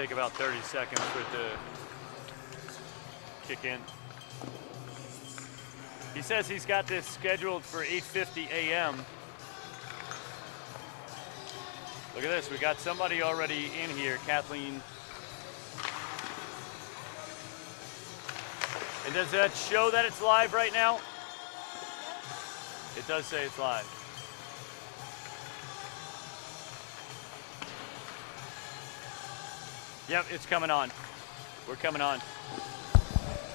take about 30 seconds for it to kick in. He says he's got this scheduled for 8:50 a.m. Look at this, we got somebody already in here, Kathleen. And does that show that it's live right now? It does say it's live. Yep, it's coming on. We're coming on.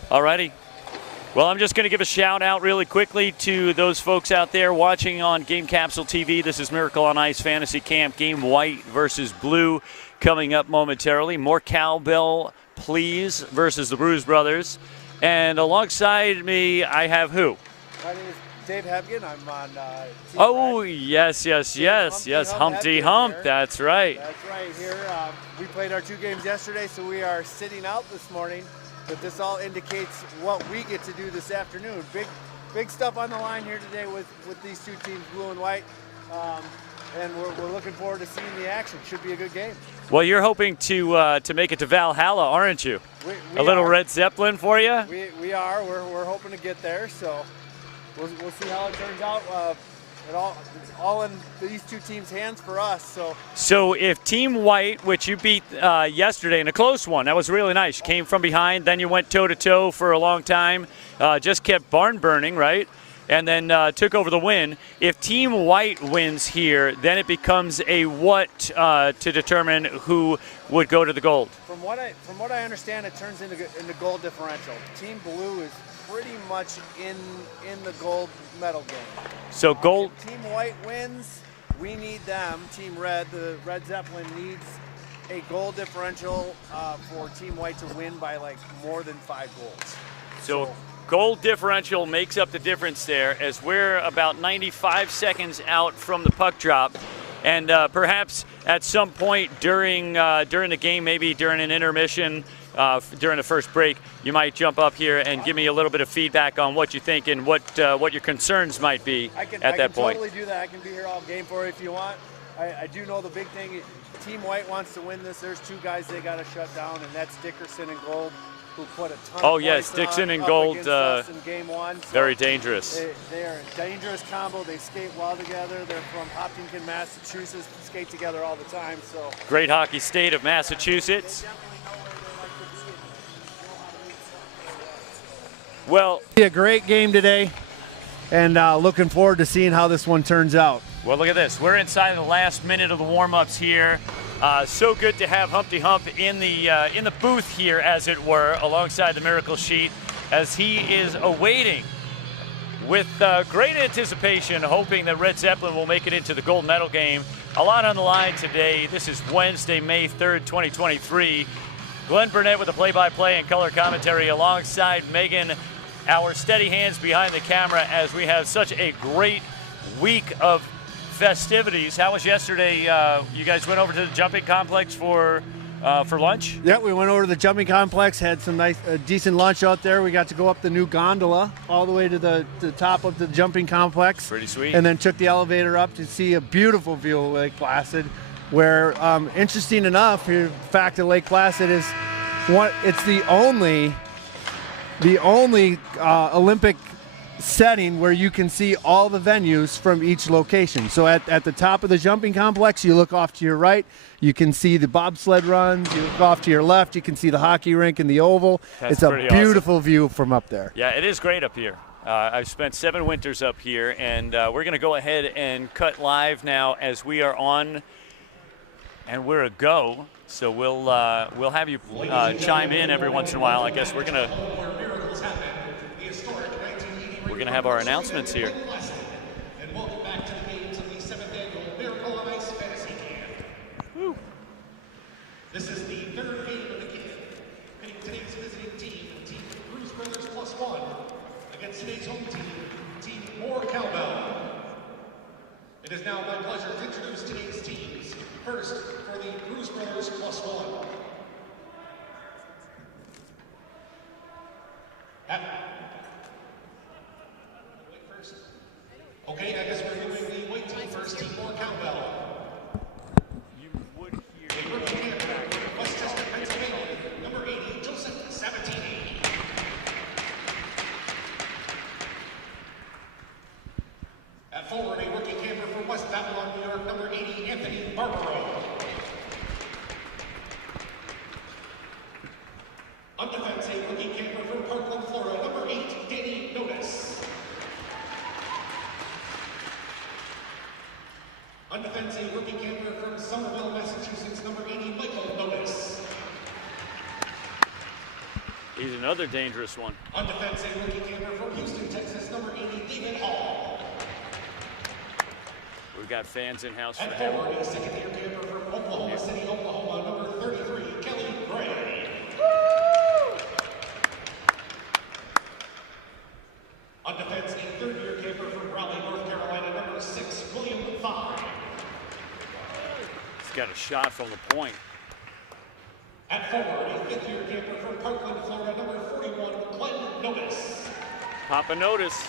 Alrighty. Well, I'm just going to give a shout out really quickly to those folks out there watching on Game Capsule TV. This is Miracle on Ice Fantasy Camp. Game white versus blue coming up momentarily. More Cowbell, please, versus the Bruise brothers. And alongside me, I have who? My name is Dave Hebgen. I'm on Team Oh, Red. yes. Humpty Hump. That's right. That's right here. We played our 2 games yesterday, so we are sitting out this morning. But this all indicates what we get to do this afternoon. Big stuff on the line here today with these 2 teams, blue and white. And we're looking forward to seeing the action. Should be a good game. Well, you're hoping to make it to Valhalla, aren't you? We a little are. Red Zeppelin for you? We are. We're hoping to get there. So we'll see how it turns out. It's all in these 2 teams' hands for us. So if Team White, which you beat yesterday in a close one, that was really nice. You came from behind, then you went toe-to-toe for a long time, just kept barn burning, right? And then took over the win. If Team White wins here, then it becomes a what to determine who would go to the gold? From what I understand, it turns into gold differential. Team Blue is pretty much in the gold medal game. So gold. If Team White wins, we need them. Team Red, the Red Zeppelin, needs a goal differential for Team White to win by like more than 5 goals. So goal differential makes up the difference there, as we're about 95 seconds out from the puck drop. And perhaps at some point during the game, maybe during an intermission, during the first break, you might jump up here and give me a little bit of feedback on what you think and what your concerns might be at that point. I can totally do that. I can be here all game for it if you want. I do know the big thing, Team White wants to win this. There's 2 guys they got to shut down, and that's Dickerson and Gold, who put a ton of points Dixon and up Gold, against us in game 1. So very dangerous. They are a dangerous combo. They skate well together. They're from Hopkinton, Massachusetts. Skate together all the time. So great hockey state of Massachusetts. Well, be a great game today, and looking forward to seeing how this one turns out. Well, look at this. We're inside the last minute of the warm-ups here. So good to have Humpty Hump in the booth here, as it were, alongside the Miracle Sheet, as he is awaiting with great anticipation, hoping that Red Zeppelin will make it into the gold medal game. A lot on the line today. This is Wednesday, May 3rd, 2023. Glenn Burnett with the play-by-play and color commentary alongside Megan, our steady hands behind the camera, as we have such a great week of festivities. How was yesterday? You guys went over to the jumping complex for lunch? Yeah, we went over to the jumping complex, had some nice, decent lunch out there. We got to go up the new gondola all the way to the top of the jumping complex. Pretty sweet. And then took the elevator up to see a beautiful view of Lake Placid, where, interesting enough, the fact that Lake Placid is it's the only Olympic setting where you can see all the venues from each location. So at the top of the jumping complex, you look off to your right, you can see the bobsled runs. You look off to your left, you can see the hockey rink and the oval. It's a beautiful view from up there. Yeah, it is great up here. I've spent 7 winters up here, and we're going to go ahead and cut live now as we are on, and we're a go. So we'll have you chime in every once in a while. I guess we're gonna have our announcements here. And welcome back to the games of the 7th annual Miracle on Ice Fantasy Camp. Woo. This is the 3rd game of the camp, pitting today's visiting team, Team Bruise Brothers +1, against today's home team, Team Moar Cowbell. It is now my pleasure to introduce today's teams. First, for the Bruise Brothers +1. Okay, I guess we're doing the white team first, Team Moar Cowbell. You would hear Westchester, Barbaro. On defense, a rookie camper from Parkland, Florida, number 8, Danny Notice. On defense, a rookie camper from Somerville, Massachusetts, number 80, Michael Notice. He's another dangerous one. On defense, a rookie camper from Houston, Texas, number 80, David Hall. We've got fans in-house for At him. forward, a second-year camper from Oklahoma City, Oklahoma, number 33, Kelly Gray. On defense, a third-year camper from Raleigh, North Carolina, number 6, William Fine. He's got a shot from the point. At forward, a fifth-year camper from Parkland, Florida, number 41, Glenn Notice. Papa Notice.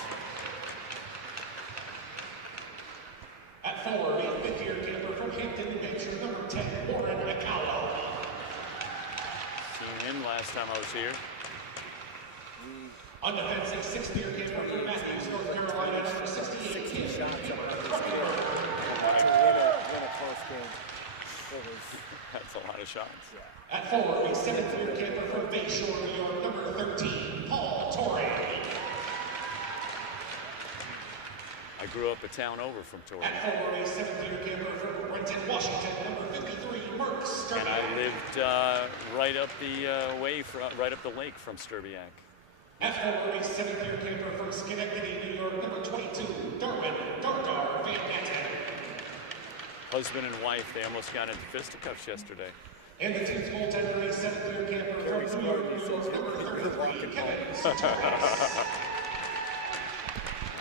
At forward, a fifth-year camper from Hampton, New Hampshire, number 10, Warren Acalo. Seen him last time I was here. On defense, a sixth-year camper from Matthews, North Carolina, number 68, Kim shots Win a close game. That's a lot of shots. At forward, a seventh-year camper from Bayshore, New York, number 13, Paul Torrey. I grew up a town over from Torrey. At forward, a seventh-year camper from Renton, Washington, number 53, Mark Sturbiak. And I lived right up the right up the lake from Sturbiak. At forward, a seventh-year camper from Schenectady, New York, number 22, Darwin Dardar Van Natten. Husband and wife, they almost got into fisticuffs yesterday. And the team's goaltender, a seventh-year camper from New York, number 33, Kevin Sartorius.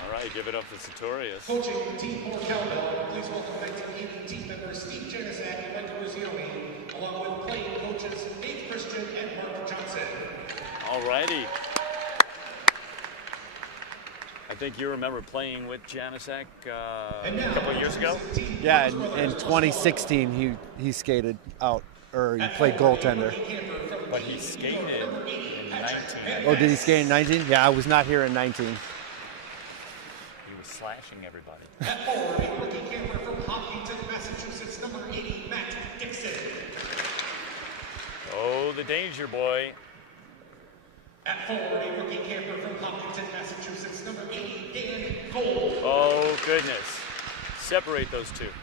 All right, give it up for Sartorius. Coaching Team Moar Cowbell, please welcome 1980 team members Steve Janisak and Michael Ruzzioni, along with playing coaches Dave Christian and Mark Johnson. All righty. I think you remember playing with Janisak a couple of years ago? Yeah, in 2016 he skated out, or he played goaltender. But he skated in 19. Oh, did he skate in 19? Yeah, I was not here in 19. He was slashing everybody. At forward, a rookie camper from Hopkinton, Massachusetts, number 80, Matt Dixon. Oh, the danger boy. At forward, a rookie camper from Hopkinton, Massachusetts, number 80, Dan Gold. Oh, goodness. Separate those two.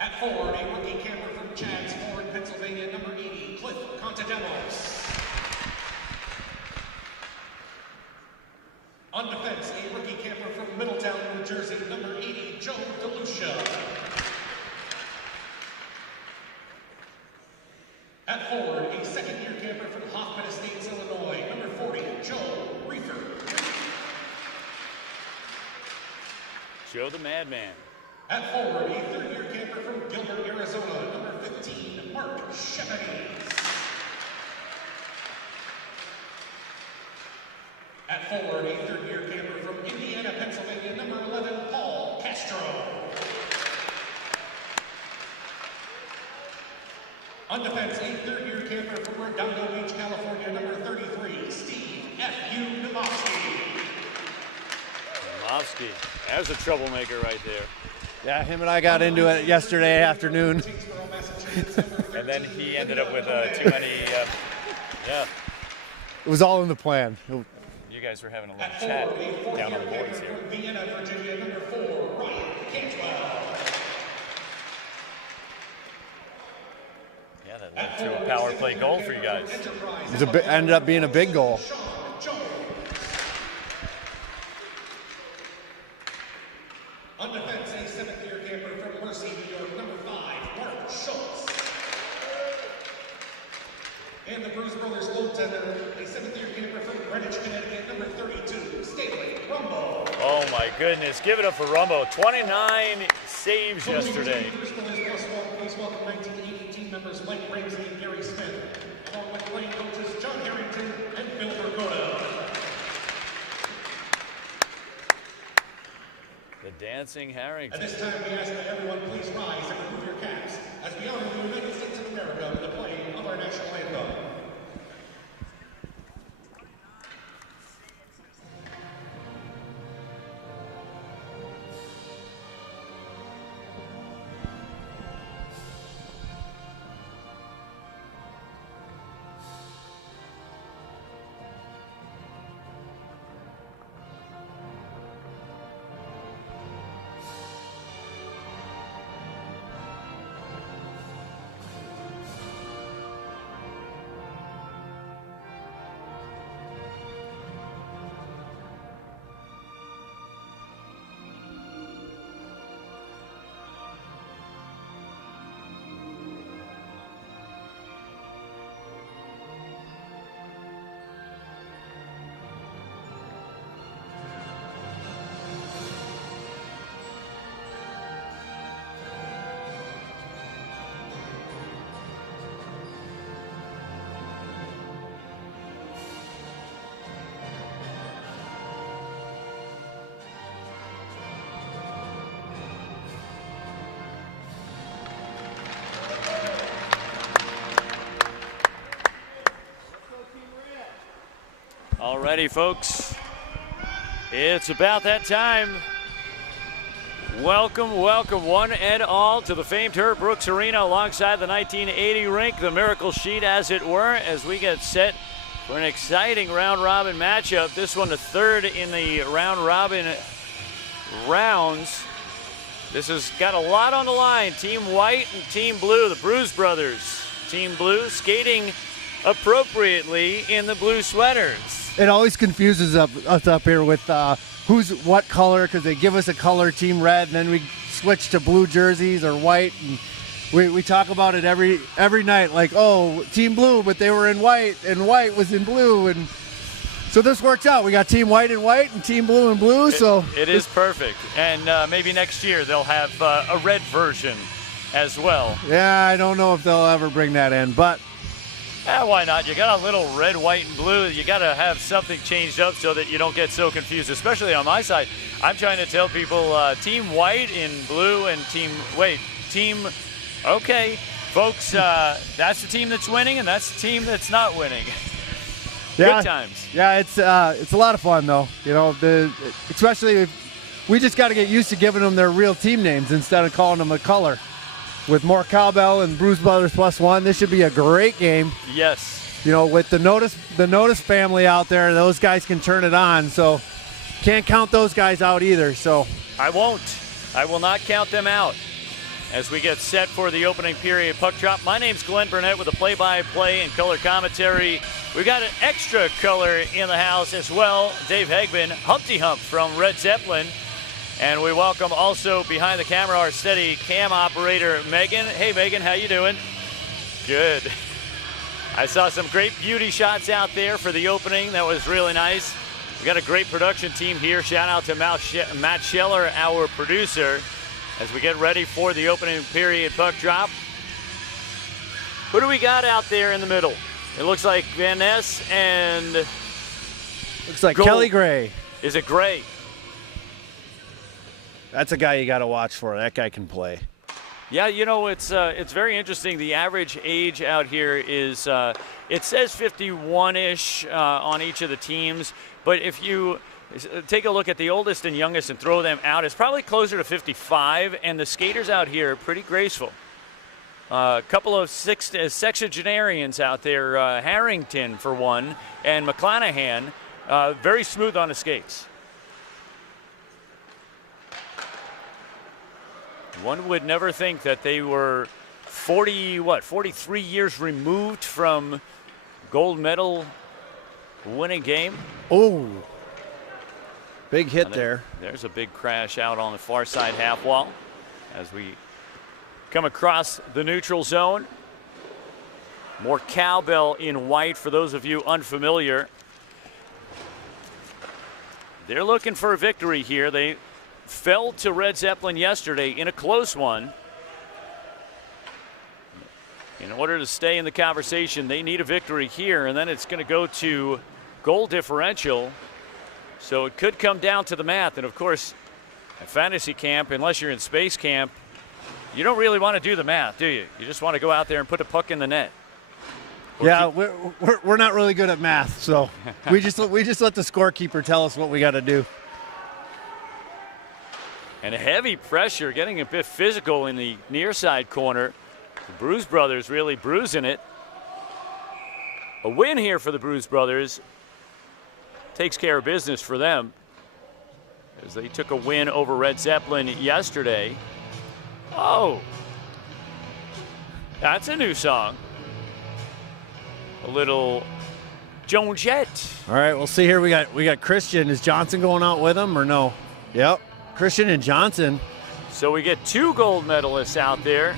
At forward, a rookie camper from Chad's Ford, Pennsylvania, number 80, Cliff Contademos. On defense, a rookie camper from Middletown, New Jersey, number 80, Joe DeLucia. At forward, a second-year camper from Hoffman Estates, Illinois, number 40, Joe Reefer. Joe the Madman. At forward, a third-year camper from Gilbert, Arizona, number 15, Mark Shepard. At forward, a third-year camper from Indiana, Pennsylvania, number 11, Paul Castro. On defense, a third-year camper from Redondo Beach, California, number 33, Steve F.U. Nemofsky. Nemofsky. That's a troublemaker right there. Yeah, him and I got into it yesterday afternoon. And then he ended up with too many, yeah. It was all in the plan. You guys were having a little chat down on the boards here. Vienna, Virginia, number 4, Ryan Cantwell. Yeah, that led to a power play goal for you guys. It ended up being a big goal. On defense, a seventh-year camper from Mercy, New York, number 5, Mark Schultz. And the Bruise Brothers goaltender, a seventh-year camper from Greenwich, Connecticut, number 32, Stanley Rumbo. Oh my goodness, give it up for Rumbo. 29 saves yesterday. Bruise Brothers plus one, please welcome 1980 team members Mike Ramsey and Gary Smith, along with playing coaches John Harrington and Bill Bergoda. The dancing Harrington. At this time, we ask that everyone please rise and remove your caps as we honor the United States of America with the playing of our national anthem. Alrighty, folks. It's about that time. Welcome, welcome one and all to the famed Herb Brooks Arena alongside the 1980 rink, the Miracle Sheet as it were, as we get set for an exciting round-robin matchup. This one the third in the round-robin rounds. This has got a lot on the line. Team White and Team Blue, the Bruise brothers. Team Blue skating appropriately in the blue sweaters. It always confuses us up here with who's what color, because they give us a color, Team Red, and then we switch to blue jerseys or white, and we talk about it every night, like, oh, Team Blue, but they were in white, and white was in blue, and so this works out. We got Team White and white and Team Blue and blue, so it is perfect. And maybe next year they'll have a red version as well. Yeah, I don't know if they'll ever bring that in, but why not? You got a little red, white, and blue. You got to have something changed up so that you don't get so confused, especially on my side. I'm trying to tell people Team White in blue and okay, folks, that's the team that's winning and that's the team that's not winning. Yeah, good times. Yeah, it's a lot of fun, though. You know, especially if we just got to get used to giving them their real team names instead of calling them a color. With more Cowbell and Bruise Brothers +1, this should be a great game. Yes. You know, with the Notice family out there, those guys can turn it on. So can't count those guys out either. So I won't. I will not count them out. As we get set for the opening period puck drop, my name's Glenn Burnett with the play-by-play and color commentary. We've got an extra color in the house as well. Dave Hegman, Humpty Hump from Red Zeppelin. And we welcome also behind the camera our steady cam operator, Megan. Hey, Megan, how you doing? Good. I saw some great beauty shots out there for the opening. That was really nice. We got a great production team here. Shout out to Matt Scheller, our producer, as we get ready for the opening period puck drop. Who do we got out there in the middle? It looks like Van Ness and... looks like Kelly Gray. Is it Gray? That's a guy you got to watch for. That guy can play. Yeah, you know, it's very interesting. The average age out here is, it says 51-ish on each of the teams, but if you take a look at the oldest and youngest and throw them out, it's probably closer to 55, and the skaters out here are pretty graceful. A couple of sexagenarians out there, Harrington for one, and McClanahan, very smooth on the skates. One would never think that they were 43 years removed from gold medal winning game. Oh, big hit there. There's a big crash out on the far side half wall as we come across the neutral zone. More Cowbell in white for those of you unfamiliar. They're looking for a victory here. They fell to Red Zeppelin yesterday in a close one. In order to stay in the conversation, they need a victory here, and then it's going to go to goal differential. So it could come down to the math. And of course, at fantasy camp, unless you're in space camp, you don't really want to do the math, do you? You just want to go out there and put a puck in the net. Yeah, we're not really good at math, so we just let the scorekeeper tell us what we got to do. And a heavy pressure, getting a bit physical in the near side corner. The Bruise brothers really bruising it. A win here for the Bruise brothers. Takes care of business for them as they took a win over Red Zeppelin yesterday. Oh, that's a new song. A little Joan Jett. All right, we'll see here. We got Christian. Is Johnson going out with him or no? Yep. Christian and Johnson. So we get two gold medalists out there.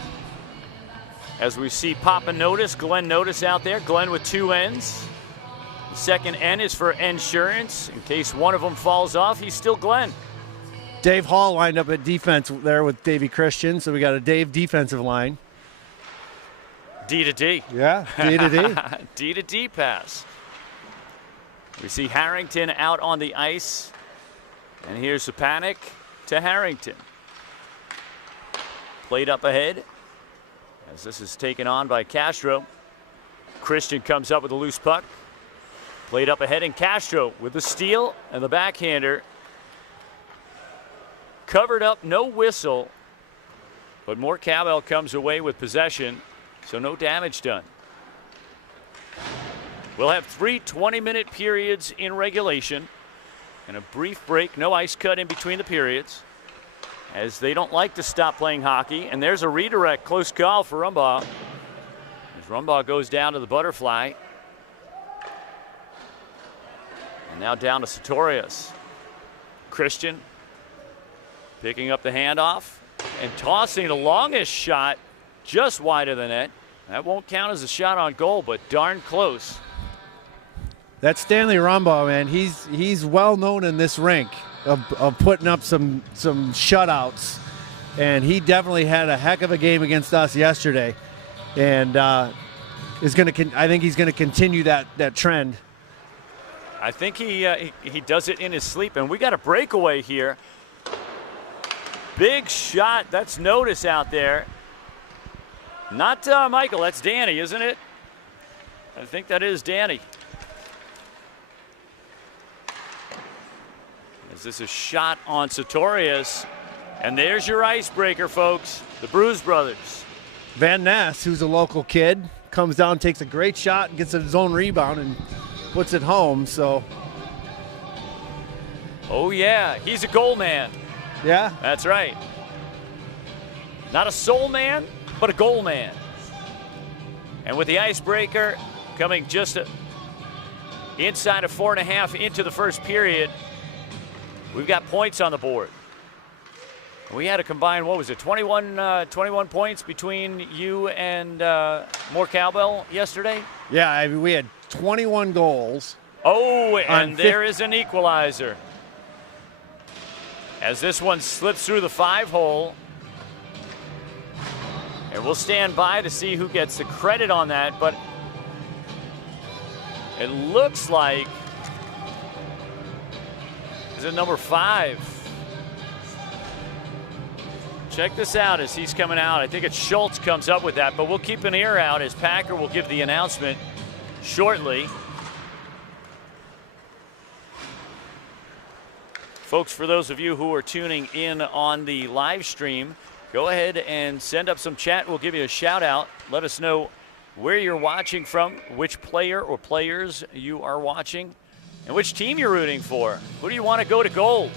As we see Papa Notice, Glenn Notice out there. Glenn with two N's. The second N is for insurance. In case one of them falls off, he's still Glenn. Dave Hall lined up at defense there with Davey Christian. So we got a Dave defensive line. D to D. Yeah, D to D. D to D pass. We see Harrington out on the ice. And here's the panic to Harrington. Played up ahead as this is taken on by Castro. Christian comes up with a loose puck. Played up ahead in Castro with the steal and the backhander. Covered up, no whistle. But Moar Cowbell comes away with possession, so no damage done. We'll have 3 20-minute periods in regulation and a brief break, no ice cut in between the periods, as they don't like to stop playing hockey. And there's a redirect, close call for Rumbaugh. As Rumbaugh goes down to the butterfly. And now down to Sartorius. Christian picking up the handoff and tossing the longest shot just wide of the net. That won't count as a shot on goal, but darn close. That's Stanley Rumbaugh, man. He's well known in this rink of putting up some shutouts, and he definitely had a heck of a game against us yesterday, and I think he's gonna continue that trend. I think he does it in his sleep, and we got a breakaway here. Big shot. That's Notice out there. Not Michael. That's Danny, isn't it? I think that is Danny. As this is shot on Sartorius. And there's your icebreaker, folks. The Bruise brothers. Van Ness, who's a local kid, comes down, takes a great shot, and gets his own rebound and puts it home. So. Oh, yeah. He's a goal man. Yeah. That's right. Not a soul man, but a goal man. And with the icebreaker coming just inside of 4.5 into the first period, we've got points on the board. We had a combined, 21 points between you and Moar Cowbell yesterday? Yeah, I mean, we had 21 goals. Oh, and there is an equalizer. As this one slips through the 5-hole. And we'll stand by to see who gets the credit on that, but it looks like, is it number 5? Check this out as he's coming out. I think it's Schultz comes up with that, but we'll keep an ear out as Packer will give the announcement shortly. Folks, for those of you who are tuning in on the live stream, go ahead and send up some chat. We'll give you a shout out. Let us know where you're watching from, which player or players you are watching, and which team you're rooting for. Who do you want to go to gold?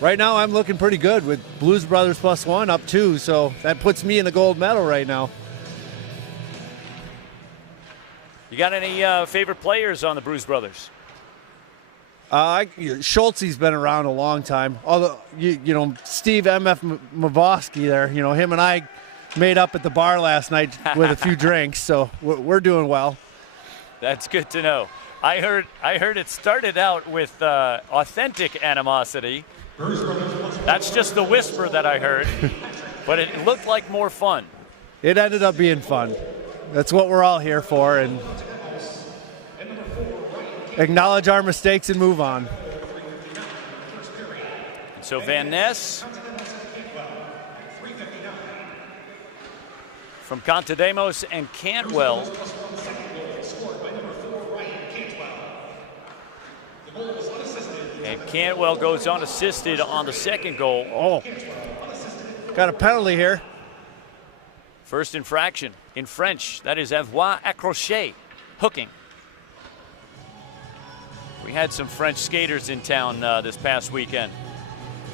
Right now, I'm looking pretty good with Blues Brothers +1 up 2, so that puts me in the gold medal right now. You got any favorite players on the Bruise Brothers? Schultze's been around a long time. Although, Steve M.F. Mavosky there, him and I made up at the bar last night with a few drinks, so we're doing well. That's good to know. I heard it started out with authentic animosity. That's just the whisper that I heard, but it looked like more fun. It ended up being fun. That's what we're all here for, and acknowledge our mistakes and move on. So Van Ness from Contademos and Cantwell. And Cantwell goes unassisted on the second goal. Oh, got a penalty here. First infraction in French. That is avoir accroché, hooking. We had some French skaters in town this past weekend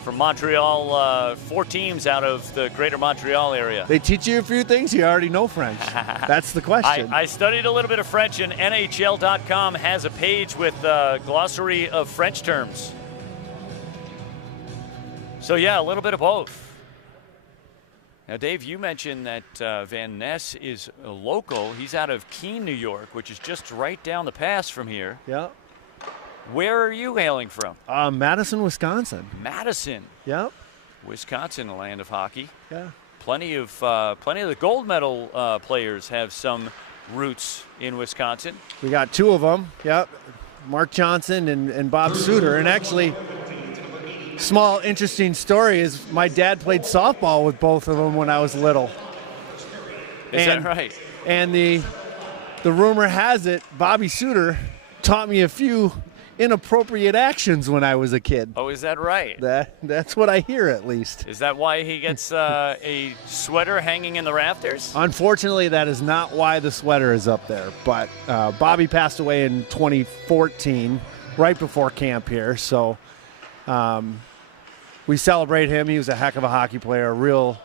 from Montreal, 4 teams out of the greater Montreal area. They teach you a few things, you already know French. That's the question. I studied a little bit of French, and NHL.com has a page with glossary of French terms. So yeah, a little bit of both. Now, Dave, you mentioned that Van Ness is a local. He's out of Keene, New York, which is just right down the pass from here. Yeah. Where are you hailing from? Madison, Wisconsin. Madison. Yep. Wisconsin, a land of hockey. Yeah. Plenty of the gold medal players have some roots in Wisconsin. We got 2 of them. Yep. Mark Johnson and Bob Suter. And actually, small interesting story is my dad played softball with both of them when I was little. Is that right? And the the rumor has it Bobby Suter taught me a few inappropriate actions when I was a kid. Oh, is that right? That's what I hear, at least. Is that why he gets a sweater hanging in the rafters? Unfortunately, that is not why the sweater is up there. But Bobby passed away in 2014, right before camp here. So we celebrate him. He was a heck of a hockey player, a real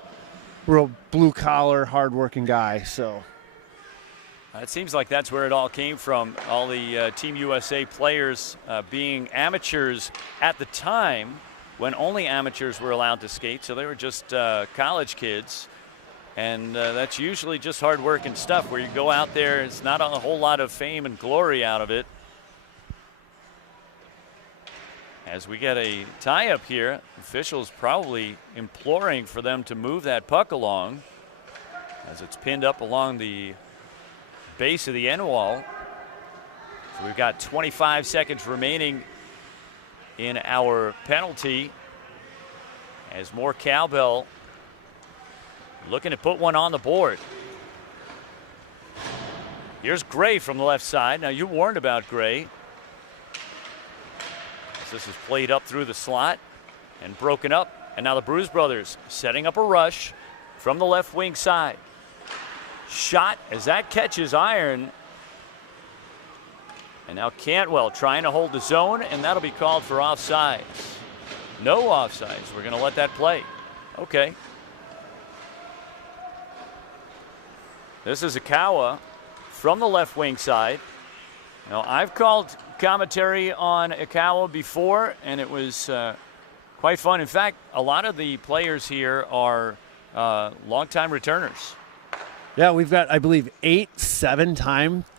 blue-collar, hard-working guy. So it seems like that's where it all came from. All the Team USA players being amateurs at the time when only amateurs were allowed to skate. So they were just college kids. And that's usually just hard work and stuff where you go out there. It's not a whole lot of fame and glory out of it. As we get a tie-up here, officials probably imploring for them to move that puck along as it's pinned up along the base of the end wall. So we've got 25 seconds remaining in our penalty as Moar Cowbell looking to put one on the board. Here's Gray from the left side. Now you warned about Gray. This is played up through the slot and broken up. And now the Bruise brothers setting up a rush from the left wing side. Shot as that catches iron. And now Cantwell trying to hold the zone, and that'll be called for offsides. No offsides. We're going to let that play. Okay. This is Akawa from the left wing side. Now, I've called commentary on Akawa before, and it was quite fun. In fact, a lot of the players here are longtime returners. Yeah, we've got, I believe, 7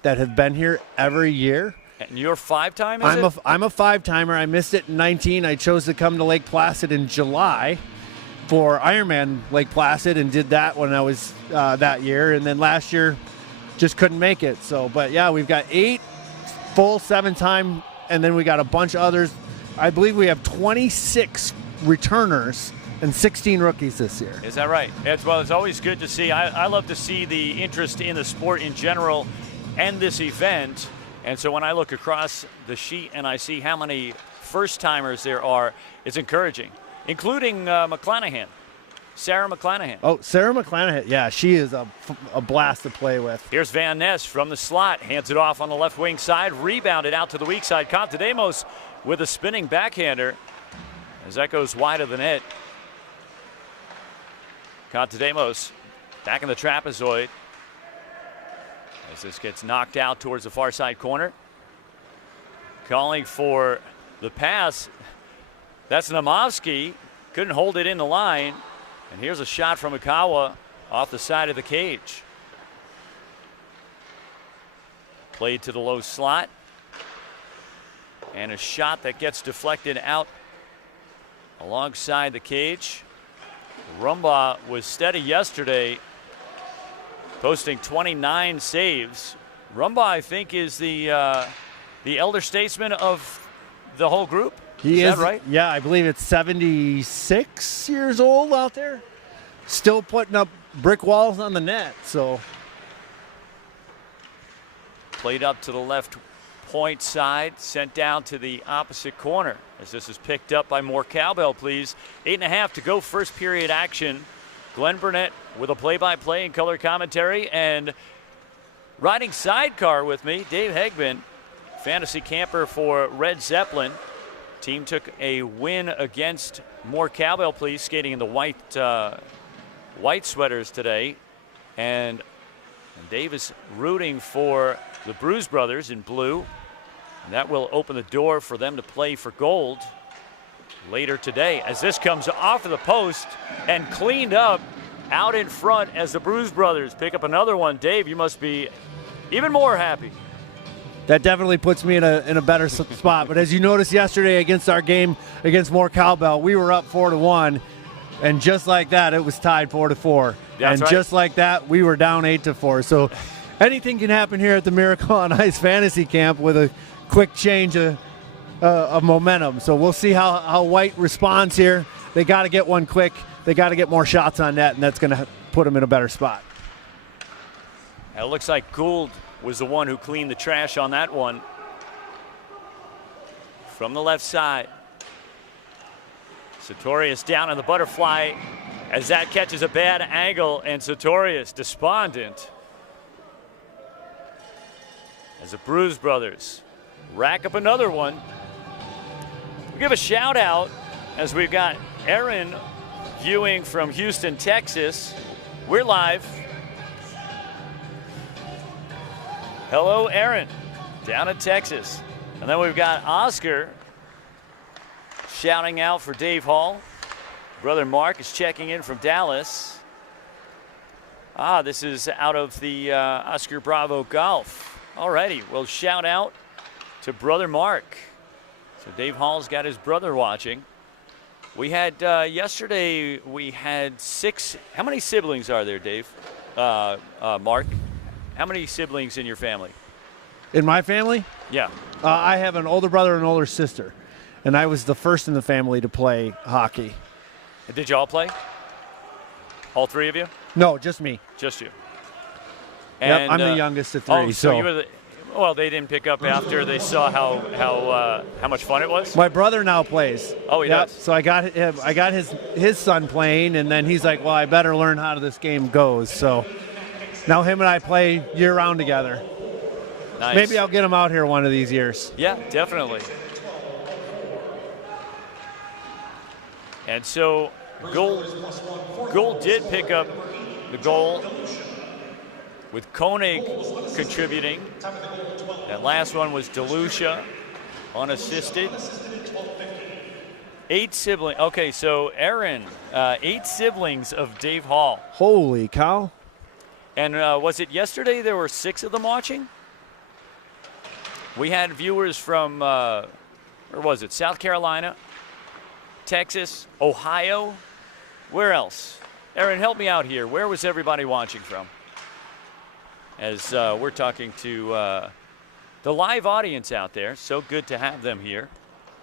that have been here every year. And you're 5-time, is it? I'm a 5-timer. I missed it in 19. I chose to come to Lake Placid in July for Ironman Lake Placid and did that when I was that year. And then last year, just couldn't make it. So, but yeah, we've got 8 full 7-time, and then we got a bunch of others. I believe we have 26 returners and 16 rookies this year. Is that right? Well, it's always good to see. I love to see the interest in the sport in general and this event. And so when I look across the sheet and I see how many first-timers there are, it's encouraging, including McClanahan, Sarah McClanahan. Oh, Sarah McClanahan. Yeah, she is a blast to play with. Here's Van Ness from the slot. Hands it off on the left wing side. Rebounded out to the weak side. Contademos with a spinning backhander as that goes wide of the net. Contademos back in the trapezoid as this gets knocked out towards the far side corner. Calling for the pass. That's Namovsky. Couldn't hold it in the line. And here's a shot from Akawa off the side of the cage. Played to the low slot. And a shot that gets deflected out alongside the cage. Rumbaugh was steady yesterday, posting 29 saves. Rumbaugh, I think, is the elder statesman of the whole group. Is that right? Yeah, I believe it's 76 years old out there. Still putting up brick walls on the net. So played up to the left point side, sent down to the opposite corner as this is picked up by Moar Cowbell, please. 8.5 to go, first period action. Glenn Burnett with a play-by-play and color commentary, and riding sidecar with me, Dave Hegman, fantasy camper for Red Zeppelin. Team took a win against Moar Cowbell, please, skating in the white sweaters today. And Dave is rooting for the Bruise brothers in blue. And that will open the door for them to play for gold later today as this comes off of the post and cleaned up out in front as the Bruise brothers pick up another one. Dave, you must be even more happy. that definitely puts me in a better spot. But as you noticed yesterday against our game against Moar Cowbell, we were up 4-1, and just like that, it was tied 4-4. That's right. Just like that, we were down 8-4. So anything can happen here at the Miracle on Ice Fantasy Camp with a quick change of momentum. So we'll see how White responds here. They got to get one quick. They got to get more shots on net, and that's going to put them in a better spot. It looks like Gould was the one who cleaned the trash on that one. From the left side. Sartorius down on the butterfly as that catches a bad angle, and Sartorius despondent. As the Bruise brothers rack up another one. We'll give a shout out as we've got Aaron viewing from Houston, Texas. We're live. Hello, Aaron, down in Texas. And then we've got Oscar shouting out for Dave Hall. Brother Mark is checking in from Dallas. This is out of the Oscar Bravo Golf. Alrighty, well, shout out to Brother Mark. So Dave Hall's got his brother watching. We had, yesterday, we had 6, how many siblings are there, Dave? Mark, how many siblings in your family? In my family? Yeah. I have an older brother and an older sister, and I was the first in the family to play hockey. Did you all play? All 3 of you? No, just me. Just you. Yep, And, I'm the youngest of 3. Oh, so you were well, they didn't pick up after they saw how much fun it was? My brother now plays. Oh, he does? So I got his son playing, and then he's like, well, I better learn how this game goes. So now him and I play year-round together. Nice. Maybe I'll get him out here one of these years. Yeah, definitely. And so Gold did pick up the goal with Koenig contributing. That last one was DeLucia, unassisted. 8 siblings. Okay, so Aaron, 8 siblings of Dave Hall. Holy cow. And was it yesterday there were 6 of them watching? We had viewers from, where was it, South Carolina, Texas, Ohio. Where else? Aaron, help me out here. Where was everybody watching from? As we're talking to the live audience out there. So good to have them here.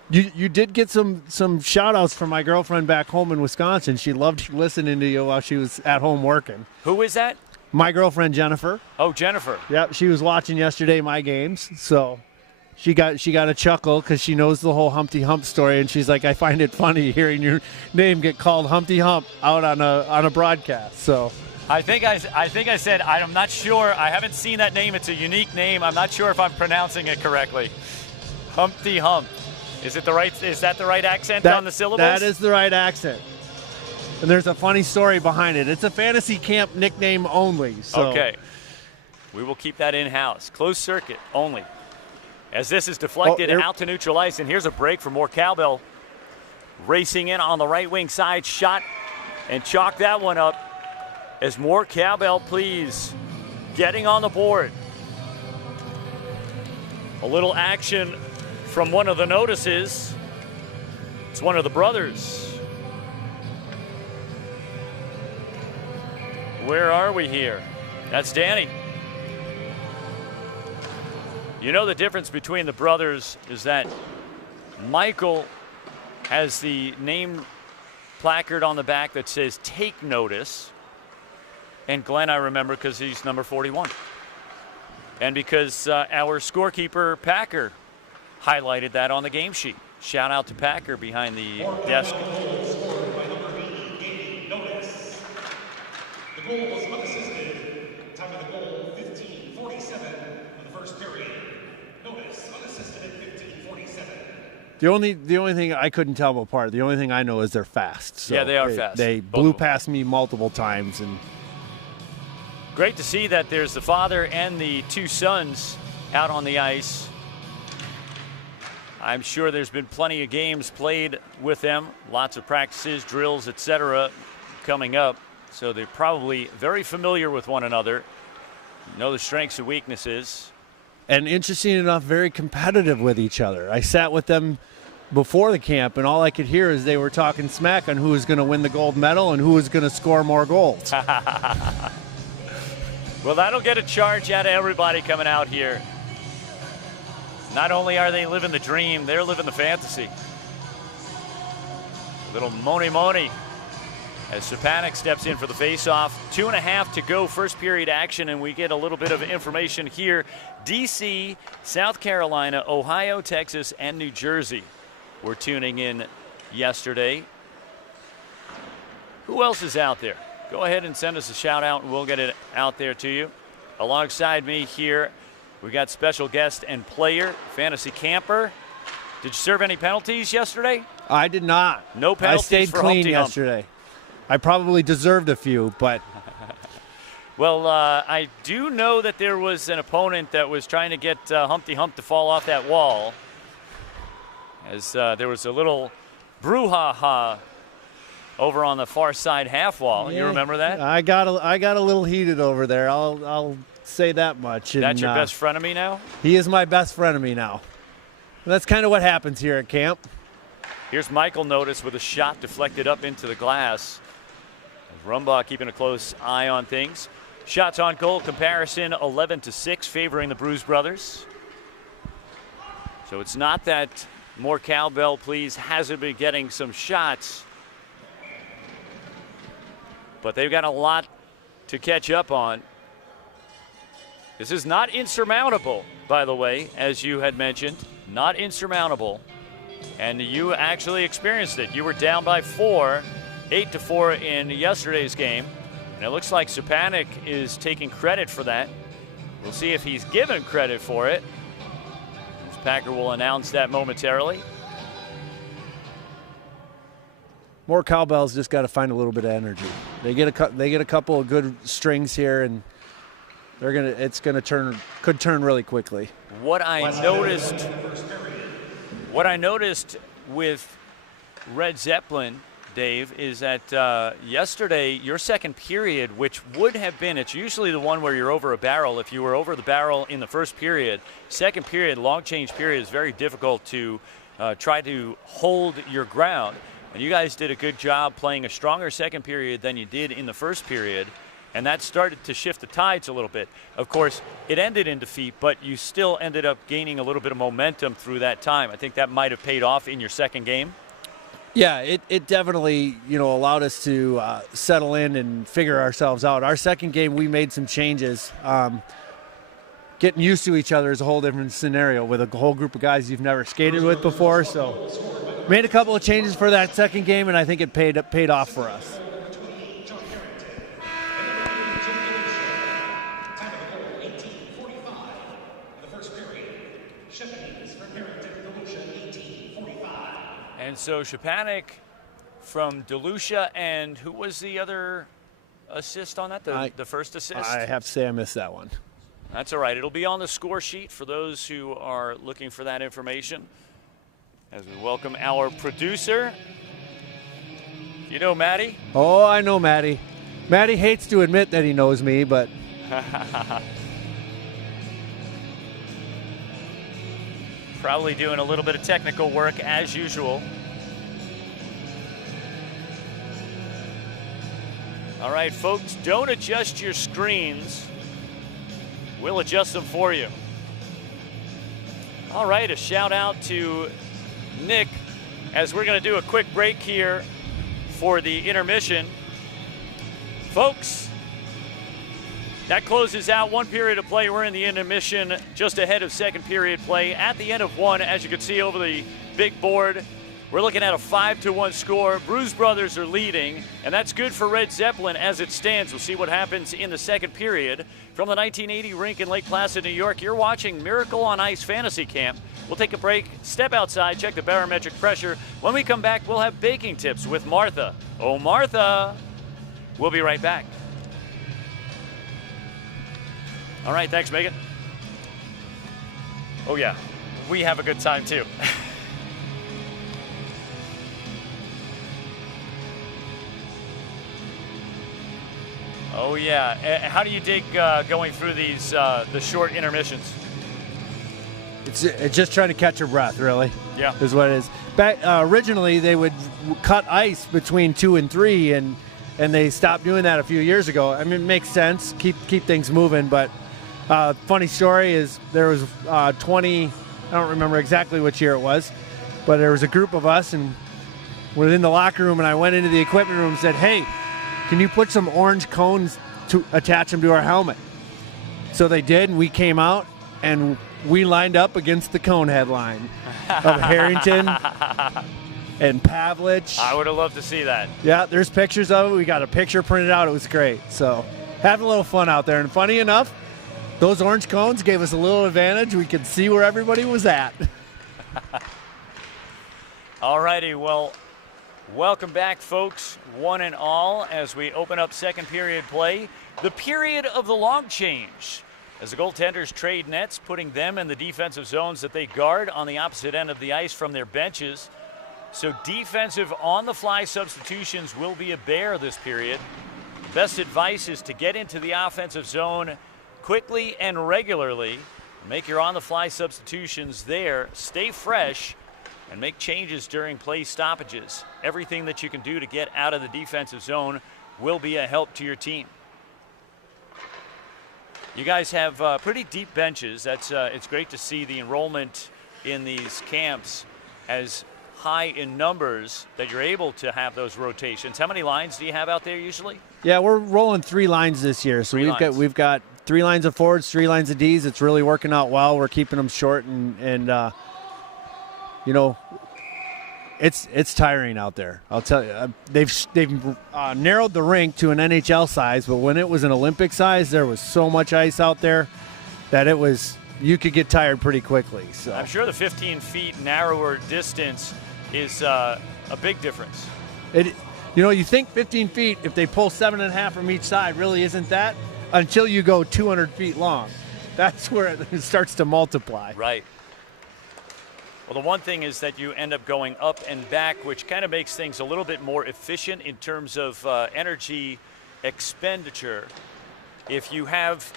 You did get some shout-outs from my girlfriend back home in Wisconsin. She loved listening to you while she was at home working. Who is that? My girlfriend, Jennifer. Oh, Jennifer. Yep, she was watching yesterday my games, so she got a chuckle because she knows the whole Humpty Hump story, and she's like, I find it funny hearing your name get called Humpty Hump out on a broadcast. So I think I said I'm not sure. I haven't seen that name. It's a unique name. I'm not sure if I'm pronouncing it correctly. Humpty Hump. Is that the right accent on the syllables? That is the right accent. And there's a funny story behind it. It's a fantasy camp nickname only. So. Okay. We will keep that in-house. Closed circuit only. As this is deflected out to neutral ice, and here's a break for Moar Cowbell. Racing in on the right wing side, shot and chalk that one up. As Moar Cowbell, please, getting on the board. A little action from one of the notices. It's one of the brothers. Where are we here? That's Danny. You know the difference between the brothers is that Michael has the name placard on the back that says take notice. And Glenn, I remember because he's number 41. And because our scorekeeper, Packer, highlighted that on the game sheet. Shout out to Packer behind the desk. The goal was unassisted. Time of the goal, 15:47 of the first period. Notice, unassisted at 15:47. The only thing I couldn't tell them apart, the only thing I know is they're fast. So yeah, they are fast. They blew past me multiple times. And great to see that there's the father and the 2 sons out on the ice. I'm sure there's been plenty of games played with them, lots of practices, drills, etc. coming up. So they're probably very familiar with one another, know the strengths and weaknesses. And interesting enough, very competitive with each other. I sat with them before the camp, and all I could hear is they were talking smack on who was going to win the gold medal and who was going to score more goals. Well, that'll get a charge out of everybody coming out here. Not only are they living the dream, they're living the fantasy. Little Moni as Stepanek steps in for the faceoff. 2.5 to go, first period action, and we get a little bit of information here. DC, South Carolina, Ohio, Texas, and New Jersey were tuning in yesterday. Who else is out there? Go ahead and send us a shout out and we'll get it out there to you. Alongside me here, we got special guest and player, fantasy camper. Did you serve any penalties yesterday? I did not. No penalties. I stayed for clean Humpty Hump. yesterday. I probably deserved a few, but well, I do know that there was an opponent that was trying to get Humpty Hump to fall off that wall, as there was a little brouhaha over on the far side half wall. yeah, You remember that? I got a little heated over there. I'll say that much. That's your best frenemy now? He is my best frenemy now. That's kind of what happens here at camp. Here's Michael Notice with a shot deflected up into the glass. Rumbaugh keeping a close eye on things. Shots on goal comparison 11-6 favoring the Bruise brothers. So it's not that more Cowbell, please, hasn't been getting some shots, but they've got a lot to catch up on. This is not insurmountable, by the way, as you had mentioned. Not insurmountable. And you actually experienced it. You were down by 4, 8-4 in yesterday's game. And it looks like Stepanek is taking credit for that. We'll see if he's given credit for it. Packer will announce that momentarily. More Cowbell's just got to find a little bit of energy. They get a couple of good strings here, and could turn really quickly. What I noticed with Red Zeppelin, Dave, is that yesterday your second period, which would have been, it's usually the one where you're over a barrel. If you were over the barrel in the first period, second period, long change period, is very difficult to try to hold your ground. And you guys did a good job playing a stronger second period than you did in the first period. And that started to shift the tides a little bit. Of course, it ended in defeat, but you still ended up gaining a little bit of momentum through that time. I think that might have paid off in your second game. Yeah, it definitely allowed us to settle in and figure ourselves out. Our second game, we made some changes. Getting used to each other is a whole different scenario with a whole group of guys you've never skated with before. So made a couple of changes for that second game, and I think it paid off for us. And so Stepanek from DeLucia, and who was the other assist on that? The first assist? I have to say I missed that one. That's all right. It'll be on the score sheet for those who are looking for that information. As we welcome our producer. You know Maddie? Oh, I know Maddie. Maddie hates to admit that he knows me, but probably doing a little bit of technical work as usual. All right, folks, don't adjust your screens. We'll adjust them for you. All right, a shout out to Nick as we're going to do a quick break here for the intermission. Folks, that closes out one period of play. We're in the intermission just ahead of second period play. At the end of one, as you can see over the big board, we're looking at a 5-1 score. Bruise brothers are leading, and that's good for Red Zeppelin as it stands. We'll see what happens in the second period. From the 1980 rink in Lake Placid, New York, you're watching Miracle on Ice Fantasy Camp. We'll take a break, step outside, check the barometric pressure. When we come back, we'll have baking tips with Martha. Oh, Martha! We'll be right back. All right, thanks, Megan. Oh, yeah, we have a good time, too. Oh, yeah. How do you dig going through these the short intermissions? it's just trying to catch your breath, really. Yeah. Is what it is. Back originally, they would cut ice between 2 and 3, and they stopped doing that a few years ago. I mean, it makes sense. Keep things moving, but funny story is there was 20, I don't remember exactly which year it was, but there was a group of us, and we're in the locker room, and I went into the equipment room and said, hey, can you put some orange cones to attach them to our helmet? So they did, and we came out, and we lined up against the cone headline of Harrington and Pavlich. I would have loved to see that. Yeah, there's pictures of it. We got a picture printed out. It was great. So having a little fun out there. And funny enough, those orange cones gave us a little advantage. We could see where everybody was at. All righty, well, welcome back, folks, one and all, as we open up second period play. The period of the long change, as the goaltenders trade nets, putting them in the defensive zones that they guard on the opposite end of the ice from their benches. So defensive on-the-fly substitutions will be a bear this period. Best advice is to get into the offensive zone quickly and regularly. Make your on-the-fly substitutions there. Stay fresh and make changes during play stoppages. Everything that you can do to get out of the defensive zone will be a help to your team. You guys have pretty deep benches. It's great to see the enrollment in these camps as high in numbers that you're able to have those rotations. How many lines do you have out there usually? Yeah, we're rolling 3 lines this year. So we've got 3 lines of forwards, 3 lines of Ds. It's really working out well. We're keeping them short and you know, it's tiring out there. I'll tell you. They've narrowed the rink to an NHL size, but when it was an Olympic size, there was so much ice out there that you could get tired pretty quickly. So I'm sure the 15 feet narrower distance is a big difference. You think 15 feet, if they pull 7.5 from each side, really isn't that until you go 200 feet long. That's where it starts to multiply. Right. Well, the one thing is that you end up going up and back, which kind of makes things a little bit more efficient in terms of energy expenditure. If you have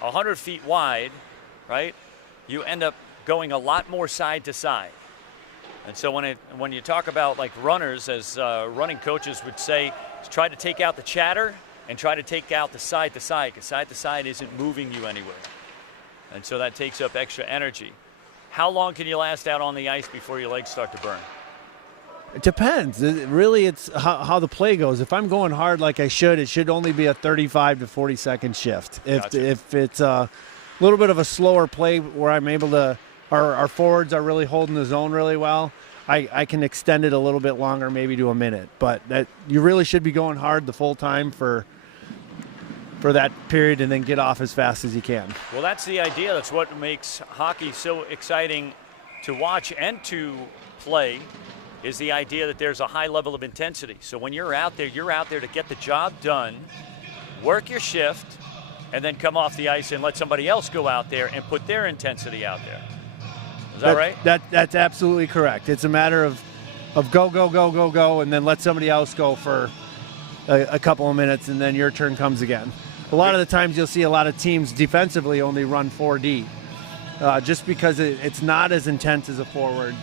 100 feet wide, right, you end up going a lot more side to side. And so when you talk about like runners, as running coaches would say, try to take out the chatter and try to take out the side to side, because side to side isn't moving you anywhere. And so that takes up extra energy. How long can you last out on the ice before your legs start to burn? It depends. It's how the play goes. If I'm going hard like I should, it should only be a 35 to 40 second shift. If it's a little bit of a slower play where I'm able to, our forwards are really holding the zone really well, I can extend it a little bit longer, maybe to a minute. But that you really should be going hard the full time for that period and then get off as fast as you can. Well, that's the idea. That's what makes hockey so exciting to watch and to play, is the idea that there's a high level of intensity. So when you're out there to get the job done, work your shift, and then come off the ice and let somebody else go out there and put their intensity out there. Is that right? That's absolutely correct. It's a matter of go, and then let somebody else go for a couple of minutes, and then your turn comes again. A lot of the times you'll see a lot of teams defensively only run 4D, just because it's not as intense as a forward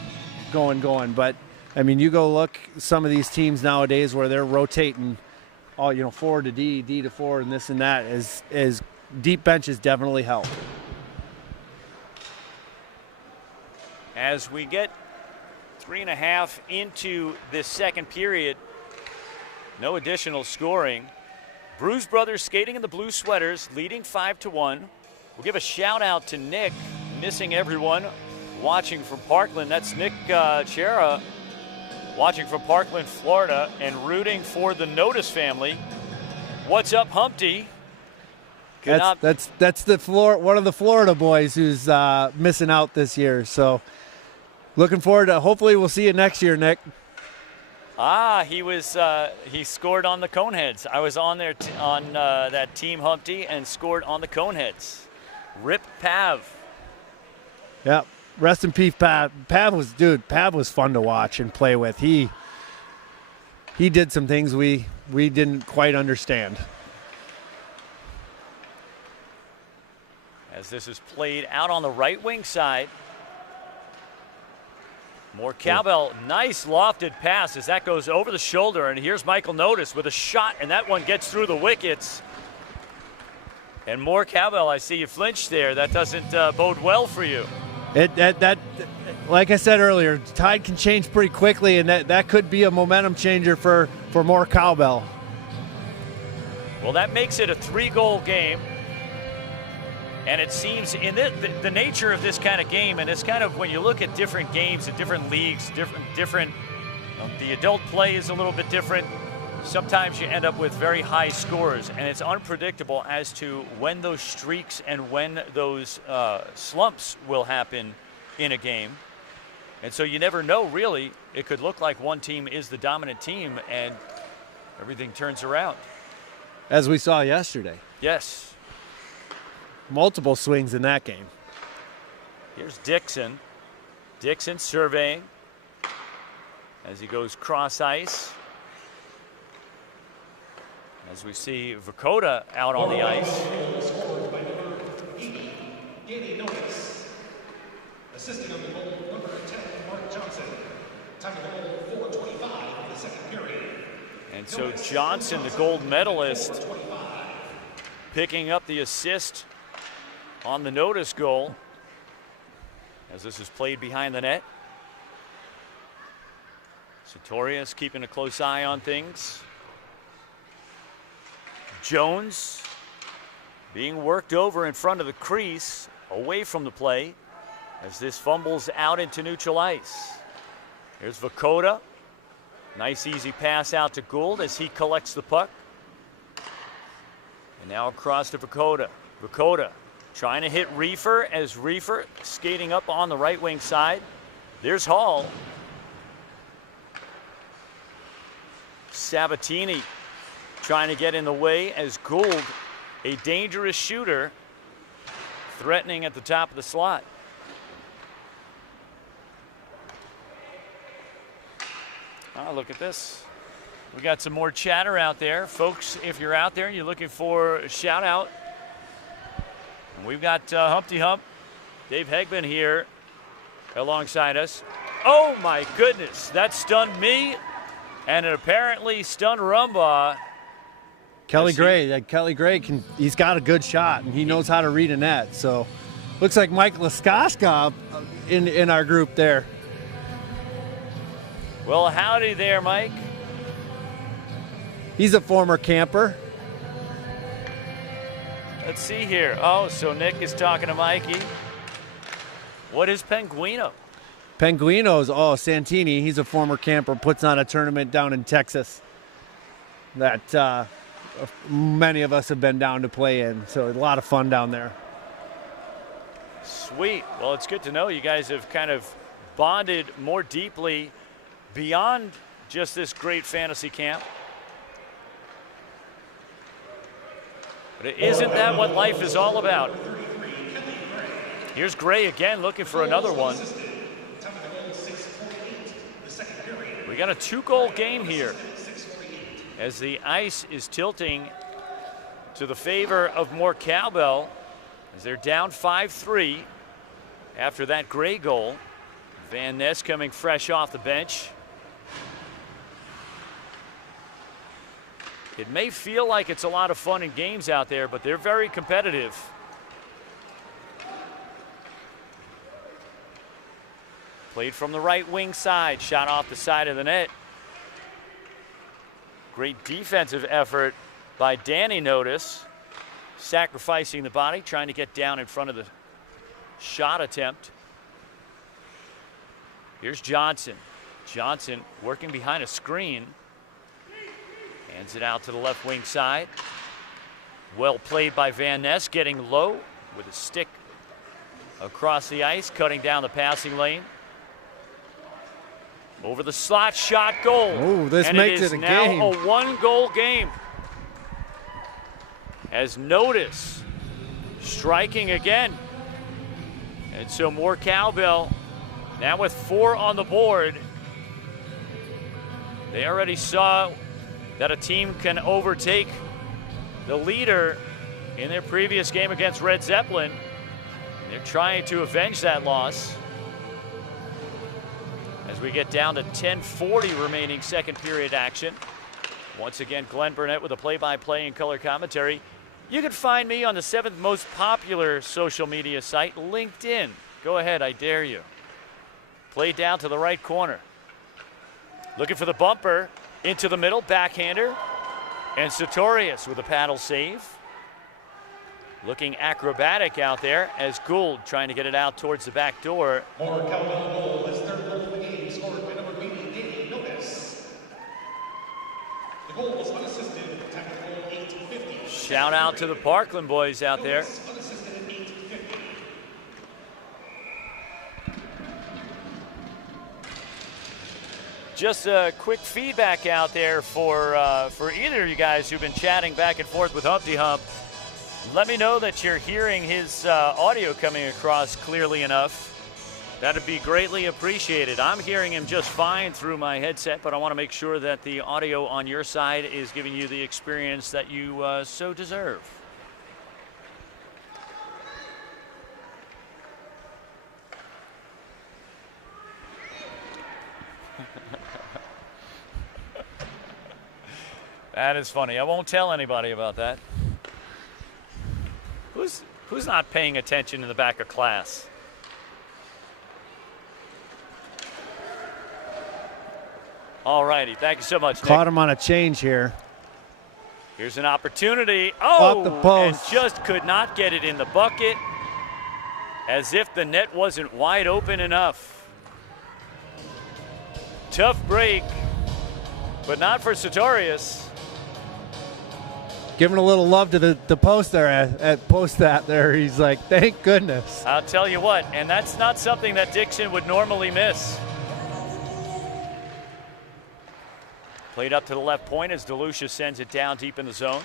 going. But, I mean, you go look some of these teams nowadays where they're rotating forward to D, D to forward, and this and that, as deep benches definitely help. As we get 3.5 into this second period, no additional scoring. Bruise brothers skating in the blue sweaters, leading 5-1. We'll give a shout out to Nick, missing everyone, watching from Parkland. That's Nick Chera, watching from Parkland, Florida, and rooting for the Notice family. What's up, Humpty? That's one of the Florida boys who's missing out this year. So looking forward to, hopefully we'll see you next year, Nick. He scored on the Coneheads. I was on there on that team, Humpty, and scored on the Coneheads. Rip Pav. Yeah, rest in peace, Pav. Pav was fun to watch and play with. He did some things we didn't quite understand. As this is played out on the right wing side. More Cowbell, nice lofted pass as that goes over the shoulder, and here's Michael Notice with a shot, and that one gets through the wickets. And more Cowbell, I see you flinch there. That doesn't bode well for you. That, like I said earlier, tide can change pretty quickly, and that could be a momentum changer for more Cowbell. Well, that makes it a 3-goal game. And it seems in the nature of this kind of game, and it's kind of when you look at different games at different leagues, the adult play is a little bit different. Sometimes you end up with very high scores, and it's unpredictable as to when those streaks and when those slumps will happen in a game. And so you never know, really. It could look like one team is the dominant team, and everything turns around. As we saw yesterday. Yes. Multiple swings in that game. Here's Dixon. Dixon surveying as he goes cross ice. As we see Vakota out on the ice. Scored by number 80, Danny Notice. Assisting on the goal, number 10, Mark Johnson. Time of the goal, 4:25 in the second period. And so Johnson, the gold medalist, picking up the assist on the Notice goal as this is played behind the net. Sartorius keeping a close eye on things. Jones being worked over in front of the crease, away from the play, as this fumbles out into neutral ice. Here's Vakota. Nice easy pass out to Gould as he collects the puck. And now across to Vakota. Vakota trying to hit Reefer as Reefer skating up on the right wing side. There's Hall. Sabatini trying to get in the way as Gould, a dangerous shooter, threatening at the top of the slot. Oh, look at this. We got some more chatter out there. Folks, if you're out there and you're looking for a shout out, we've got Humpty Hump, Dave Hegman here alongside us. Oh my goodness, that stunned me, and it apparently stunned Rumbaugh. Kelly Gray he's got a good shot, and he knows how to read a net. So looks like Mike Laskoska in our group there. Well, howdy there, Mike. He's a former camper. Let's see here. Oh, so Nick is talking to Mikey. What is Penguino? Penguino's, Santini, he's a former camper, puts on a tournament down in Texas that many of us have been down to play in. So a lot of fun down there. Sweet. Well, it's good to know you guys have kind of bonded more deeply beyond just this great fantasy camp. But isn't that what life is all about? Here's Gray again looking for another one. We got a 2-goal game here as the ice is tilting to the favor of Moar Cowbell as they're down 5-3 after that Gray goal. Van Ness coming fresh off the bench. It may feel like it's a lot of fun and games out there, but they're very competitive. Played from the right wing side, shot off the side of the net. Great defensive effort by Danny Notice, sacrificing the body, trying to get down in front of the shot attempt. Here's Johnson. Johnson working behind a screen. Hands it out to the left wing side. Well played by Van Ness, getting low with a stick across the ice, cutting down the passing lane. Over the slot, shot, goal. Oh, this makes it a game. Now a 1-goal game. As Notice striking again. And so Moar Cowbell now with 4 on the board. They already saw that a team can overtake the leader in their previous game against Red Zeppelin. They're trying to avenge that loss. As we get down to 10:40 remaining second period action. Once again, Glenn Burnett with a play-by-play and color commentary. You can find me on the 7th most popular social media site, LinkedIn. Go ahead, I dare you. Play down to the right corner. Looking for the bumper. Into the middle, backhander. And Sartorius with a paddle save. Looking acrobatic out there as Gould trying to get it out towards the back door. Moar Cowbell goal, his third goal of the game, scored by number 80, Danny Nones. The goal was unassisted, technical 8:50. Shout out to the Parkland boys out there. Unassisted at 8:50. Just a quick feedback out there for either of you guys who've been chatting back and forth with Humpty Hump. Let me know that you're hearing his audio coming across clearly enough. That'd be greatly appreciated. I'm hearing him just fine through my headset, but I want to make sure that the audio on your side is giving you the experience that you so deserve. That is funny. I won't tell anybody about that. Who's not paying attention in the back of class? All righty. Thank you so much, Nick. Caught him on a change here. Here's an opportunity. Oh, Off the post. And just could not get it in the bucket, as if the net wasn't wide open enough. Tough break, but not for Sartorius. Giving a little love to the post there at post that there. He's like, thank goodness. I'll tell you what, and that's not something that Dixon would normally miss. Played up to the left point as DeLucia sends it down deep in the zone.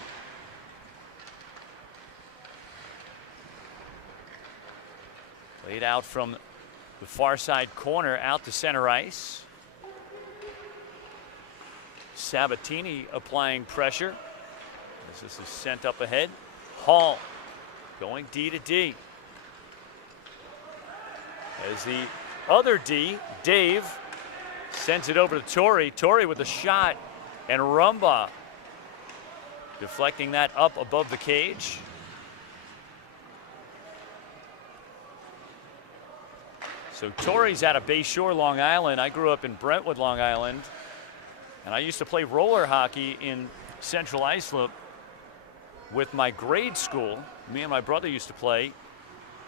Played out from the far side corner out to center ice. Sabatini applying pressure. This is sent up ahead. Hall going D to D. As the other D, Dave, sends it over to Torrey. Torrey with a shot, and Rumbaugh deflecting that up above the cage. So Torrey's out of Bayshore, Long Island. I grew up in Brentwood, Long Island, and I used to play roller hockey in Central Islip with my grade school. Me and my brother used to play,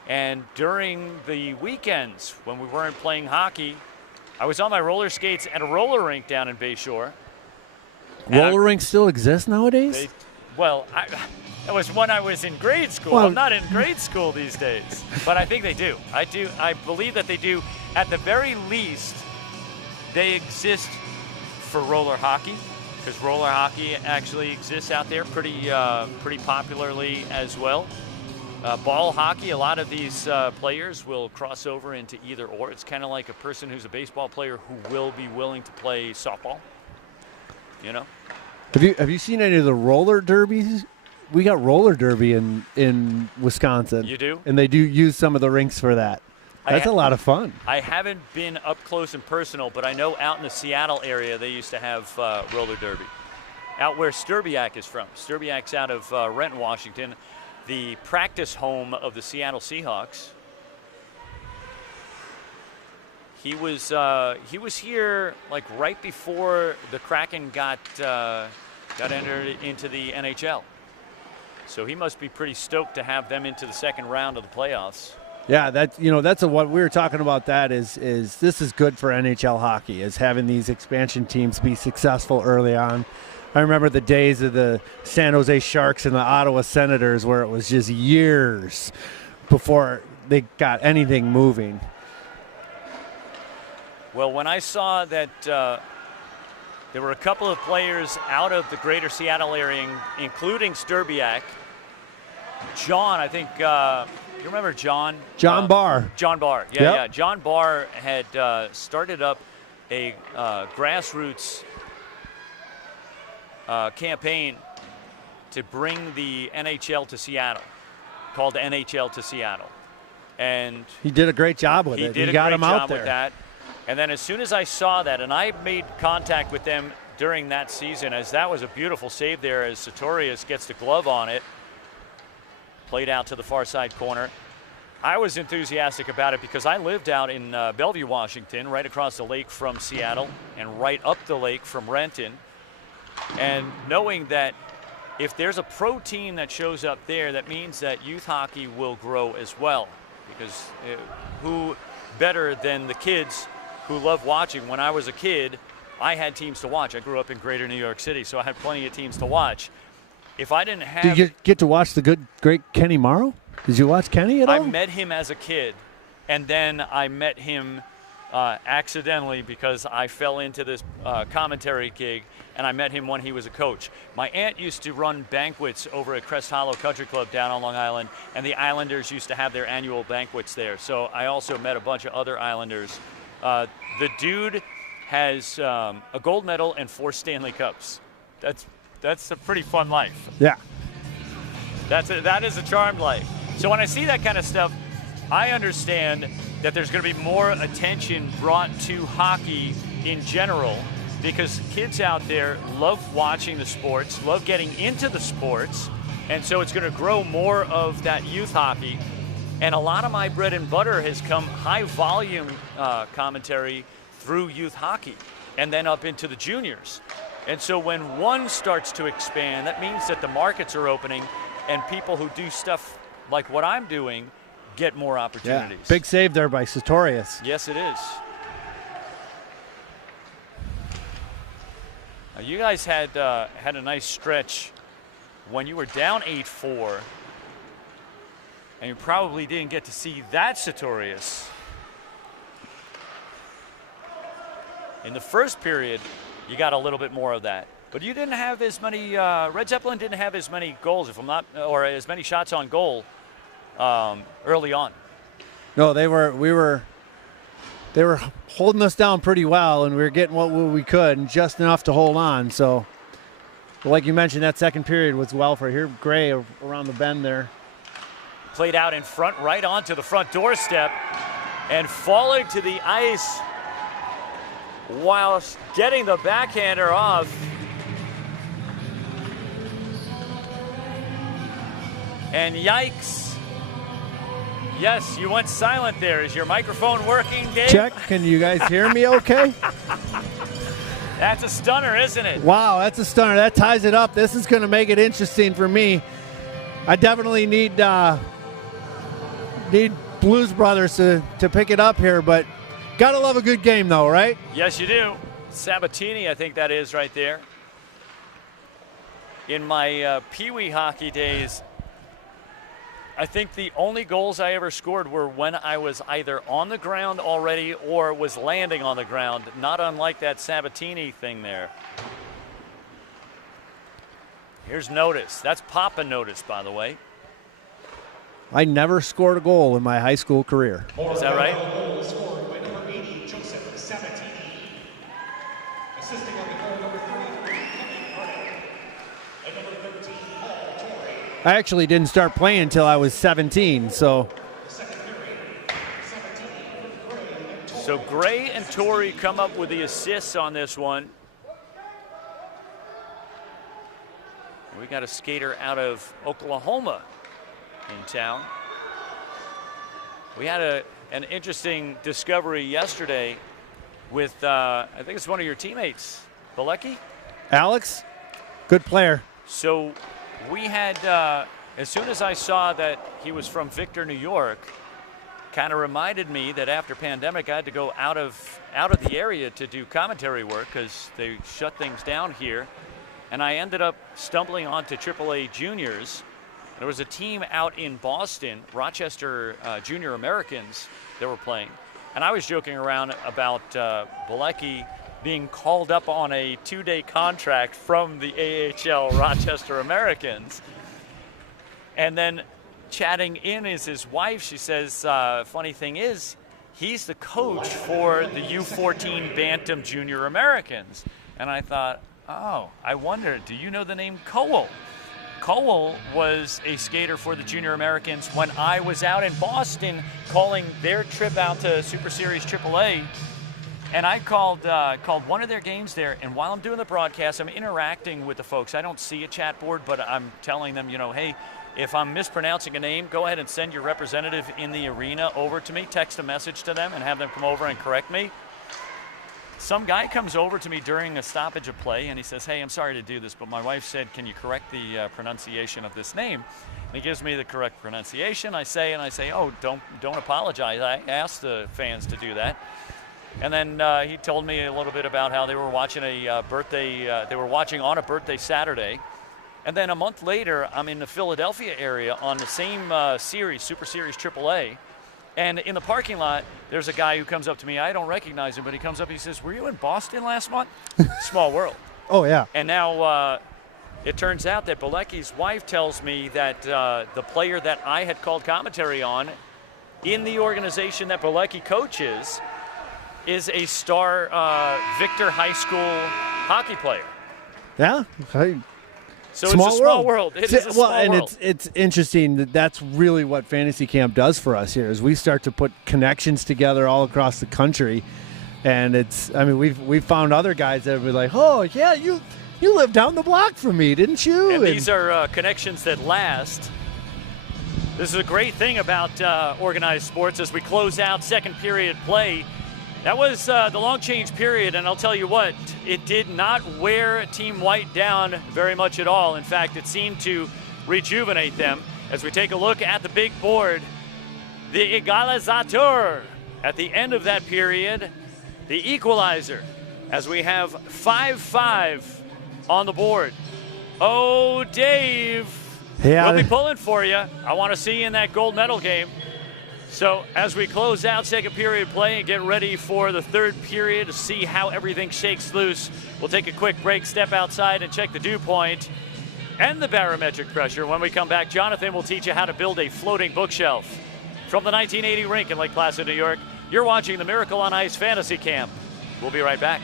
and during the weekends when we weren't playing hockey, I was on my roller skates at a roller rink down in Bayshore. Roller rinks still exist nowadays? That was when I was in grade school. Well, I'm not in grade school these days, but I think they do. I believe that they do. At the very least, they exist for roller hockey, because roller hockey actually exists out there pretty popularly as well. Ball hockey, a lot of these players will cross over into either or. It's kind of like a person who's a baseball player who will be willing to play softball. You know? Have you seen any of the roller derbies? We got roller derby in Wisconsin. You do? And they do use some of the rinks for that. That's a lot of fun. I haven't been up close and personal, but I know out in the Seattle area they used to have roller derby. Out where Sturbiak is from. Sturbiak's out of Renton, Washington, the practice home of the Seattle Seahawks. He was here like right before the Kraken got entered into the NHL. So he must be pretty stoked to have them into the second round of the playoffs. Yeah, that's what we were talking about. That is this is good for NHL hockey, is having these expansion teams be successful early on. I remember the days of the San Jose Sharks and the Ottawa Senators, where it was just years before they got anything moving. Well, when I saw that there were a couple of players out of the greater Seattle area, including Sturbiak, John, I think, you remember John? John Barr. John Barr, yeah. John Barr had started up a grassroots campaign to bring the NHL to Seattle, called NHL to Seattle. And he did a great job with it. He got him out with that. And then as soon as I saw that, and I made contact with them during that season, as that was a beautiful save there as Sartorius gets the glove on it, played out to the far side corner. I was enthusiastic about it because I lived out in Bellevue, Washington, right across the lake from Seattle and right up the lake from Renton. And knowing that if there's a pro team that shows up there, that means that youth hockey will grow as well. Because who better than the kids who love watching? When I was a kid, I had teams to watch. I grew up in greater New York City, so I had plenty of teams to watch. If I didn't have... Did you get to watch the great Kenny Morrow? Did you watch Kenny at all? I met him as a kid, and then I met him accidentally because I fell into this commentary gig, and I met him when he was a coach. My aunt used to run banquets over at Crest Hollow Country Club down on Long Island, and the Islanders used to have their annual banquets there. So I also met a bunch of other Islanders. The dude has a gold medal and 4 Stanley Cups. That's a pretty fun life. Yeah. That is a charmed life. So when I see that kind of stuff, I understand that there's going to be more attention brought to hockey in general, because kids out there love watching the sports, love getting into the sports, and so it's going to grow more of that youth hockey. And a lot of my bread and butter has come high volume commentary through youth hockey and then up into the juniors. And so when one starts to expand, that means that the markets are opening and people who do stuff like what I'm doing get more opportunities. Yeah. Big save there by Sartorius. Yes, it is. You guys had a nice stretch when you were down 8-4, and you probably didn't get to see that Sartorius. In the first period, you got a little bit more of that. But you didn't have as many, Red Zeppelin didn't have as many goals, if I'm not, or as many shots on goal early on. No, they were holding us down pretty well, and we were getting what we could, and just enough to hold on. So, like you mentioned, that second period was well for here. Gray around the bend there. Played out in front, right onto the front doorstep, and falling to the ice whilst getting the backhander off. And yikes. Yes, you went silent there. Is your microphone working, Dave? Check. Can you guys hear me okay? That's a stunner, isn't it? Wow, that's a stunner. That ties it up. This is going to make it interesting for me. I definitely need Blues Brothers to pick it up here, but gotta love a good game, though, right? Yes, you do. Sabatini, I think that is right there. In my Pee-wee hockey days, I think the only goals I ever scored were when I was either on the ground already or was landing on the ground, not unlike that Sabatini thing there. Here's Notice. That's Papa Notice, by the way. I never scored a goal in my high school career. Is that right? Goal scored by number 80, Joseph Sabatini. Assisting on the goal, number 33, Kenny Hardy. And number 13, Paul Torrey. I actually didn't start playing until I was 17, so. So Gray and Torrey come up with the assists on this one. We got a skater out of Oklahoma in town. We had an interesting discovery yesterday with, I think it's one of your teammates, Bilecki? Alex, good player. So we had, as soon as I saw that he was from Victor, New York, kind of reminded me that after pandemic I had to go out of the area to do commentary work because they shut things down here. And I ended up stumbling onto AAA juniors. There was a team out in Boston, Rochester Junior Americans, that were playing. And I was joking around about Bilecki being called up on a 2-day contract from the AHL Rochester Americans. And then chatting in is his wife. She says, funny thing is, he's the coach for the U14 Bantam Junior Americans. And I thought, oh, I wonder, do you know the name Cowbell? Cowbell was a skater for the Junior Americans when I was out in Boston calling their trip out to Super Series AAA. And I called one of their games there, and while I'm doing the broadcast, I'm interacting with the folks. I don't see a chat board, but I'm telling them, hey, if I'm mispronouncing a name, go ahead and send your representative in the arena over to me, text a message to them, and have them come over and correct me. some guy comes over to me during a stoppage of play, and he says, "Hey, I'm sorry to do this, but my wife said, can you correct the pronunciation of this name?" And he gives me the correct pronunciation. I say, "Oh, don't apologize. I asked the fans to do that." And then he told me a little bit about how they were watching they were watching on a birthday Saturday. And then a month later, I'm in the Philadelphia area on the same series, Super Series AAA. And in the parking lot, there's a guy who comes up to me. I don't recognize him, but he comes up, he says, "Were you in Boston last month?" Small world. Oh, yeah. And now it turns out that Bilecki's wife tells me that the player that I had called commentary on in the organization that Bilecki coaches is a star Victor High School hockey player. Yeah. So it's a small world. It is a small and world. it's interesting that that's really what Fantasy Camp does for us here is we start to put connections together all across the country. And we've found other guys that would be like, "Oh, yeah, you lived down the block from me, didn't you?" And these are connections that last. This is a great thing about organized sports as we close out second period play. That was the long change period, and I'll tell you what, it did not wear Team White down very much at all. In fact, it seemed to rejuvenate them. As we take a look at the big board, the égalisateur at the end of that period, the equalizer, as we have 5-5 on the board. Oh, Dave, yeah, we'll be pulling for you. I want to see you in that gold medal game. So as we close out second period play and get ready for the third period to see how everything shakes loose, we'll take a quick break, step outside, and check the dew point and the barometric pressure. When we come back, Jonathan will teach you how to build a floating bookshelf. From the 1980 rink in Lake Placid, New York, you're watching the Miracle on Ice Fantasy Camp. We'll be right back.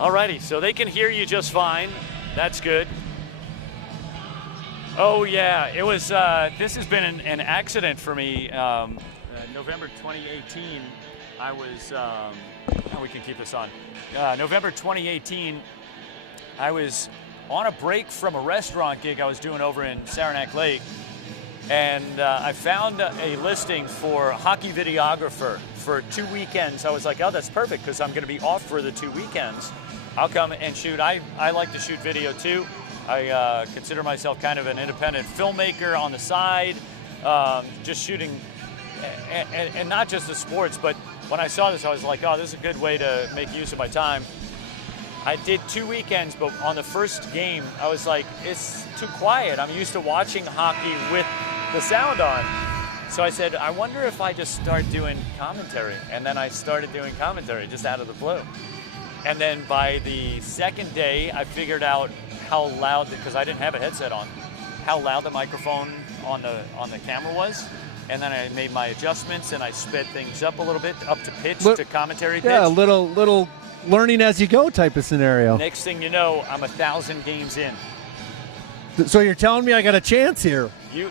Alrighty, so they can hear you just fine. That's good. Oh yeah, it was. This has been an accident for me. November 2018, I was. We can keep this on. November 2018, I was on a break from a restaurant gig I was doing over in Saranac Lake, and I found a listing for hockey videographer for 2 weekends. I was like, "Oh, that's perfect because I'm going to be off for the 2 weekends. I'll come and shoot." I like to shoot video too. I consider myself kind of an independent filmmaker on the side, just shooting, and not just the sports, but when I saw this, I was like, "Oh, this is a good way to make use of my time." I did 2 weekends, but on the first game, I was like, it's too quiet. I'm used to watching hockey with the sound on. So I said, I wonder if I just start doing commentary. And then I started doing commentary just out of the blue. And then by the second day, I figured out how loud, because I didn't have a headset on, how loud the microphone on the camera was. And then I made my adjustments and I sped things up a little bit, up to pitch, to commentary pitch. Yeah, a little learning as you go type of scenario. Next thing you know, I'm 1,000 games in. So you're telling me I got a chance here? You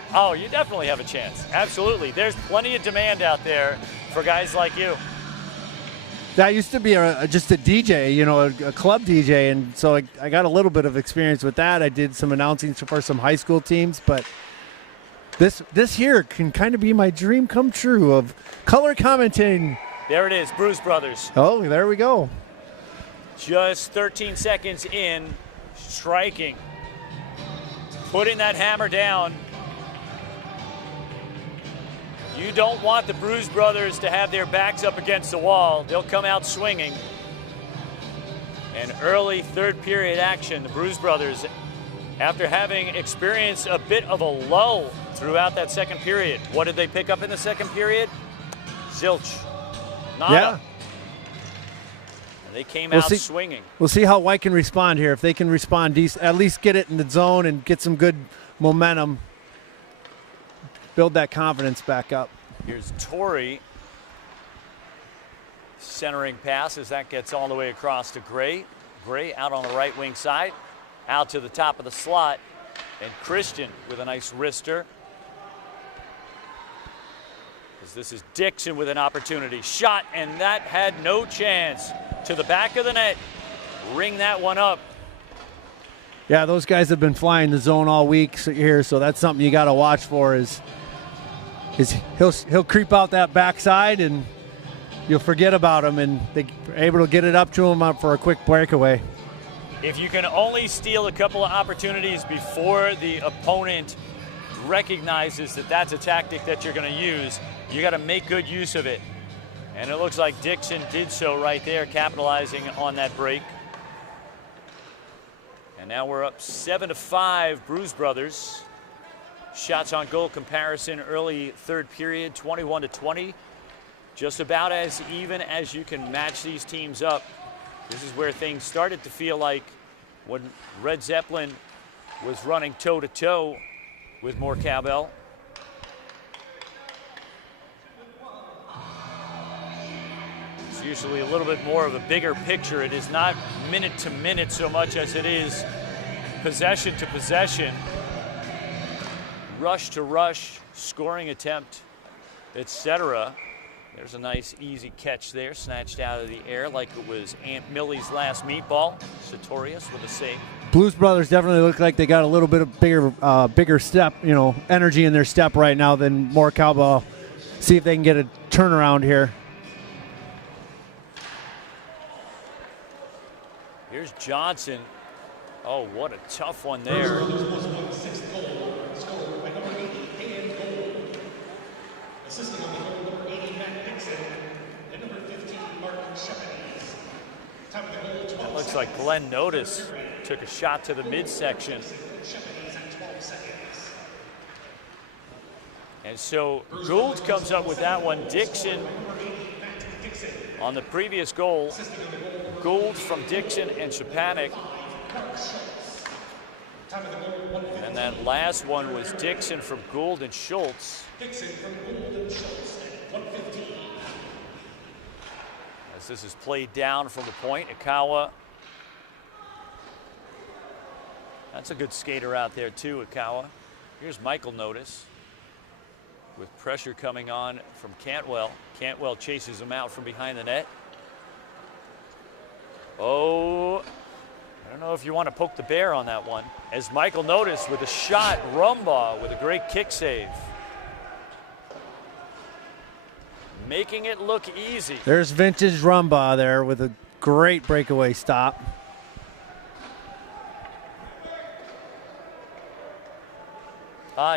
definitely have a chance. Absolutely. There's plenty of demand out there for guys like you. I used to be just a DJ, a club DJ, and so I got a little bit of experience with that. I did some announcing for some high school teams, but this here can kind of be my dream come true of color commentating. There it is, Bruise Brothers. Oh, there we go. Just 13 seconds in, striking, putting that hammer down. You don't want the Bruise Brothers to have their backs up against the wall. They'll come out swinging. And early third period action, the Bruise Brothers, after having experienced a bit of a lull throughout that second period. What did they pick up in the second period? Zilch. Nada. Yeah. They came out swinging. We'll see how White can respond here. If they can respond, at least get it in the zone and get some good momentum. Build that confidence back up. Here's Torrey. Centering pass as that gets all the way across to Gray. Gray out on the right wing side. Out to the top of the slot. And Christian with a nice wrister. As this is Dixon with an opportunity. Shot, and that had no chance. To the back of the net. Ring that one up. Yeah, those guys have been flying the zone all week here, so that's something you got to watch for is is he'll creep out that backside and you'll forget about him, and they're able to get it up to him for a quick breakaway. If you can only steal a couple of opportunities before the opponent recognizes that that's a tactic that you're going to use, you got to make good use of it. And it looks like Dixon did so right there, capitalizing on that break. And now we're up 7-5, Bruise brothers. Shots on goal comparison early third period, 21-20. Just about as even as you can match these teams up. This is where things started to feel like when Red Zeppelin was running toe-to-toe with Moar Cowbell. It's usually a little bit more of a bigger picture. It is not minute to minute so much as it is possession to possession, rush to rush, scoring attempt, etc. There's a nice easy catch there, snatched out of the air like it was Aunt Millie's last meatball. Sartorius with a save. Blues brothers definitely look like they got a little bit of bigger step, energy in their step right now than Moar Cowbell. See if they can get a turnaround here. Here's Johnson. Oh, what a tough one there. Assisting on the goal, number 80, Matt Dixon, and number 15, Mark Shepard. Time of the goal, 12 That looks like Glenn Notice took a shot to the midsection. And so Gould comes up with that one. Dixon on the previous goal. Gould from Dixon and Shapanik. And that last one was Dixon from Gould and Schultz. As this is played down from the point, Ikawa. That's a good skater out there too, Ikawa. Here's Michael Notice with pressure coming on from Cantwell. Cantwell chases him out from behind the net. Oh, I don't know if you want to poke the bear on that one. As Michael Notice with a shot, Rumbaugh with a great kick save. Making it look easy. There's vintage Rumbaugh there with a great breakaway stop.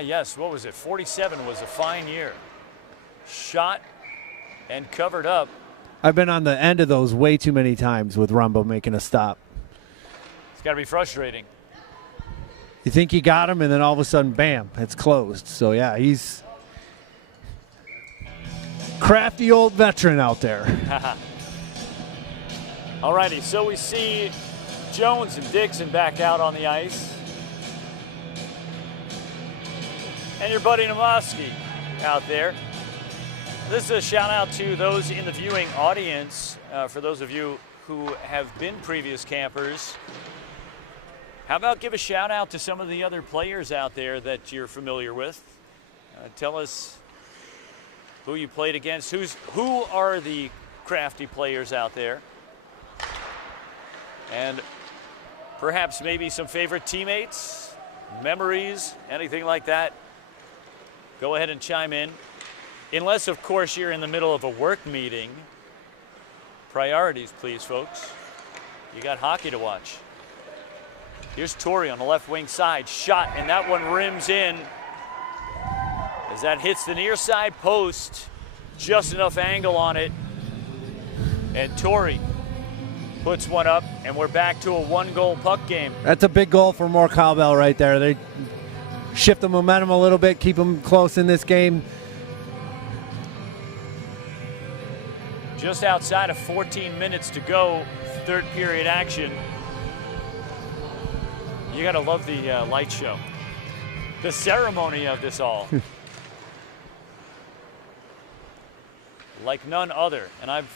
Yes, what was it? 47 was a fine year. Shot and covered up. I've been on the end of those way too many times with Rumbaugh making a stop. It's got to be frustrating. You think you got him, and then all of a sudden, bam, it's closed. So, yeah, he's crafty old veteran out there. All righty, so we see Jones and Dixon back out on the ice. And your buddy Nomoski out there. This is a shout out to those in the viewing audience. For those of you who have been previous campers, how about give a shout out to some of the other players out there that you're familiar with? Tell us who you played against. Who are the crafty players out there? And perhaps maybe some favorite teammates, memories, anything like that. Go ahead and chime in. Unless, of course, you're in the middle of a work meeting. Priorities, please, folks. You got hockey to watch. Here's Torrey on the left wing side. Shot, and that one rims in. As that hits the near side post. Just enough angle on it. And Torrey puts one up, and we're back to a one-goal puck game. That's a big goal for Moar Cowbell right there. They shift the momentum a little bit, keep them close in this game. Just outside of 14 minutes to go, third period action. You gotta love the light show. The ceremony of this all. Like none other. And I've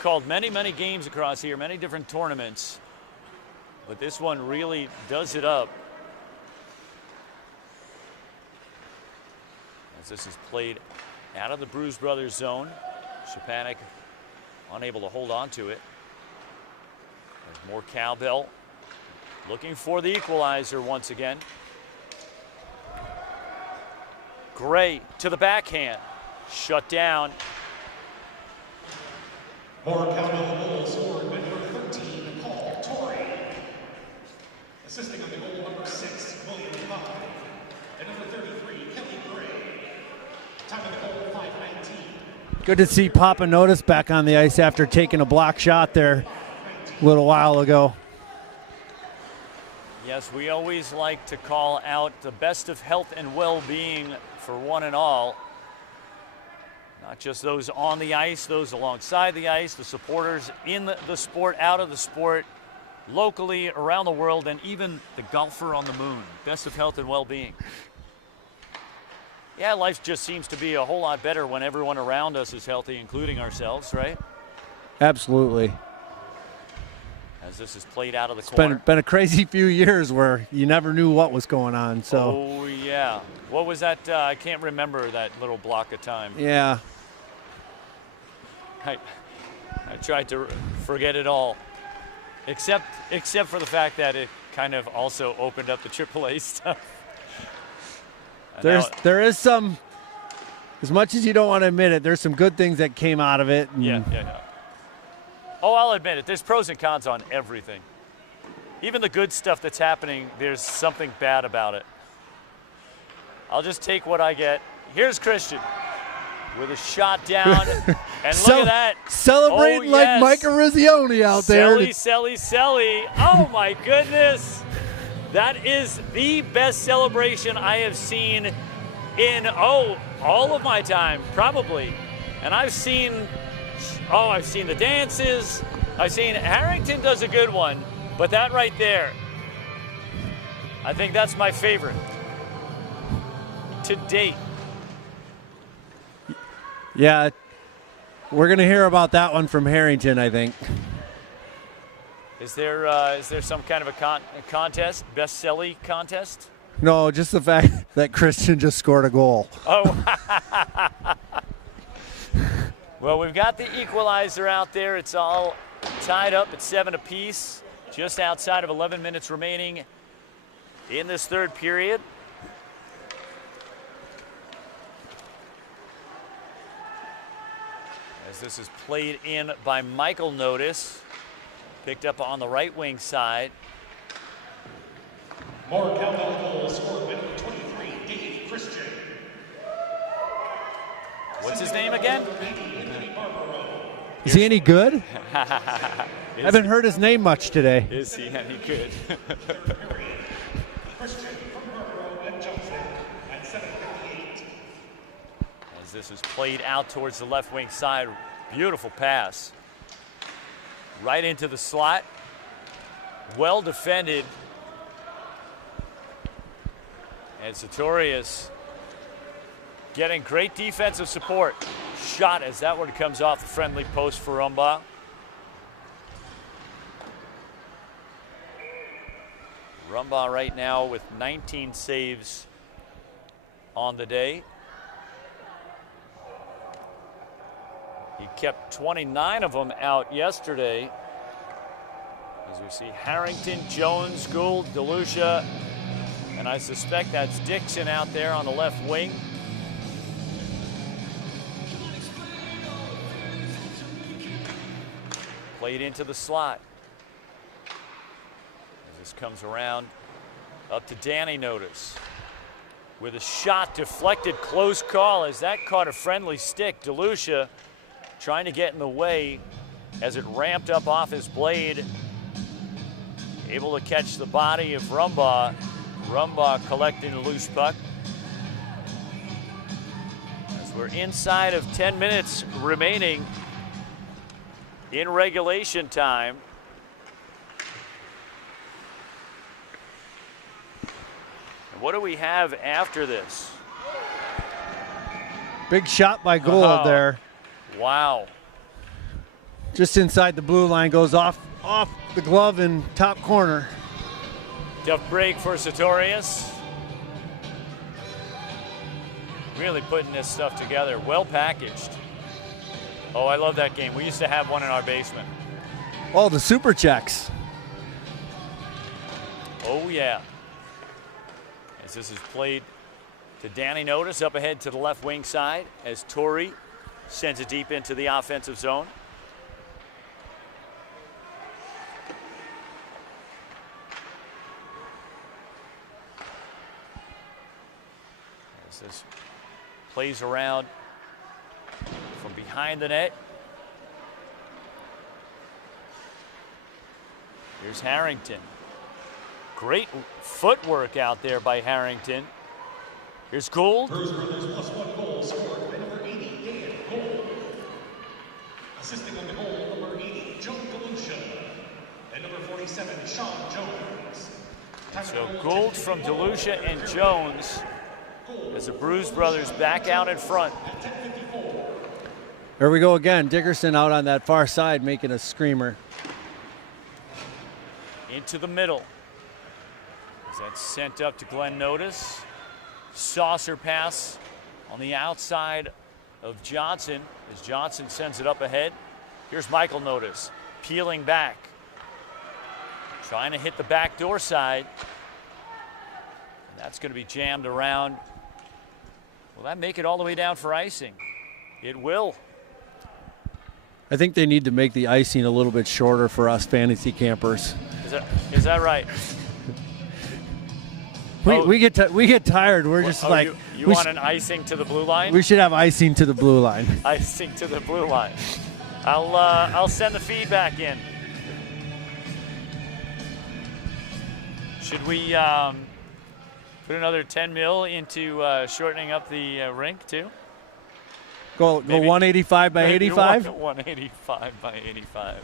called many, many games across here, many different tournaments. But this one really does it up. As this is played out of the Bruise brothers zone. Shapanik unable to hold on to it. There's more Cowbell looking for the equalizer once again. Gray to the backhand. Shut down. Moar Cowbell goal scored by number 13, Paul Torrey. Assisting on the goal, number 6, William Buck. And number 33, Kelly Gray. Time of the goal, 5:19. Good to see Papa Notice back on the ice after taking a block shot there a little while ago. Yes, we always like to call out the best of health and well-being for one and all. Not just those on the ice, those alongside the ice, the supporters in the sport, out of the sport, locally, around the world, and even the golfer on the moon. Best of health and well-being. Yeah, life just seems to be a whole lot better when everyone around us is healthy, including ourselves, right? Absolutely. As this is played out of the corner. It's been a crazy few years where you never knew what was going on. So. Oh, yeah. What was that? I can't remember that little block of time. Yeah. I tried to forget it all, except for the fact that it kind of also opened up the AAA stuff. There is some, as much as you don't want to admit it, there's some good things that came out of it. Yeah. Oh, I'll admit it. There's pros and cons on everything. Even the good stuff that's happening, there's something bad about it. I'll just take what I get. Here's Christian with a shot down. And look at that. Celebrating like Micah Rizzioni out there. Selly. Oh, my goodness. That is the best celebration I have seen in, all of my time, probably. And I've seen the dances. Harrington does a good one, but that right there, I think that's my favorite to date. Yeah, we're going to hear about that one from Harrington, I think. Is there some kind of a contest, best Selly contest? No, just the fact that Christian just scored a goal. Oh. Well, we've got the equalizer out there. It's all tied up at 7 apiece, just outside of 11 minutes remaining in this third period. As this is played in by Michael Notice, picked up on the right wing side. Moar Cowbell goal scored by number 23, Dave Christian. What's his name again? Is he any good? I haven't heard his name much today. Is he any good? Christian from Barbaro and Johnson at 7:58. As this is played out towards the left wing side, beautiful pass. Right into the slot. Well defended. And Sartorius getting great defensive support. Shot as that one comes off the friendly post for Rumbaugh. Rumbaugh right now with 19 saves on the day. He kept 29 of them out yesterday. As we see Harrington, Jones, Gould, DeLucia, and I suspect that's Dixon out there on the left wing. Played into the slot. As this comes around, up to Danny Notice. With a shot deflected, close call as that caught a friendly stick. DeLucia trying to get in the way as it ramped up off his blade. Able to catch the body of Rumbaugh. Rumbaugh collecting the loose puck. As we're inside of 10 minutes remaining in regulation time. And what do we have after this? Big shot by Gould there. Wow. Just inside the blue line, goes off the glove in top corner. Tough break for Sartorius. Really putting this stuff together. Well packaged. Oh, I love that game. We used to have one in our basement. Oh, the super checks. Oh, yeah. As this is played to Danny Notice up ahead to the left wing side as Torrey sends it deep into the offensive zone. As this plays around from behind the net. Here's Harrington. Great footwork out there by Harrington. Here's Gould. Bruise Brothers +1 goal scored by number 80, Dan Gould. Assisting on the goal, number 80, Joe DeLucia. And number 47, Sean Jones. So Gould from DeLucia and Jones as the Bruise Brothers back out in front. There we go again. Dickerson out on that far side making a screamer. Into the middle. As that's sent up to Glenn Notice. Saucer pass on the outside of Johnson as Johnson sends it up ahead. Here's Michael Notice peeling back. Trying to hit the back door side. And that's going to be jammed around. Will that make it all the way down for icing? It will. I think they need to make the icing a little bit shorter for us fantasy campers. Is that right? We get tired. We're just like you want an icing to the blue line? We should have icing to the blue line. Icing to the blue line. I'll send the feedback in. Should we put another 10 mil into shortening up the rink too? Go 185 by 85. 185 by 85.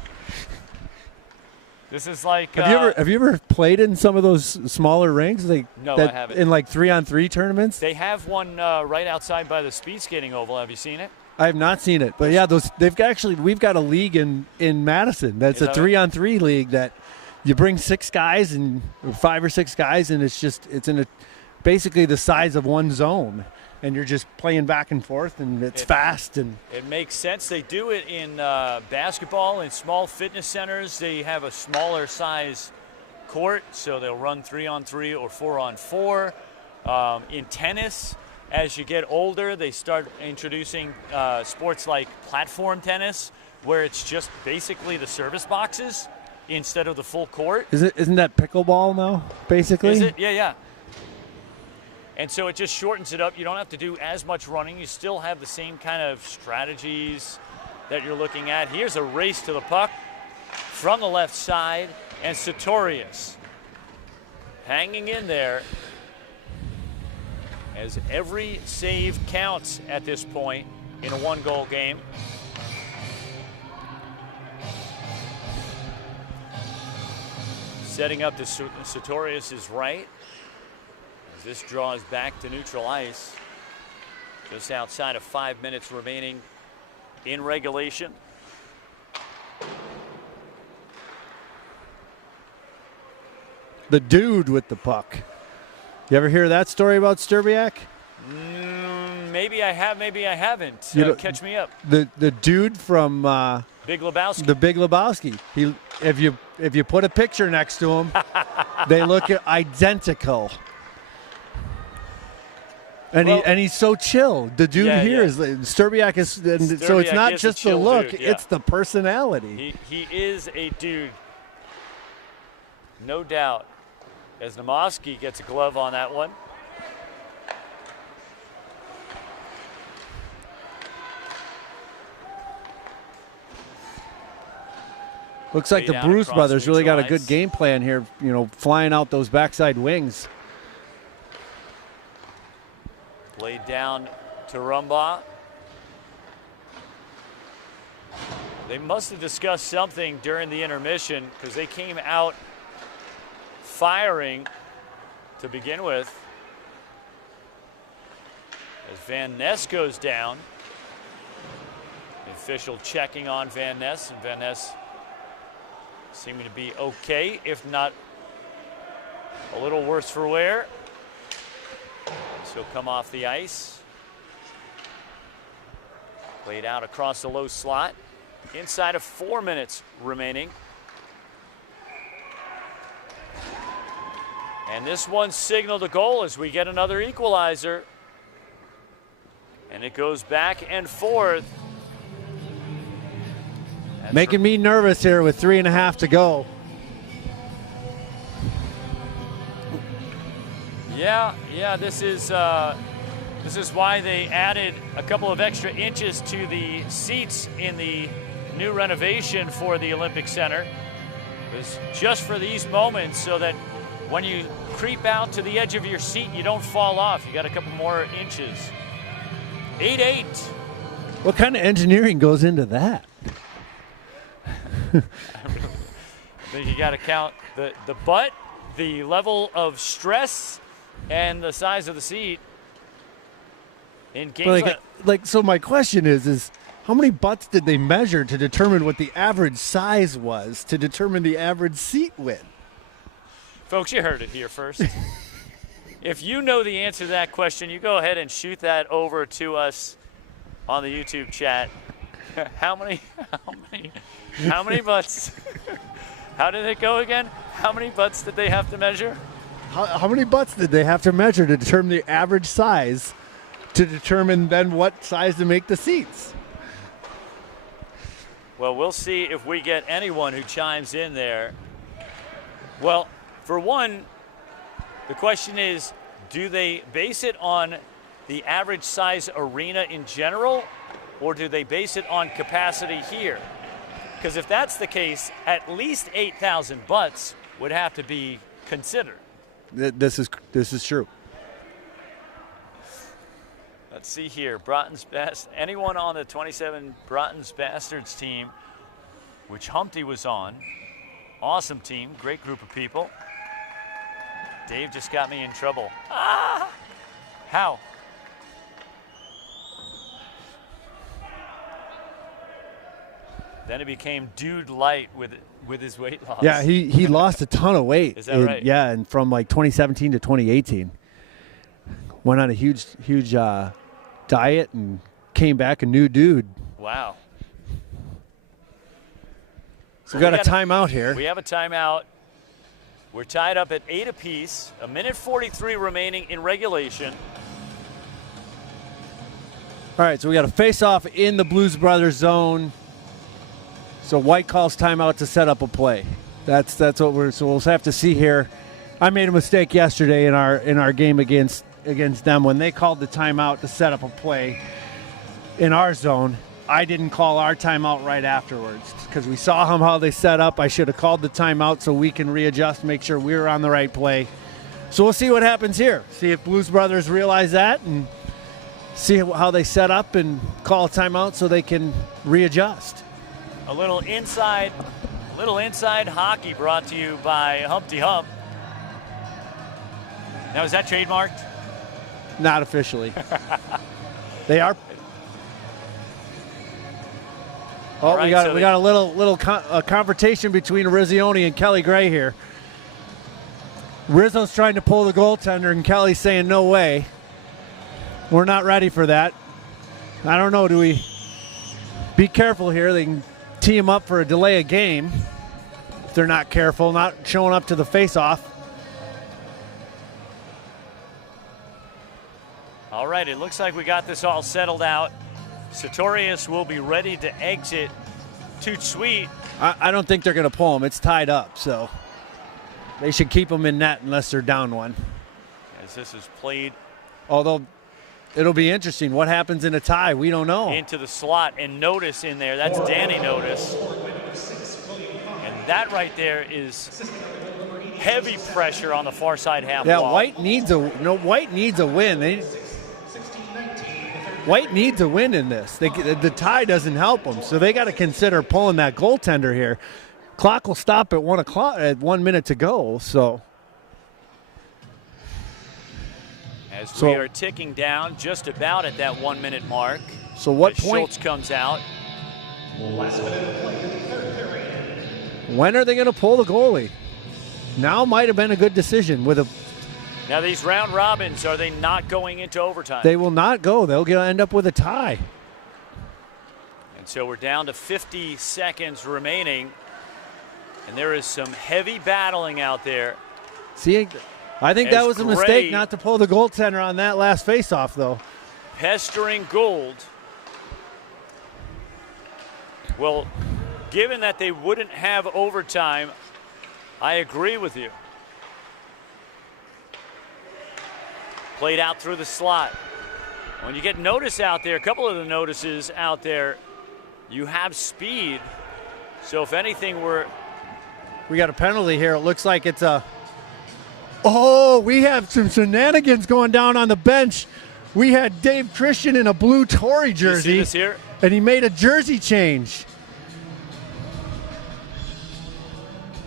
This is like. Have you ever played in some of those smaller rinks? No, I haven't. In like 3-on-3 tournaments. They have one right outside by the speed skating oval. Have you seen it? I have not seen it, but yeah, we've got a league in Madison that's a 3-on-3 league that you bring 6 guys and 5 or 6 guys, and it's in basically the size of one zone. And you're just playing back and forth, and it's fast. And it makes sense. They do it in basketball, in small fitness centers. They have a smaller size court, so they'll run 3-on-3 or 4-on-4. In tennis, as you get older, they start introducing sports like platform tennis, where it's just basically the service boxes instead of the full court. Isn't that pickleball now, basically? Is it? Yeah. And so it just shortens it up. You don't have to do as much running. You still have the same kind of strategies that you're looking at. Here's a race to the puck from the left side, and Sartorius hanging in there as every save counts at this point in a 1-goal game. Setting up to Sartorius' right. This draws back to neutral ice. Just outside of 5 minutes remaining in regulation. The dude with the puck. You ever hear that story about Sturbiak? Maybe I have, maybe I haven't. Catch me up. The dude from Big Lebowski. The Big Lebowski. If you put a picture next to him, they look identical. And he's so chill. The dude is Sturbiak is, so it's not just the look; dude, it's the personality. He is a dude, no doubt. As Namoski gets a glove on that one. Looks like the Bruise brothers really got a good game plan here. Flying out those backside wings. Laid down to Rumbaugh. They must have discussed something during the intermission because they came out firing to begin with. As Van Ness goes down. The official checking on Van Ness, and Van Ness seeming to be okay, if not a little worse for wear. He'll come off the ice. Laid out across the low slot. Inside of 4 minutes remaining. And this one signaled a goal as we get another equalizer. And it goes back and forth. Making me nervous here with 3.5 to go. Yeah, this is why they added a couple of extra inches to the seats in the new renovation for the Olympic Center. It was just for these moments so that when you creep out to the edge of your seat, you don't fall off. You got a couple more inches. 8-8. What kind of engineering goes into that? I think you got to count the butt, the level of stress, and the size of the seat. In games so my question is how many butts did they measure to determine what the average size was to determine the average seat width? Folks, you heard it here first. If you know the answer to that question, you go ahead and shoot that over to us on the YouTube chat. How many butts? How did it go again? How many butts did they have to measure? How many butts did they have to measure to determine the average size to determine then what size to make the seats? Well, we'll see if we get anyone who chimes in there. Well, for one, the question is, do they base it on the average size arena in general, or do they base it on capacity here? Because if that's the case, at least 8,000 butts would have to be considered. This is true. Let's see here. Broughton's best. Anyone on the 27 Broughton's Bastards team, which Humpty was on. Awesome team. Great group of people. Dave just got me in trouble. Ah! How? Then it became dude light with his weight loss. Yeah, he lost a ton of weight. Is that right? Yeah, and from like 2017 to 2018. Went on a huge diet and came back a new dude. Wow. So we got a timeout here. We have a timeout. We're tied up at 8 apiece. 1:43 remaining in regulation. All right, so we got a face-off in the Blues Brothers zone. So White calls timeout to set up a play. That's what we'll have to see here. I made a mistake yesterday in our game against them when they called the timeout to set up a play in our zone. I didn't call our timeout right afterwards because we saw how they set up. I should have called the timeout so we can readjust, make sure we were on the right play. So we'll see what happens here. See if Blues Brothers realize that and see how they set up and call a timeout so they can readjust. A little inside hockey brought to you by Humpty Hump. Now, is that trademarked? Not officially. They are. Oh, right, we got a little confrontation between Rizzioni and Kelly Gray here. Rizzo's trying to pull the goaltender, and Kelly's saying no way. We're not ready for that. I don't know. Do we be careful here? They can tee him up for a delay of game if they're not careful, not showing up to the face-off. All right, it looks like we got this all settled out. Sartorius will be ready to exit Toot Sweet. I don't think they're going to pull him. It's tied up, so they should keep him in net unless they're down one. As this is played. Although it'll be interesting. What happens in a tie? We don't know. Into the slot, and Notice in there. That's Danny Notice. And that right there is heavy pressure on the far side half wall. Yeah, White needs a win. White needs a win in this. The tie doesn't help them, so they got to consider pulling that goaltender here. Clock will stop at 1 o'clock at 1 minute to go. So we are ticking down just about at that 1 minute mark. So what point? Schultz comes out. Last minute of play in the third period. When are they going to pull the goalie? Now might have been a good decision with a. Now these round robins, are they not going into overtime? They will not go. They'll end up with a tie. And so we're down to 50 seconds remaining. And there is some heavy battling out there. See, I think that was a mistake not to pull the goaltender on that last faceoff, though. pestering Gould. Well, given that they wouldn't have overtime, I agree with you. Played out through the slot. When you get notice out there, a couple of the notices out there, you have speed. So if anything, we got a penalty here. It looks like it's a. Oh, we have some shenanigans going down on the bench. We had Dave Christian in a blue Tory jersey. You see this here? And he made a jersey change.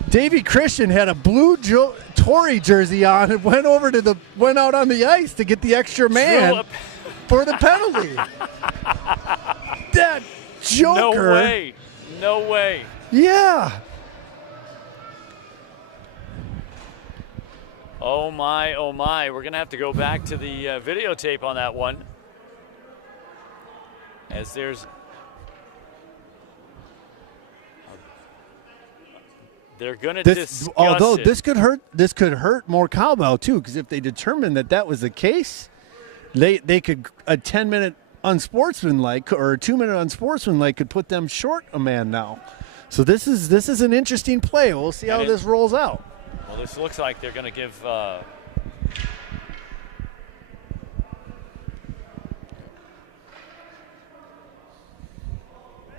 Davey Christian had a blue Tory jersey on and went out on the ice to get the extra man for the penalty. That joker. No way. Yeah. Oh my. We're going to have to go back to the videotape on that one. As they're going to discuss although it. this could hurt Moar Cowbell too, because if they determine that was the case, they could a 10-minute unsportsmanlike or a 2-minute unsportsmanlike could put them short a man now. So this is an interesting play. We'll see how this rolls out. Well, this looks like they're going to give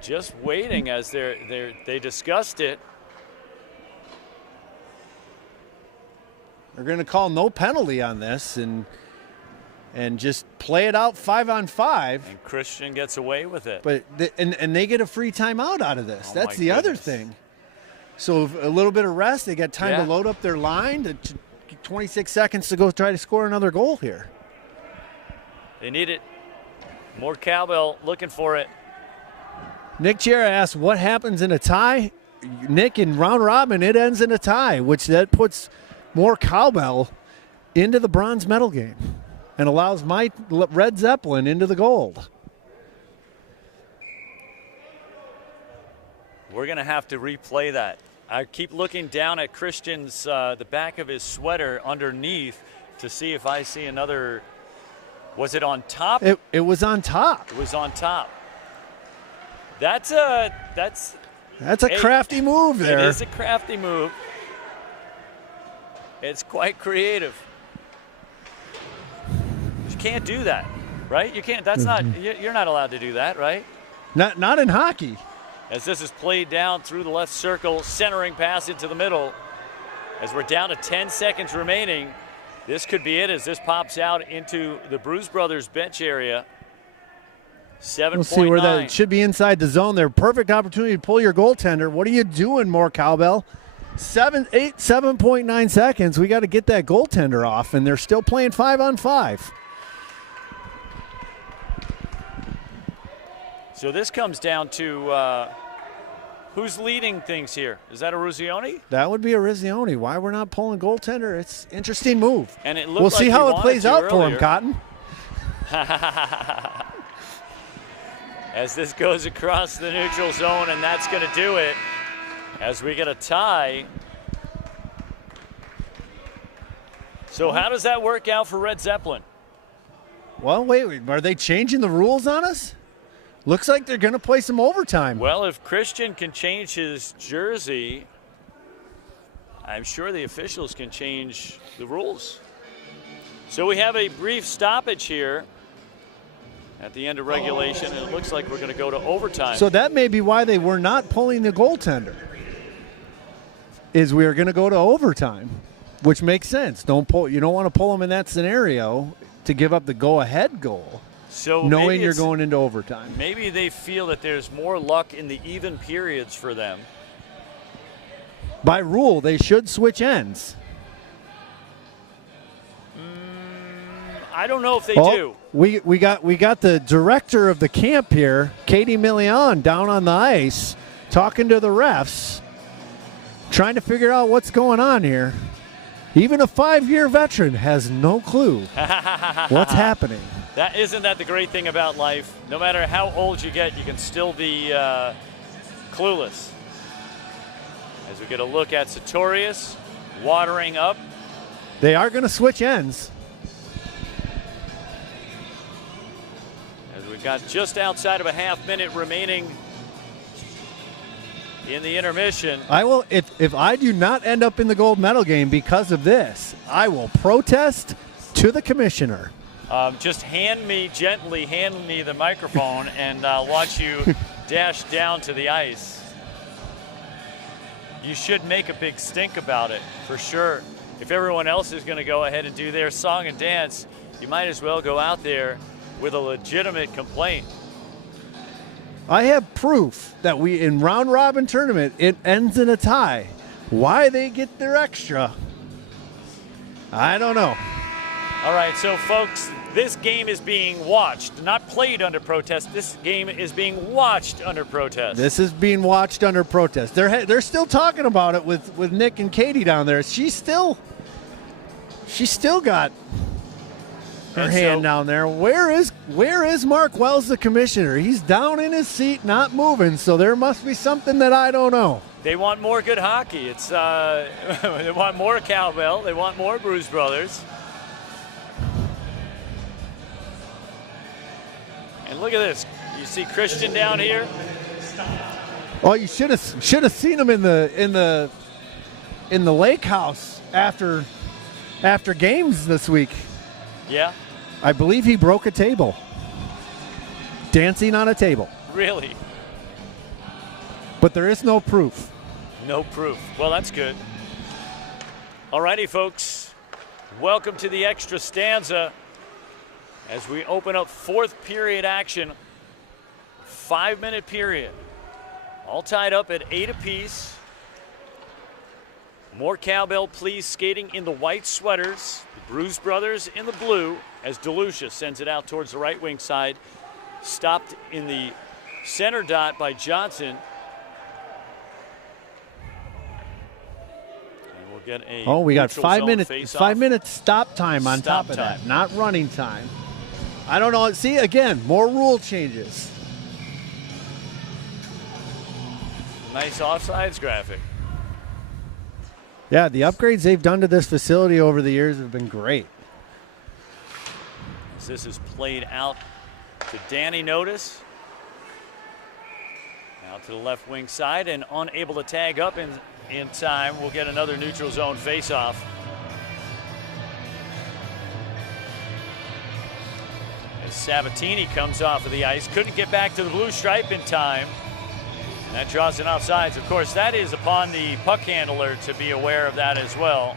just waiting as they discussed it. They're going to call no penalty on this and just play it out 5-on-5. And Christian gets away with it. But and they get a free timeout out of this. That's the other thing. So a little bit of rest. They got time to load up their line. 26 seconds to go try to score another goal here. They need it. More Cowbell looking for it. Nick Chera asked, what happens in a tie? Nick, in round robin, it ends in a tie, which that puts Moar Cowbell into the bronze medal game and allows my Red Zeppelin into the gold. We're going to have to replay that. I keep looking down at Christian's, the back of his sweater underneath to see if I see another. Was it on top? It was on top. It was on top. That's a crafty move there. It is a crafty move. It's quite creative. You can't do that, right? You can't. That's not. You're not allowed to do that, right? Not in hockey. As this is played down through the left circle, centering pass into the middle. As we're down to 10 seconds remaining, this could be it as this pops out into the Bruise Brothers bench area. 7.9. We'll see where that should be inside the zone there. Perfect opportunity to pull your goaltender. What are you doing, Moar Cowbell? 7.9 seconds. We got to get that goaltender off, and they're still playing 5-on-5. So this comes down to who's leading things here. Is that a Ruzioni? That would be a Ruzioni. Why we're not pulling goaltender? It's an interesting move. And it looked we'll see how it plays out earlier. for him, Cotton. As this goes across the neutral zone, and that's going to do it. As we get a tie. So how does that work out for Red Zeppelin? Well, wait. Are they changing the rules on us? Looks like they're going to play some overtime. Well, if Christian can change his jersey, I'm sure the officials can change the rules. So we have a brief stoppage here at the end of regulation, and it looks like we're going to go to overtime. So that may be why they were not pulling the goaltender, is we are going to go to overtime, which makes sense. You don't want to pull them in that scenario to give up the go-ahead goal. So knowing you're going into overtime. Maybe they feel that there's more luck in the even periods for them. By rule, they should switch ends. I don't know if they do. We got the director of the camp here, Katie Million, down on the ice, talking to the refs, trying to figure out what's going on here. Even a 5-year veteran has no clue what's happening. Isn't that the great thing about life? No matter how old you get, you can still be clueless. As we get a look at Sartorius watering up. They are going to switch ends. We've got just outside of a half minute remaining in the intermission. I will, if I do not end up in the gold medal game because of this, I will protest to the commissioner. Just gently hand me the microphone, and I'll watch you dash down to the ice. You should make a big stink about it, for sure. If everyone else is going to go ahead and do their song and dance, you might as well go out there with a legitimate complaint. I have proof that in round robin tournament, it ends in a tie. Why they get their extra, I don't know. All right, so folks, this game is being watched, not played under protest. This game is being watched under protest. This is being watched under protest. They're still talking about it with Nick and Katie down there. She's still got her hand down there. Where is Mark Wells, the commissioner? He's down in his seat, not moving. So there must be something that I don't know. They want more good hockey. It's they want more Cowbell. They want more Bruise brothers. And look at this. You see Christian down here? Oh, you should have seen him in the lake house after games this week. Yeah. I believe he broke a table. Dancing on a table. Really? But there is no proof. No proof. Well, that's good. Alrighty, folks. Welcome to the extra stanza as we open up fourth period action. 5-minute period. All tied up at 8 apiece. More Cowbell, please, skating in the white sweaters. The Bruise brothers in the blue as DeLucia sends it out towards the right wing side. Stopped in the center dot by Johnson. And we'll get a we got neutral 5 zone minutes. face-off. 5 minutes stop time on Stop top of time. that, not running time. I don't know. See, again, more rule changes. Nice offsides graphic. Yeah, the upgrades they've done to this facility over the years have been great. As this is played out to Danny Notice. Out to the left wing side and unable to tag up in time. We'll get another neutral zone faceoff. As Sabatini comes off of the ice, couldn't get back to the blue stripe in time. And that draws an offsides. Of course, that is upon the puck handler to be aware of that as well.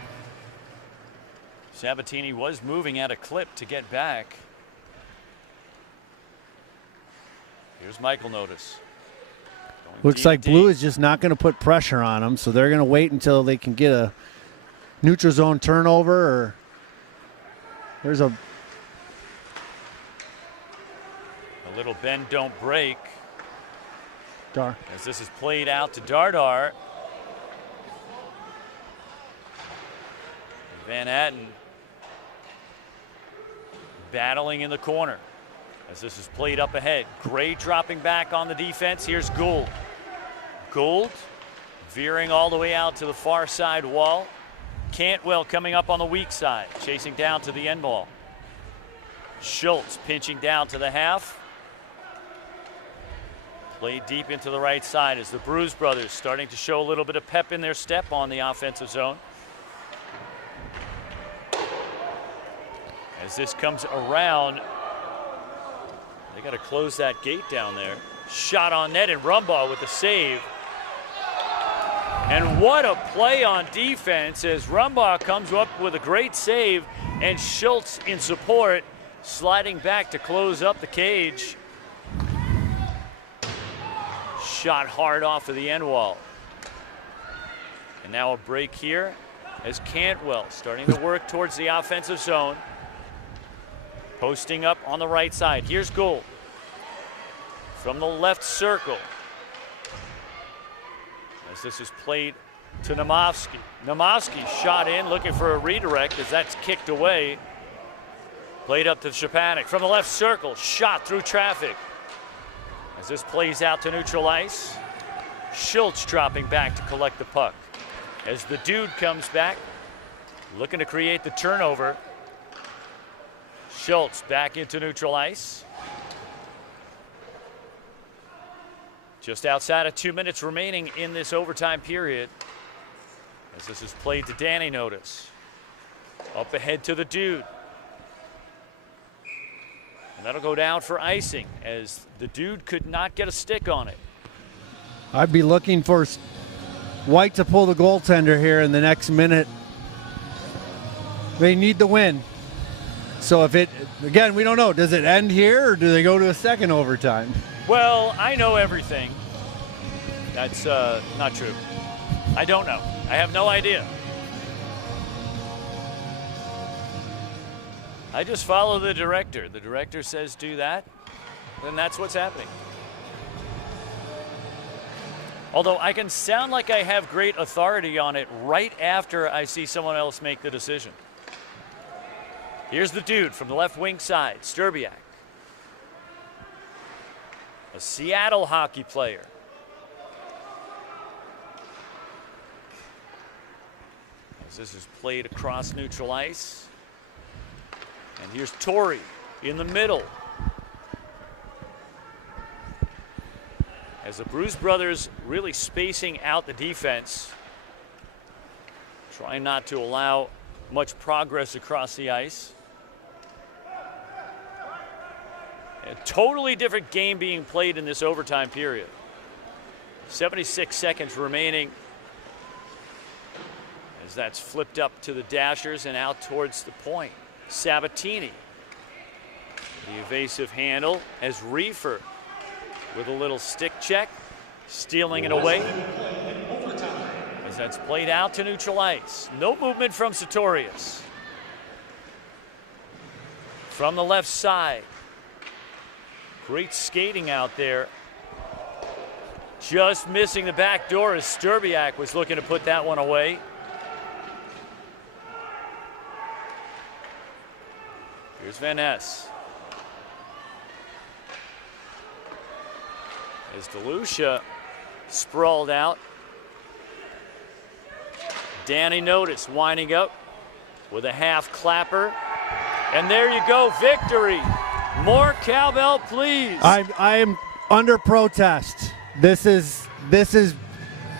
Sabatini was moving at a clip to get back. Here's Michael Notice. Looks like Blue is just not going to put pressure on them, so they're going to wait until they can get a neutral zone turnover. Or there's a little bend, don't break. Dar. As this is played out to Dardar. Van Atten battling in the corner. As this is played up ahead. Gray dropping back on the defense. Here's Gould. Gould veering all the way out to the far side wall. Cantwell coming up on the weak side, chasing down to the end ball. Schultz pinching down to the half. Played deep into the right side as the Bruise brothers starting to show a little bit of pep in their step on the offensive zone. As this comes around, they got to close that gate down there. Shot on net and Rumbaugh with the save. And what a play on defense as Rumbaugh comes up with a great save and Schultz in support, sliding back to close up the cage. Shot hard off of the end wall. And now a break here as Cantwell starting to work towards the offensive zone. Posting up on the right side. Here's Gould from the left circle. As this is played to Nomovsky. Nomovsky shot in, looking for a redirect as that's kicked away. Played up to Szczepanik from the left circle. Shot through traffic. As this plays out to neutral ice. Schultz dropping back to collect the puck. As the dude comes back, looking to create the turnover. Schultz back into neutral ice. Just outside of 2 minutes remaining in this overtime period. As this is played to Danny Notice. Up ahead to the Dude. And that'll go down for icing as the Dude could not get a stick on it. I'd be looking for White to pull the goaltender here in the next minute. They need the win. So if it, again, we don't know. Does it end here or do they go to a second overtime? Well, I know everything. That's not true. I don't know. I have no idea. I just follow the director. The director says do that, then that's what's happening. Although I can sound like I have great authority on it right after I see someone else make the decision. Here's the Dude from the left wing side, Sturbiak. A Seattle hockey player. As this is played across neutral ice. And here's Torrey in the middle. As the Bruise brothers really spacing out the defense, trying not to allow much progress across the ice. A totally different game being played in this overtime period. 76 seconds remaining as that's flipped up to the Dashers and out towards the point. Sabatini, the evasive handle as Reefer with a little stick check, stealing it away as that's played out to neutral ice. No movement from Sartorius. From the left side, great skating out there. Just missing the back door as Sturbiak was looking to put that one away. Here's Van Ness. As DeLucia sprawled out. Danny Notice winding up with a half clapper. And there you go, victory. More cowbell, please. I am under protest. This is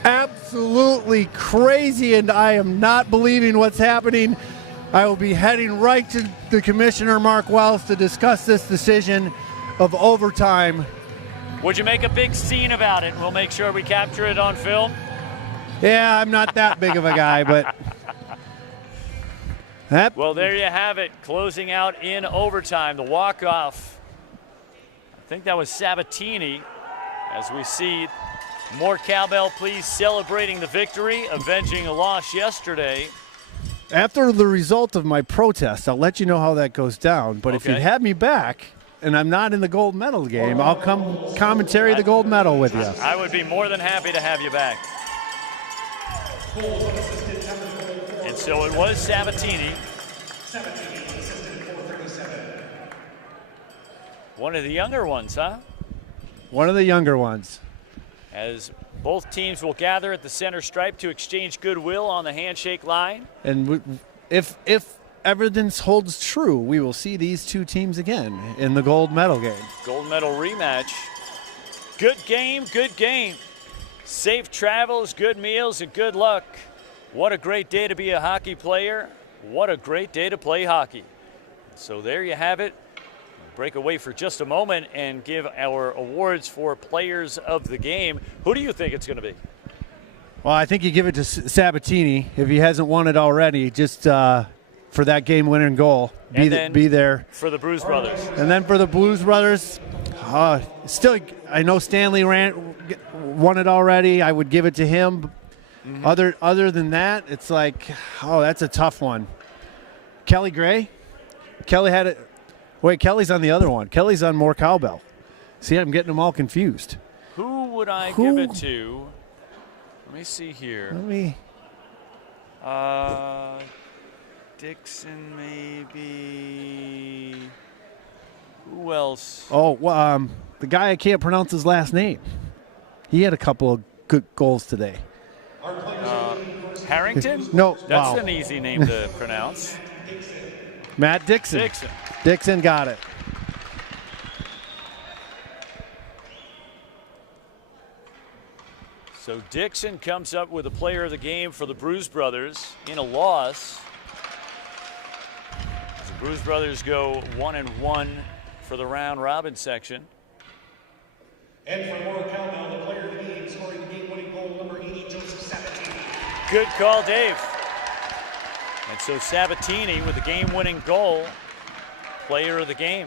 absolutely crazy, and I am not believing what's happening. I will be heading right to the Commissioner, Mark Wells, to discuss this decision of overtime. Would you make a big scene about it? We'll make sure we capture it on film. Yeah, I'm not that big of a guy, but... Well, there you have it. Closing out in overtime. The walk-off. I think that was Sabatini. As we see more cowbell, please, celebrating the victory, avenging a loss yesterday. After the result of my protest, I'll let you know how that goes down. But if you'd have me back and I'm not in the gold medal game, I'll come commentary the gold medal with you. I would be more than happy to have you back. And so it was Sabatini. One of the younger ones, huh? One of the younger ones. As both teams will gather at the center stripe to exchange goodwill on the handshake line. And if evidence holds true, we will see these two teams again in the gold medal game. Gold medal rematch. Good game, good game. Safe travels, good meals, and good luck. What a great day to be a hockey player. What a great day to play hockey. So there you have it. Break away for just a moment and give our awards for players of the game. Who do you think it's going to be? Well, I think you give it to Sabatini if he hasn't won it already, just for that game-winning goal. Be there. For the Bruise brothers. And then for the Blues brothers, still, I know Stanley won it already. I would give it to him. Mm-hmm. Other than that, it's like, that's a tough one. Kelly Gray? Kelly had it. Wait, Kelly's on the other one. Kelly's on Moar Cowbell. See, I'm getting them all confused. Who would I give it to? Let me see here. Dixon, maybe. Who else? The guy I can't pronounce his last name. He had a couple of good goals today. Harrington? No. That's an easy name to pronounce. Matt Dixon. Dixon got it. So Dixon comes up with a player of the game for the Bruise brothers in a loss. The Bruise brothers go 1-1 for the round robin section. And for Moar Cowbell, the player of the game, scoring the game-winning goal, number 80, Joseph Sabatini. Good call, Dave. And so Sabatini with the game-winning goal, player of the game.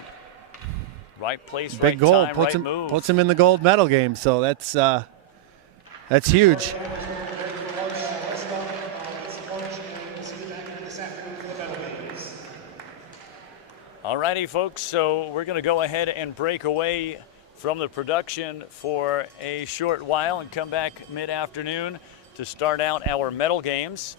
Right place, Big right goal, time, puts right him move. puts him in the gold medal game. So that's huge. All righty, folks, so we're going to go ahead and break away from the production for a short while and come back mid-afternoon to start out our medal games.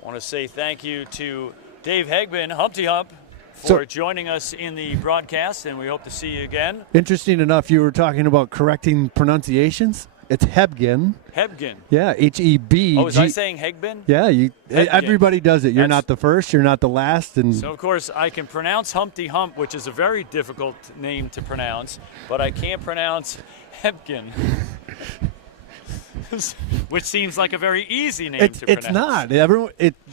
I want to say thank you to Dave Hegben, Humpty Hump, for joining us in the broadcast, and we hope to see you again. Interesting enough, you were talking about correcting pronunciations. It's Hebgen. Hebgen. Yeah, H-E-B. Oh, was I saying Hegben? Yeah, Hebgen. everybody does it. You're not the first, you're not the last. And So, of course, I can pronounce Humpty Hump, which is a very difficult name to pronounce, but I can't pronounce Hebgen, which seems like a very easy name to pronounce. It's not.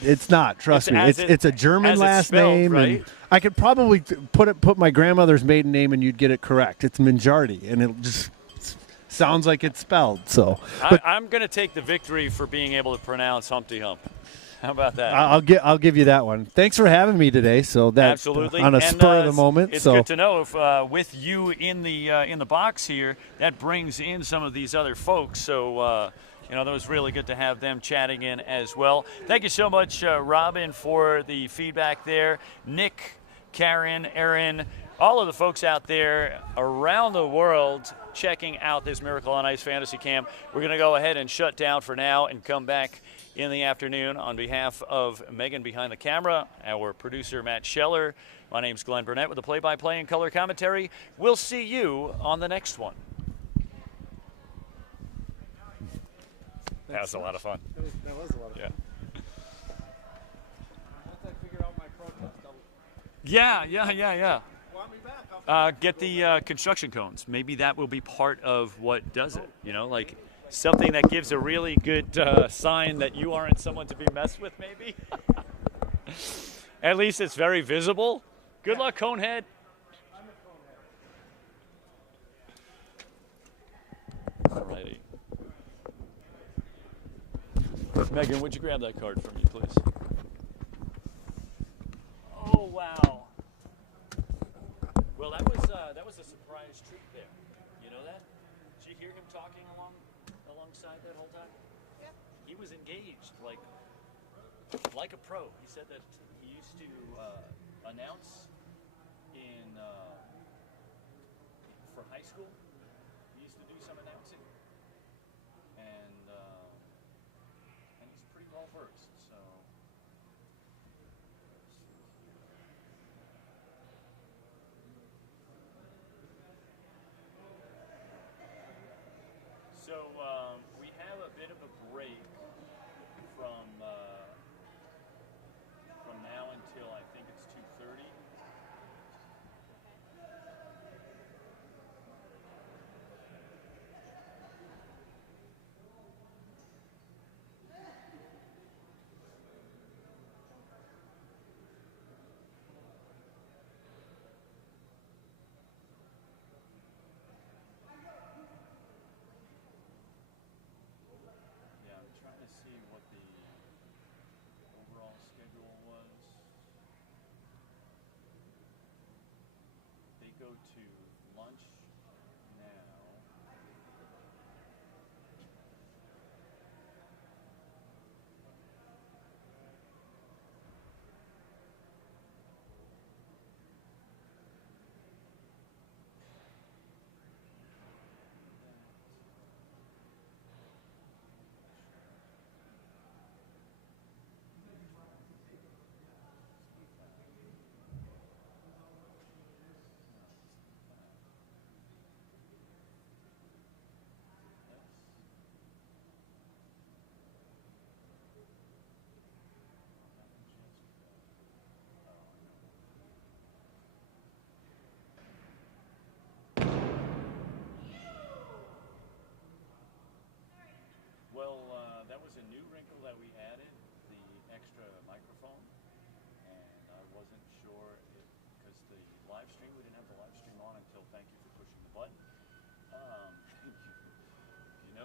It's not. Trust me. It's a German last spelled, name. right? And I could probably put my grandmother's maiden name and you'd get it correct. It's Minjardi, and it just sounds like it's spelled. So, I'm going to take the victory for being able to pronounce Humpty Hump. How about that? I'll give you that one. Thanks for having me today. So that absolutely on a spur of the moment. It's so good to know if with you in the box here, that brings in some of these other folks. So that was really good to have them chatting in as well. Thank you so much, Robin, for the feedback there. Nick, Karen, Aaron, all of the folks out there around the world checking out this Miracle on Ice Fantasy Camp. We're going to go ahead and shut down for now and come back in the afternoon. On behalf of Megan behind the camera, our producer Matt Scheller, my name's Glenn Burnett with the play-by-play and color commentary. We'll see you on the next one. That was a lot of fun. That was a lot of fun. Yeah. Once I figure out my protest, Yeah. want me back. Get the construction cones. Maybe that will be part of what does it. Like something that gives a really good sign that you aren't someone to be messed with, maybe. At least it's very visible. Good luck, Conehead. Alrighty. Megan, would you grab that card for me, please? Oh, wow. Well, that was a surprise treat there. You know that? Did you hear him talking alongside that whole time? Yeah. He was engaged, like a pro. He said that he used to announce for high school. He used to do some announcing, and he's pretty well versed. So we have a bit of a break from now until I think it's 2:30. Trying to see what the overall schedule was. They go to lunch now.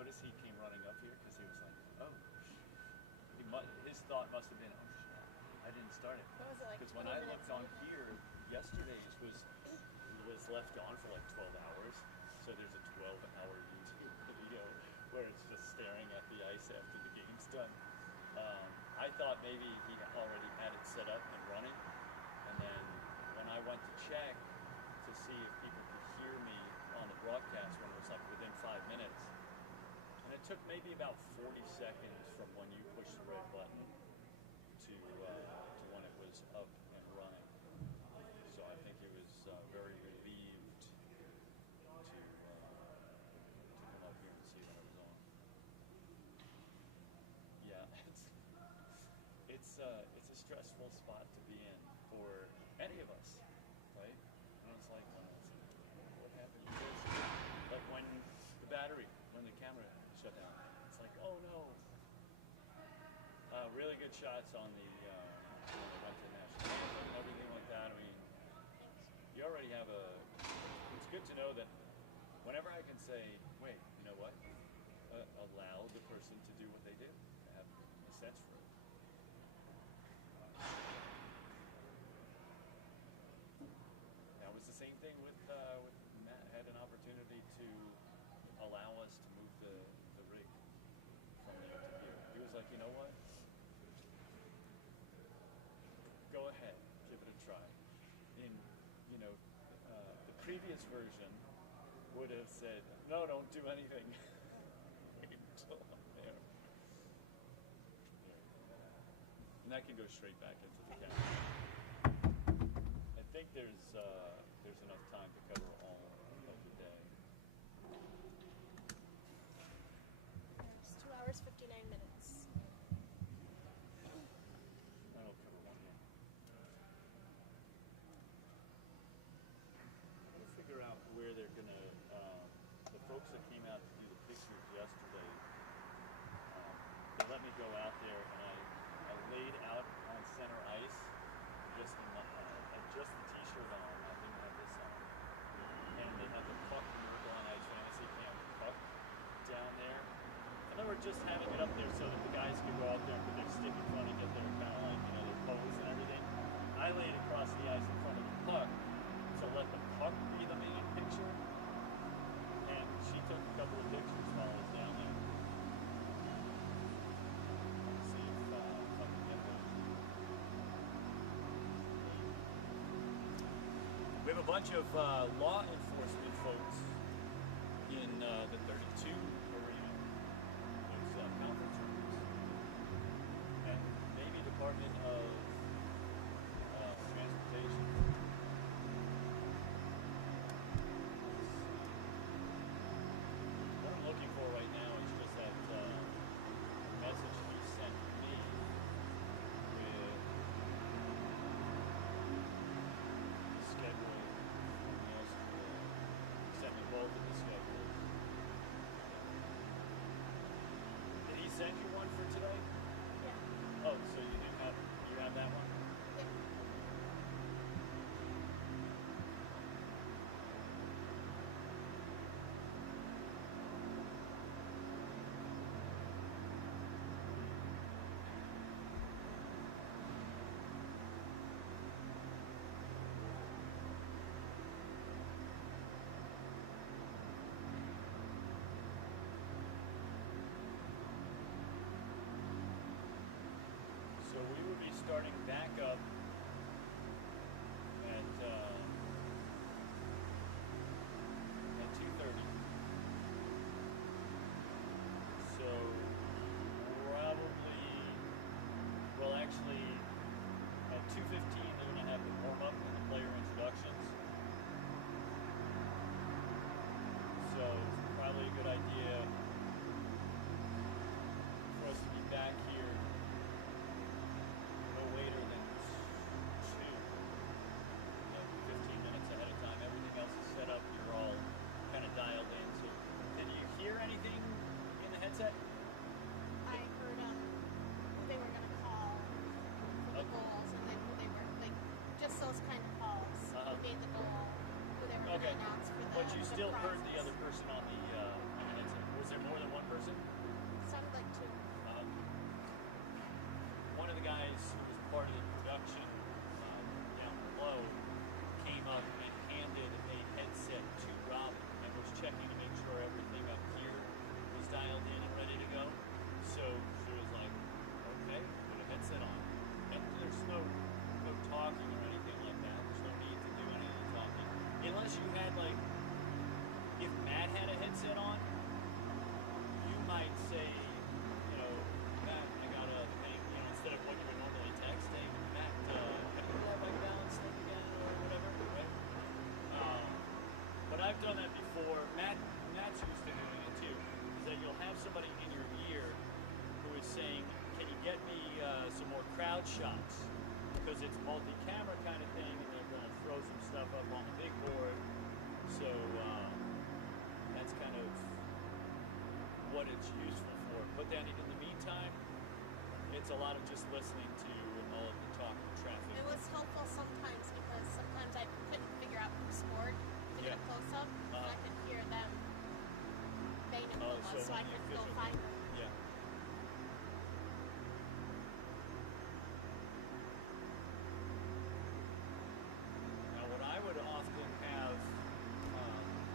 notice he came running up here because he was like, oh, his thought must have been, oh shit, I didn't start it. What was it, like Because when 20 I minutes looked on later? here, yesterday's was left on for like 12 hours. So there's a 12-hour YouTube video where it's just staring at the ice after the game's done. I thought maybe he already had it set up and running, and then when I went to check to see if people could hear me on the broadcast when it was like within 5 minutes, and it took maybe about 40 seconds from when you push the red button to when it was up and running. So I think he was very relieved to come up here and see that I was on. Yeah, it's a stressful spot to be in for any of us, right? And it's like, what happened? Like when the camera shut down. It's like, oh no. Really good shots on the when they went to the national anthem and everything like that. I mean, you already have it's good to know that whenever I can say, wait, you know what? Allow the person to do what they do. Have a sense for it. That was the same thing with Matt. Had an opportunity to allow us to move the rig from there to here. He was like, you know what? Go ahead, give it a try. The previous version would have said, no, don't do anything. Wait until I'm there. And that can go straight back into the camera. I think there's enough time to cover all of the day. It's 2 hours, 59 minutes. That'll cover one more. I'm gonna figure out where they're gonna. The folks that came out to do the pictures yesterday, they let me go out there, and I laid out on center ice, just the t-shirt on. I didn't have this on, and they had the puck Miracle on Ice Fantasy Camp puck down there, and they were just having it up there so that the guys could go out there and put their stick in front and get their kind of like their pose and everything. I laid across the ice in front of the puck to let the puck be the main picture, and she took a couple of pictures while I was down there. Let's see if I can get those. We have a bunch of law enforcement folks in the 32 arena. There's conference rooms and Navy Department of Transportation. What I'm looking for right now is just that message he sent me with the schedule from yesterday. He sent me both of the schedules. Did he send you one for today? Yeah. Oh, so you have that one? Yeah. So we will be starting back up at 2:30. So probably, well, actually at 2:15 they're going to have the warm up and the player introductions. So it's probably a good idea for us to be back here no later than 15 minutes ahead of time. Everything else is set up. You're all kind of dialed in. So, can you hear anything in the headset? I heard who they were going to call for the goals, and then who they were, like, just those kind of calls. Who made the goal, who they were going to announce for the But you still heard the prizes. other person on the headset. Was there more than one person? Sounded like two. One of the guys who was part of the production down below came up and handed a headset to Robin and was checking to make sure everything up here was dialed in and ready to go. So she was like, okay, put a headset on. And there's no talking or anything like that. There's no need to do any of the talking. Unless you had, like, if Matt had a headset on, you might say, you know, Matt, I got a thing, you know, instead of what you would normally text, hey, Matt, can you do that bike balance thing again or whatever, right? But I've done that before. Matt's used to doing it too. Is that you'll have somebody in your ear who is saying, can you get me some more crowd shots? Because it's multi-camera kind of thing, and they're going to throw some stuff up on the big board. So that's kind of what it's useful for. But then in the meantime, it's a lot of just listening to all of the talk and traffic. It was helpful sometimes because sometimes I couldn't figure out who scored to get a close-up, and I could hear them banging who it was, so I could go find them. Yeah. Now, what I would often have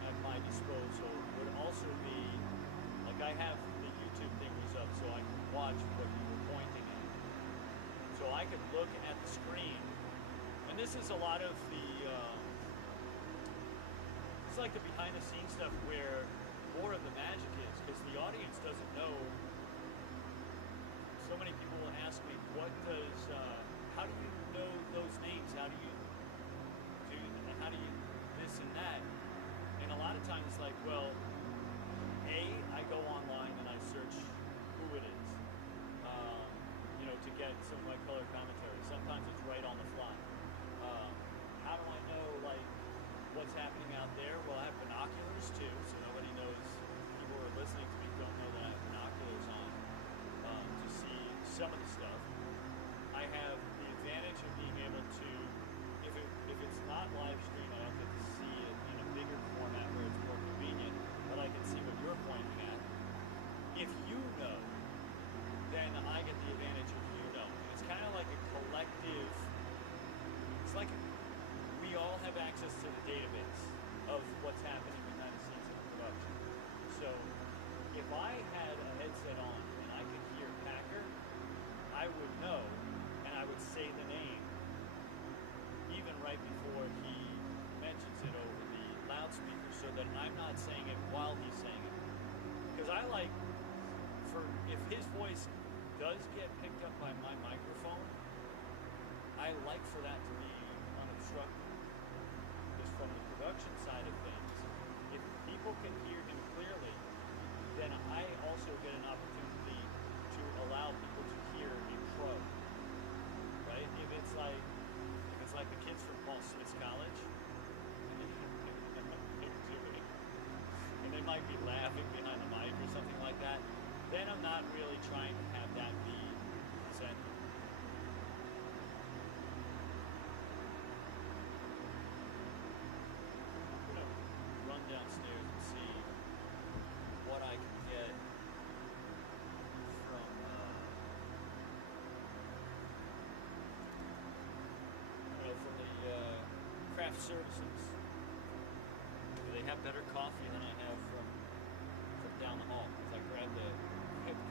at my disposal would also be, like, I have the YouTube thing was up so I could watch what you were pointing at. So I could look at the screen, and this is a lot of the, it's like the behind-the-scenes stuff where more of the magic is, because the audience doesn't know. So many people will ask me, what does, how do you know those names? How do you this and that? And a lot of times it's like, well, I go online and I search who it is, you know, to get some of my color commentary. Sometimes it's right on the fly. How do I know, like, what's happening out there? Well, I have binoculars too, so nobody knows. People who are listening to me don't know that I have binoculars on to see some of the stuff. I have the advantage of being able to, if it's not live streamed, I don't get to see it in a bigger format where it's more convenient, but I can see what you're pointing at. If you know, then I get the advantage of you know. It's kind of like a collective, it's like we all have access to the database of what's happening behind the scenes of the production. So if I had a headset on and I could hear Packer, I would know, and I would say the name even right before he mentions it over the loudspeaker, so that I'm not saying it while he's saying it. Because I like, if his voice does get picked up by my microphone, I like for that to be unobstructed. Because from the production side of things, if people can hear him clearly, then I also get an opportunity to allow people to hear a pro. Right? If it's like the kids from Paul Smith's college, and they might be laughing behind the mic or something like that, then I'm not really trying to have that be presented. I'm going to run downstairs and see what I can get from the craft services. Do they have better coffee than I have from down the hall? Because I grabbed the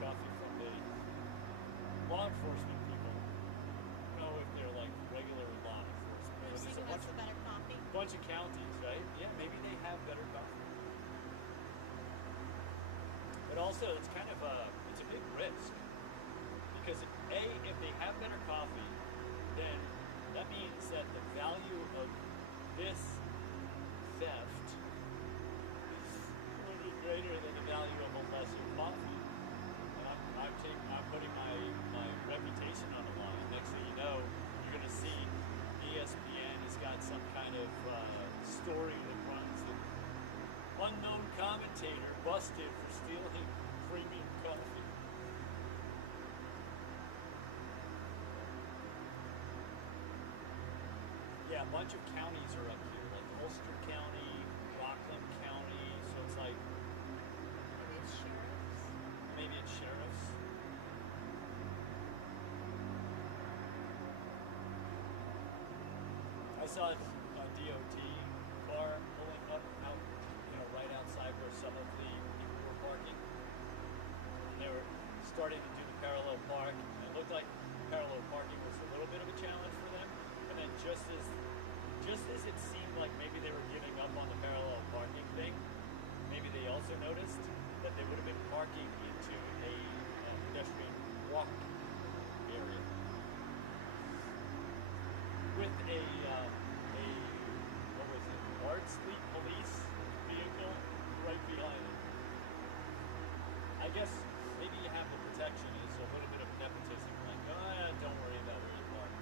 coffee from the law enforcement people. I don't know if they're like regular law enforcement. You're saying that's the better coffee? Bunch of counties, right? Yeah, maybe they have better coffee. But also, it's kind of it's a big risk. Because if they have better coffee, then that means that the value of this theft is really greater than the value of a lesser coffee. And I'm putting my reputation on the line. Next thing you know, you're going to see ESPN has got some kind of story that runs that unknown commentator busted for stealing premium coffee. Yeah, a bunch of counties are up here, like Ulster County, Rockland County, so it's like... Are they sheriff? saw a DOT car pulling up out, right outside where some of the people were parking. And they were starting to do the parallel park. And it looked like parallel parking was a little bit of a challenge for them. And then just as it seemed like maybe they were giving up on the parallel parking thing, maybe they also noticed that they would have been parking into a pedestrian walk area with a what was it, Ardsley police vehicle right behind it. I guess maybe you have the protection is a little bit of nepotism, like, don't worry about where you park.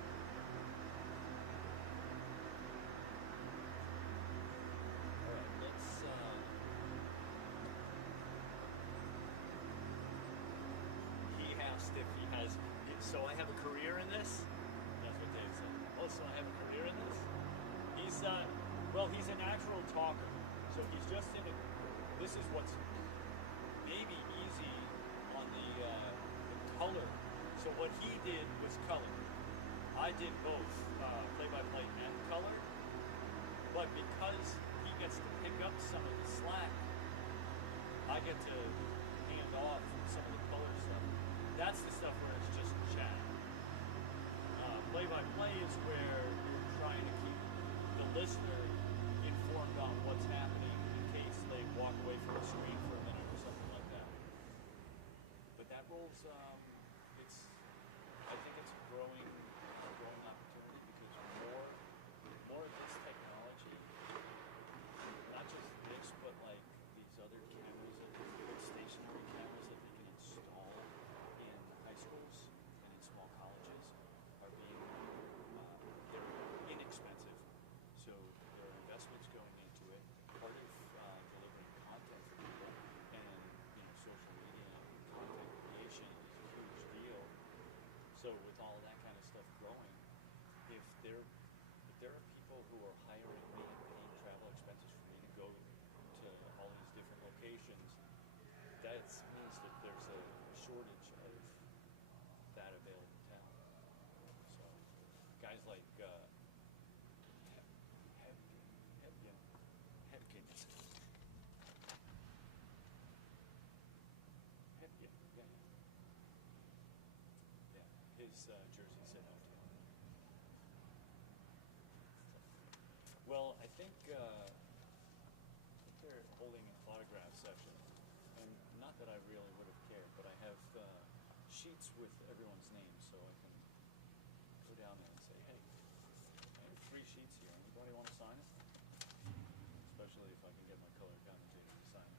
Alright, let's he asked if he has, so I have a career in this? That's what Dave said. Oh, so I have a career in this? He's he's a natural talker. So he's just in a, this is what's maybe easy on the color. So what he did was color. I did both play-by-play and color. But because he gets to pick up some of the slack, I get to hand off some of the color stuff. That's the stuff where it's just chat. Play-by-play is where you're trying to keep the listener informed on what's happening in case they walk away from the screen for a minute or something like that. But that role's, I think it's a growing opportunity because more of this technology, not just this, but like these other cameras, stationary cameras that they can install in high schools and in small colleges are being, they're inexpensive. So there are investments going into it. Part of delivering content for people and social media and content creation is a huge deal. So with all that kind of stuff growing, if there are people who are hiring me and paying travel expenses for me to go to all these different locations, that means that there's a shortage of that available talent. So guys like his jersey said no to him. Well, I think they're holding an autograph session, and not that I really would have cared, but I have sheets with everyone's names, so I can go down there and say, hey, I have 3 sheets here. Anybody want to sign it? Especially if I can get my color commentator to sign it.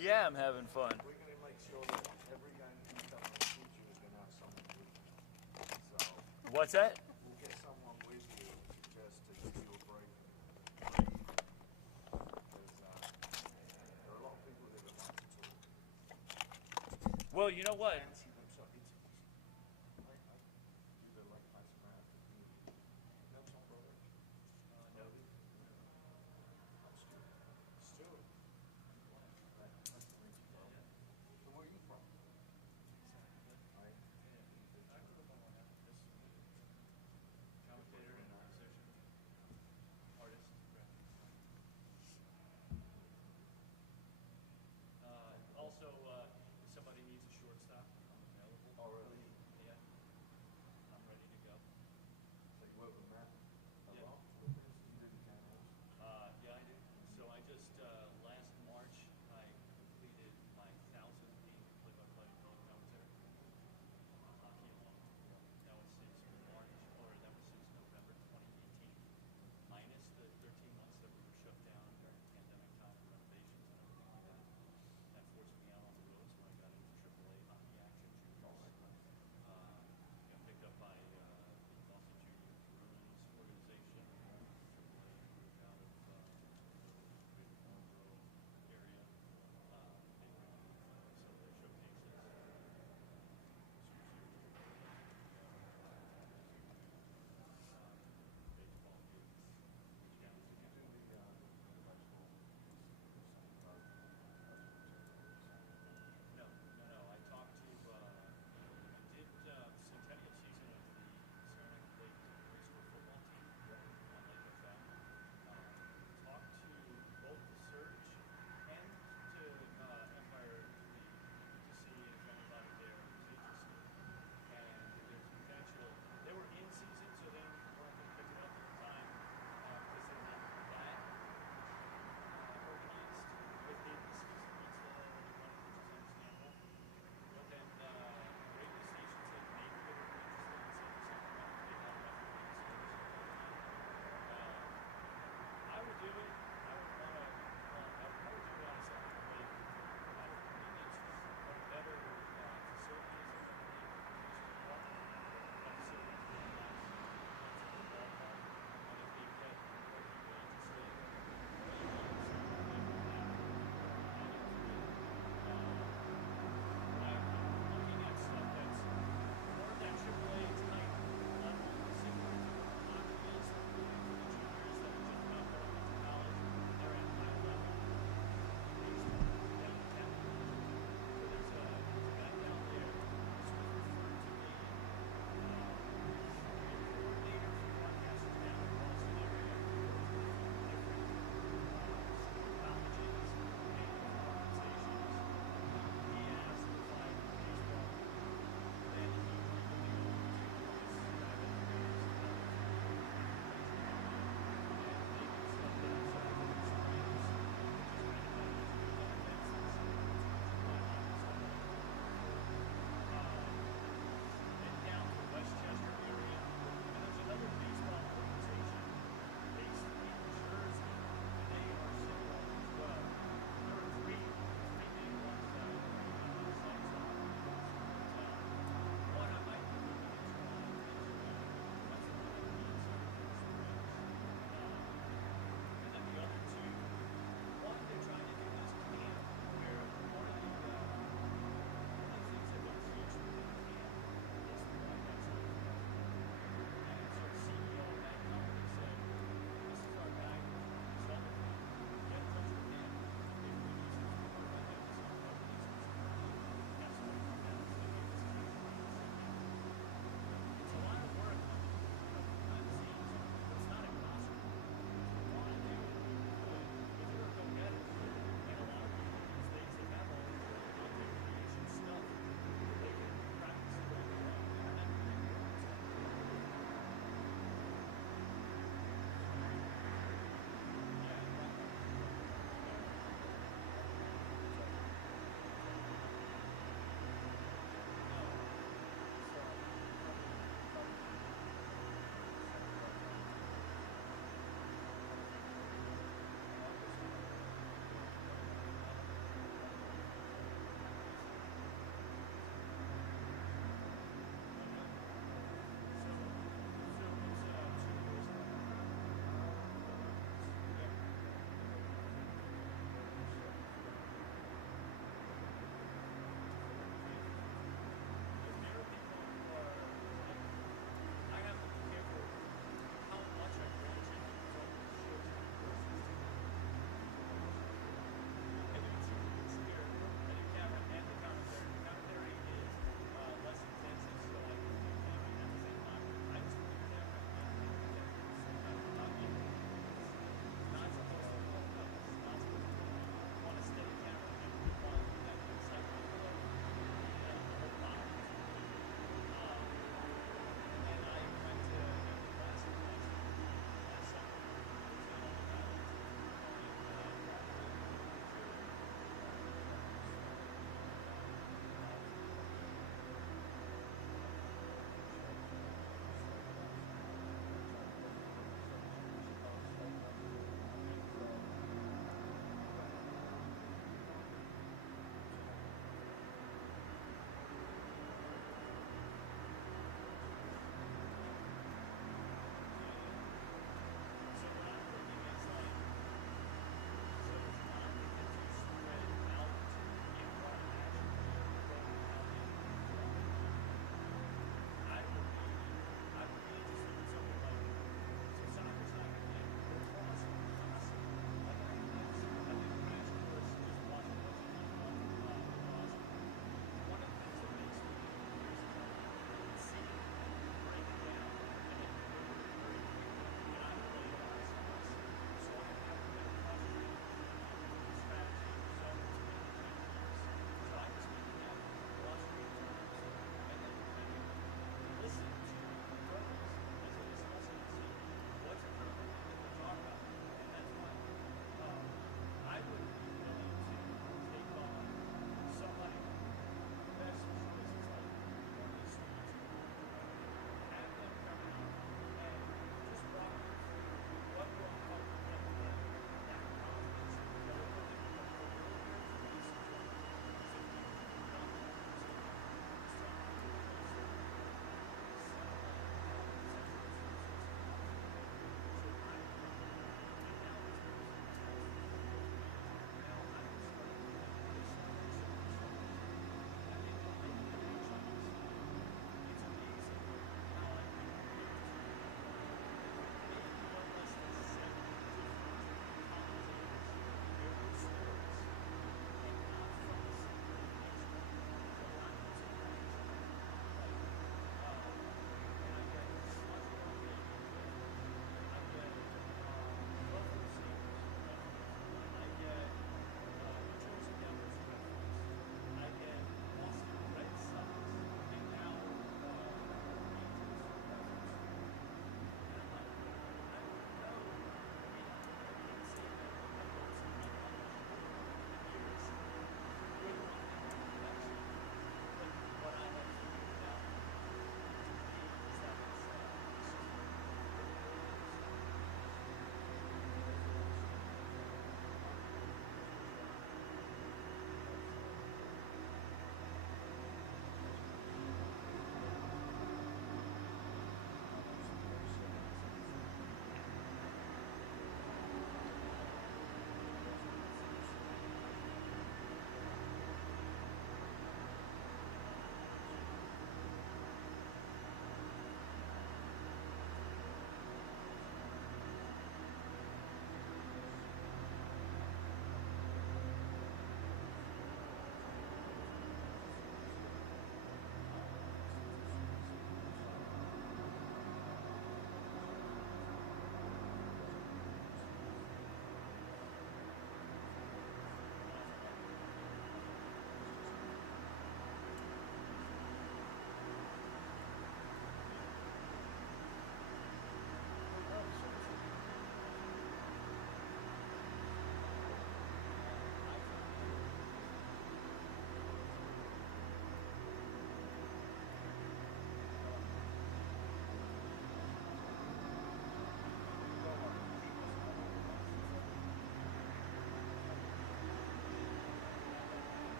Yeah, I'm having fun. We're going to make sure that every guy that comes up and shoots you is going to have someone with you. So What's that? we'll get someone with you just to give you a break. Because there are a lot of people that don't want to talk. Well, you know what? Fancy themselves. I do the like nice math. Nelson brother. No. I'm Stuart. Stuart. Nice to meet you, bro. So where are you from? Right? I grew up on Long Island. Commentator and musician, artist, graphic designer. Also, if somebody needs a shortstop, I'm available. Oh, really? Yeah, I'm ready to go. So you work with Matt a Yeah. lot? You do the cameras? Yeah, I do. So I just last March I completed my 1,000th game play-by-play color commentary.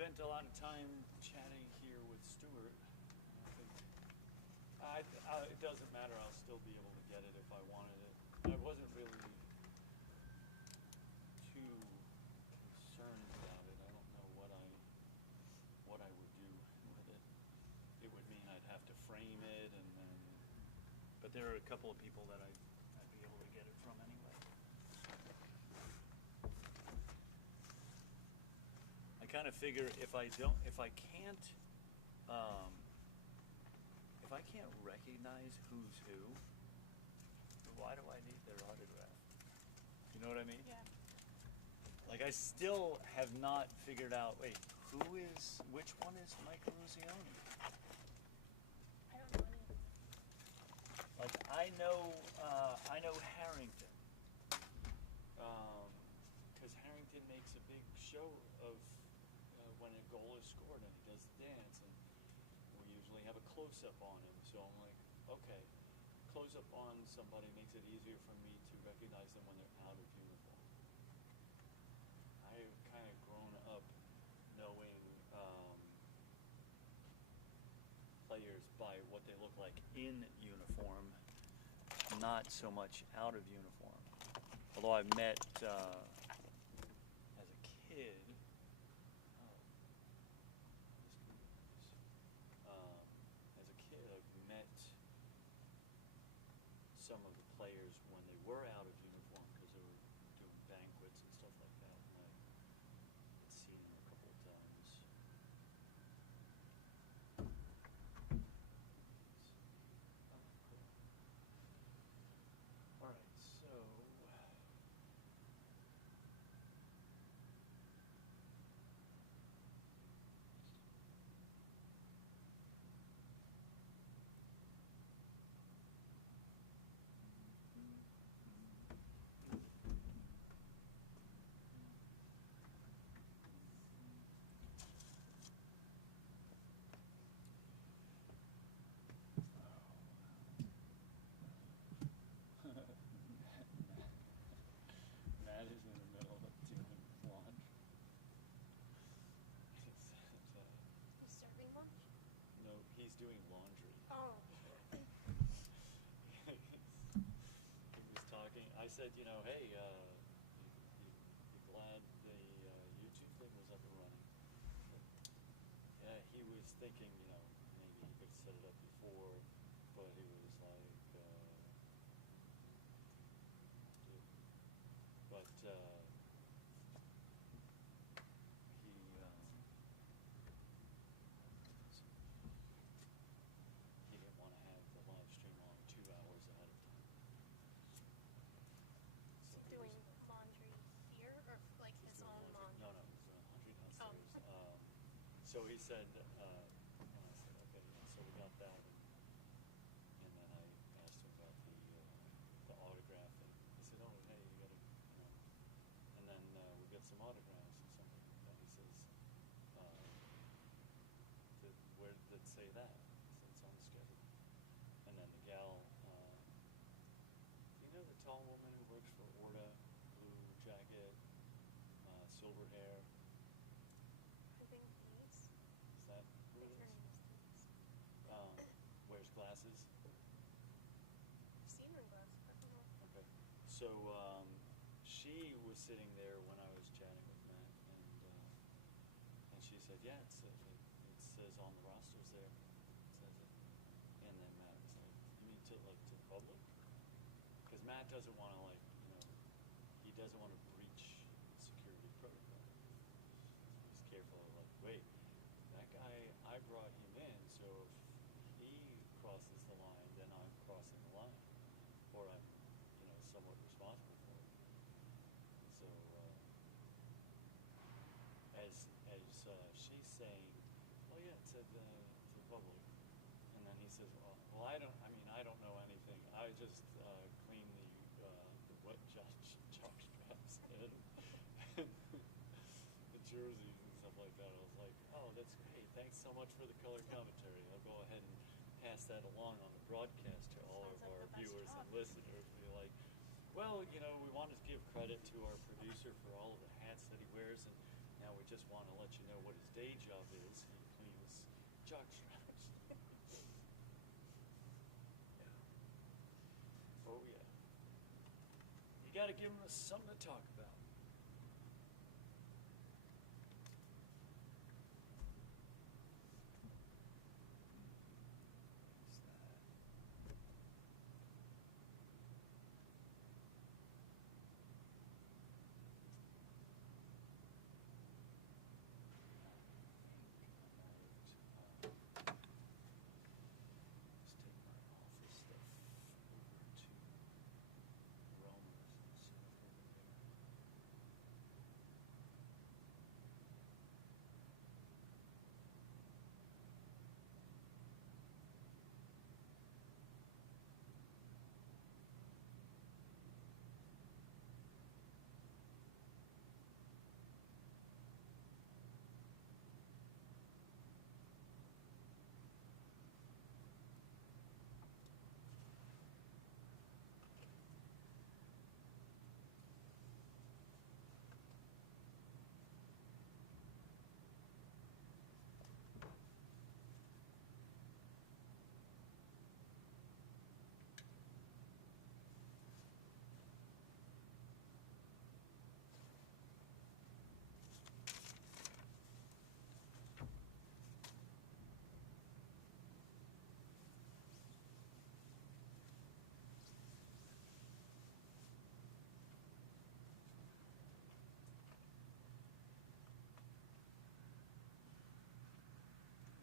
spent a lot of time chatting here with Stuart. I think it doesn't matter. I'll still be able to get it if I wanted it. I wasn't really too concerned about it. I don't know what I would do with it. It would mean I'd have to frame it, and then. But there are a couple of people that I'd be able to get it from anyway. I kind of figure if I can't recognize who's who, why do I need their autograph? You know what I mean? Yeah. Like, I still have not figured out, wait, which one is Mike Ruzioni? I don't know any. Like, I know Harrington. Because Harrington makes a big show of when a goal is scored, and he does the dance, and we usually have a close-up on him. So I'm like, okay, close-up on somebody makes it easier for me to recognize them when they're out of uniform. I've kind of grown up knowing players by what they look like in uniform, not so much out of uniform. Although I met as a kid, I've met some of the players when they were out of uniform because they were doing banquets and stuff like that, and I'd seen them a couple of times. All right, so. Matt is in the middle of doing laundry. You serving lunch? No, he's doing laundry. Oh. He was talking. I said, hey, you glad the YouTube thing was up and running? Yeah, he was thinking, maybe he could set it up before, but he was like, he didn't want to have the live stream on 2 hours ahead of time. So he Doing was- laundry here, or like he's his doing own laundry? No, he's doing laundry downstairs. Oh. So he said, and I said, okay, so we got that, and then I asked him about the autograph, and he said, oh, hey, you got to, and then we got some autographs and something, and he says, where did it say that? He said, it's on the schedule. And then the gal, do you know the tall woman who works for Orta, blue jacket, silver hair? I think these. Is that who it Her is? name is Denise. Wears glasses. I've seen her glasses. I don't know. Okay. So she was sitting there when I was chatting with Matt, and she said, yeah, it says on the rosters there. It says it. And then Matt was like, you mean to the public? Because Matt doesn't want to he doesn't want to breach security protocol. He's careful of wait, that guy, I brought him in, so if he crosses the line, then I'm crossing the line, or I'm, somewhat responsible for it. So, as she's saying, oh yeah, it said to the public, and then he says, well, I don't know anything. I just clean the wet chalk straps and the jerseys and stuff like that. I was like, oh, that's great. Thanks so much for the color commentary. I'll go ahead and pass that along on the broadcast to all Sounds of like our the best viewers job. and listeners. Be like, Well, you know, we wanted to give credit to our producer for all of the hats that he wears, and now we just want to let you know what his day job is. He cleans jock straps. Yeah. Oh, yeah. You got to give him something to talk about. What's that? Let's take my office stuff over to Romer's and set up over there.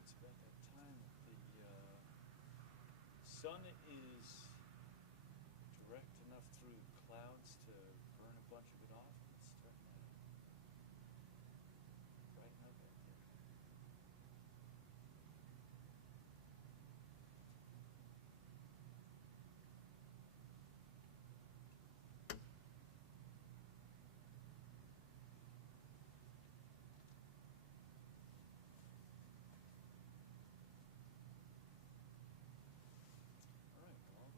It's about that time that the sun is direct enough through clouds to burn a bunch of it off. It's starting to brighten up out there. All right, well,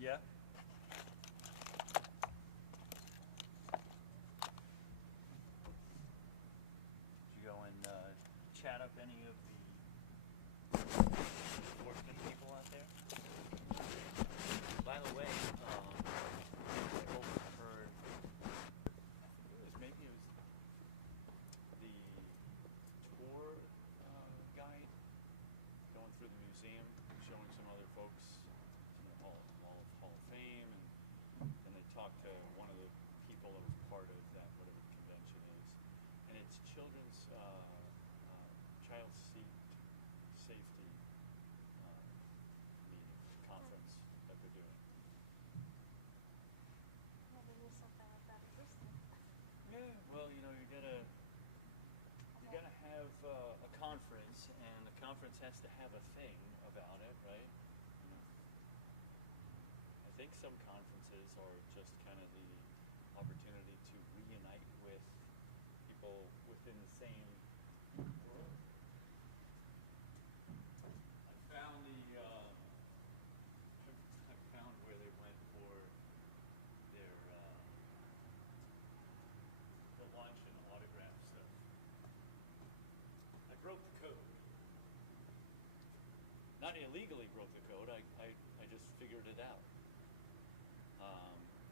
Yeah. Did you go and chat up any of the enforcement people out there? By the way, I overheard, maybe it was the tour guide going through the museum, showing some other folks the Hall of Fame, and they talked to one of the people that was part of that, whatever the convention is. And it's children's child safety meeting, conference that they're doing. Never knew something like that existed. Yeah, well, you know, you gotta have a conference, and the conference has to have a thing about it, right? You know, I think some conferences are just kind of the opportunity to reunite with people within the same world. I found I found where they went for their the lunch and autograph stuff. I broke the code. Not illegally broke the code. I just figured it out.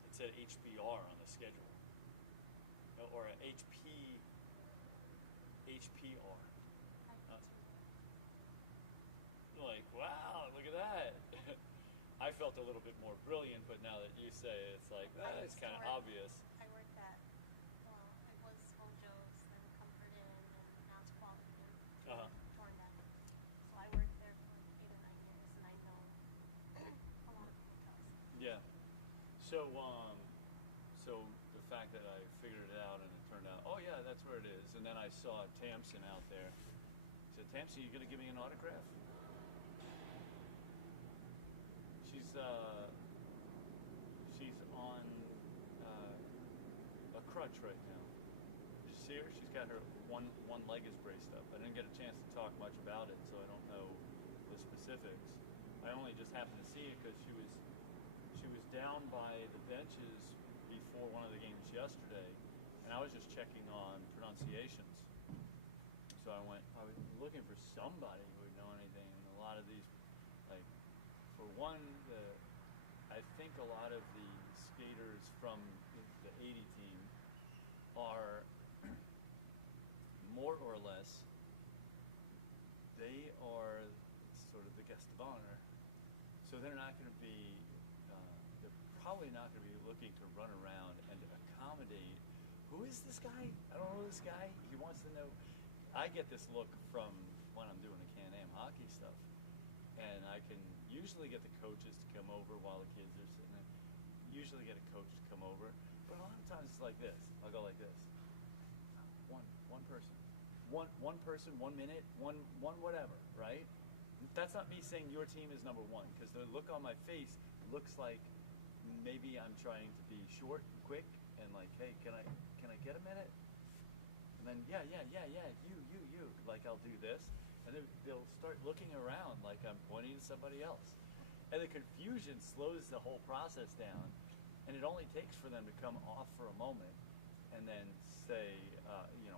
It said HBR on the schedule, or a HPR. Like, wow, look at that. I felt a little bit more brilliant, but now that you say it, it's like, it's kind of obvious. I worked at, well, it was Hojo's, then Comfort Inn, and now it's Quality Inn. Uh-huh. Torn down. So I worked there for 8 or 9 years, and I know a lot of hotels. Yeah. So the fact that I figured it out and it turned out, oh yeah, that's where it is. And then I saw Tamsin out there. I said, Tamsin, you gonna give me an autograph? She's on a crutch right now. Did you see her? She's got her one leg is braced up. I didn't get a chance to talk much about it, so I don't know the specifics. I only just happened to see it because she was down by the benches before one of the games yesterday, and I was just checking on pronunciations. So I was looking for somebody who would know anything, and a lot of these, like, for one, I think a lot of the skaters from the 80 team are more or less, they are sort of the guest of honor. So they're not going to be, they're probably not going to be looking to run around and accommodate, who is this guy? I don't know this guy. He wants to know. I get this look from when I'm doing the Can-Am hockey stuff. And I can usually get the coaches to come over while the kids are sitting there. Usually get a coach to come over. But a lot of times it's like this. I'll go like this. One person. One person, 1 minute, one whatever, right? That's not me saying your team is number one, because the look on my face looks like maybe I'm trying to be short and quick and like, hey, can I get a minute? And then yeah, you, like I'll do this, and then they'll start looking around like I'm pointing to somebody else, and the confusion slows the whole process down, and it only takes for them to come off for a moment, and then say,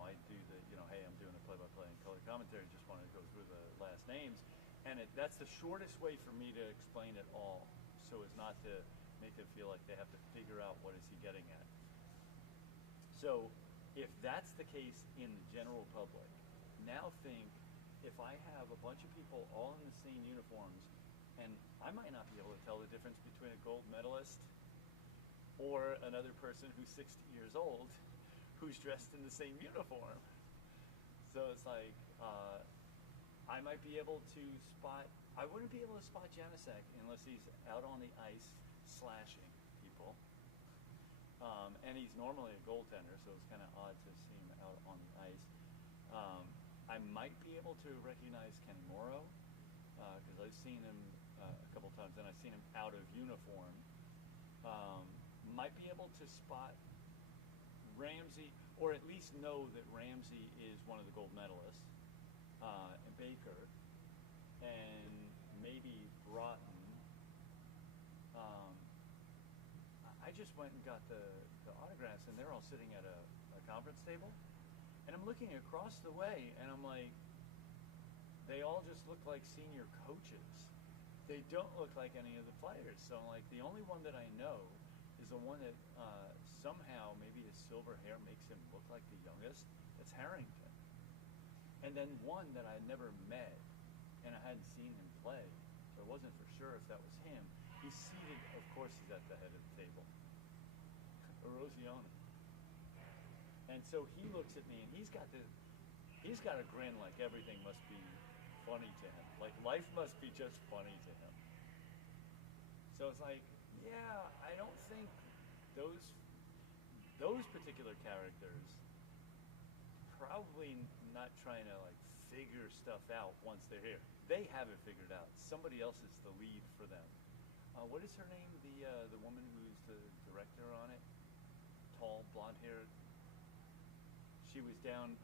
I do the, hey, I'm doing the play-by-play and color commentary. Just want to go through the last names, and that's the shortest way for me to explain it all, so as not to make them feel like they have to figure out what is he getting at. So if that's the case in the general public, now think if I have a bunch of people all in the same uniforms, and I might not be able to tell the difference between a gold medalist or another person who's 60 years old who's dressed in the same uniform. So it's like, I might be able to I wouldn't be able to spot Janusek unless he's out on the ice slashing people. And he's normally a goaltender, so it's kind of odd to see him out on the ice. I might be able to recognize Ken Morrow, because I've seen him a couple times, and I've seen him out of uniform. Might be able to spot Ramsey, or at least know that Ramsey is one of the gold medalists, and Baker, and maybe Broughton. I just went and got the autographs, and they're all sitting at a conference table. And I'm looking across the way, and I'm like, they all just look like senior coaches. They don't look like any of the players. So I'm like, the only one that I know is the one that somehow, maybe his silver hair makes him look like the youngest. It's Harrington. And then one that I had never met, and I hadn't seen him play, so I wasn't for sure if that was him. He's seated, of course he's at the head of the table. Erosion. And so he looks at me, and he's got a grin like everything must be funny to him. Like life must be just funny to him. So it's like, yeah, I don't think those particular characters probably not trying to like figure stuff out once they're here. They have it figured out. Somebody else is the lead for them. What is her name? The woman who's the director on it? Tall, blonde-haired. She was down.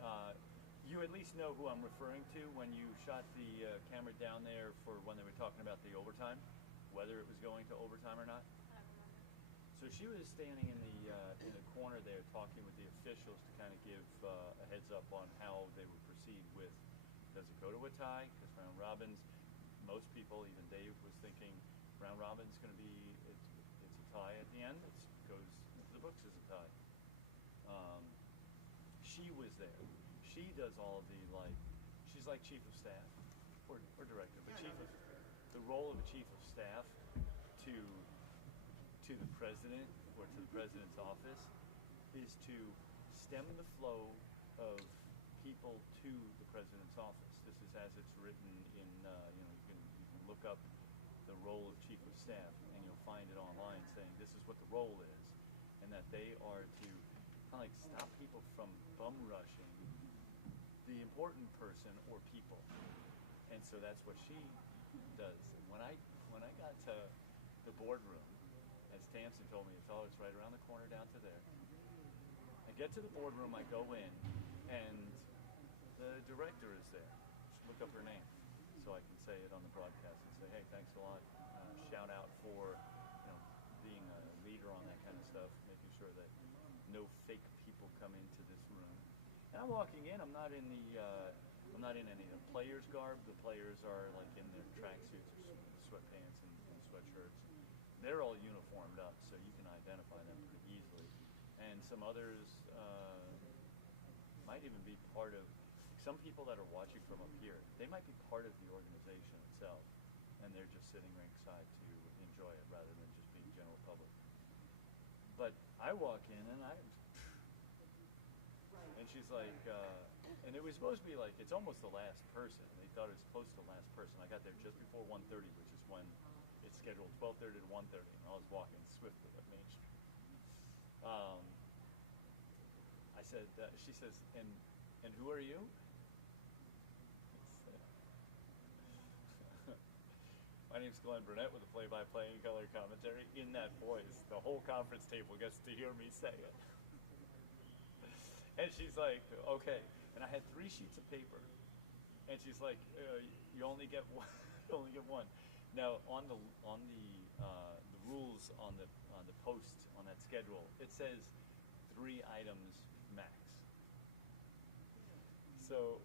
You at least know who I'm referring to when you shot the camera down there for when they were talking about the overtime, whether it was going to overtime or not. So she was standing in the corner there talking with the officials to kind of give a heads up on how they would proceed with, does it go to a tie? Because round robins, most people, even Dave was thinking round robin's going to be, it's a tie at the end. It goes into the books as a tie. She was there. She does all of the she's like chief of staff or director, but the role of a chief of staff to the president or to the president's office is to stem the flow of people to the president's office. This is as it's written in, you can look up the role of chief of staff and you'll find it online saying this is what the role is, and that they are to kind of like stop people from bum rushing the important person or people. And so that's what she does. And when I got to the boardroom, as Tamsin told me, it's right around the corner down to there. I get to the boardroom, I go in, and the director is there. Just look up her name so I can say it on the broadcast and say, hey, thanks a lot. Shout out for being a leader on that kind of stuff, making sure that no fake people come into this room. And I'm walking in. I'm not in any of the players' garb. The players are like in their tracksuits or sweatpants and sweatshirts. They're all uniformed up, so you can identify them pretty easily. And some others might even be part of, some people that are watching from up here, they might be part of the organization itself, and they're just sitting ringside to enjoy it rather than just being general public. But I walk in, and she's like, and it was supposed to be like, it's almost the last person. They thought it was close to the last person. I got there just before 1:30, which is when it's scheduled 12:30 to 1:30, and I was walking swiftly up Main Street. I said, she says, and who are you? My name's Glenn Burnett with the play-by-play and color commentary. In that voice, the whole conference table gets to hear me say it. And she's like, okay. And I had 3 sheets of paper. And she's like, you only get one. You only get one. Now, on the rules on the post on that schedule, it says 3 items max. So,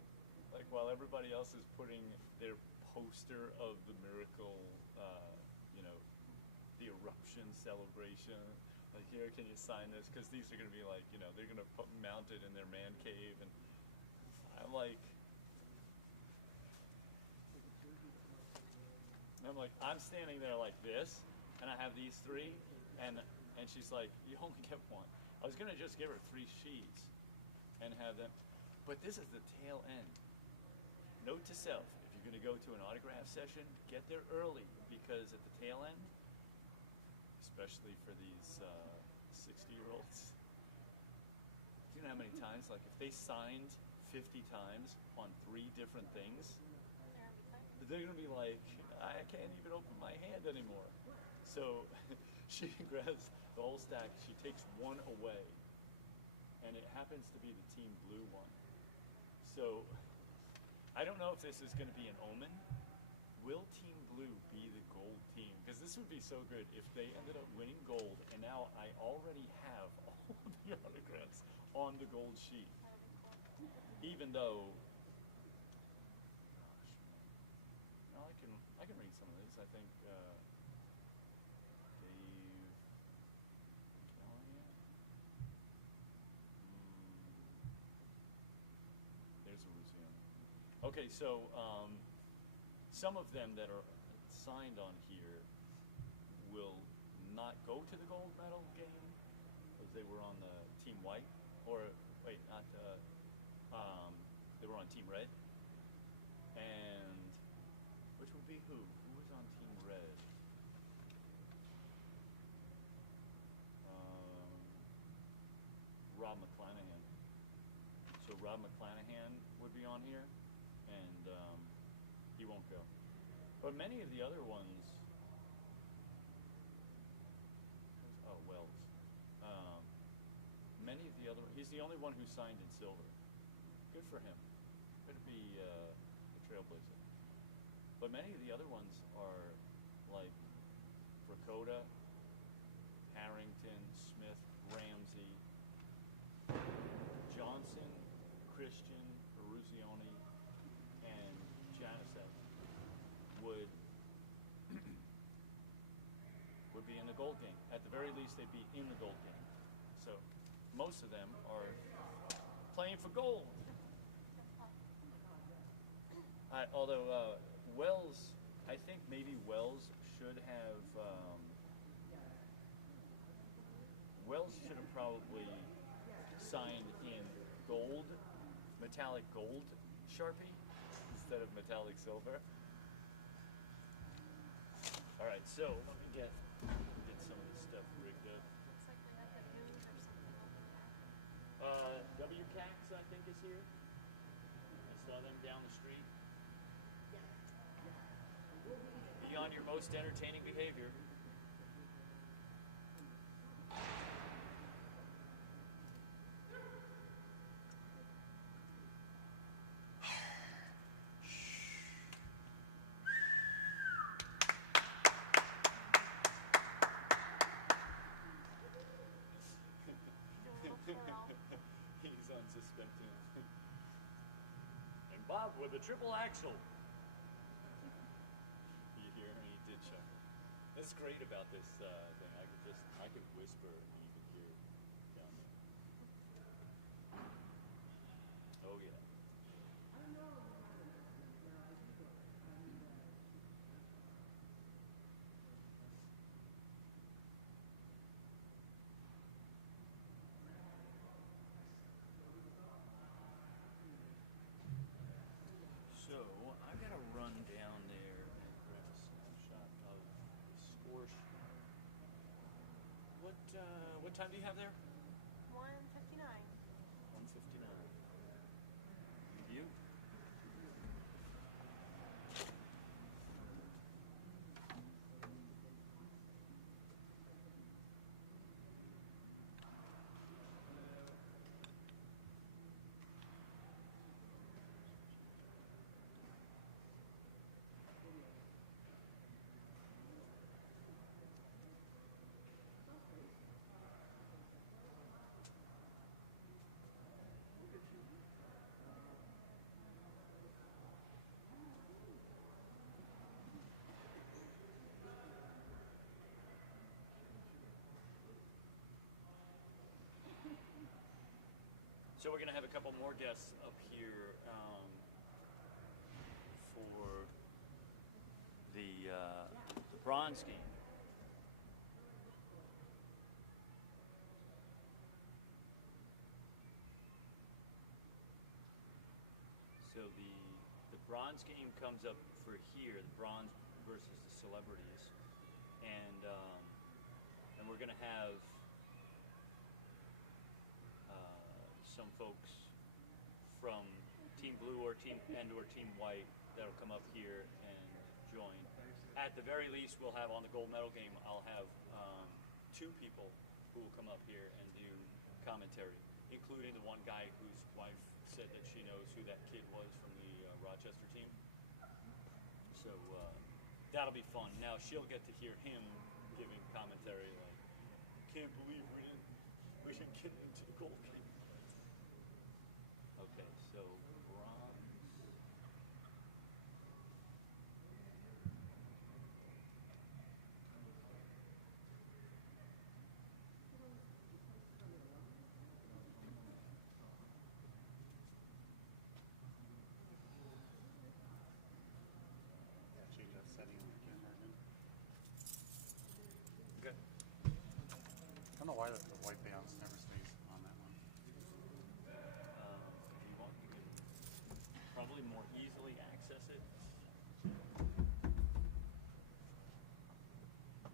like while everybody else is putting their poster of the miracle, the eruption celebration, like here, can you sign this? Because these are going to be like, they're going to mount it in their man cave, and I'm like, I'm standing there like this, and I have these 3, and she's like, you only get one. I was going to just give her 3 sheets and have them, but this is the tail end. Note to self, if you're going to go to an autograph session, get there early, because at the tail end, especially for these 60-year-olds, do you know how many times, like if they signed 50 times on 3 different things, they're going to be like, I can't even open my hand anymore. So she grabs the whole stack, she takes one away, and it happens to be the Team Blue one. So I don't know if this is going to be an omen. Will Team Blue be the gold team? Because this would be so good if they ended up winning gold, and now I already have all of the autographs on the gold sheet. Even though, gosh, no, I can read some of this. I think Dave Callahan. There's a Luciano. Okay, so some of them that are signed on here will not go to the gold medal game because they were on the team white, or wait, not. They were on team red, and which would be who? Who was on team red? Rob McClanahan. So Rob McClanahan would be on here, and he won't go. But many of the other ones, oh, Wells. Many of the other, he's the only one who signed in silver. Good for him. Good to be a trailblazer. But many of the other ones are like Rakota, Harrington, Smith, Ramsey, Johnson, Christian, Eruzione, and Janicek would be in the gold game. At the very least, they'd be in the gold game. So most of them are playing for gold. Although Wells, I think maybe Wells should have probably signed in gold, metallic gold Sharpie instead of metallic silver. All right, so let me get some of this stuff rigged up. Looks like they have a news or something over there. WCAX, I think, is here. I saw them down the street. Be on your most entertaining behavior. He's unsuspecting. And Bob with a triple axle. You hear? He did chuckle. That's great about this thing. I could whisper and you could hear down there. Oh yeah. So I've got to run down there and grab a snapshot of the score sheet. What time do you have there? 1:59. 1:59. You? So we're going to have a couple more guests up here for the bronze game. So the bronze game comes up for here, the bronze versus the celebrities, and we're going to have some folks from Team Blue or Team White that'll come up here and join. At the very least, we'll have on the gold medal game, I'll have 2 people who will come up here and do commentary, including the one guy whose wife said that she knows who that kid was from the Rochester team. So That'll be fun. Now she'll get to hear him giving commentary like, "Can't believe we didn't get into the goal game." Okay, so bronze. Yeah, change that setting on the camera again. Okay. I don't know why the white balance never stays on that one. If you want, you can probably more easily access it.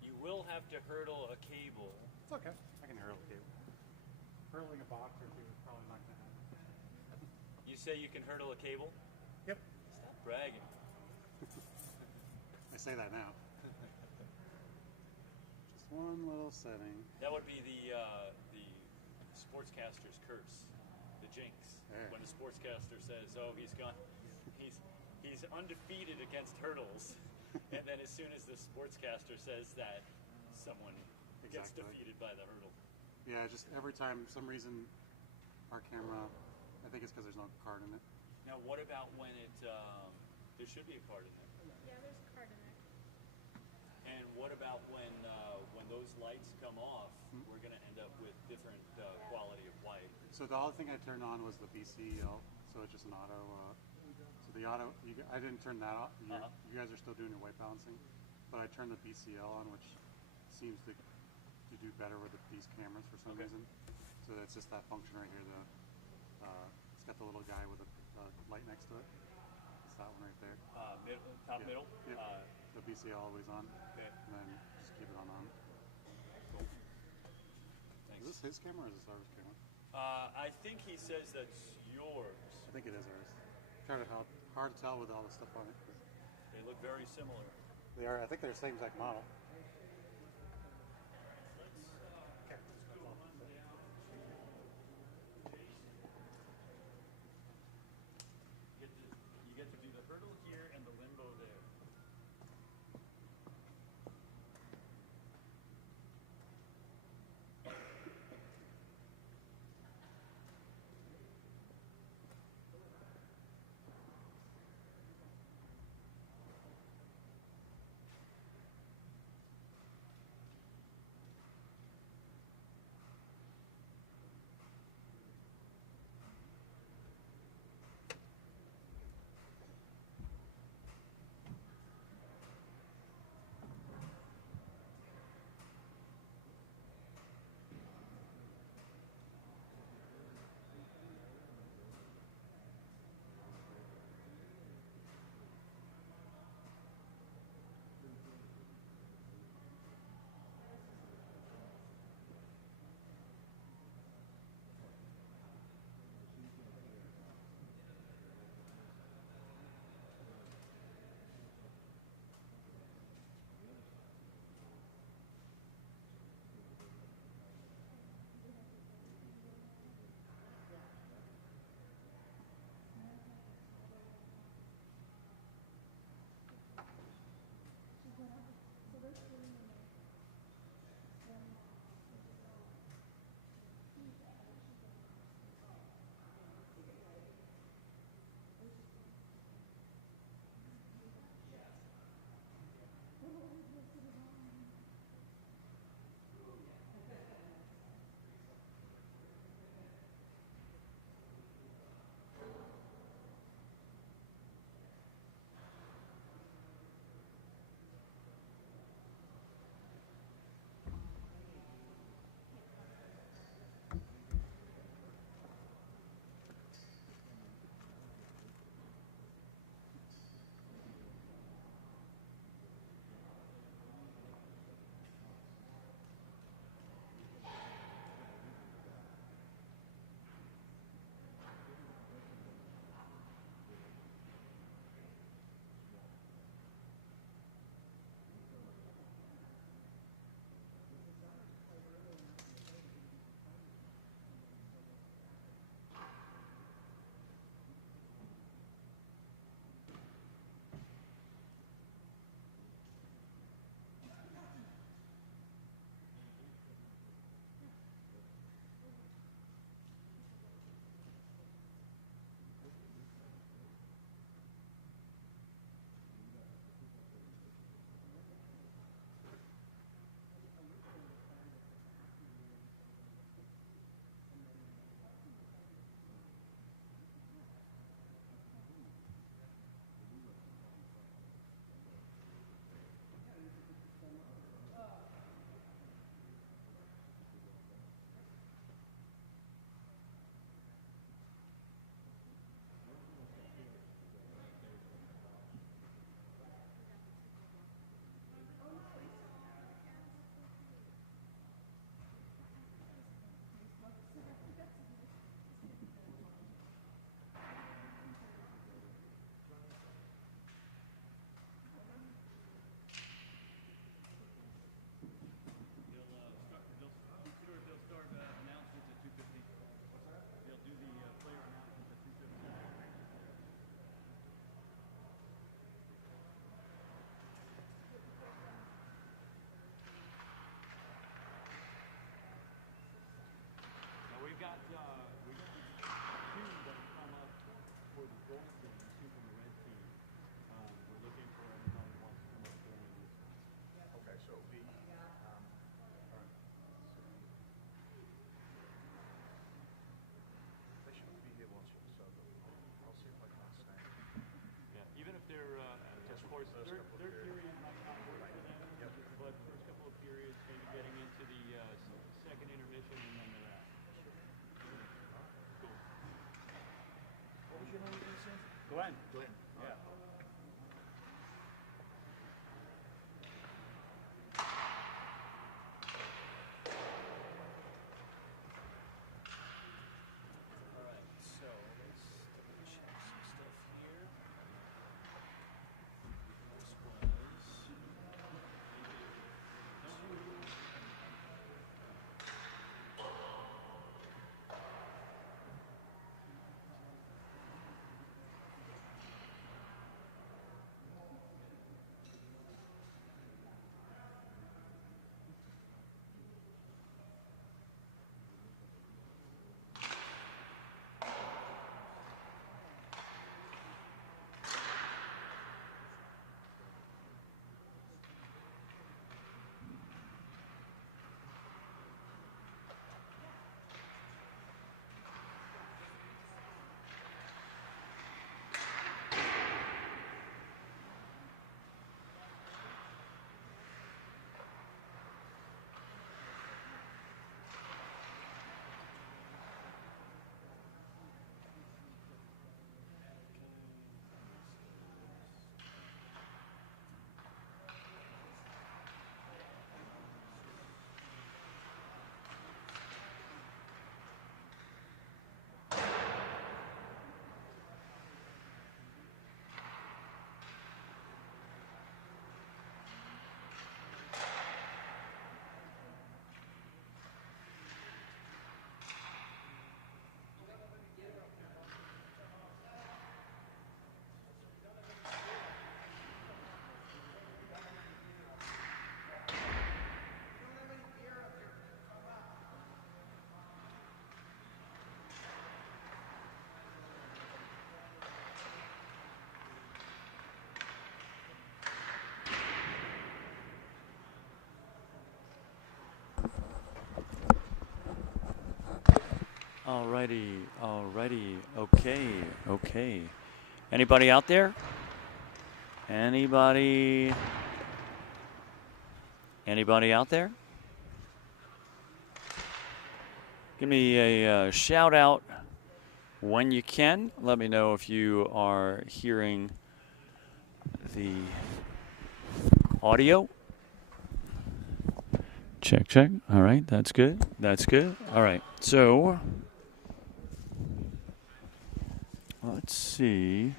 You will have to hurdle a cable. It's okay. I can hurl a cable. Hurling a box or two is probably not going to happen. You say you can hurdle a cable? Yep. Stop bragging. I say that now. Just one little setting. That would be the sportscaster's curse, the jinx. Yeah. When a sportscaster says, "Oh, he's undefeated against hurdles," and then as soon as the sportscaster says that, someone gets Exactly. defeated by the hurdle. Yeah, just every time, some reason, our camera, I think it's because there's no card in it. Now, what about when it? There should be a card in there. Yeah, there's a card in there. And what about when those lights come off? We're going to end up with different quality of white. So the other thing I turned on was the BCL, so it's just an auto. So the auto, I didn't turn that off. You guys are still doing your white balancing, but I turned the BCL on, which seems to do better with these cameras for some reason. So it's just that function right here. It's got the little guy with a light next to it. It's that one right there. Top Yeah. middle. Yep. The BCL always on. Okay. And then just keep it on. Cool. Is Thanks. this his camera or is this ours camera? I think he says that's yours. I think it is ours. Kind of hard to tell with all the stuff on it. They look very similar. They are. I think they're the same exact model. Okay. You get to do the hurdle here and the limbo there. Glenn. Glenn. Yeah. All right, so let's double check some stuff here. This was. Alrighty, okay. Anybody out there? Anybody out there? Give me a shout out when you can. Let me know if you are hearing the audio. Check. All right, that's good. All right, so let's see.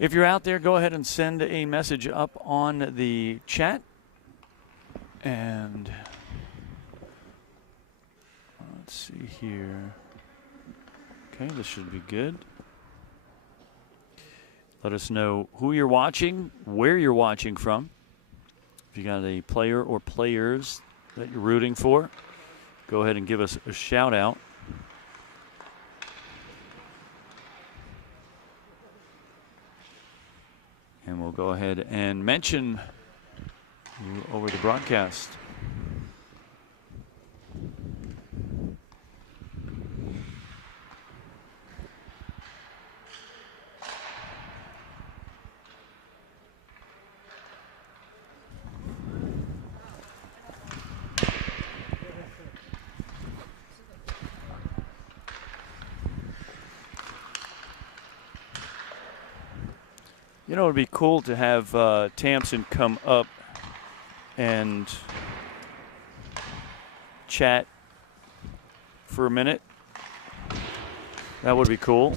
If you're out there, go ahead and send a message up on the chat. And let's see here. Okay, this should be good. Let us know who you're watching, where you're watching from. If you got a player or players that you're rooting for, go ahead and give us a shout out. And we'll go ahead and mention you over the broadcast. You know, it would be cool to have Tamsin come up and chat for a minute. That would be cool.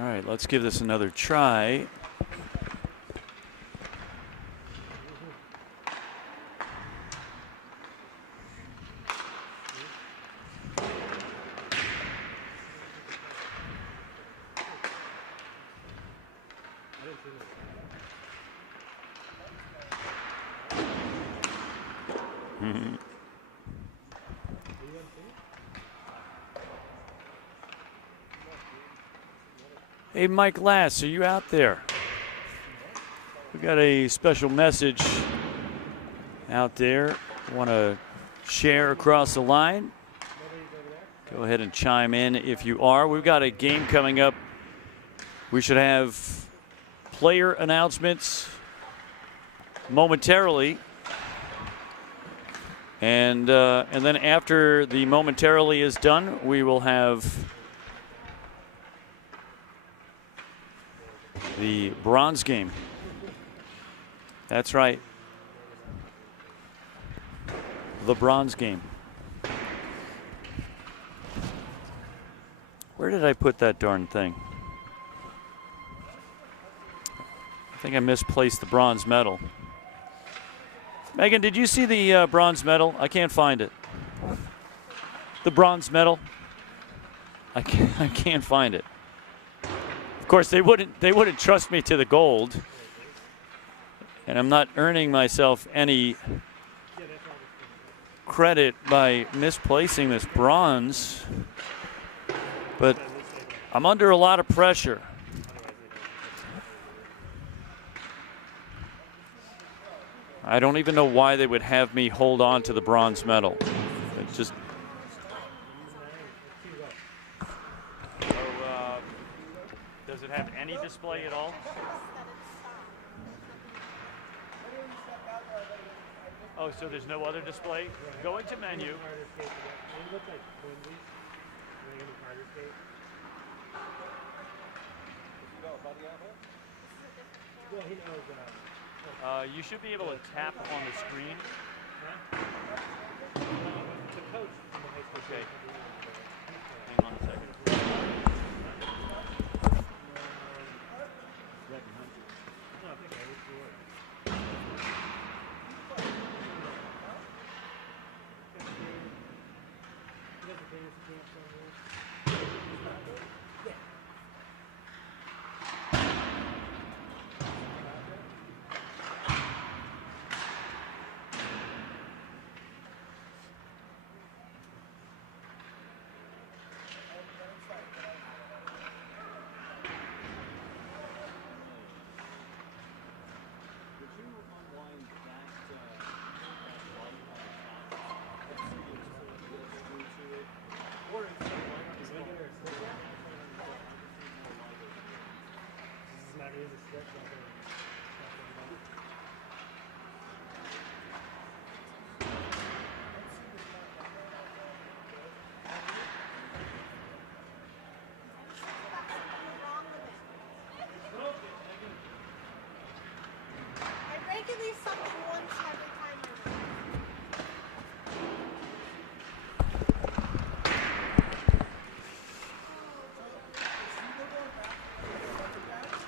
All right, let's give this another try. Hey, Mike Lass, are you out there? We got a special message out there. Want to share across the line? Go ahead and chime in if you are. We've got a game coming up. We should have player announcements momentarily. And then after the momentarily is done, we will have the bronze game. That's right. The bronze game. Where did I put that darn thing? I think I misplaced the bronze medal. Megan, did you see the bronze medal? I can't find it. The bronze medal? I can't find it. Of course, they wouldn't trust me to the gold, and I'm not earning myself any credit by misplacing this bronze, but I'm under a lot of pressure. I don't even know why they would have me hold on to the bronze medal. It just does it have any display at all? Oh, so there's no other display? Go into menu. You should be able to tap on the screen. Okay. Hang on a second.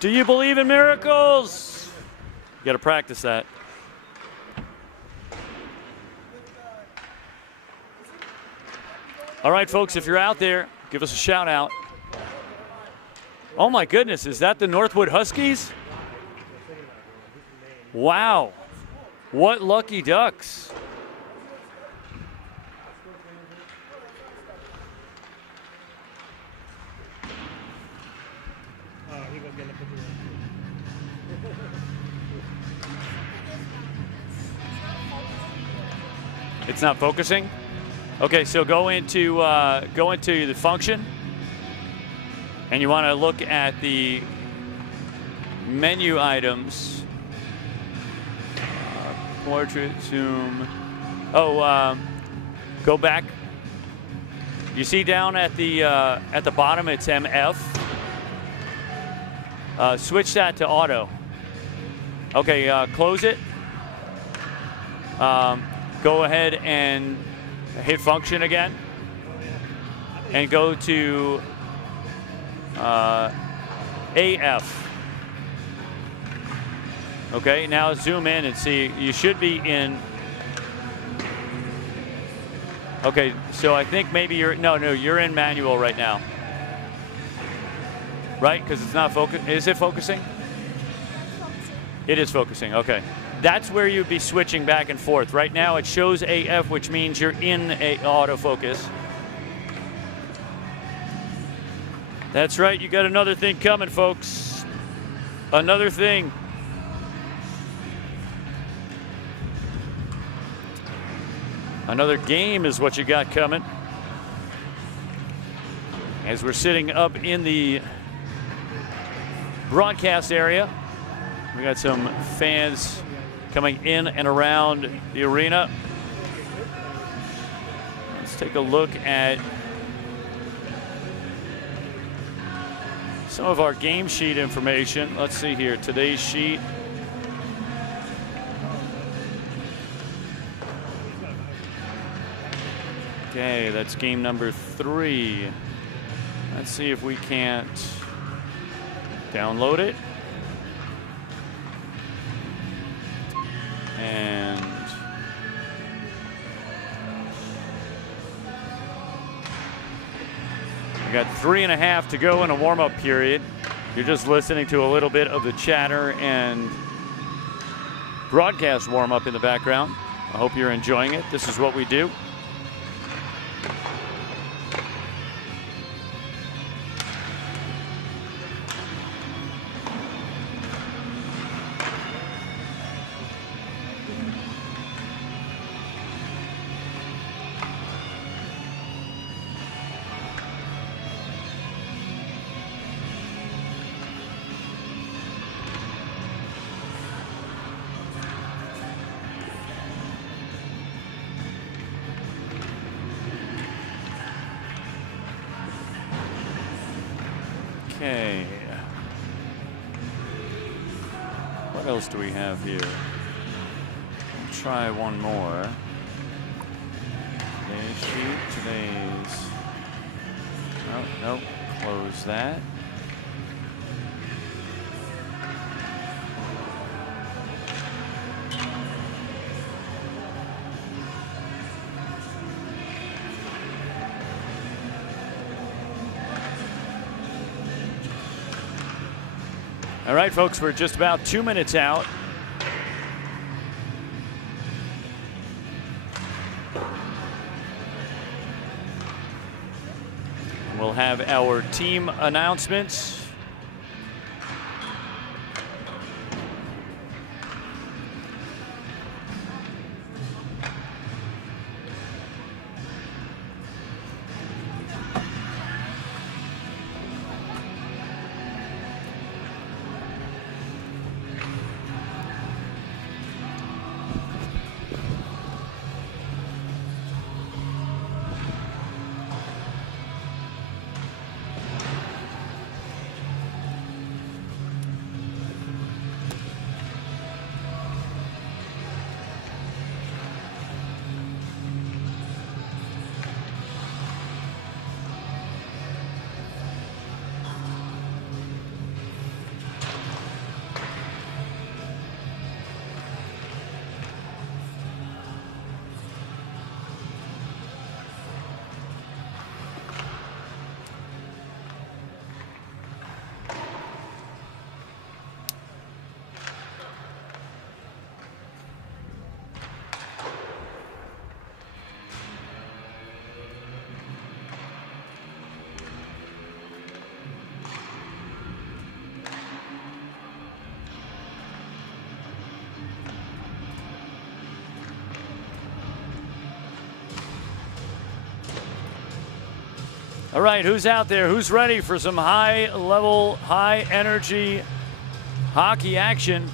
Do you believe in miracles? You got to practice that. All right, folks, if you're out there, give us a shout out. Oh my goodness, is that the Northwood Huskies? Wow. What lucky ducks. It's not focusing? Okay, so go into the function, and you want to look at the menu items. Portrait, zoom. Oh, go back. You see down at the bottom, it's MF. Switch that to auto. Okay, close it. Go ahead and hit function again, and go to AF. Okay, now zoom in and see. You should be in. Okay, so I think maybe you're, no, you're in manual right now. Right, because it's not focused. Is it focusing? It is focusing, okay. That's where you'd be switching back and forth. Right now it shows AF, which means you're in a autofocus. That's right, you got another thing coming, folks. Another thing. Another game is what you got coming. As we're sitting up in the broadcast area, we got some fans coming in and around the arena. Let's take a look at some of our game sheet information. Let's see here, today's sheet. Okay, that's game number 3. Let's see if we can't download it. And we got 3.5 to go in a warm-up period. You're just listening to a little bit of the chatter and broadcast warm-up in the background. I hope you're enjoying it. This is what we do. Okay. What else do we have here? We'll try one more. Today's sheet, today's. Oh, nope. Close that. All right, folks, we're just about 2 minutes out. We'll have our team announcements. All right, who's out there? Who's ready for some high-level, high-energy hockey action?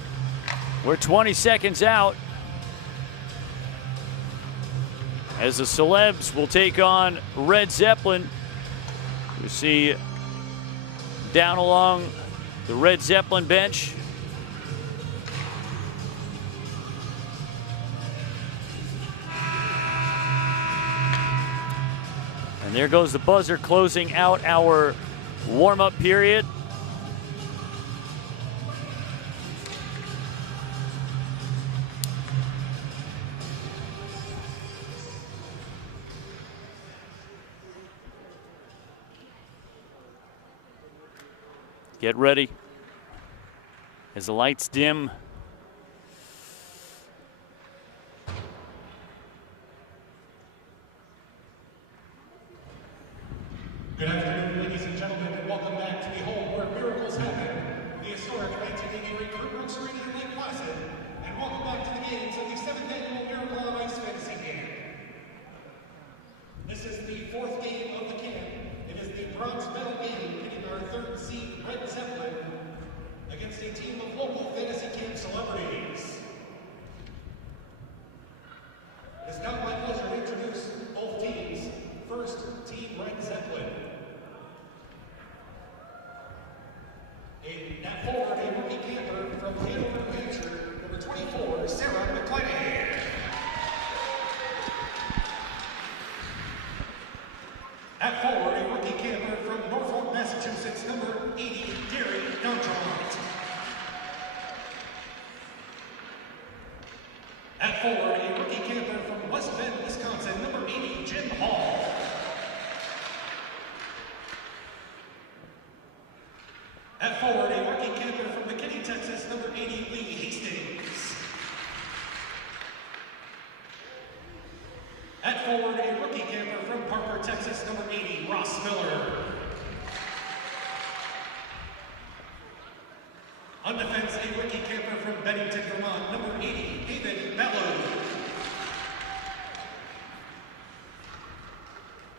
We're 20 seconds out as the Celebs will take on Red Zeppelin. You see down along the Red Zeppelin bench. And there goes the buzzer closing out our warm-up period. Get ready. As the lights dim, Good afternoon, ladies and gentlemen, and welcome back to the home where miracles happen, the historic 1980 Recruitment Arena in Lake Placid, and welcome back to the games of the 7th annual Miracle on Ice Fantasy Camp. This is the 4th game of the camp. It is the bronze medal game, pitting our 3rd seed Red Zeppelin against a team of local fantasy camp celebrities. It is now my pleasure to introduce both teams. First, Team Red Zeppelin. At forward, a rookie camper from Hanover, New Hampshire, number 24, Sarah McClanahan. At forward, a rookie camper from Norfolk, Massachusetts, number 80, Gary Dontront. At forward, a rookie camper from West Bend, Wisconsin, number 80, Jim Hall. At forward, a rookie camper from McKinney, Texas, number 80, Lee Hastings. At forward, a rookie camper from Parker, Texas, number 80, Ross Miller. On defense, a rookie camper from Bennington, Vermont, number 80, David Bellew.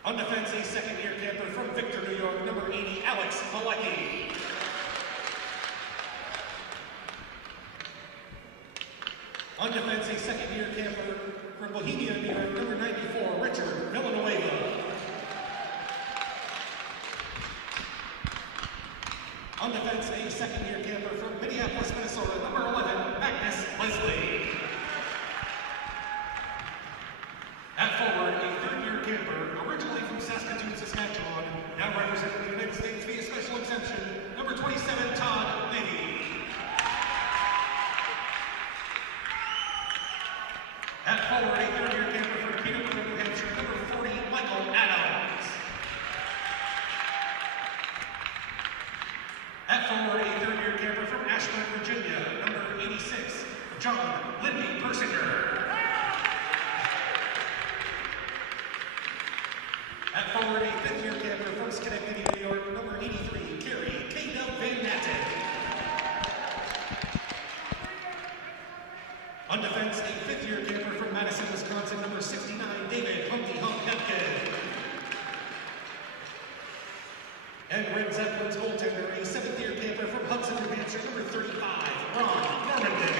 On defense, a second-year camper from Victor, New York, number 80, Alex Malecki. On defense, a second-year camper from Bohemia, New York, number 94, Richard Villanueva. On defense, a second-year camper from Minneapolis, Minnesota, number 11, Magnus Leslie. At forward, a third-year camper, originally from Saskatoon, Saskatchewan, now representing the United States via special exemption, number 27, Todd Levy. At forward, a third-year camper from Peterborough, New Hampshire, number 40, Michael Adams. At forward, a third-year camper from Ashburn, Virginia, number 86, John Lindy Persinger. At forward, a fifth-year camper from Schenectady, New York, number 83, Carrie K.L. Van Natten. On defense, a fifth-year camper from Madison, Wisconsin, number 69, David Humpty Hump Hepkin. And Red Zeppelin's goaltender, a seventh-year camper from Hudson, New Hampshire, number 35, Ron Normandin.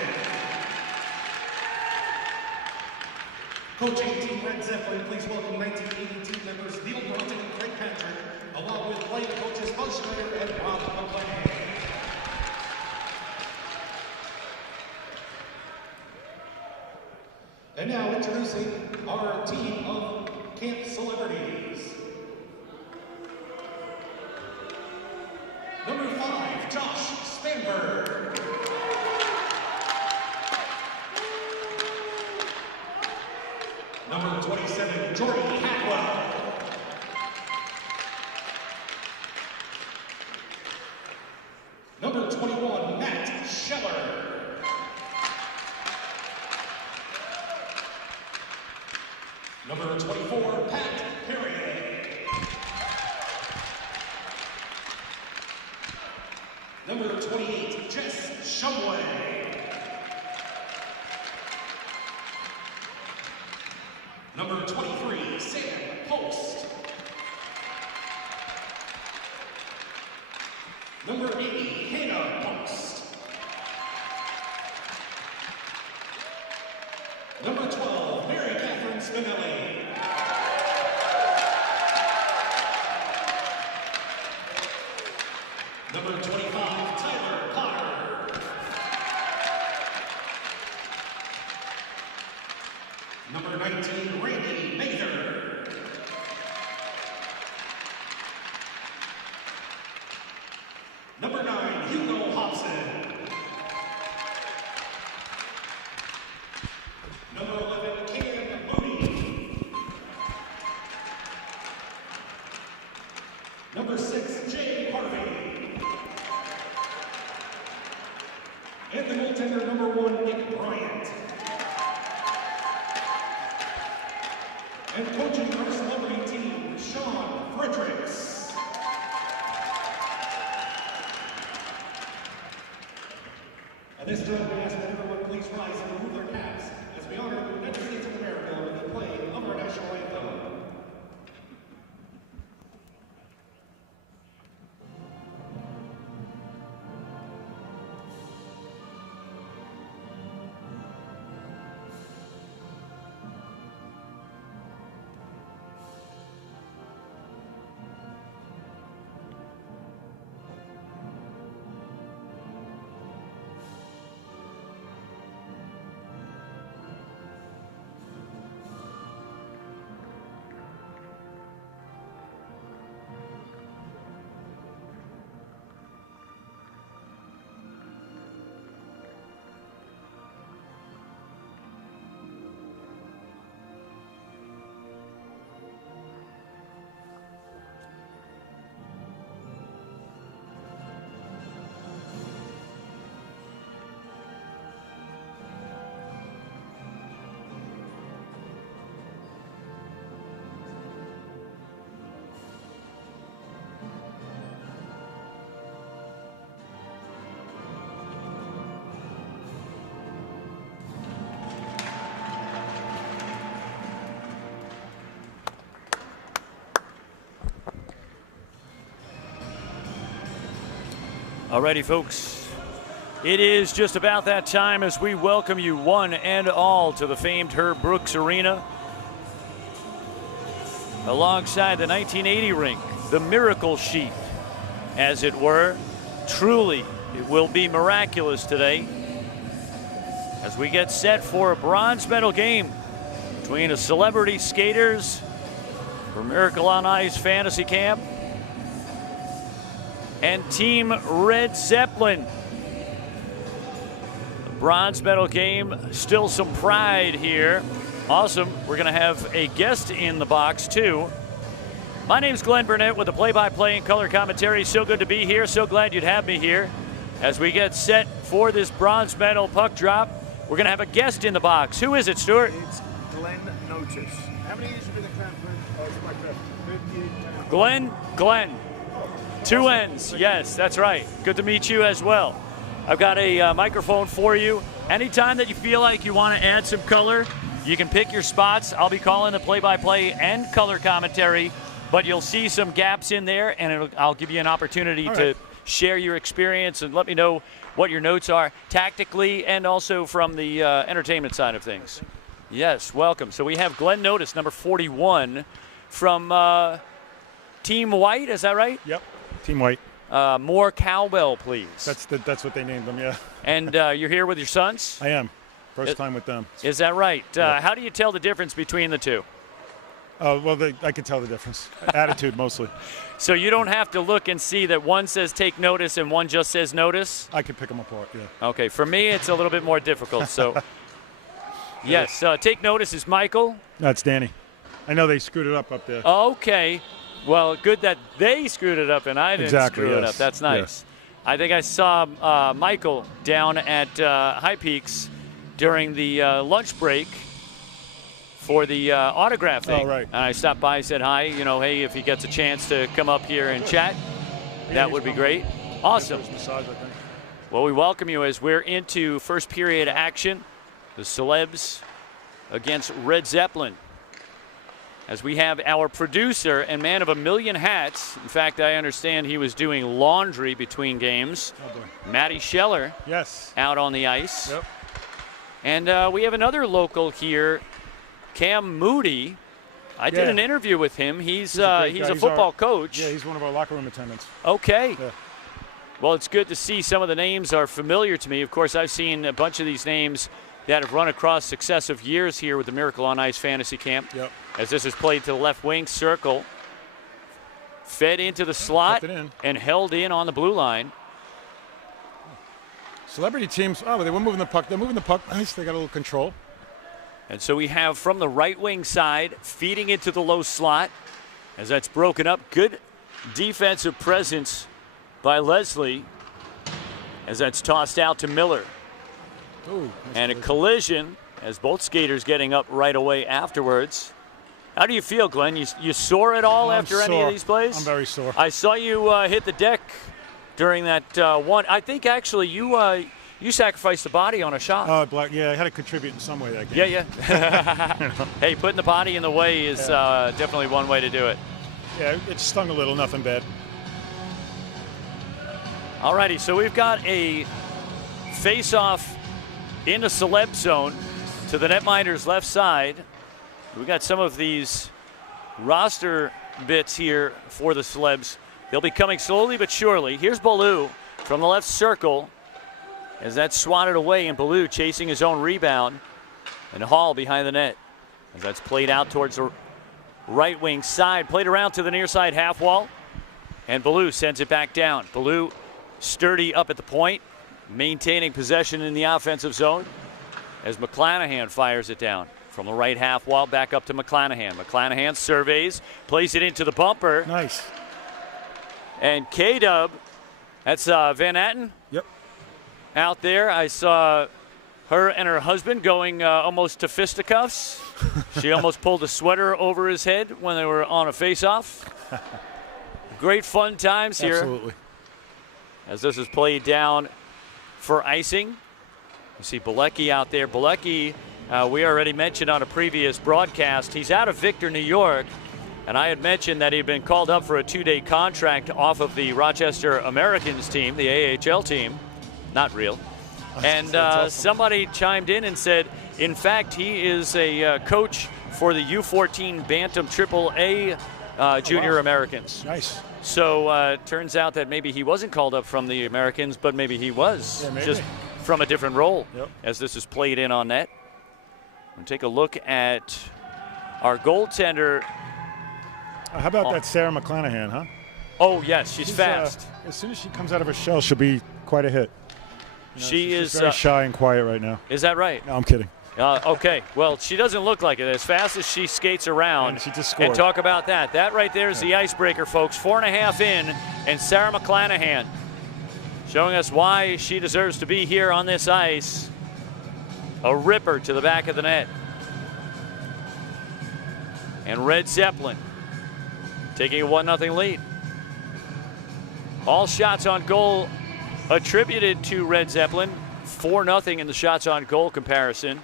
Coaching Team Red Zeppelin, please welcome 1980 team members Neil Bronson and Craig Patrick, along with playing coaches Buzz Schneider and Rob McClanahan. And now introducing our team of camp celebrities. Number 5, Josh Spanberg. Number 27, Jordy Hadwell. Number 21, Matt Scheller. Number 24, Pat Perrier. Number 28, Jess Shumway. Number 23, Sam Post. Number 80, Hannah Post. Number 12, Mary Catherine Spinelli. Number 25, Tyler Potter. Number 19, Randy Mather. Number 9, Hugo Hobson. Number 11, Cam Mooney. Number 6, Jay Harvey. And coaching our celebrity team, Sean Fredericks. At this time, we ask that everyone please rise and remove their caps as we honor the United States of America with the playing of our national anthem. Alrighty, folks. It is just about that time as we welcome you one and all to the famed Herb Brooks Arena. Alongside the 1980 rink, the Miracle Sheet, as it were. Truly, it will be miraculous today as we get set for a bronze medal game between the celebrity skaters for Miracle on Ice Fantasy Camp and Team Red Zeppelin. The bronze medal game, still some pride here. Awesome. We're going to have a guest in the box, too. My name's Glenn Burnett with the play-by-play and color commentary. So good to be here. So glad you'd have me here. As we get set for this bronze medal puck drop, we're going to have a guest in the box. Who is it, Stuart? It's Glenn Notice. How many years have you been a camp, Glenn? Oh, it's my crap. 58 times. Glenn. Two N's. Yes, that's right. Good to meet you as well. I've got a microphone for you. Anytime that you feel like you want to add some color, you can pick your spots. I'll be calling the play-by-play and color commentary, but you'll see some gaps in there, and I'll give you an opportunity to share your experience and let me know what your notes are tactically and also from the entertainment side of things. Yes, welcome. So we have Glenn Notice, number 41, from Team White. Is that right? Yep. Team White. Moar Cowbell, please. That's what they named them, yeah. And you're here with your sons? I am. First time with them. Is that right? Yeah. How do you tell the difference between the two? Well, I can tell the difference. Attitude, mostly. So you don't have to look and see that one says take notice and one just says notice? I can pick them apart, yeah. Okay, for me it's a little bit more difficult. So, yes, take notice is Michael. That's Danny. I know they screwed it up there. Okay. Well, good that they screwed it up and I didn't screw it up. That's nice. Yes. I think I saw Michael down at High Peaks during the lunch break for the autograph thing. Oh, right. And I stopped by, said hi, hey, if he gets a chance to come up here and chat, that would be great. Awesome. Massage, I think. Well, we welcome you as we're into first period action. The Celebs against Red Zeppelin. As we have our producer and man of a million hats. In fact, I understand he was doing laundry between games. Oh, boy. Matty Scheller Yes. out on the ice. Yep. And we have another local here, Cam Moody. I did an interview with him. He's a football coach. Yeah, he's one of our locker room attendants. Okay. Yeah. Well, it's good to see some of the names are familiar to me. Of course, I've seen a bunch of these names that have run across successive years here with the Miracle on Ice Fantasy Camp. Yep. As this is played to the left wing circle. Fed into the slot and held in on the blue line. Celebrity teams, they were moving the puck. They're moving the puck. Nice, they got a little control. And so we have from the right wing side, feeding into the low slot. As that's broken up, good defensive presence by Leslie. As that's tossed out to Miller. Ooh, nice and a collision as both skaters getting up right away afterwards. How do you feel, Glenn? You sore at all I'm after any sore. of these plays? I'm very sore. I saw you hit the deck during that one. I think actually you sacrificed the body on a shot. Yeah, I had to contribute in some way that game. Yeah. Hey, putting the body in the way is definitely one way to do it. Yeah, it stung a little, nothing bad. Alrighty, so we've got a face-off in the celeb zone to the netminder's left side. We got some of these roster bits here for the celebs. They'll be coming slowly but surely. Here's Baloo from the left circle as that's swatted away, and Baloo chasing his own rebound, and Hall behind the net as that's played out towards the right wing side, played around to the near side half wall, and Baloo sends it back down. Baloo sturdy up at the point, maintaining possession in the offensive zone as McClanahan fires it down. From the right half wall, back up to McClanahan. McClanahan surveys, plays it into the bumper. Nice. And K-Dub, that's Van Atten. Yep. Out there. I saw her and her husband going almost to fisticuffs. She almost pulled a sweater over his head when they were on a face-off. Great fun times here. Absolutely. As this is played down for icing. You see Bilecki out there. Bilecki, we already mentioned on a previous broadcast, he's out of Victor, New York. And I had mentioned that he'd been called up for a 2-day contract off of the Rochester Americans team, the AHL team. Not real. And somebody chimed in and said, in fact, he is a coach for the U14 Bantam AAA Junior Americans. Nice. So turns out that maybe he wasn't called up from the Americans, but maybe he was, just from a different role. Yep. As this is played in on net. And take a look at our goaltender. How about that Sarah McClanahan, huh? Oh, yes, she's fast. As soon as she comes out of her shell, she'll be quite a hit. She's very shy and quiet right now. Is that right? No, I'm kidding. Okay, well, she doesn't look like it. As fast as she skates around, and she just scored. And talk about that. That right there is the icebreaker, folks. 4.5 in, and Sarah McClanahan showing us why she deserves to be here on this ice. A ripper to the back of the net. And Red Zeppelin taking a 1-0 lead. All shots on goal attributed to Red Zeppelin. 4-0 in the shots on goal comparison.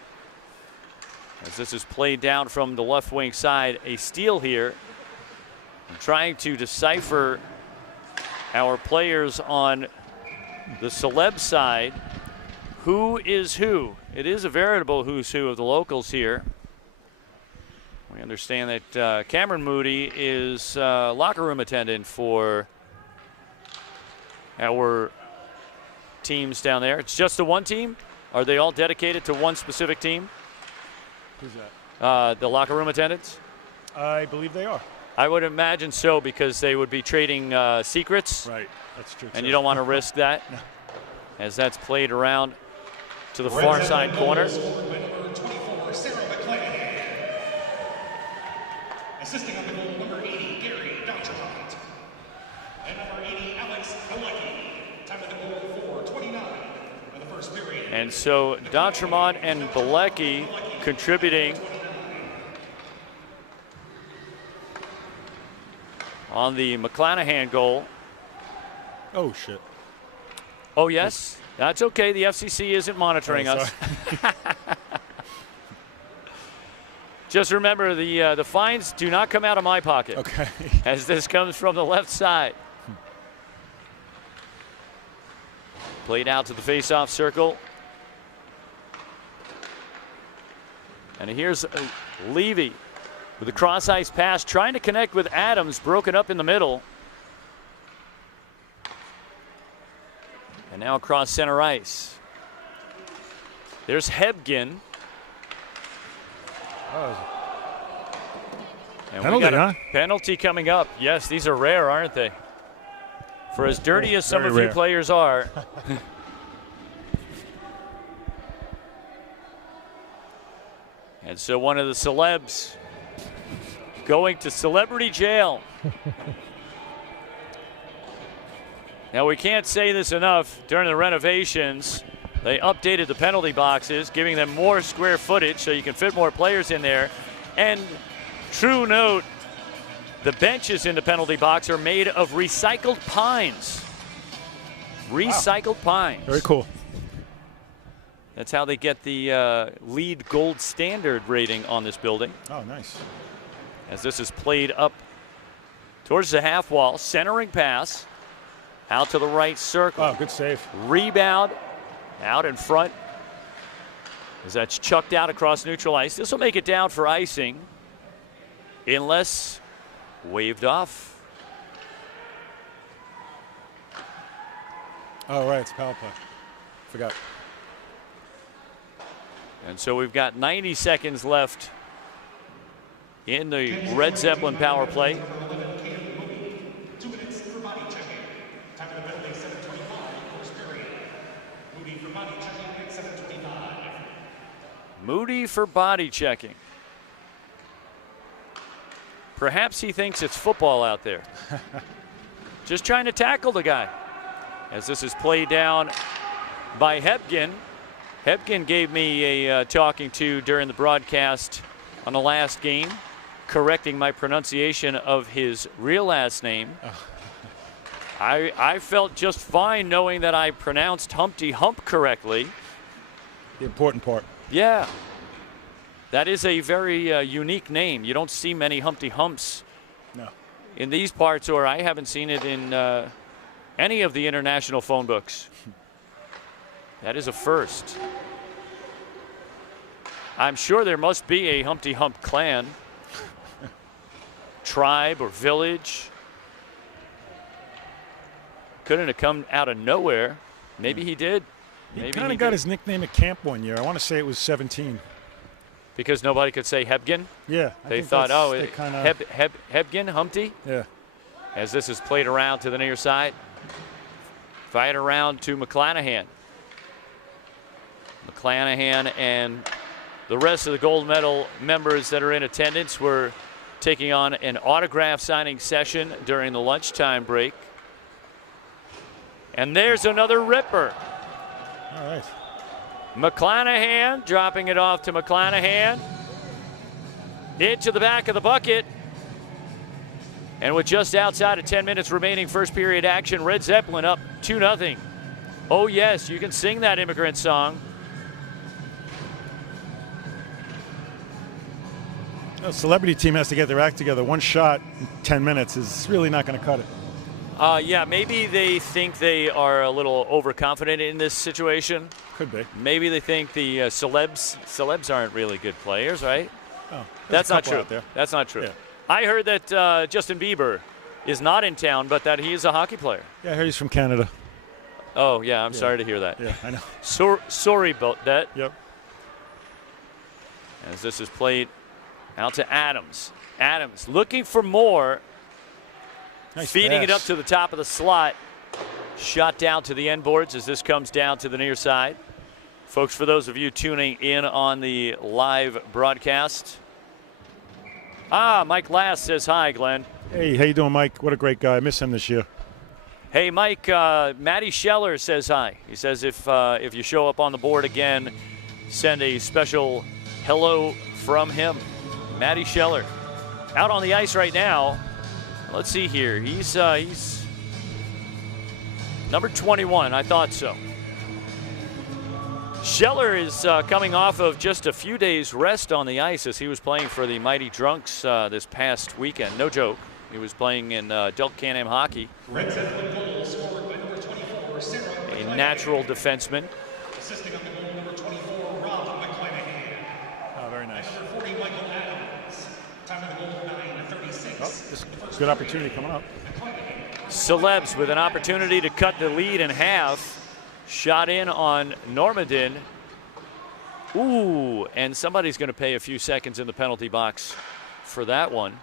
As this is played down from the left wing side, a steal here. I'm trying to decipher our players on the celeb side. Who is who? It is a veritable who's who of the locals here. We understand that Cameron Moody is locker room attendant for our teams down there. It's just the one team? Are they all dedicated to one specific team? Who's that? The locker room attendants? I believe they are. I would imagine so, because they would be trading secrets. Right, that's true. And you don't want to risk that. No. As that's played around to the far side corner. Number 24, Sarah McClanahan. Assisting on the goal, number 80, Gary Dodgerhot. And number 80, Alex Bilecki. Time of the goal, 4:29 in the first period. And so D'Entremont and Bilecki contributing on the McClanahan goal. Oh, shit. Oh, yes? That's okay. The FCC isn't monitoring us. Just remember, the fines do not come out of my pocket. Okay. As this comes from the left side. Played out to the face-off circle. And here's Levy with a cross-ice pass, trying to connect with Adams, broken up in the middle. And now across center ice. There's Hebgen. And Penalty, we got a huh? penalty coming up. Yes, these are rare, aren't they? For as dirty as some Very of you rare. players are. And so one of the celebs going to celebrity jail. Now, we can't say this enough. During the renovations, they updated the penalty boxes, giving them more square footage so you can fit more players in there. And True note, the benches in the penalty box are made of recycled pines. Recycled pines. Very cool. That's how they get the LEED Gold Standard rating on this building. Oh, nice. As this is played up towards the half wall, centering pass, out to the right circle. Oh, good save. Rebound, out in front, as that's chucked out across neutral ice. This will make it down for icing, unless waved off. Oh, right, it's power play. Forgot. And so we've got 90 seconds left in the Red Zeppelin power play. 2 minutes for body checking. Time of the penalty, 7:25, first period. Moody for body checking at 7:25. Moody for body checking. Perhaps he thinks it's football out there. Just trying to tackle the guy. As this is played down by Hebgen. Hebgen gave me a talking to during the broadcast on the last game, correcting my pronunciation of his real last name. I felt just fine knowing that I pronounced Humpty Hump correctly. The important part. Yeah. That is a very unique name. You don't see many Humpty Humps in these parts, or I haven't seen it in any of the international phone books. That is a first. I'm sure there must be a Humpty Hump clan, tribe, or village. Couldn't have come out of nowhere. Maybe he did. He kind of got his nickname at camp one year. I want to say it was 17. Because nobody could say Hebgen? Yeah. They thought, oh, Hebgen, Humpty? Yeah. As this is played around to the near side. Fight around to McClanahan. McClanahan and the rest of the gold medal members that are in attendance were taking on an autograph signing session during the lunchtime break. And there's another ripper. All right. McClanahan dropping it off to McClanahan. Into the back of the bucket. And with just outside of 10 minutes remaining first period action, Red Zeppelin up 2-0. Oh yes, you can sing that immigrant song. A celebrity team has to get their act together. One shot in 10 minutes is really not going to cut it. Yeah, maybe they think they are a little overconfident in this situation. Could be. Maybe they think the celebs aren't really good players, right? Oh, that's not true. Out there. That's not true. Yeah. I heard that Justin Bieber is not in town, but that he is a hockey player. Yeah, I heard he's from Canada. Oh, yeah, I'm sorry to hear that. Yeah, I know. Sorry about that. Yep. As this is played out to Adams. Adams looking for more. Nice feeding pass. it up to the top of the slot. Shot down to the end boards as this comes down to the near side. Folks, for those of you tuning in on the live broadcast. Mike Lass says hi, Glenn. Hey, how you doing, Mike? What a great guy. I miss him this year. Hey, Mike, Matty Scheller says hi. He says if you show up on the board again, send a special hello from him. Matty Scheller out on the ice right now. Let's see here. He's number 21. I thought so. Scheller is coming off of just a few days rest on the ice as he was playing for the Mighty Drunks this past weekend. No joke. He was playing in Delk Can-Am hockey. Red Zeppelin goal scored by number 24, Sarah A natural defenseman. Assisting on the goal, number 24, Rob McClanahan. Oh, very nice. Number 40, Michael Adams. Time of the goal, 9:36. Oh, this good opportunity coming up. Celebs with an opportunity to cut the lead in half. Shot in on Normandy. Ooh, and somebody's going to pay a few seconds in the penalty box for that one.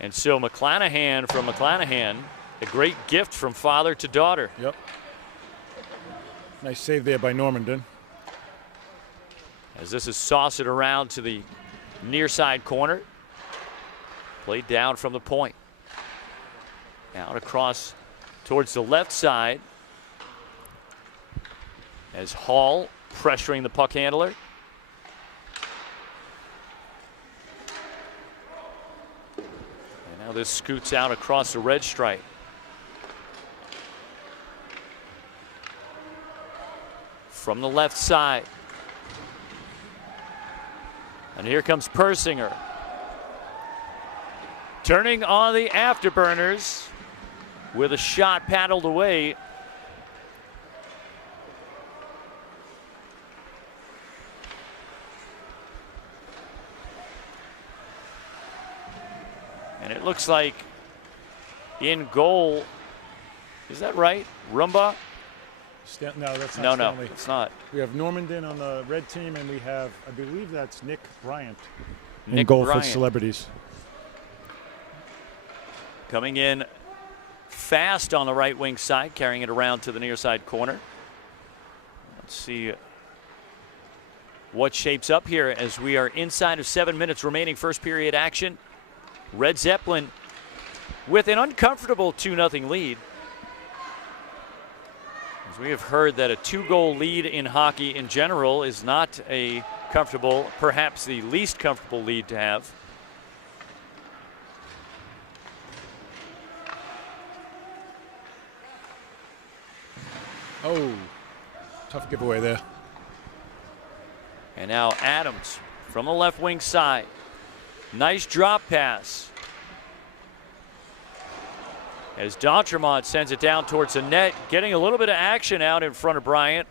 And so McClanahan from McClanahan, a great gift from father to daughter. Yep. Nice save there by Normandin. As this is sauced around to the near side corner. Played down from the point. Out across towards the left side. As Hall pressuring the puck handler. Now this scoots out across the red stripe. From the left side. And here comes Persinger. Turning on the afterburners with a shot paddled away. And it looks like in goal, is that right? Rumba? No, that's not No, Stanley. it's not. We have Normandin on the red team, and we have, I believe that's Nick Bryant in Nick goal Bryant. for Celebrities. Coming in fast on the right wing side, carrying it around to the near side corner. Let's see what shapes up here as we are inside of 7 minutes remaining first period action. Red Zeppelin with an uncomfortable 2-0 lead. As we have heard that a 2-goal lead in hockey in general is not a comfortable, perhaps the least comfortable lead to have. Oh, tough giveaway there. And now Adams from the left wing side. Nice drop pass. As D'Entremont sends it down towards the net, getting a little bit of action out in front of Bryant.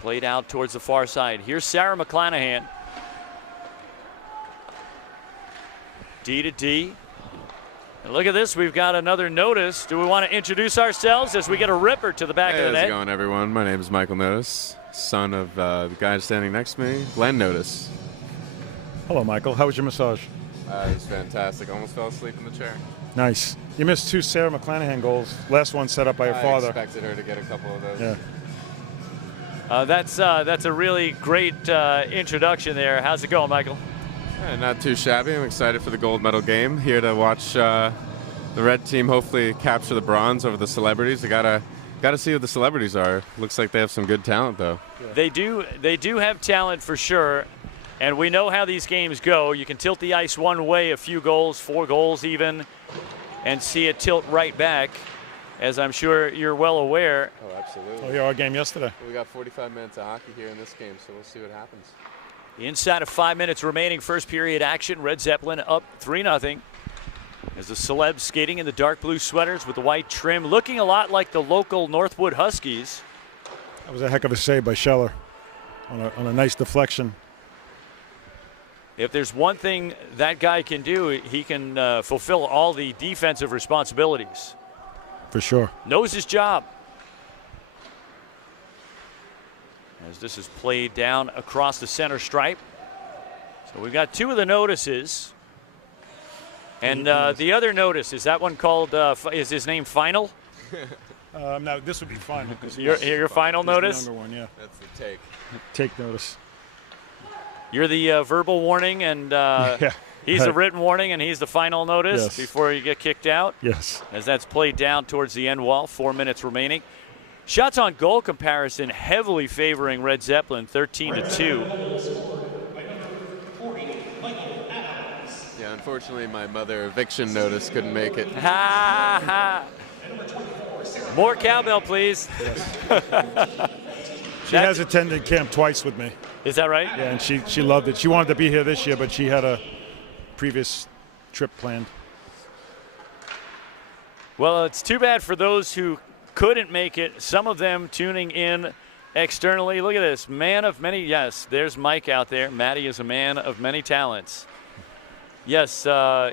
Played out towards the far side. Here's Sarah McClanahan. D to D. And look at this, we've got another notice. Do we want to introduce ourselves as we get a ripper to the back of the net? How's it going, everyone? My name is Michael Notice, son of the guy standing next to me, Glenn Notice. Hello, Michael. How was your massage? It was fantastic. Almost fell asleep in the chair. Nice. You missed 2 Sarah McClanahan goals. Last one set up by your father. I expected her to get a couple of those. Yeah. That's a really great introduction there. How's it going, Michael? Yeah, not too shabby. I'm excited for the gold medal game. Here to watch the red team hopefully capture the bronze over the Celebrities. I gotta see what the Celebrities are. Looks like they have some good talent, though. Yeah. They do have talent for sure, and we know how these games go. You can tilt the ice one way, a few goals, 4 goals even, and see it tilt right back, as I'm sure you're well aware. Oh, absolutely. Oh, yeah, our game yesterday. We got 45 minutes of hockey here in this game, so we'll see what happens. Inside of 5 minutes remaining first period action, Red Zeppelin up 3-0. As the celebs skating in the dark blue sweaters with the white trim, looking a lot like the local Northwood Huskies. That was a heck of a save by Scheller on a nice deflection. If there's one thing that guy can do, he can fulfill all the defensive responsibilities. For sure. Knows his job. As this is played down across the center stripe. So we've got 2 of the notices. And the other notice, is that one called, is his name Final? No, this would be final. Your final notice? The younger one, yeah. That's the take. Take notice. You're the verbal warning, and yeah. he's the written warning, and he's the final notice Yes. before you get kicked out. Yes. As that's played down towards the end wall, 4 minutes remaining. Shots on goal comparison heavily favoring Red Zeppelin, 13-2. Yeah, unfortunately, my mother eviction notice couldn't make it. Ha ha. More cowbell, please. She has attended camp twice with me. Is that right? Yeah, and she loved it. She wanted to be here this year, but she had a previous trip planned. Well, it's too bad for those who couldn't make it. Some of them tuning in externally. Look at this, man of many. Yes, there's Mike out there. Matty is a man of many talents. Yes,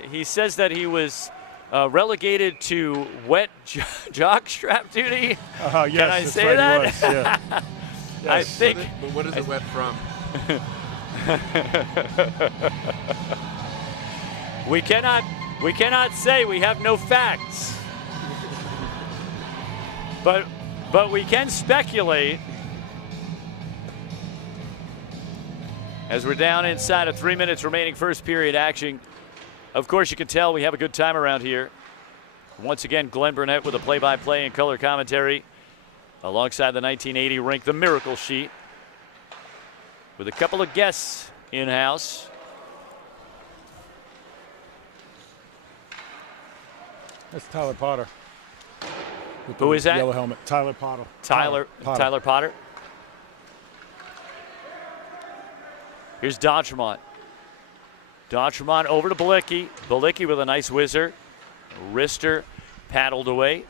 he says that he was relegated to wet jockstrap duty. Yes, Can I that's say right, that? he was, yeah. I Yes. think. But what is it wet from? We cannot say. We have no facts. But we can speculate. As we're down inside of 3 minutes remaining first period action. Of course, you can tell we have a good time around here. Once again, Glenn Burnett with a play-by-play and color commentary alongside the 1980 rink, the Miracle Sheet, with a couple of guests in-house. That's Tyler Potter. Who is that? Yellow helmet. Tyler Potter. Tyler Potter. Here's D'Entremont. D'Entremont over to Balicki. Balicki with a nice whizzer. Wrister paddled away.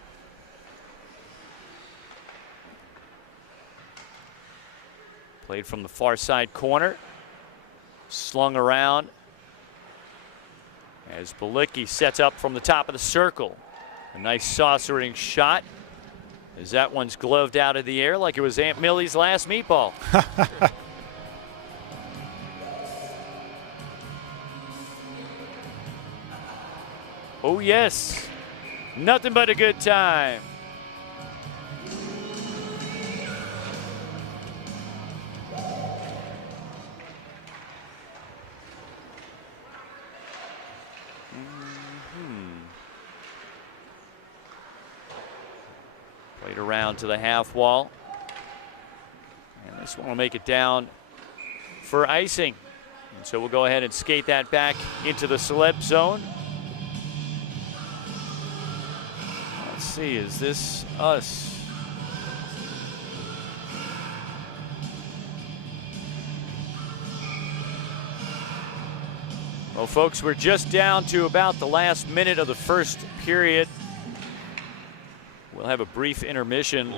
Played from the far side corner. Slung around as Balicki sets up from the top of the circle. A nice saucering shot as that one's gloved out of the air like it was Aunt Millie's last meatball. Oh yes, nothing but a good time. Played around to the half wall. And this one will make it down for icing. And so we'll go ahead and skate that back into the celeb zone. Let's see, is this us? Well, folks, we're just down to about the last minute of the first period. We'll have a brief intermission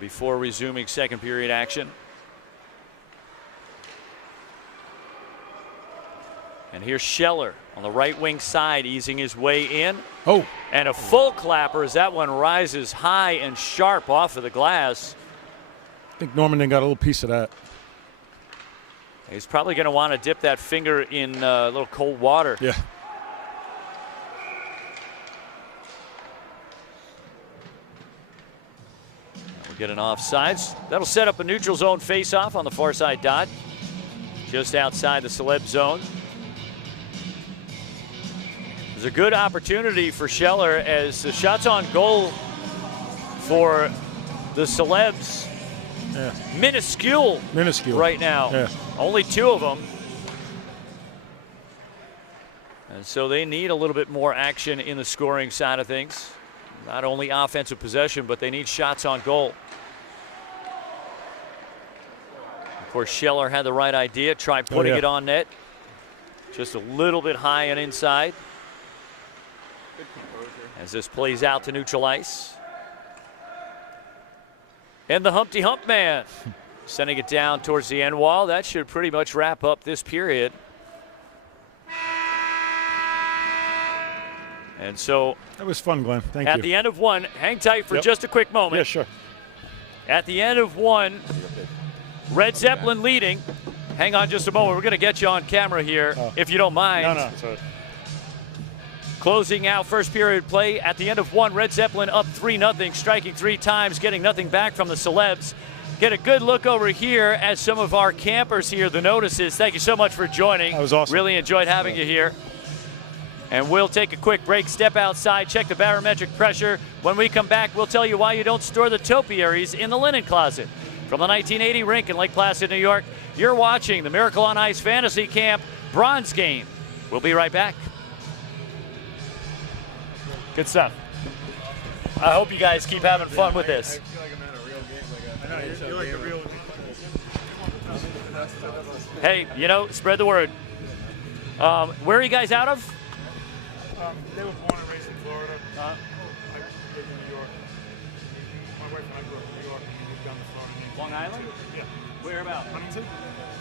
before resuming second period action. And here's Scheller on the right wing side, easing his way in. Oh. And a full clapper as that one rises high and sharp off of the glass. I think Norman got a little piece of that. He's probably going to want to dip that finger in a little cold water. Yeah. We'll get an offsides. That'll set up a neutral zone face-off on the far side dot, just outside the celeb zone. There's a good opportunity for Scheller as the shots on goal for the celebs. Yeah. Minuscule right now. Yeah. Only two of them. And so they need a little bit more action in the scoring side of things. Not only offensive possession, but they need shots on goal. Of course, Scheller had the right idea. Try putting it on net. Just a little bit high and inside. As this plays out to neutral ice. And the Humpty Hump man sending it down towards the end wall. That should pretty much wrap up this period. And so that was fun, Glenn. Thank you. At the end of one, hang tight for just a quick moment. Yeah, sure. At the end of one, Red Zeppelin leading. Hang on just a moment. We're going to get you on camera here, if you don't mind. No, sorry. Closing out first period play. At the end of one, Red Zeppelin up 3-0, striking 3 times, getting nothing back from the celebs. Get a good look over here at some of our campers here, the notices. Thank you so much for joining. That was awesome. Really enjoyed having you here. And we'll take a quick break, step outside, check the barometric pressure. When we come back, we'll tell you why you don't store the topiaries in the linen closet. From the 1980 rink in Lake Placid, New York, you're watching the Miracle on Ice Fantasy Camp Bronze Game. We'll be right back. Good stuff. I hope you guys keep having fun with this. I feel like I'm at a real game. Like you're like a real game. Hey, you know, spread the word. Where are you guys out of? They were born and raised in Florida. I lived in New York. My wife and I grew up in New York and we moved down to Florida. Long Island? Yeah. Where about? Huntington?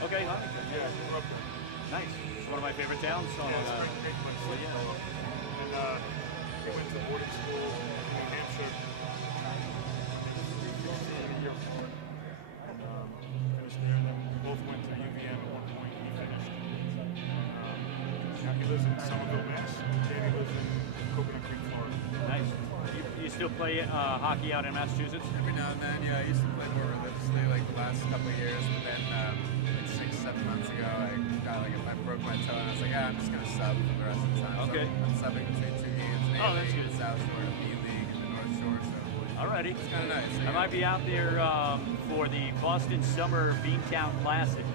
Okay, Huntington. Yeah, I grew up there. Nice. It's one of my favorite towns. Yeah, it's a great place. Well, yeah. And we went to boarding school in New Hampshire. And finished there. And then we both went to UVM at one point. He finished. Now he lives in Somerville, Mass. Danny lives in Coconut Creek, Florida. Nice. You still play hockey out in Massachusetts? Every now and then, yeah. I used to play more religiously like the last couple of years, but then like 6, 7 7 months ago. I broke my toe, and I was like, I'm just gonna sub for the rest of the time. Okay. So I'm subbing between 2 games, an A that's League, good. the South Shore, a B League, and the North Shore. So Alrighty. it's kind of nice. I might be out there for the Boston Summer Beantown Classic.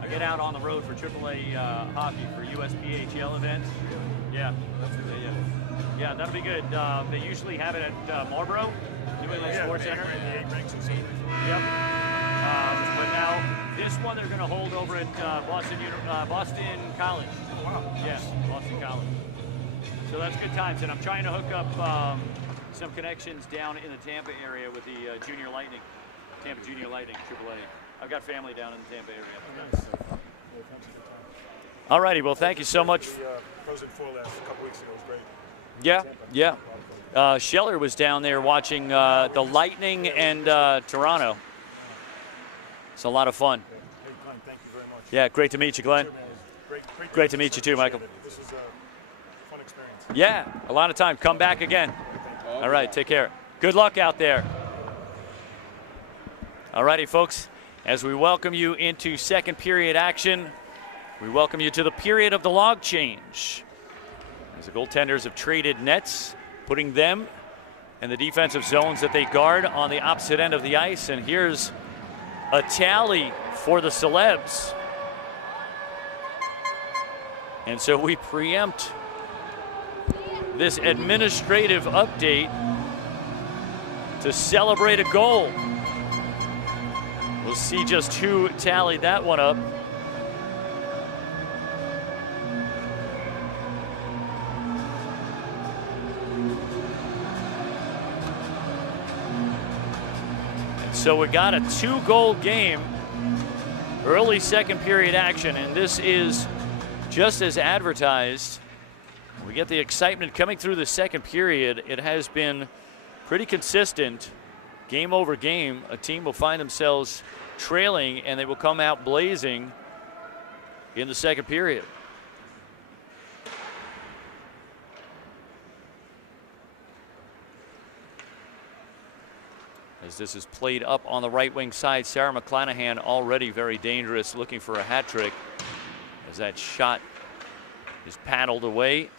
I get out on the road for AAA hockey for USPHL events. Yeah. Yeah, that'll be good. They usually have it at Marlboro, New England Sports Center. Yep. But now this one they're going to hold over at Boston College. Wow. Yes, Boston College. So that's good times, and I'm trying to hook up some connections down in the Tampa area with the Junior Lightning, Tampa Junior Lightning, AAA. I've got family down in the Tampa area. All righty, well, thank you so much. Frozen Four last a couple weeks ago was great. Yeah. Scheller was down there watching the Lightning and Toronto. It's a lot of fun. Hey, Glenn, thank you very much. Yeah, great to meet you, Glenn. Great to meet you too, Michael. This is a fun experience. Yeah, a lot of time. Come back again. All right, take care. Good luck out there. All righty, folks, as we welcome you into second period action, we welcome you to the period of the log change. As the goaltenders have traded nets, putting them in the defensive zones that they guard on the opposite end of the ice. And here's a tally for the Celebs. And so we preempt this administrative update to celebrate a goal. We'll see just who tallied that one up. And so we got a 2-goal game, early second period action, and this is just as advertised. We get the excitement coming through the second period. It has been pretty consistent. Game over game, a team will find themselves trailing and they will come out blazing in the second period. As this is played up on the right wing side, Sarah McClanahan already very dangerous, looking for a hat trick as that shot is paddled away.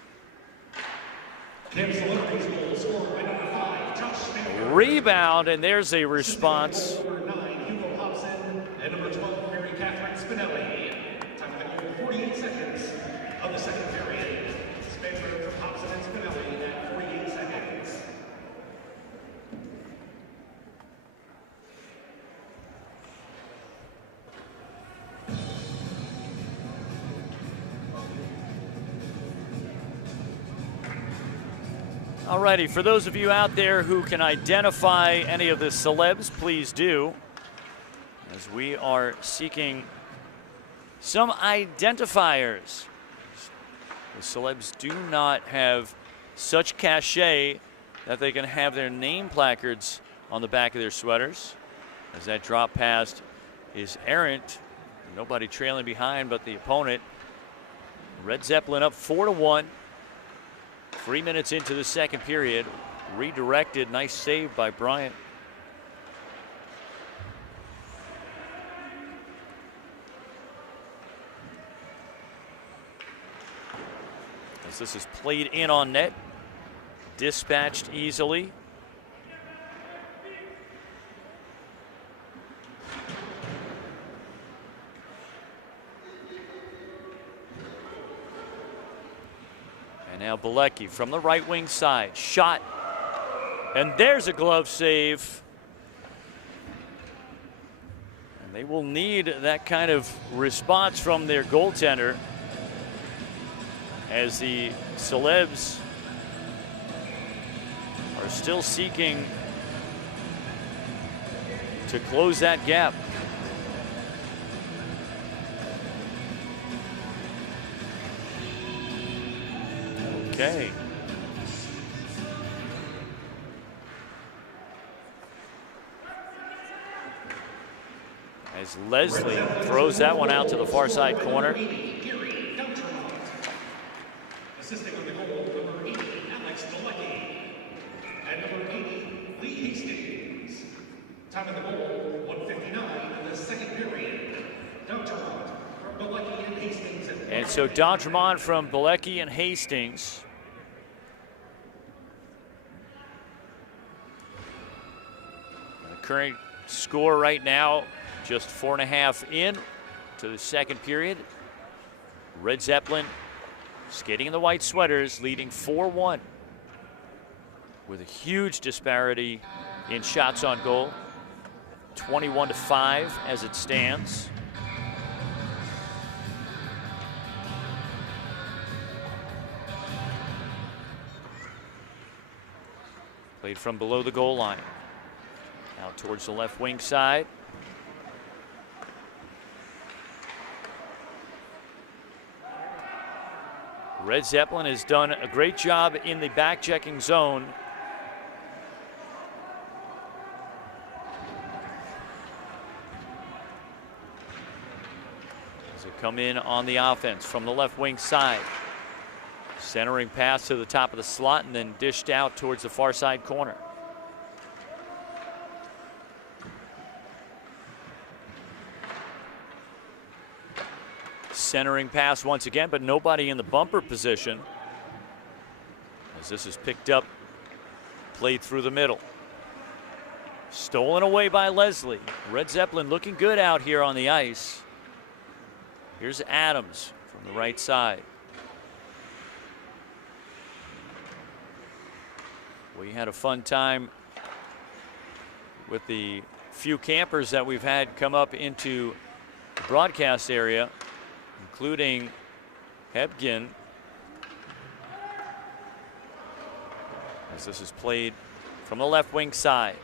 Rebound, and there's a response. Number 9, Hugo Hobson, and number 12, Mary Catherine Spinelli. Time of the goal, 48 seconds of the second period. Spencer, Hobson, and Spinelli at 48 seconds. Alrighty, for those of you out there who can identify any of the celebs, please do, as we are seeking some identifiers. The celebs do not have such cachet that they can have their name placards on the back of their sweaters. As that drop pass is errant, nobody trailing behind but the opponent. Red Zeppelin up 4-1. 3 minutes into the second period. Redirected. Nice save by Bryant. As this is played in on net. Dispatched easily. And now Bilecki from the right wing side. Shot. And there's a glove save. And they will need that kind of response from their goaltender as the Celebs are still seeking to close that gap. Okay. As Leslie throws that one out to the far side corner. Assisting on the goal, number 80, Alex Bilecki. And number 80, Lee Hastings. Time of the goal, 1:59 in the second period. Down Toronto. Bilecki and Hastings. And so D'Entremont from Bilecki and Hastings. The current score right now, just 4.5 in to the second period. Red Zeppelin skating in the white sweaters, leading 4-1 with a huge disparity in shots on goal. 21-5 as it stands. Played from below the goal line. Out towards the left wing side. Red Zeppelin has done a great job in the back-checking zone. As they come in on the offense from the left wing side. Centering pass to the top of the slot and then dished out towards the far side corner. Centering pass once again, but nobody in the bumper position. As this is picked up, played through the middle. Stolen away by Leslie. Red Zeppelin looking good out here on the ice. Here's Adams from the right side. We had a fun time with the few campers that we've had come up into the broadcast area, including Hebgen. As this is played from the left wing side.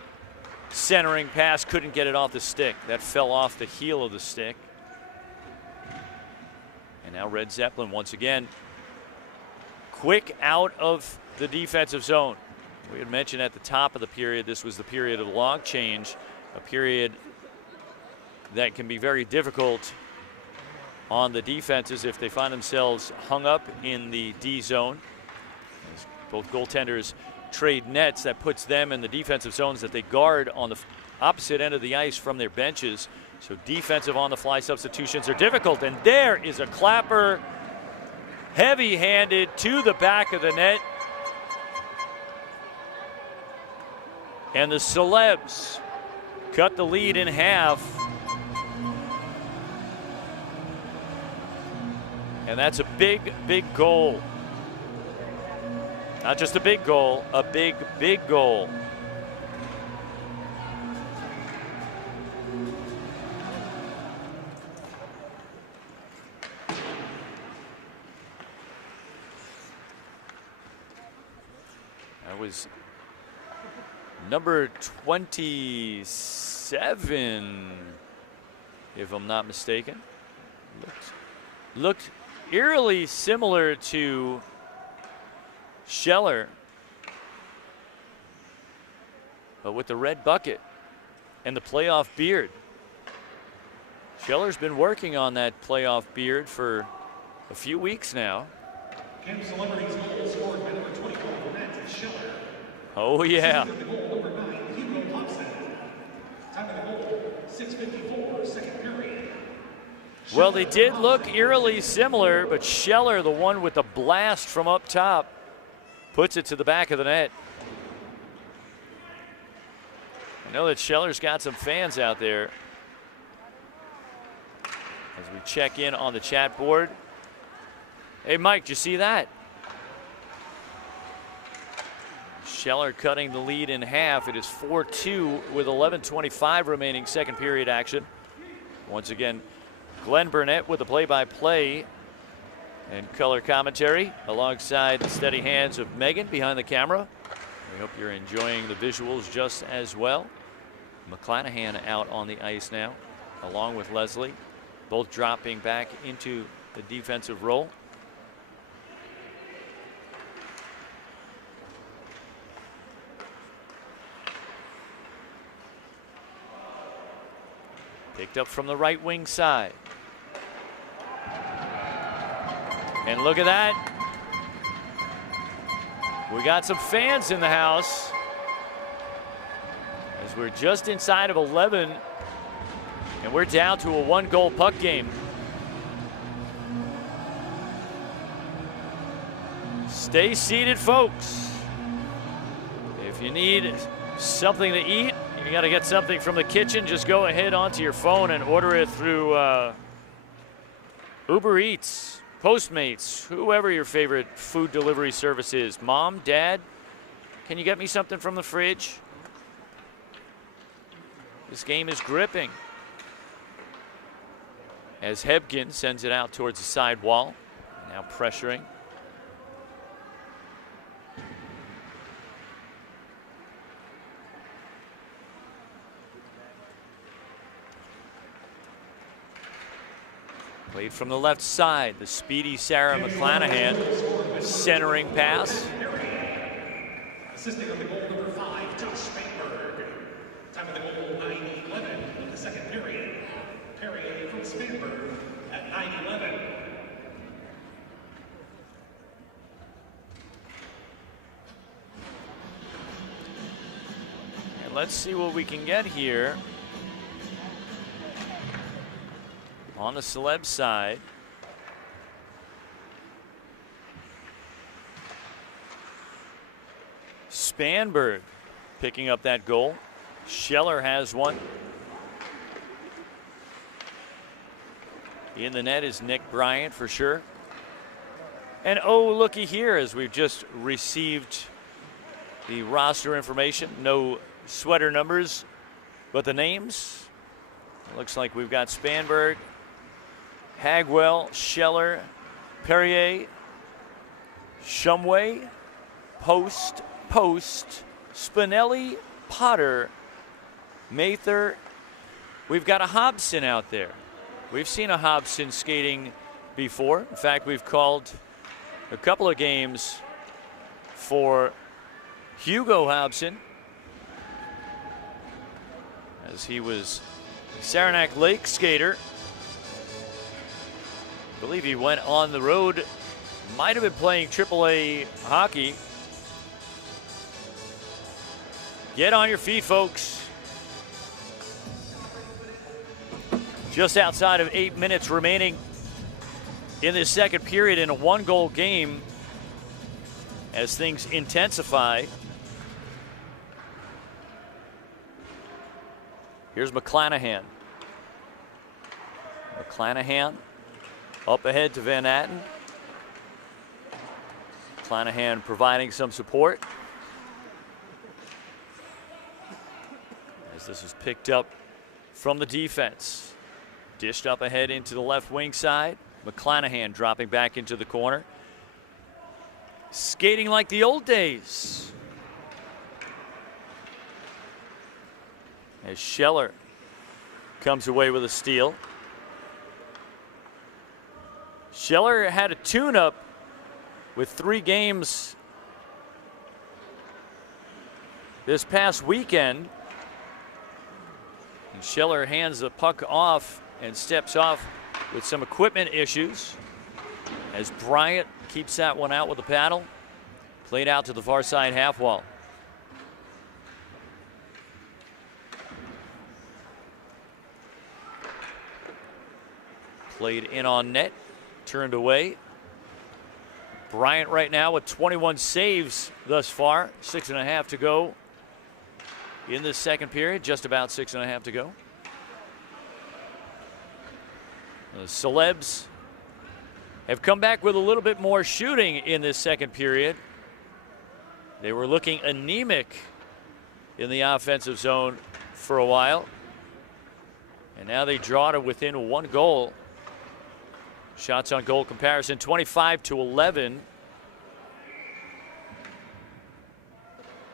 Centering pass, couldn't get it off the stick. That fell off the heel of the stick. And now Red Zeppelin once again quick out of the defensive zone. We had mentioned at the top of the period, this was the period of the log change, a period that can be very difficult on the defenses if they find themselves hung up in the D zone. As both goaltenders trade nets, that puts them in the defensive zones that they guard on the opposite end of the ice from their benches. So defensive on-the-fly substitutions are difficult. And there is a clapper, heavy-handed to the back of the net. And the Celebs cut the lead in half. And that's a big, big goal. Not just a big goal, a big, big goal. That was number 27, if I'm not mistaken. Looked eerily similar to Scheller, but with the red bucket and the playoff beard. Scheller's been working on that playoff beard for a few weeks now. Camp Celebrities goal scored by number 24 for Matt Scheller. Oh yeah. Goal number 9, Hugo Thompson. Time of the goal, 6:54, second period. Well, they did look eerily similar, but Scheller, the one with the blast from up top, puts it to the back of the net. I know that Scheller's got some fans out there. As we check in on the chat board. Hey, Mike, did you see that? Scheller cutting the lead in half. It is 4-2 with 11:25 remaining second period action. Once again, Glenn Burnett with the play-by-play and color commentary alongside the steady hands of Megan behind the camera. We hope you're enjoying the visuals just as well. McClanahan out on the ice now, along with Leslie, both dropping back into the defensive role. Picked up from the right wing side. And look at that. We got some fans in the house as we're just inside of 11 and we're down to a 1-goal puck game. Stay seated, folks. If you need something to eat, you got to get something from the kitchen, just go ahead onto your phone and order it through Uber Eats, Postmates, whoever your favorite food delivery service is. Mom, Dad, can you get me something from the fridge? This game is gripping. As Hebgen sends it out towards the side wall, now pressuring. Played from the left side, the speedy Sarah McClanahan centering pass. Assisting on the goal, number 5, Josh Spanberg. Time of the goal, 9:11 in the second period. Perrier from Spanberg at 9:11. And let's see what we can get here. On the Celeb side, Spanberg picking up that goal. Scheller has one. In the net is Nick Bryant for sure. And oh, looky here, as we've just received the roster information. No sweater numbers, but the names. It looks like we've got Spanberg, Hagwell, Scheller, Perrier, Shumway, Post, Spinelli, Potter, Mather. We've got a Hobson out there. We've seen a Hobson skating before. In fact, we've called a couple of games for Hugo Hobson, as he was Saranac Lake skater. I believe he went on the road, might have been playing AAA hockey. Get on your feet, folks. Just outside of 8 minutes remaining in this second period in a one-goal game as things intensify. Here's McClanahan. McClanahan up ahead to Van Atten. McClanahan providing some support. As this is picked up from the defense. Dished up ahead into the left wing side. McClanahan dropping back into the corner. Skating like the old days. As Scheller comes away with a steal. Scheller had a tune-up with 3 games this past weekend. And Scheller hands the puck off and steps off with some equipment issues as Bryant keeps that one out with a paddle. Played out to the far side half wall. Played in on net, turned away. Bryant right now with 21 saves thus far. 6.5 to go in this second period. Just about 6.5 to go. The Celebs have come back with a little bit more shooting in this second period. They were looking anemic in the offensive zone for a while. And now they draw to within 1 goal. Shots on goal comparison, 25-11.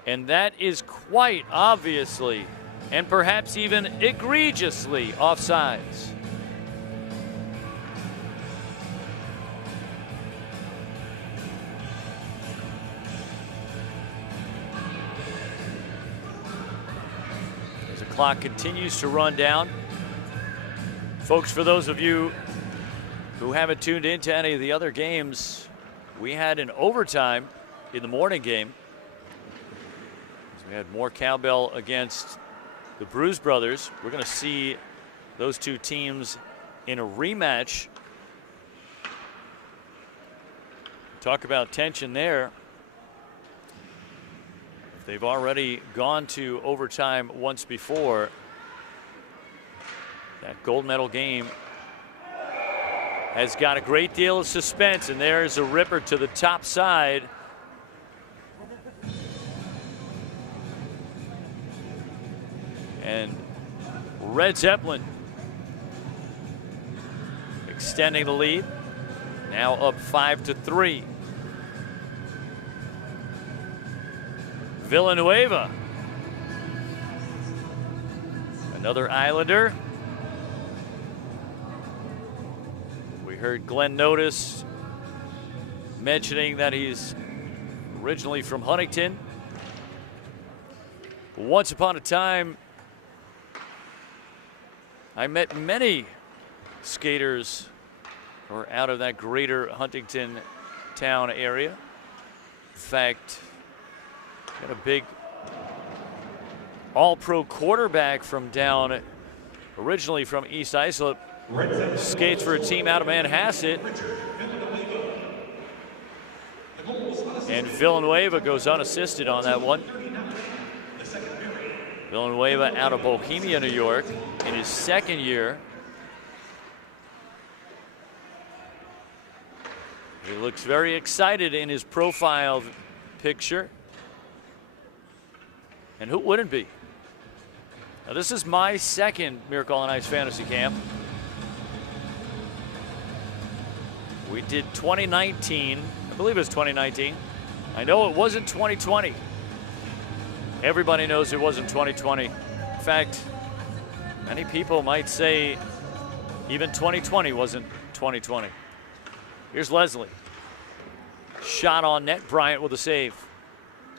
And that is quite obviously and perhaps even egregiously offsides. As the clock continues to run down. Folks, for those of you who haven't tuned into any of the other games, we had an overtime in the morning game. So we had Moar Cowbell against the Bruise brothers. We're going to see those two teams in a rematch Talk about tension there. They've already gone to overtime once before. That gold medal game has got a great deal of suspense, and there's a ripper to the top side. And Red Zeppelin extending the lead, now up 5-3. Villanueva, another Islander. We heard Glenn Notice mentioning that he's originally from Huntington. Once upon a time, I met many skaters who are out of that greater Huntington town area. In fact, got a big all-pro quarterback from down, originally from East Islip, skates for a team out of Manhasset. And Villanueva goes unassisted on that one. Villanueva out of Bohemia, New York, in his second year. He looks very excited in his profile picture. And who wouldn't be? Now, this is my second Miracle on Ice fantasy camp. We did 2019. I believe it was 2019. I know it wasn't 2020. Everybody knows it wasn't 2020. In fact, many people might say even 2020 wasn't 2020. Here's Leslie. Shot on net. Bryant with a save.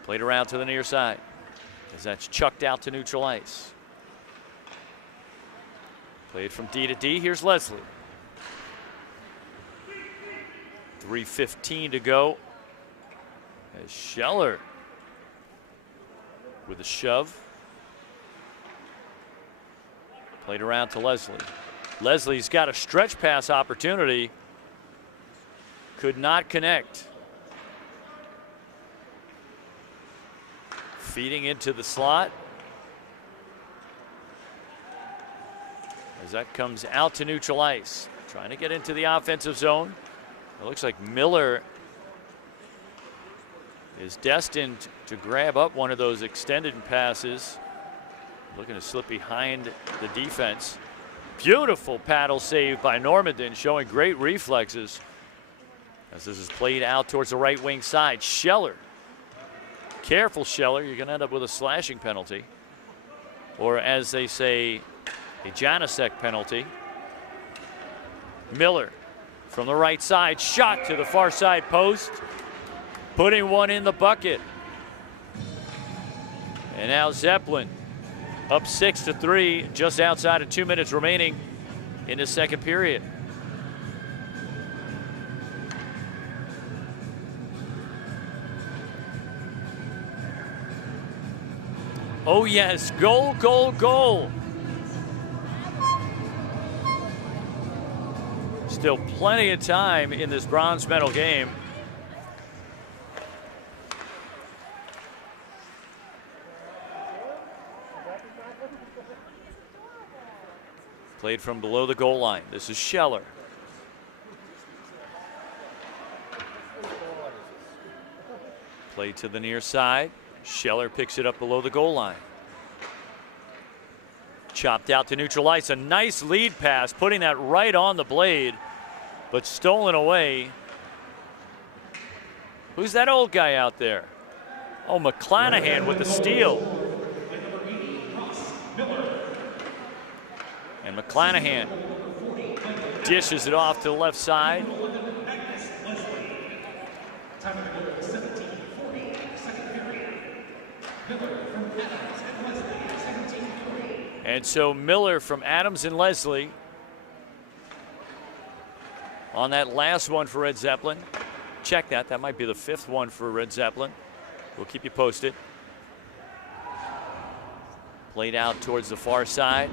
Played around to the near side, as that's chucked out to neutral ice. Played from D to D. Here's Leslie. 3:15 to go. As Scheller with a shove. Played around to Leslie. Leslie's got a stretch pass opportunity. Could not connect. Feeding into the slot. As that comes out to neutral ice. Trying to get into the offensive zone. It looks like Miller is destined to grab up one of those extended passes. Looking to slip behind the defense. Beautiful paddle save by Normandin, showing great reflexes. As this is played out towards the right wing side. Scheller. Careful, Scheller. You're going to end up with a slashing penalty. Or as they say, a Janasek penalty. Miller from the right side. Shot to the far side post. Putting one in the bucket. And now Zeppelin up 6-3, just outside of 2 minutes remaining in the second period. Oh yes, goal, goal, goal. Still plenty of time in this bronze medal game. Played from below the goal line. This is Scheller. Played to the near side. Scheller picks it up below the goal line. Chopped out to neutral ice. A nice lead pass, putting that right on the blade, but stolen away. Who's that old guy out there? Oh, McClanahan with the steal. And McClanahan dishes it off to the left side. And so Miller from Adams and Leslie on that last one for Red Zeppelin. Check that. That might be the fifth one for Red Zeppelin. We'll keep you posted. Played out towards the far side.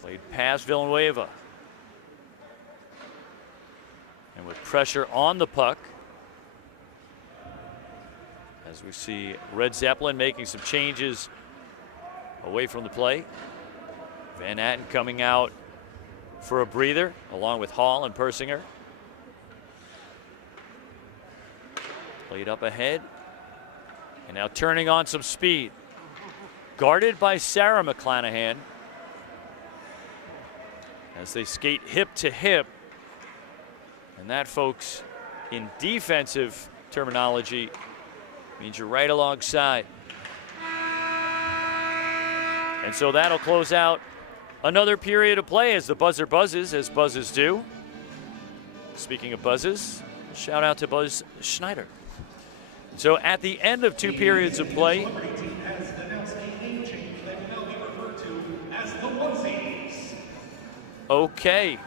Played past Villanueva. And with pressure on the puck, As we see Red Zeppelin making some changes away from the play. Van Atten coming out for a breather, along with Hall and Persinger. Played up ahead. And now turning on some speed. Guarded by Sarah McClanahan. As they skate hip to hip. And that, folks, in defensive terminology, means you're right alongside. And so that'll close out another period of play as the buzzer buzzes, as buzzes do. Speaking of buzzes, shout out to Buzz Schneider. So at the end of 2 periods of play, okay,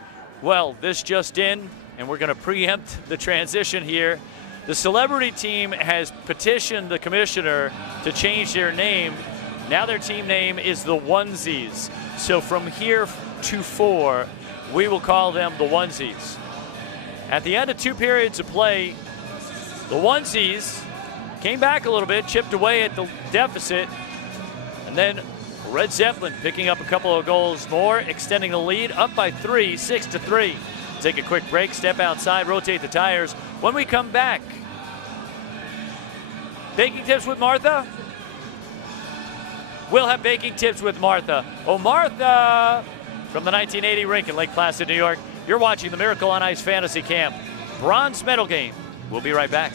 well, this just in, and we're going to preempt the transition here. The celebrity team has petitioned the commissioner to change their name. Now their team name is the Onesies. So from here to 4, we will call them the Onesies. At the end of 2 periods of play, the Onesies came back a little bit, chipped away at the deficit, and then Red Zeppelin picking up a couple of goals more, extending the lead up by 3, 6-3. Take a quick break, step outside, rotate the tires. When we come back, baking tips with Martha? We'll have baking tips with Martha. Oh, Martha! From the 1980 rink in Lake Placid, New York, you're watching the Miracle on Ice Fantasy Camp Bronze Medal Game. We'll be right back.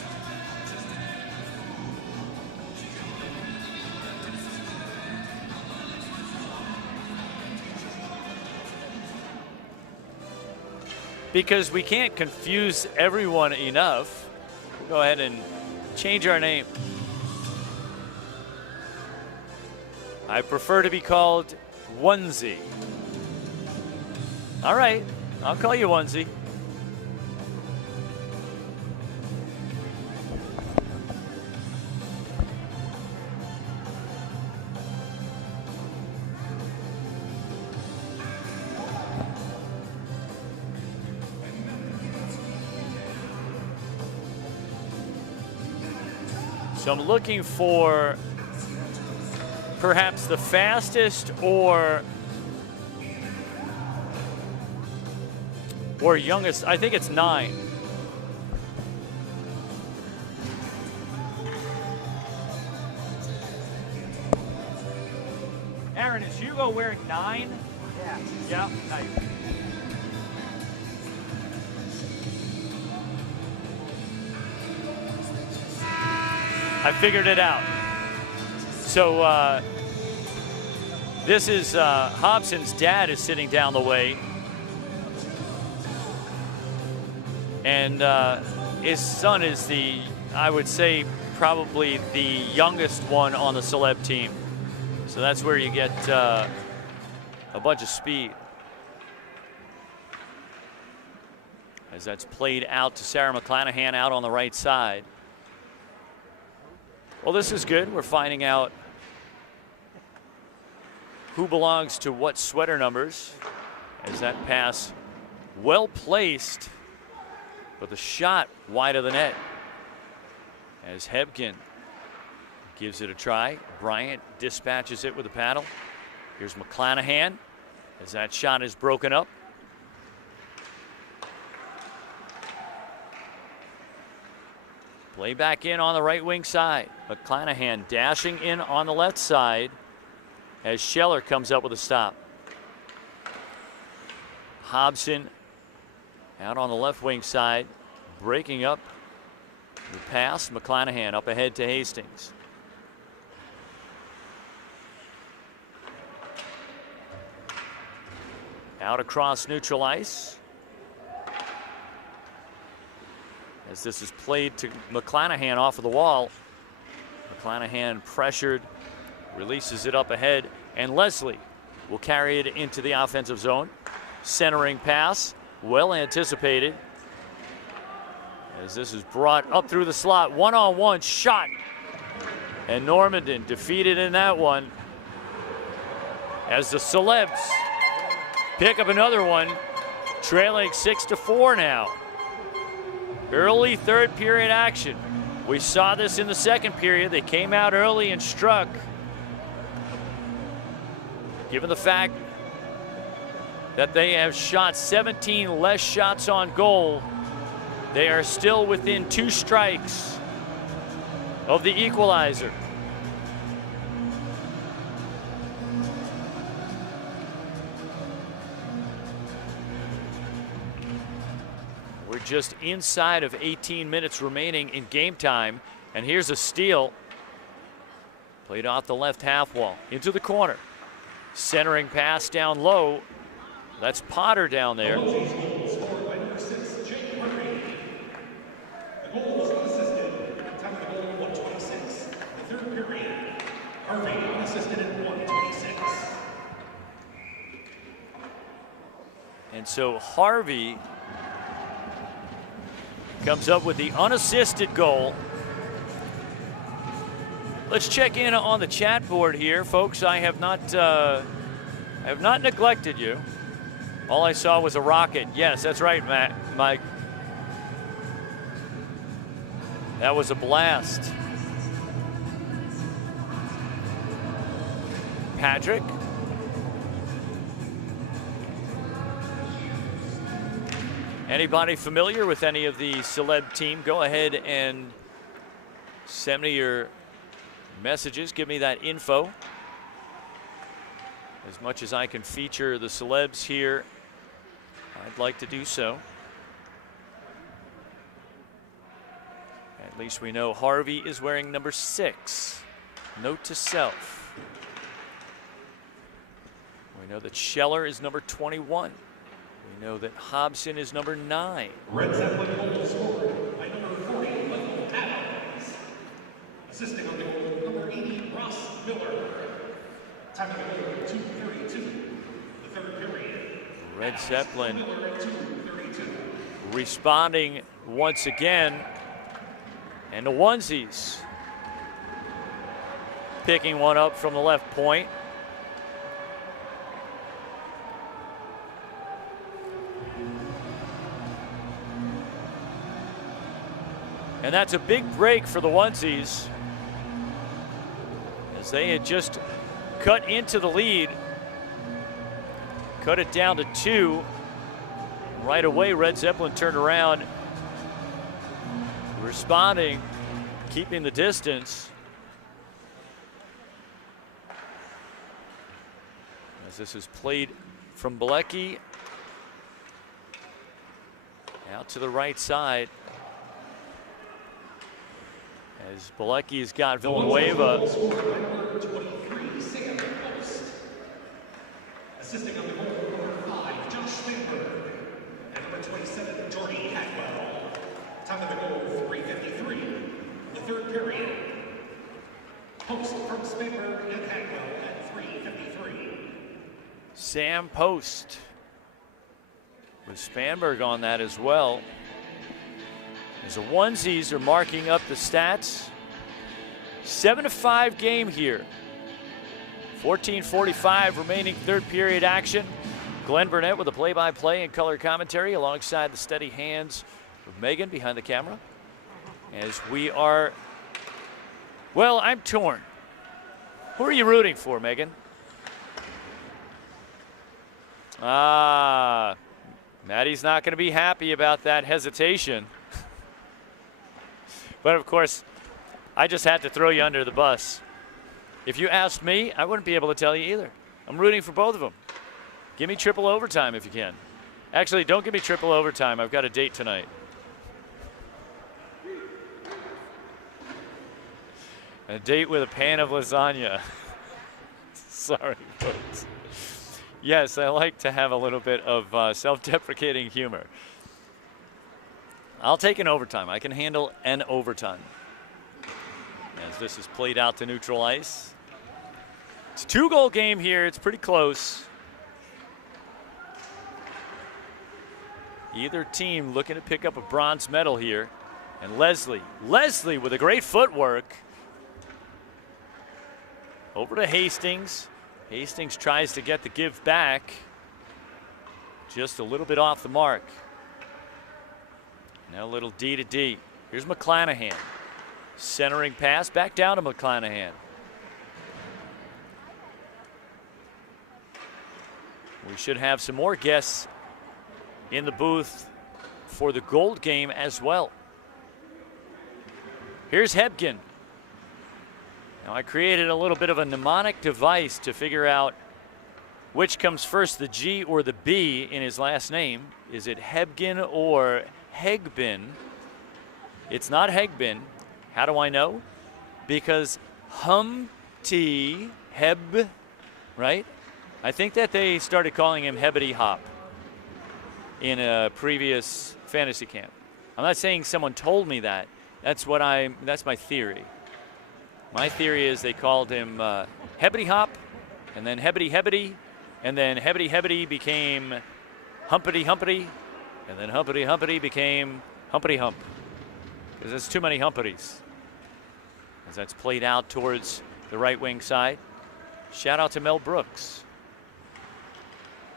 Because we can't confuse everyone enough, we'll go ahead and change our name. I prefer to be called Onesie. All right, I'll call you Onesie. So I'm looking for perhaps the fastest or youngest. I think it's 9. Aaron, is Hugo wearing 9? Yeah. Yeah, nice. I figured it out. So this is Hobson's dad is sitting down the way. And his son is I would say, probably the youngest one on the celeb team. So that's where you get a bunch of speed. As that's played out to Sarah McClanahan out on the right side. Well, this is good. We're finding out who belongs to what sweater numbers as that pass well placed, but the shot wide of the net as Hebgen gives it a try. Bryant dispatches it with a paddle. Here's McClanahan as that shot is broken up. Play back in on the right wing side. McClanahan dashing in on the left side as Scheller comes up with a stop. Hobson out on the left wing side, breaking up the pass. McClanahan up ahead to Hastings. Out across neutral ice. As this is played to McClanahan off of the wall. McClanahan pressured, releases it up ahead, and Leslie will carry it into the offensive zone. Centering pass, well anticipated. As this is brought up through the slot, one-on-one shot. And Normandin defeated in that one. As the Celebs pick up another one, trailing 6-4 now. Early third period action We saw this in the second period. They came out early and struck. Given the fact that they have shot 17 less shots on goal, they are still within 2 strikes of the equalizer. We're just inside of 18 minutes remaining in game time, and here's a steal. Played off the left half wall into the corner. Centering pass down low. That's Potter down there. The goal was unassisted. Time of the goal, 1:26. The third period. Harvey unassisted at 1:26. And so Harvey comes up with the unassisted goal. Let's check in on the chat board here, folks. I have not neglected you. All I saw was a rocket. Yes, that's right, Matt, Mike. That was a blast. Patrick. Anybody familiar with any of the celeb team? Go ahead and send me your messages. Give me that info. As much as I can feature the celebs here, I'd like to do so. At least we know Harvey is wearing number 6. Note to self. We know that Scheller is number 21. We know that Hobson is number 9. Red Zeppelin goal scored by number 40, Michael Adams. Assisting on the goal, number 80, Ross Miller. Time of the goal, 2:32. The third period. Red Zeppelin Miller at 2:32. responding once again. And the onesies picking one up from the left point. And that's a big break for the onesies, as they had just cut into the lead, cut it down to 2. Right away, Red Zeppelin turned around, responding, keeping the distance. As this is played from Bilecki out to the right side. As Bilecki's got Villanueva. Assisting on the goal, number 5, Josh Spanberg. And number 27, Jordy Hackwell. Time of the goal, 3:53. The third period. Post from Spanberg and Hackwell at 3:53. Sam Post with Spanberg on that as well. As the onesies are marking up the stats. 7-5 game here. 14:45 remaining third period action. Glenn Burnett with the play-by-play and color commentary alongside the steady hands of Megan behind the camera. As we are, well, I'm torn. Who are you rooting for, Megan? Maddie's not going to be happy about that hesitation. But of course, I just had to throw you under the bus. If you asked me, I wouldn't be able to tell you either. I'm rooting for both of them. Give me triple overtime if you can. Actually, don't give me triple overtime. I've got a date tonight. A date with a pan of lasagna. Sorry, folks. Yes, I like to have a little bit of self-deprecating humor. I'll take an overtime. I can handle an overtime. As this is played out to neutral ice. It's a 2-goal game here. It's pretty close. Either team looking to pick up a bronze medal here. And Leslie with a great footwork. Over to Hastings. Hastings tries to get the give back. Just a little bit off the mark. Now a little D to D. Here's McClanahan. Centering pass back down to McClanahan. We should have some more guests in the booth for the Gold game as well. Here's Hebgen. Now I created a little bit of a mnemonic device to figure out which comes first, the G or the B in his last name. Is it Hebgen or Hegbin? It's not Hegbin. How do I know? Because Humpty Heb, right? I think that they started calling him Hebity Hop in a previous fantasy camp. I'm not saying someone told me that. That's my theory. My theory is they called him Hebity Hop, and then Hebity, and then Hebity became Humpity, and then Humpity became Humpity Hump. Because there's too many Humpities. As that's played out towards the right wing side. Shout out to Mel Brooks.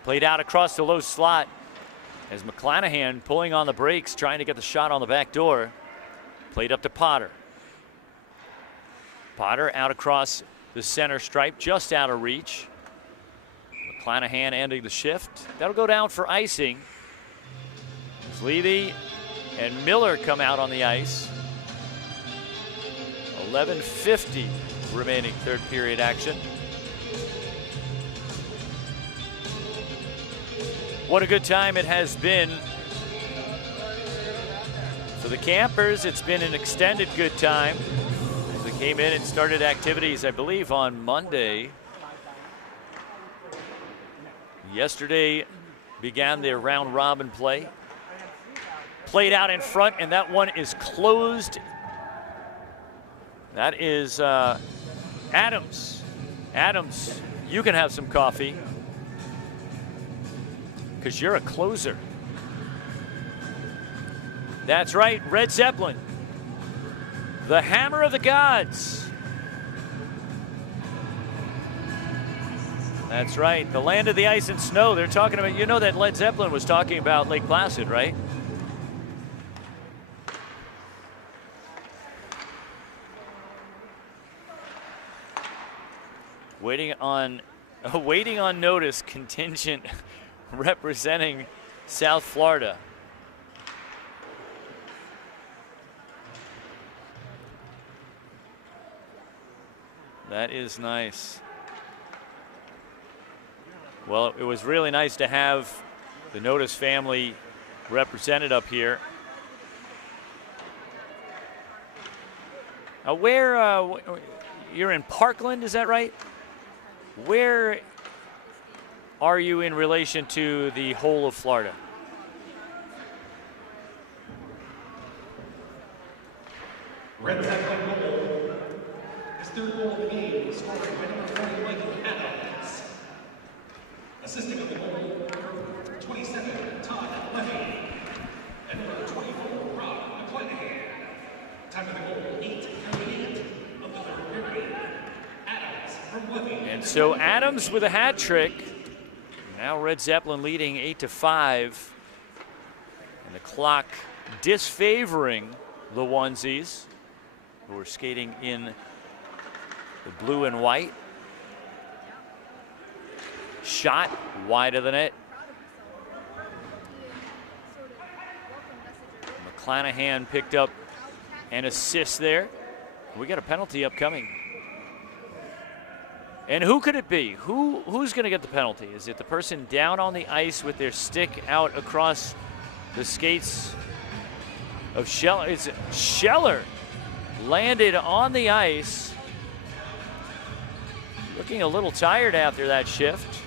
Played out across the low slot as McClanahan pulling on the brakes, trying to get the shot on the back door. Played up to Potter. Potter out across the center stripe, just out of reach. McClanahan ending the shift. That'll go down for icing. As Levy and Miller come out on the ice. 11:50 remaining third period action. What a good time it has been for the campers. It's been an extended good time. As they came in and started activities, I believe, on Monday. Yesterday began their round robin play. Played out in front, and that one is closed. That is Adams. Adams, you can have some coffee because you're a closer. That's right, Red Zeppelin, the hammer of the gods. That's right, the land of the ice and snow. They're talking about, you know that Led Zeppelin was talking about Lake Placid, right? Waiting on notice contingent representing South Florida. That is nice. Well, it was really nice to have the Notice family represented up here. You're in Parkland, is that right? Where are you in relation to the whole of Florida? Red Zeppelin goal. His third goal of the game was scored by number 40, Michael Adams. Assisting on the goal, number 27, Todd Levy. And number 24, Rob McClanahan. Time of the goal, 8:38 of the third period. Adams from Levy. And so Adams with a hat trick. Now Red Zeppelin leading 8-5. And the clock disfavoring the onesies, who are skating in the blue and white. Shot wide of the net. McClanahan picked up an assist there. We got a penalty upcoming. And who could it be? Who's going to get the penalty? Is it the person down on the ice with their stick out across the skates of Scheller? It's Scheller landed on the ice, looking a little tired after that shift.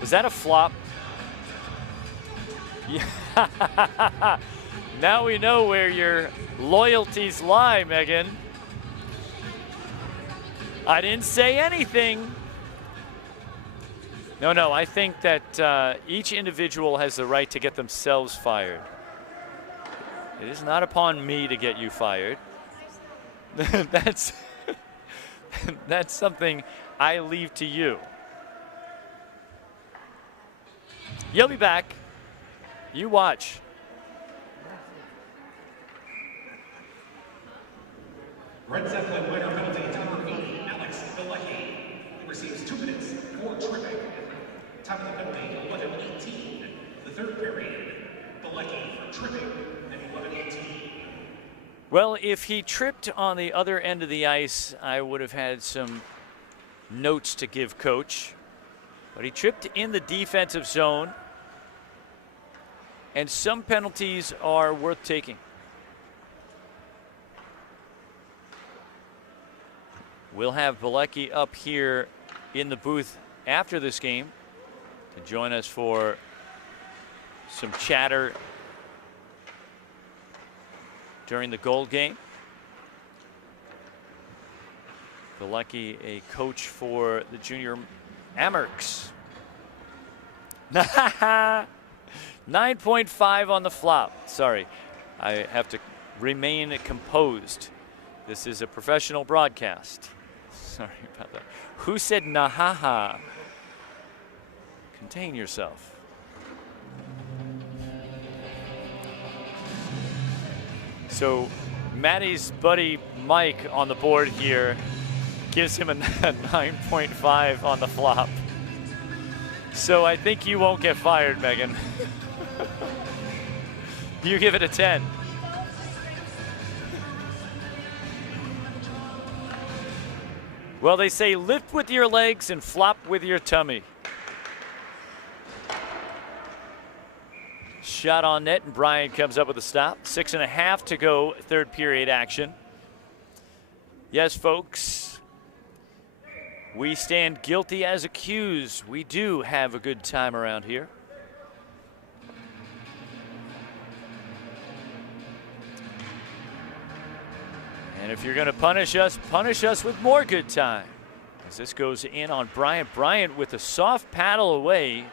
Was that a flop? Yeah. Now we know where your loyalties lie, Megan. I didn't say anything. No, I think that each individual has the right to get themselves fired. It is not upon me to get you fired. That's something I leave to you. You'll be back. You watch. Red Zeppelin minor penalty, number 80, Alex Galecki. He receives 2 minutes for tripping. Time of the penalty, 11:18. The third period, Galecki for tripping at 11:18. Well, if he tripped on the other end of the ice, I would have had some notes to give coach. But he tripped in the defensive zone, and some penalties are worth taking. We'll have Galecki up here in the booth after this game to join us for some chatter during the Gold game. Galecki, a coach for the junior Amherst. 9.5 on the flop. Sorry, I have to remain composed. This is a professional broadcast. Sorry about that. Who said nahaha? Contain yourself. So Matty's buddy Mike on the board here gives him a 9.5 on the flop. So I think you won't get fired, Megan. You give it a 10. Well, they say lift with your legs and flop with your tummy. Shot on net, and Bryant comes up with a stop. 6.5 to go, third period action. Yes, folks, we stand guilty as accused. We do have a good time around here. And if you're going to punish us with more good time. As this goes in on Bryant. Bryant with a soft paddle away,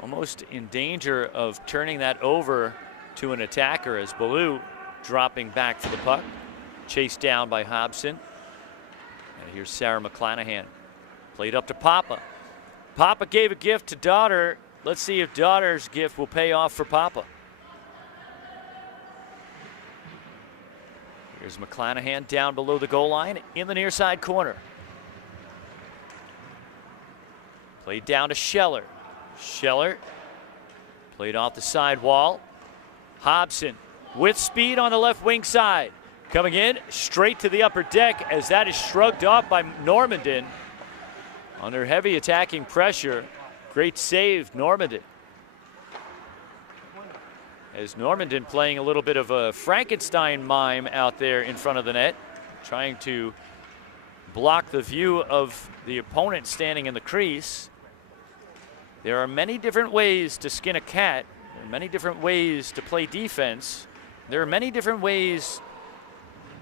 almost in danger of turning that over to an attacker as Ballou dropping back for the puck. Chased down by Hobson. And here's Sarah McClanahan. Played up to Papa. Papa gave a gift to daughter. Let's see if daughter's gift will pay off for Papa. Here's McClanahan down below the goal line in the near side corner. Played down to Scheller. Scheller played off the side wall. Hobson with speed on the left wing side. Coming in straight to the upper deck as that is shrugged off by Normandin. Under heavy attacking pressure. Great save, Normandin. As Normandin playing a little bit of a Frankenstein mime out there in front of the net, trying to block the view of the opponent standing in the crease. There are many different ways to skin a cat, and many different ways to play defense. There are many different ways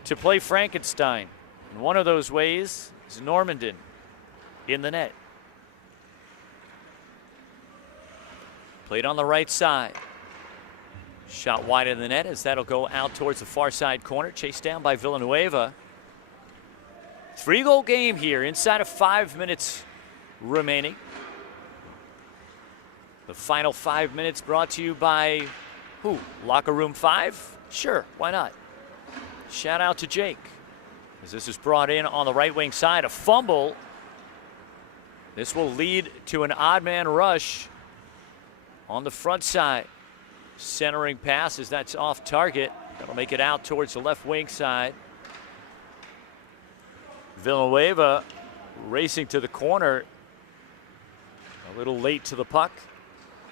to play Frankenstein. And one of those ways is Normandin in the net. Played on the right side. Shot wide in the net as that'll go out towards the far side corner. Chased down by Villanueva. 3-goal game here inside of 5 minutes remaining. The final 5 minutes brought to you by who? Locker Room 5? Sure, why not? Shout out to Jake. As this is brought in on the right wing side, a fumble. This will lead to an odd man rush on the front side. Centering passes, that's off target. That'll make it out towards the left wing side. Villanueva racing to the corner. A little late to the puck.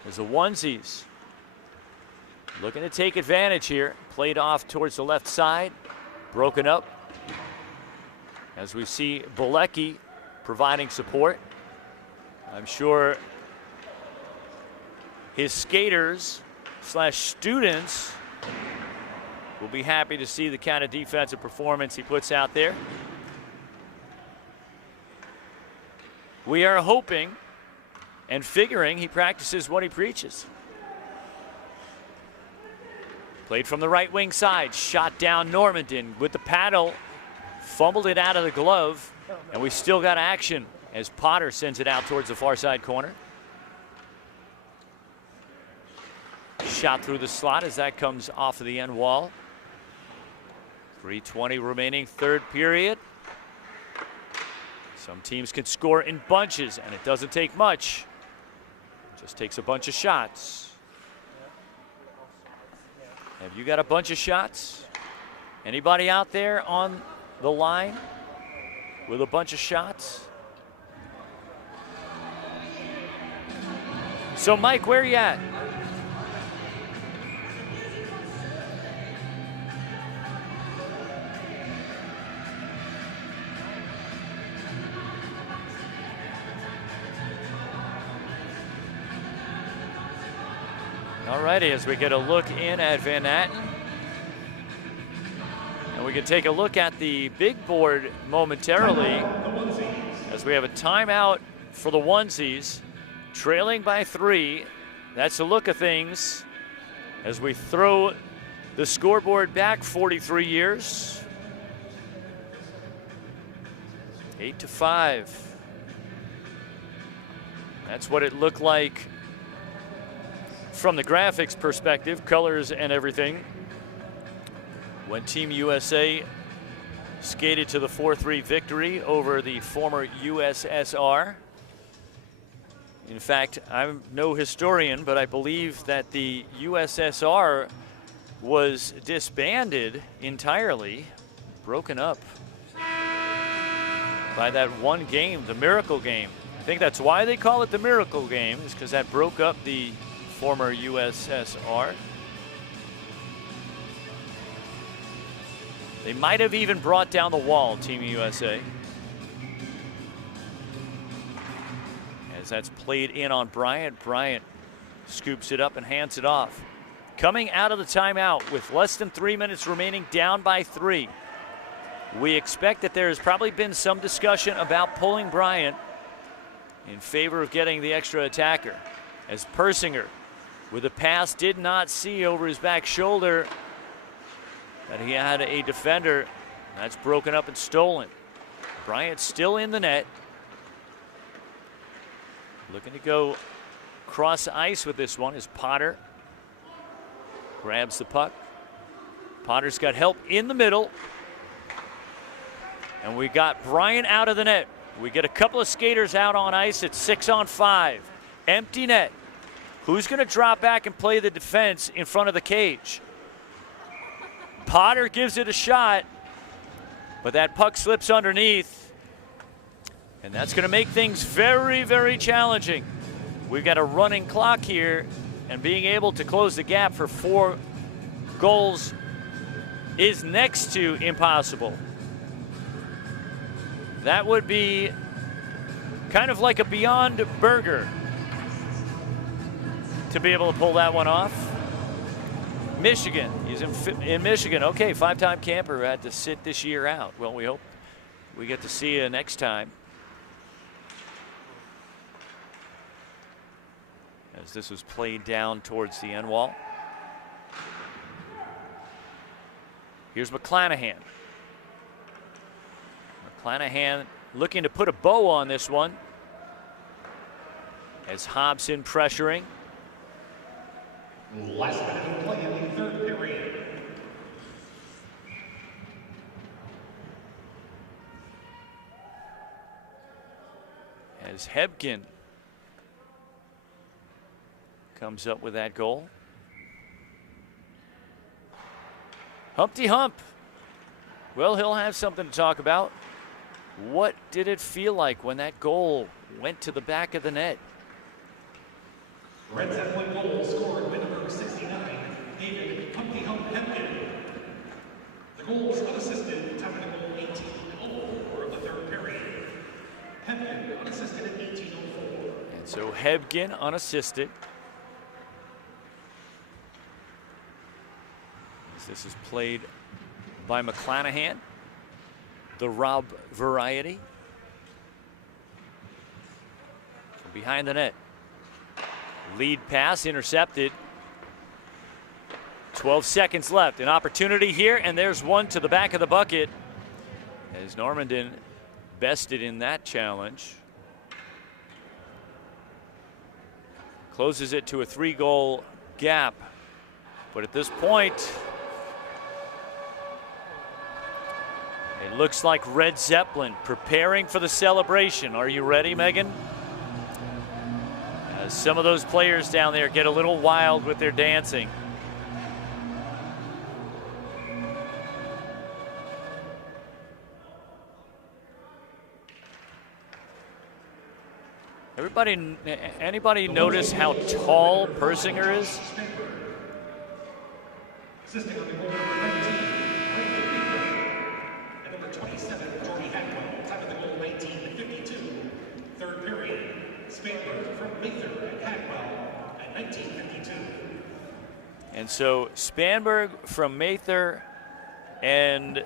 There's the onesies. Looking to take advantage here. Played off towards the left side. Broken up. As we see Galecki providing support. I'm sure his skaters / students will be happy to see the kind of defensive performance he puts out there. We are hoping and figuring he practices what he preaches. Played from the right wing side, shot down Normandin with the paddle, fumbled it out of the glove, and we still got action as Potter sends it out towards the far side corner. Shot through the slot as that comes off of the end wall. 3:20 remaining, third period. Some teams can score in bunches, and it doesn't take much. It just takes a bunch of shots. Have you got a bunch of shots? Anybody out there on the line with a bunch of shots? So, Mike, where are you at? Alrighty, as we get a look in at Van Natten. And we can take a look at the big board momentarily as we have a timeout for the onesies, trailing by 3. That's the look of things as we throw the scoreboard back 43 years. 8-5. That's what it looked like from the graphics perspective, colors and everything, when Team USA skated to the 4-3 victory over the former USSR. In fact, I'm no historian, but I believe that the USSR was disbanded entirely, broken up by that one game, the Miracle Game. I think that's why they call it the Miracle Game, is because that broke up the former USSR. They might have even brought down the wall, Team USA. As that's played in on Bryant. Bryant scoops it up and hands it off. Coming out of the timeout with less than 3 minutes remaining, down by 3. We expect that there has probably been some discussion about pulling Bryant in favor of getting the extra attacker, as Persinger with a pass did not see over his back shoulder that he had a defender. That's broken up and stolen. Bryant still in the net. Looking to go cross ice with this one as Potter grabs the puck. Potter's got help in the middle. And we got Bryant out of the net. We get a couple of skaters out on ice. It's 6-on-5. Empty net. Who's going to drop back and play the defense in front of the cage? Potter gives it a shot, but that puck slips underneath. And that's going to make things very, very challenging. We've got a running clock here, and being able to close the gap for 4 goals is next to impossible. That would be kind of like a Beyond Burger to be able to pull that one off. Michigan, he's in Michigan. Okay, 5-time camper, had to sit this year out. Well, we hope we get to see you next time. As this was played down towards the end wall. Here's McClanahan. McClanahan looking to put a bow on this one. As Hobson pressuring. Last minute of play in the third period. As Hebgen comes up with that goal. Humpty Hump. Well, he'll have something to talk about. What did it feel like when that goal went to the back of the net? Reds have one goal scored with number 69, David Humpty Hump Hebgen. The goal was unassisted, time of the goal 18:04 of the third period. Hebgen unassisted at 18:04. And so Hebgen unassisted. This is played by McClanahan, the Rob variety. From behind the net. Lead pass intercepted. 12 seconds left. An opportunity here, and there's one to the back of the bucket as Normandin bested in that challenge. Closes it to a 3-goal gap. But at this point, It looks like Red Zeppelin preparing for the celebration. Are you ready, Megan? As some of those players down there get a little wild with their dancing. Anybody notice how tall Persinger is? Assisting on the goal, 19, and number 27, Jordy Hackwell. Time of the goal, 19:52. Third period, Spanberg from Mather and Hackwell at 19:52. And so Spanberg from Mather and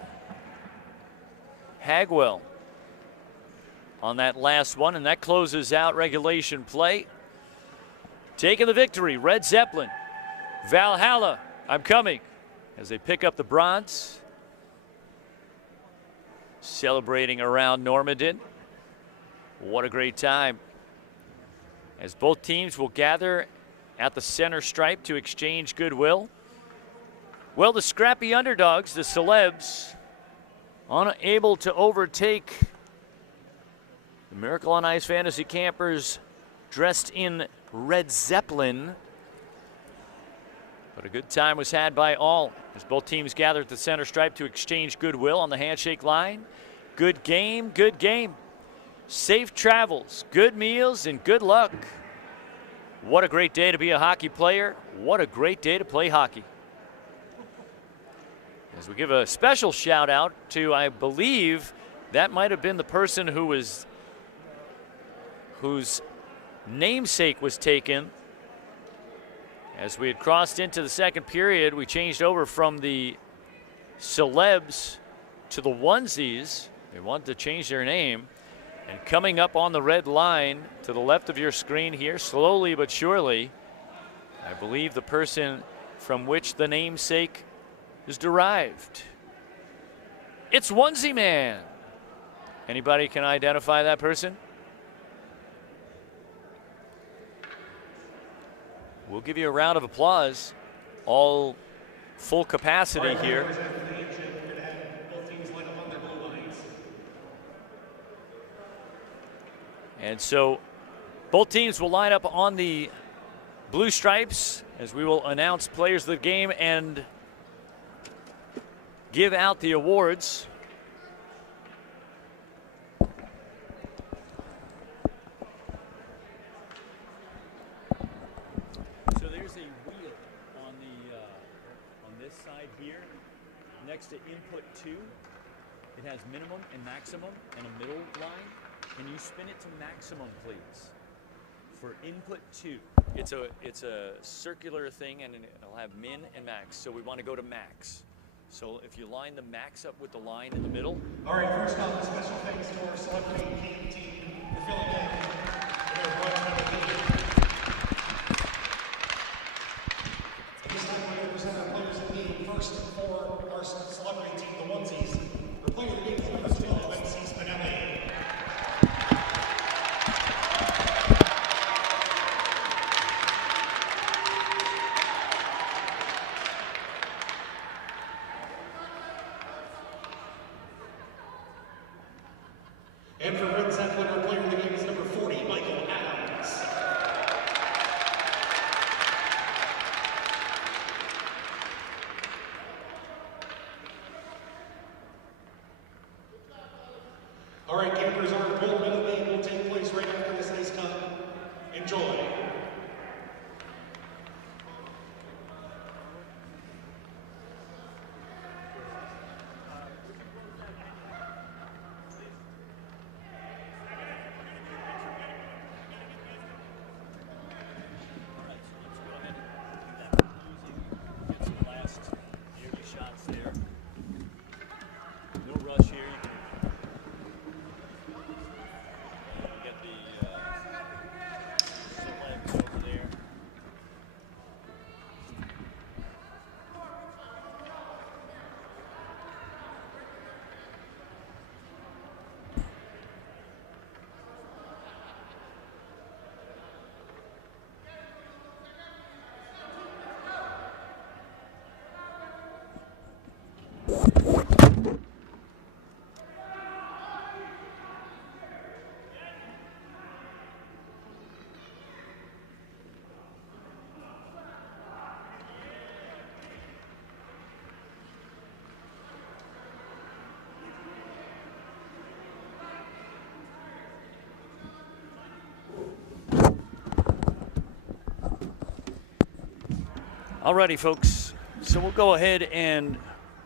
Hagwell on that last one, and that closes out regulation play. Taking the victory, Red Zeppelin. Valhalla, I'm coming, as they pick up the bronze. Celebrating around Normandy. What a great time. As both teams will gather at the center stripe to exchange goodwill. Well, the scrappy underdogs, the Celebs, unable to overtake the Miracle on Ice Fantasy Campers dressed in Red Zeppelin. But a good time was had by all as both teams gathered at the center stripe to exchange goodwill on the handshake line. Good game, good game. Safe travels, good meals, and good luck. What a great day to be a hockey player. What a great day to play hockey. As we give a special shout out to, I believe, that might have been the person whose namesake was taken. As we had crossed into the second period, we changed over from the Celebs to the Onesies. They wanted to change their name. And coming up on the red line to the left of your screen here, slowly but surely, I believe the person from which the namesake is derived. It's Onesie Man. Anybody can identify that person? We'll give you a round of applause. All full capacity here. And so both teams will line up on the blue stripes as we will announce players of the game and give out the awards. So there's a wheel on this side here next to input 2. It has minimum and maximum and a middle line. Can you spin it to maximum, please? For input 2. It's a circular thing, and it'll have min and max. So we want to go to max. So if you line the max up with the line in the middle. All right, first off, a special thanks to our celebrity game team for filling in for their run the game. This time we're going to present our players of the game. First for our celebrity team, the Onesies. The player of the game is number 12, MC Spinelli. And for Red Zeppelin, our player of the game is number 40, Michael Adams. All right, campers, our gold medal game will take place right after this ice cut. Enjoy. Alrighty, folks. So we'll go ahead and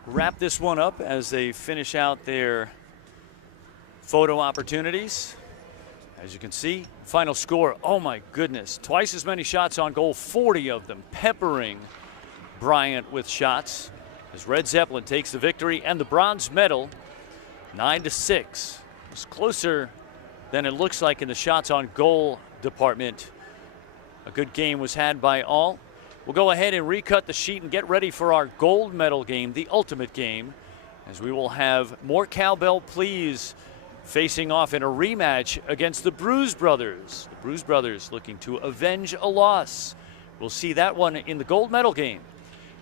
wrap this one up as they finish out their photo opportunities. As you can see, final score, oh my goodness, twice as many shots on goal, 40 of them, peppering Bryant with shots as Red Zeppelin takes the victory and the bronze medal, 9-6. It's closer than it looks like in the shots on goal department. A good game was had by all. We'll go ahead and recut the sheet and get ready for our gold medal game, the ultimate game, as we will have more Cowbell Please facing off in a rematch against the Bruise brothers. The Bruise brothers looking to avenge a loss. We'll see that one in the gold medal game.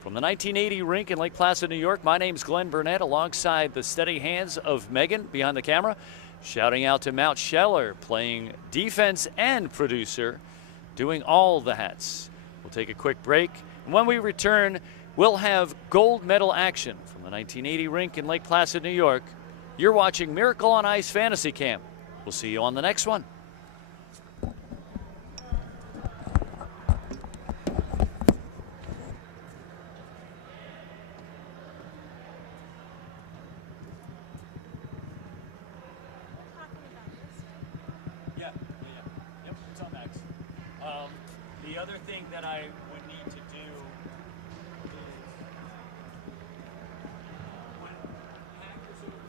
From the 1980 rink in Lake Placid, New York, my name's Glenn Burnett alongside the steady hands of Megan behind the camera. Shouting out to Mount Scheller, playing defense and producer, doing all the hats. We'll take a quick break, and when we return, we'll have gold medal action from the 1980 rink in Lake Placid, New York. You're watching Miracle on Ice Fantasy Camp. We'll see you on the next one. Yep, it's on Max. The other thing that I would need to do is when hackers over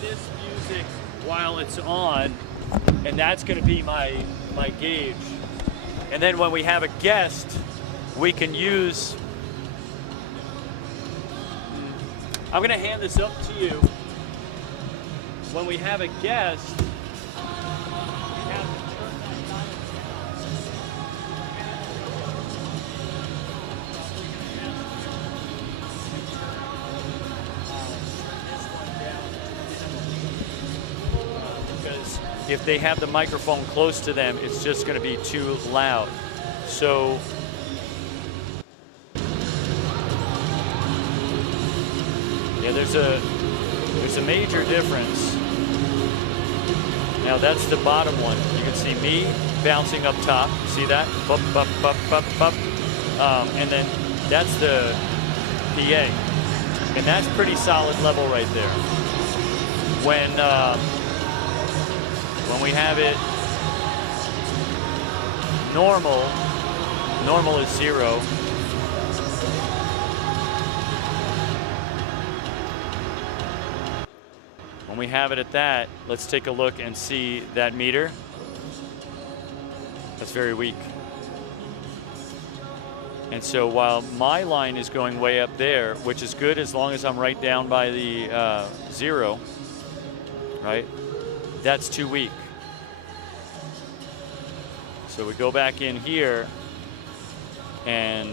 this music while it's on, and that's going to be my gauge. And then when we have a guest, we can use. I'm going to hand this up to you. When we have a guest, we have to turn that dial because if they have the microphone close to them, it's just going to be too loud. So yeah, there's a major difference. Now that's the bottom one. You can see me bouncing up top. See that? Bup, bup, bup, bup, bup. And then that's the PA. And that's pretty solid level right there. When we have it normal is 0. When we have it at that, let's take a look and see that meter. That's very weak. And so while my line is going way up there, which is good as long as I'm right down by the 0, right? That's too weak. So we go back in here, and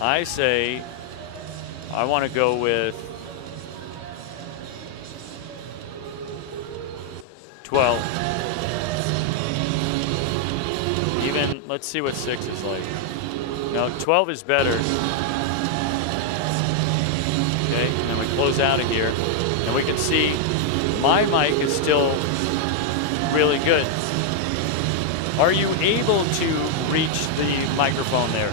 I say I want to go with 12. Even, let's see what 6 is like. No, 12 is better. Okay, and then we close out of here. And we can see my mic is still really good. Are you able to reach the microphone there?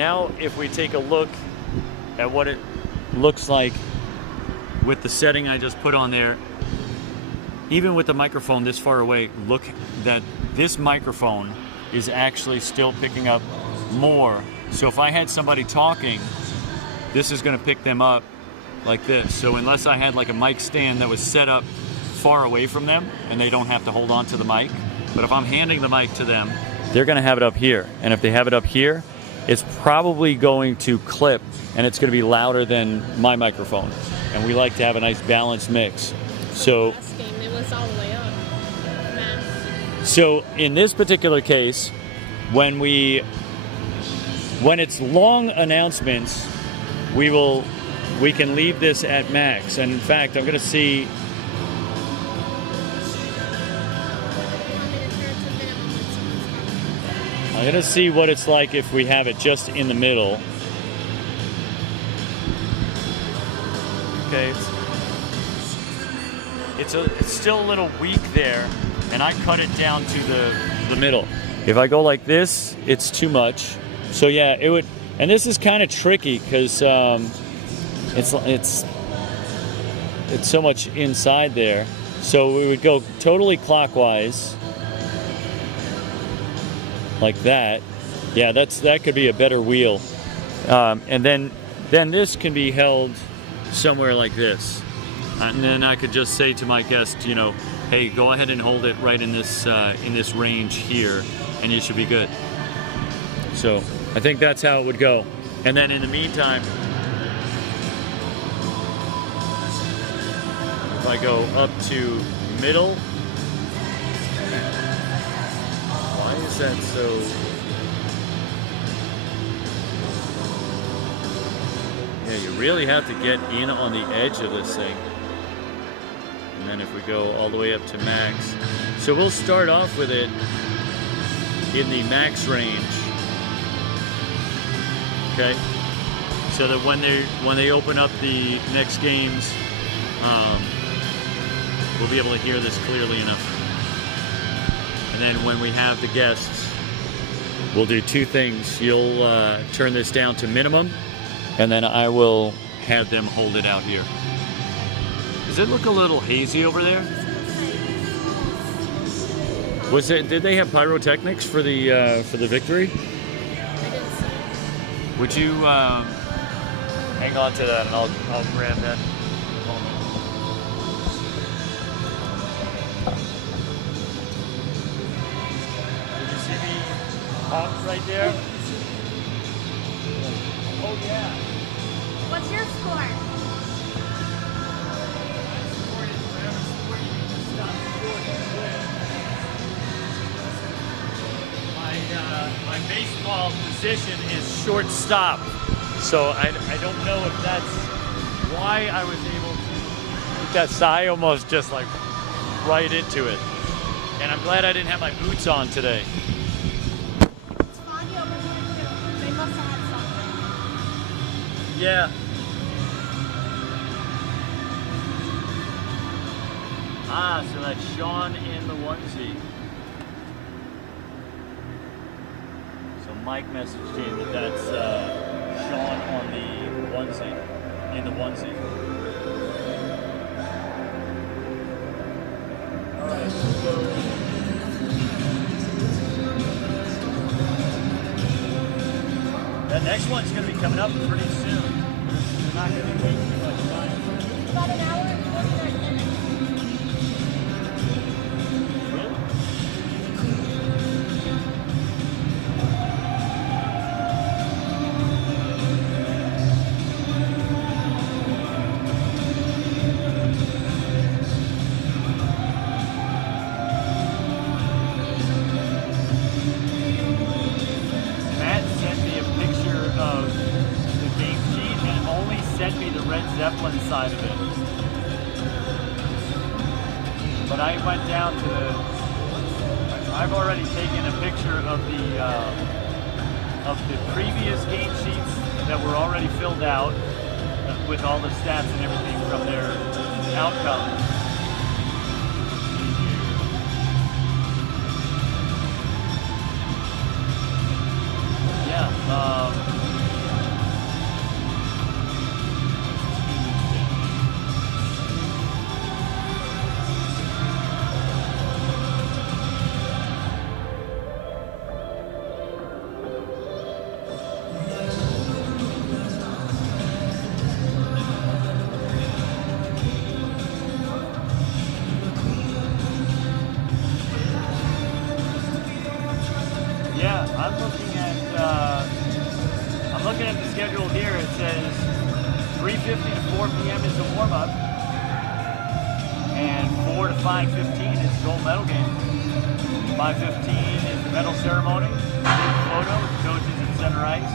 now if we take a look at what it looks like with the setting I just put on there, even with the microphone this far away, look that this microphone is actually still picking up more. So if I had somebody talking, this is going to pick them up like this. So unless I had like a mic stand that was set up far away from them and they don't have to hold on to the mic, but if I'm handing the mic to them, they're going to have it up here. And if they have it up here, it's probably going to clip and it's going to be louder than my microphone. And we like to have a nice balanced mix. So Last game, it was all the way up. Max. So in this particular case, when it's long announcements, we can leave this at max. And in fact, I'm going to see. I'm going to see what it's like if we have it just in the middle. Okay, it's still a little weak there, and I cut it down to the middle. If I go like this, it's too much. So yeah, it would, and this is kind of tricky because it's so much inside there. So we would go totally clockwise, like that. Yeah, that could be a better wheel. And then this can be held somewhere like this. And then I could just say to my guest, you know, hey, go ahead and hold it right in this range here, and you should be good. So I think that's how it would go. And then in the meantime, if I go up to middle, why is that so? Yeah, you really have to get in on the edge of this thing. And then if we go all the way up to max. So we'll start off with it in the max range. Okay? So that when they open up the next games, we'll be able to hear this clearly enough. And then when we have the guests, we'll do two things. You'll turn this down to minimum, and then I will have them hold it out here. Does it look a little hazy over there? Did they have pyrotechnics for the victory? I didn't see it. Would you hang on to that, and I'll grab that in a moment. Did you see me pop right there? Oh yeah. What's your score? My baseball position is shortstop, so I don't know if that's why I was able to make that. I almost just like right into it, and I'm glad I didn't have my boots on today. It's foggy over here too. They must have had something. Yeah. Ah, so that's Sean in the onesie. So Mike messaged in that that's Sean on the onesie, in the onesie. All right, so that next one's going to be coming up pretty soon. We're not going to be waiting too much time. About an hour and 49 minutes. Really? Matt sent me a picture of the game sheet and only sent me the Red Zeppelin side of it. But I went down to I've already taken a picture of the previous game sheets that were already filled out with all the stats and everything from their outcome. Yeah, the schedule here, it says 3:50 to 4 p.m. is the warm-up, and 4 to 5:15 is the gold medal game. 5:15 is the medal ceremony. Big photo with the coaches at center ice.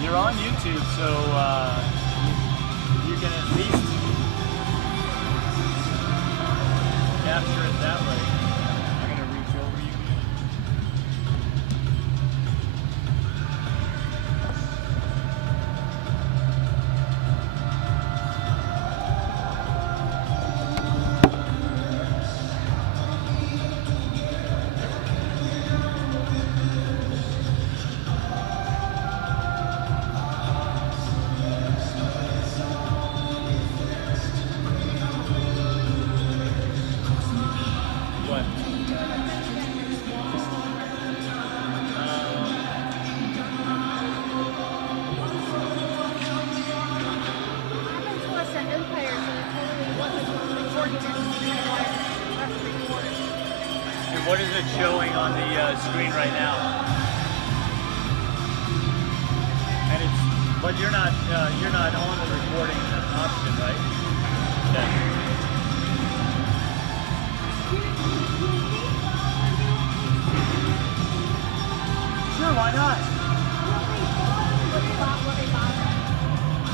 You're on YouTube, so you can at least capture it that way. I'm gonna reach over you. What is it showing on the screen right now? And it's, but you're not on the recording option, right? Okay. Sure, why not?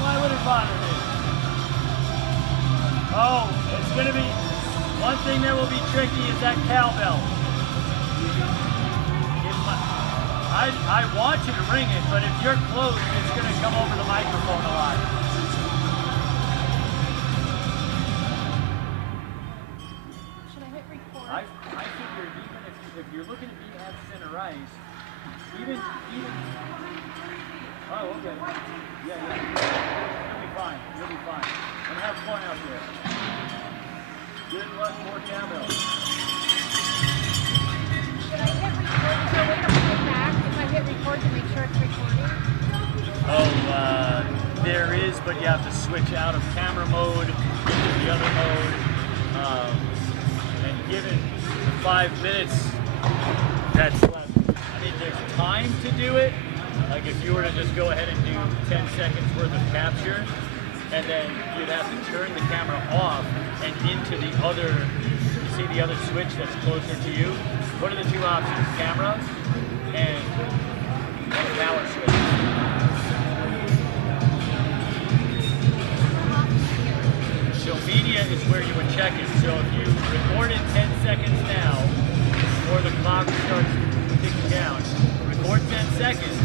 Why would it bother me? Oh, it's gonna be one thing that will be tricky is that cowbell. I want you to ring it, but if you're close, it's going to come over the microphone a lot. Should I hit record? I figure even if you're looking to be at center ice, even oh, okay. Yeah. You'll be fine. You'll be fine. And have fun out there. Good luck, more Cowbell. Should I hit record? Is there a way to play back if I hit record to make sure it's recording? Oh, there is, but you have to switch out of camera mode into the other mode. And given the 5 minutes that's left, I mean, there's time to do it. Like if you were to just go ahead and do 10 seconds worth of capture, and then you'd have to turn the camera off and into the other, you see the other switch that's closer to you? What are the two options? Camera and a power switch. So media is where you would check it. So if you record in 10 seconds now, or the clock starts ticking down, record 10 seconds,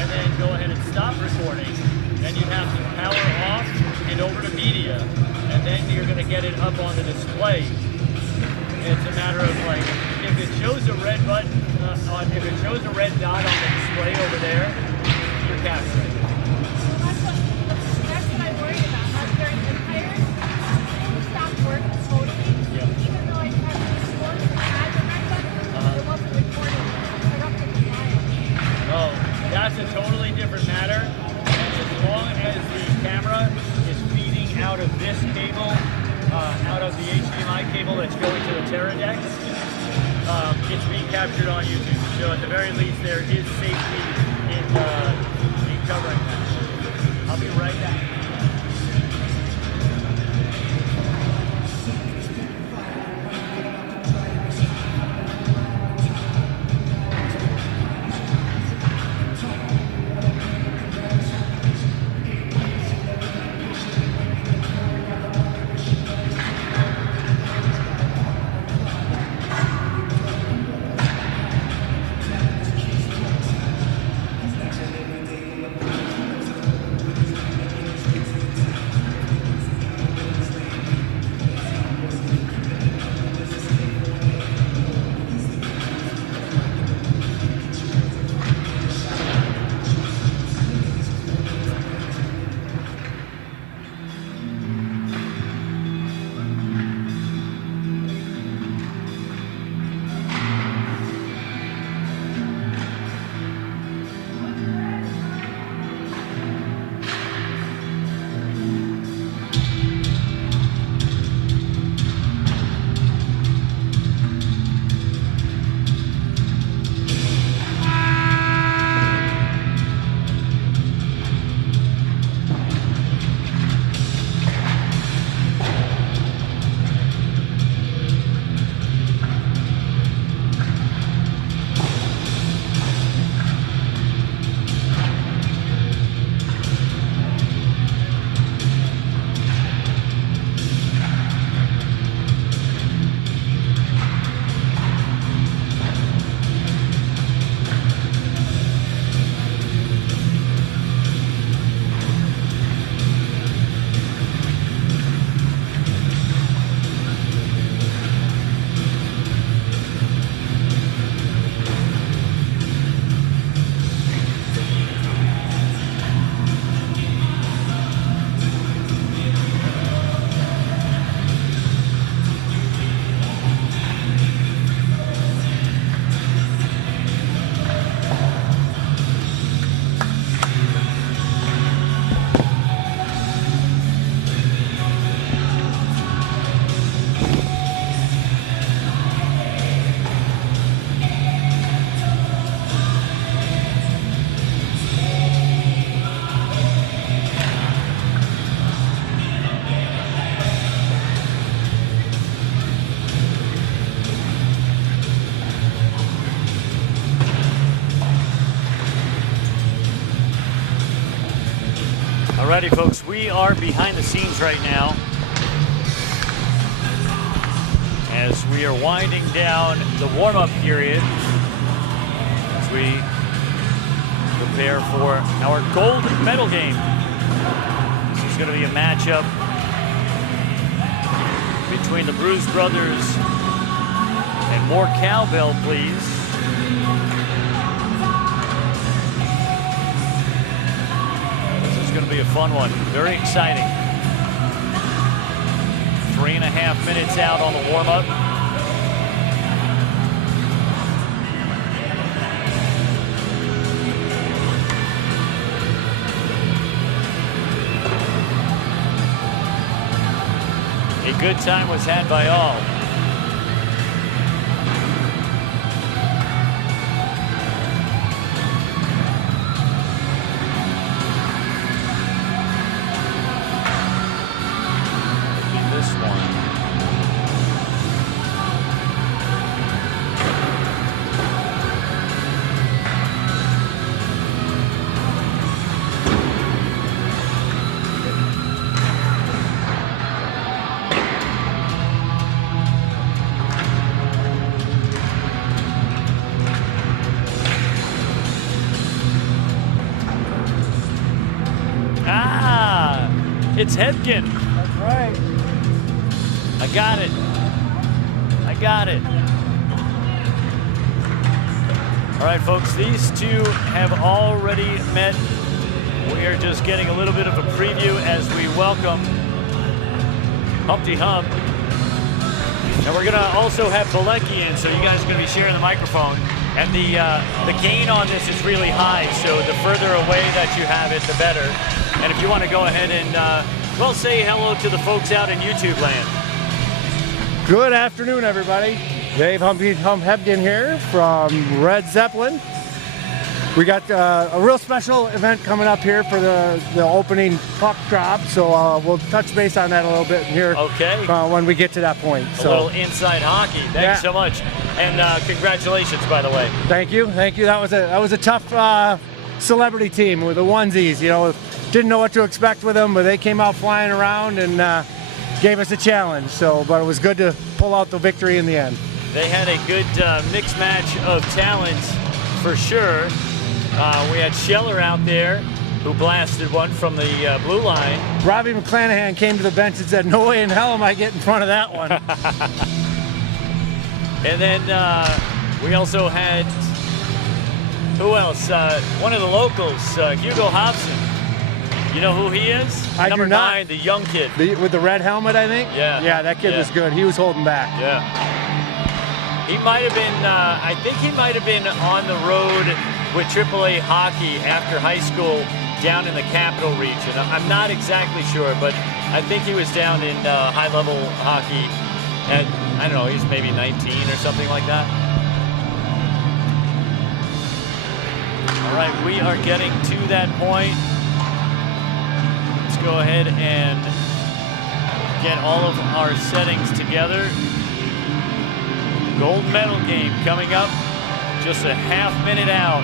and then go ahead and stop recording. Then you have to power off and over to media, and then you're going to get it up on the display. It's a matter of like, if it shows a red button, if it shows a red dot on the display over there, you're capturing. That's what I worried about. During Empire, it stopped working totally. Yeah. Even though I had to record the tag on that button, it wasn't recording. It interrupted the file. Oh, that's a totally different matter. And as long as the camera is feeding out of this cable, out of the HDMI cable that's going to the Teradex, it's being captured on YouTube. So at the very least, there is safety in covering that. I'll be right back. Alrighty, folks, we are behind the scenes right now as we are winding down the warm-up period as we prepare for our gold medal game. This is going to be a matchup between the Bruise brothers and Moar Cowbell, please. This is going to be a fun one. Very exciting. 3.5 minutes out on the warm-up. A good time was had by all. It's Hedgen. That's right. I got it. I got it. All right, folks, these two have already met. We are just getting a little bit of a preview as we welcome Humpty Hump. And we're gonna also have Balecki in, so you guys are gonna be sharing the microphone. And the gain on this is really high, so the further away that you have it, the better. And if you want to go ahead and, well, say hello to the folks out in YouTube land. Good afternoon, everybody. Dave Humpty Hump Hebgen here from Red Zeppelin. We got a real special event coming up here for the opening puck drop, so we'll touch base on that a little bit here. Okay. When we get to that point. A little inside hockey. Thanks so much, and congratulations, by the way. Thank you, thank you. That was a tough celebrity team with the onesies. You know, didn't know what to expect with them, but they came out flying around and gave us a challenge. So, but it was good to pull out the victory in the end. They had a good mixed match of talent, for sure. We had Scheller out there, who blasted one from the blue line. Robbie McClanahan came to the bench and said, "No way in hell am I getting in front of that one." And then we also had, who else? One of the locals, Hugo Hobson. You know who he is? I Number do not. 9, the young kid. With the red helmet, I think? Yeah. Yeah, that kid was good. He was holding back. Yeah. He might have been, I think he might have been on the road with AAA hockey after high school down in the Capital region. I'm not exactly sure, but I think he was down in high-level hockey at, I don't know, he's maybe 19 or something like that. All right, we are getting to that point. Let's go ahead and get all of our settings together. Gold medal game coming up, just a half minute out.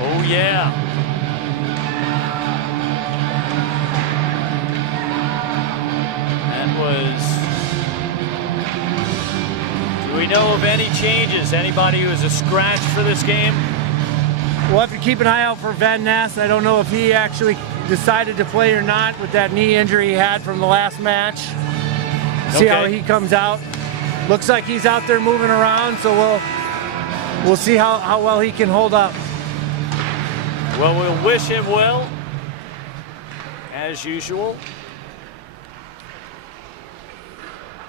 Oh yeah. That was, do we know of any changes? Anybody who is a scratch for this game? We'll have to keep an eye out for Van Ness. I don't know if he actually decided to play or not with that knee injury he had from the last match. See how he comes out. Looks like he's out there moving around, so we'll see how well he can hold up. Well, we'll wish him well, as usual.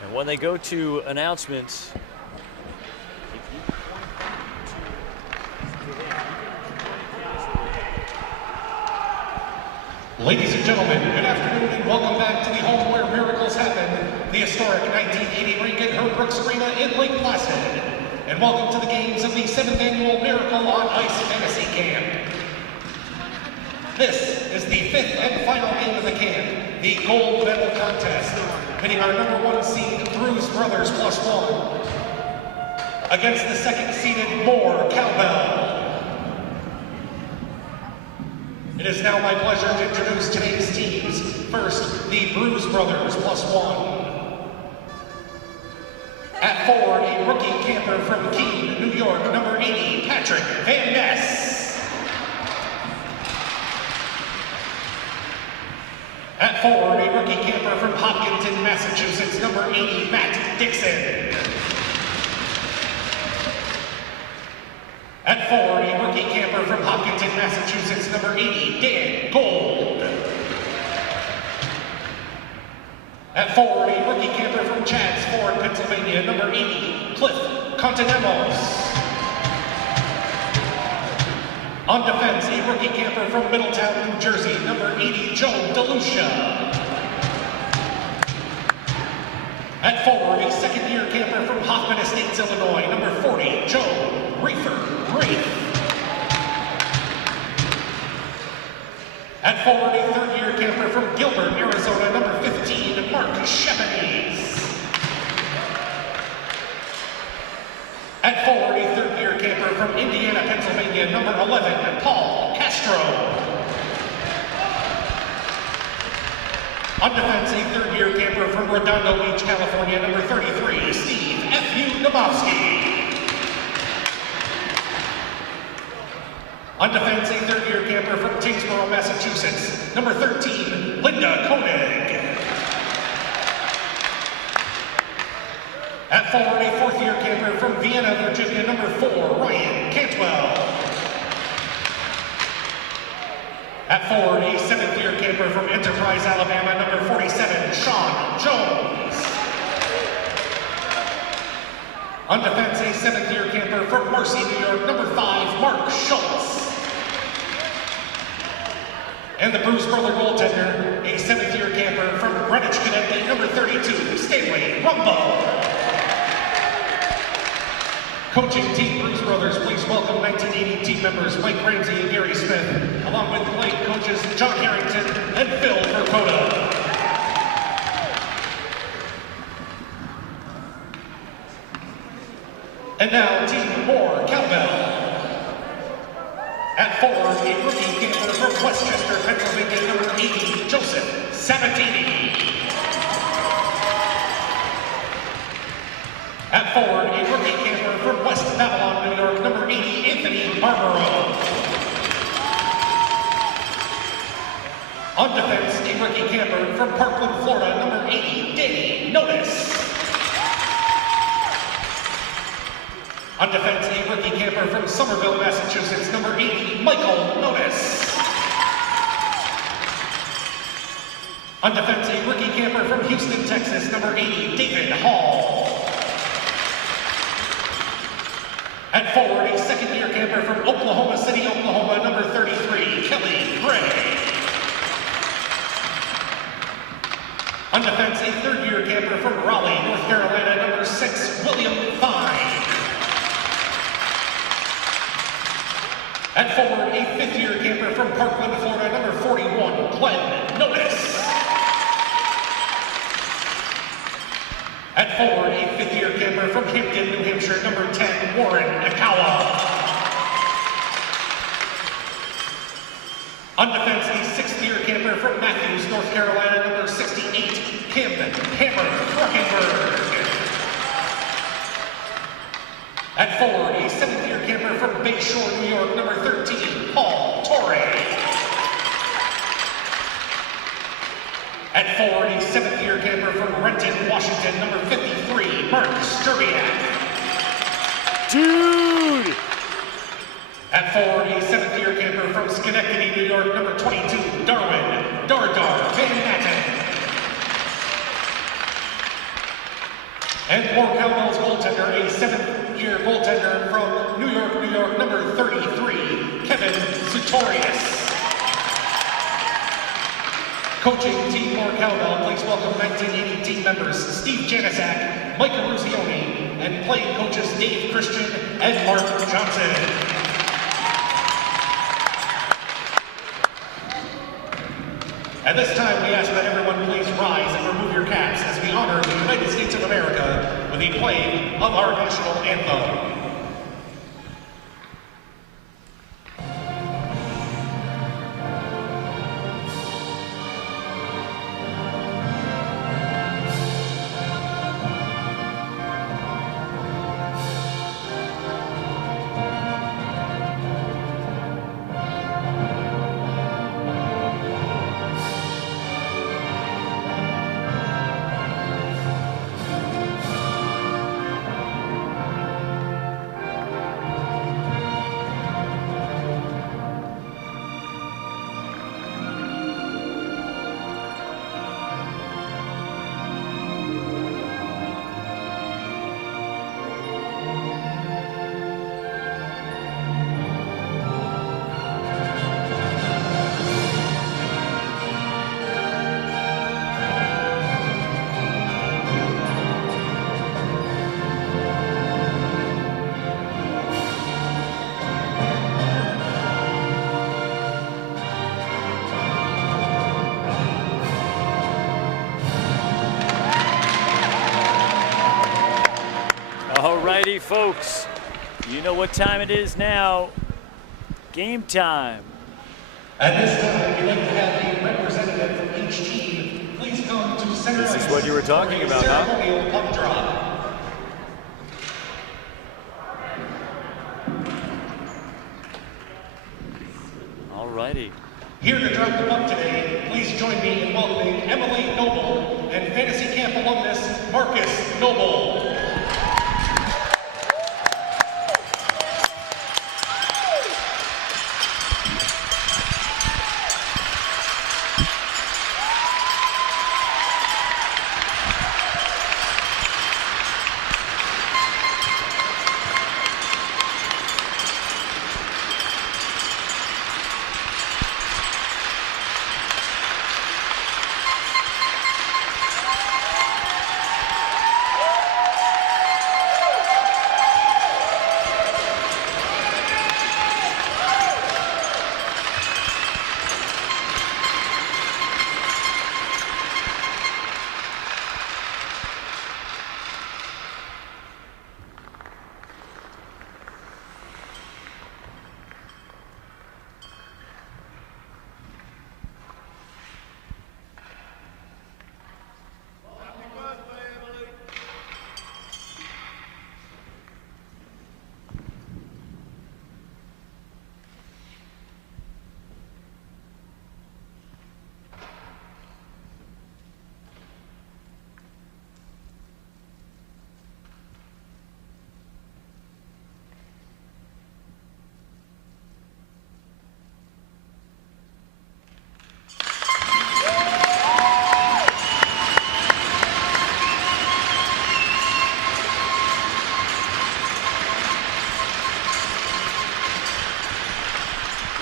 And when they go to announcements, Ladies and gentlemen, good afternoon and welcome back to the home where miracles happen, the historic 1980 rink at Herbrooks Arena in Lake Placid. And welcome to the games of the 7th annual Miracle on Ice Fantasy Camp. This is the 5th and final game of the camp, the gold medal contest, pitting our number 1 seed Bruise Brothers +1 against the 2nd seeded Moar Cowbell. It is now my pleasure to introduce today's teams. First, the Bruise brothers +1. At forward, a rookie camper from Keene, New York, number 80, Patrick Van Ness. At forward, a rookie camper from Hopkinton, Massachusetts, number 80, Matt Dixon. At forward, a rookie camper from Hopkinton, Massachusetts, number 80, Dan Gold. At forward, a rookie camper from Chadds Ford, Pennsylvania, number 80, Cliff Continemos. On defense, a rookie camper from Middletown, New Jersey, number 80, Joe DeLucia. At forward, a second-year camper from Hoffman Estates, Illinois, number 40, Joe Reefer Reef. At forward, a third-year camper from Gilbert, Arizona, number 15, Mark Chevenese. At forward, a third-year camper from Indiana, Pennsylvania, number 11, Paul Castro. On defense, a third-year camper from Redondo Beach, California, number 33, Steve F.U. Domofsky. On defense, a third-year camper from Tingsboro, Massachusetts, number 13, Linda Koenig. At forward, a fourth-year camper from Vienna, Virginia, number 4, Ryan Cantwell. At forward, a seventh-year camper from Enterprise, Alabama, number 47, Sean Jones. On defense, a seventh-year camper from Marcy, New York, number 5, Mark Schultz. And the Bruise brother goaltender, a seventh-year camper from Greenwich, Connecticut, number 32, Stanley Rumbo. Coaching Team Bruise Brothers, please welcome 1980 team members Mike Ramsey and Gary Smith, along with playing coaches John Harrington and Phil Vercoda. And now, Team Moar, Cowbell. At forward, a rookie camper from Westchester, Pennsylvania, number 80, Joseph Sabatini. At forward, a rookie camper from West Babylon, New York, number 80, Anthony Barbaro. On defense, a rookie camper from Parkland, Florida, number 80, Danny Notice. On defense, a rookie camper from Somerville, Massachusetts, number 80, Michael Notice. On defense, a rookie camper from Houston, Texas, number 80, David Hall. At forward, a second-year camper from Oklahoma City, Oklahoma, number 33, Kelly Gray. On defense, a third-year camper from Raleigh, North Carolina, number 6, William Fine. At forward, a fifth-year camper from Parkland, Florida, number 41, Glenn Notice. At forward, a fifth-year camper from Hampton, New Hampshire, number 10, Warren Akawa. On defense, a sixth-year camper from Matthews, North Carolina, number 68, Kim Hammer Fruckenberg. At forward, a seventh-year camper from Bay Shore, New York, number 13, Paul Torre. At forward, a seventh-year camper from Renton, Washington, number 53, Mark Sturbiak. Dude! At forward, a seventh-year camper from Schenectady, New York, number 22, Darwin Dardar Van Natten. And Moar Cowbell's goaltender, a seventh-year goaltender from New York, number 33, Kevin Sutorius. Coaching Team Moar Cowbell, please welcome 1980 team members Steve Janisak, Mike Ruzioni, and playing coaches Dave Christian and Mark Johnson. At this time, we ask that everyone please rise and remove your caps as we honor the United States of America with the playing of our national anthem. righty, folks. You know what time it is now. Game time. At this time, we'd like to have a representative from each team. Please come to center This is ice what you were talking for a about, huh? ceremonial puck drop. All righty. Here to drop the puck today, please join me in welcoming Emily Noble and Fantasy Camp alumnus Marcus Noble.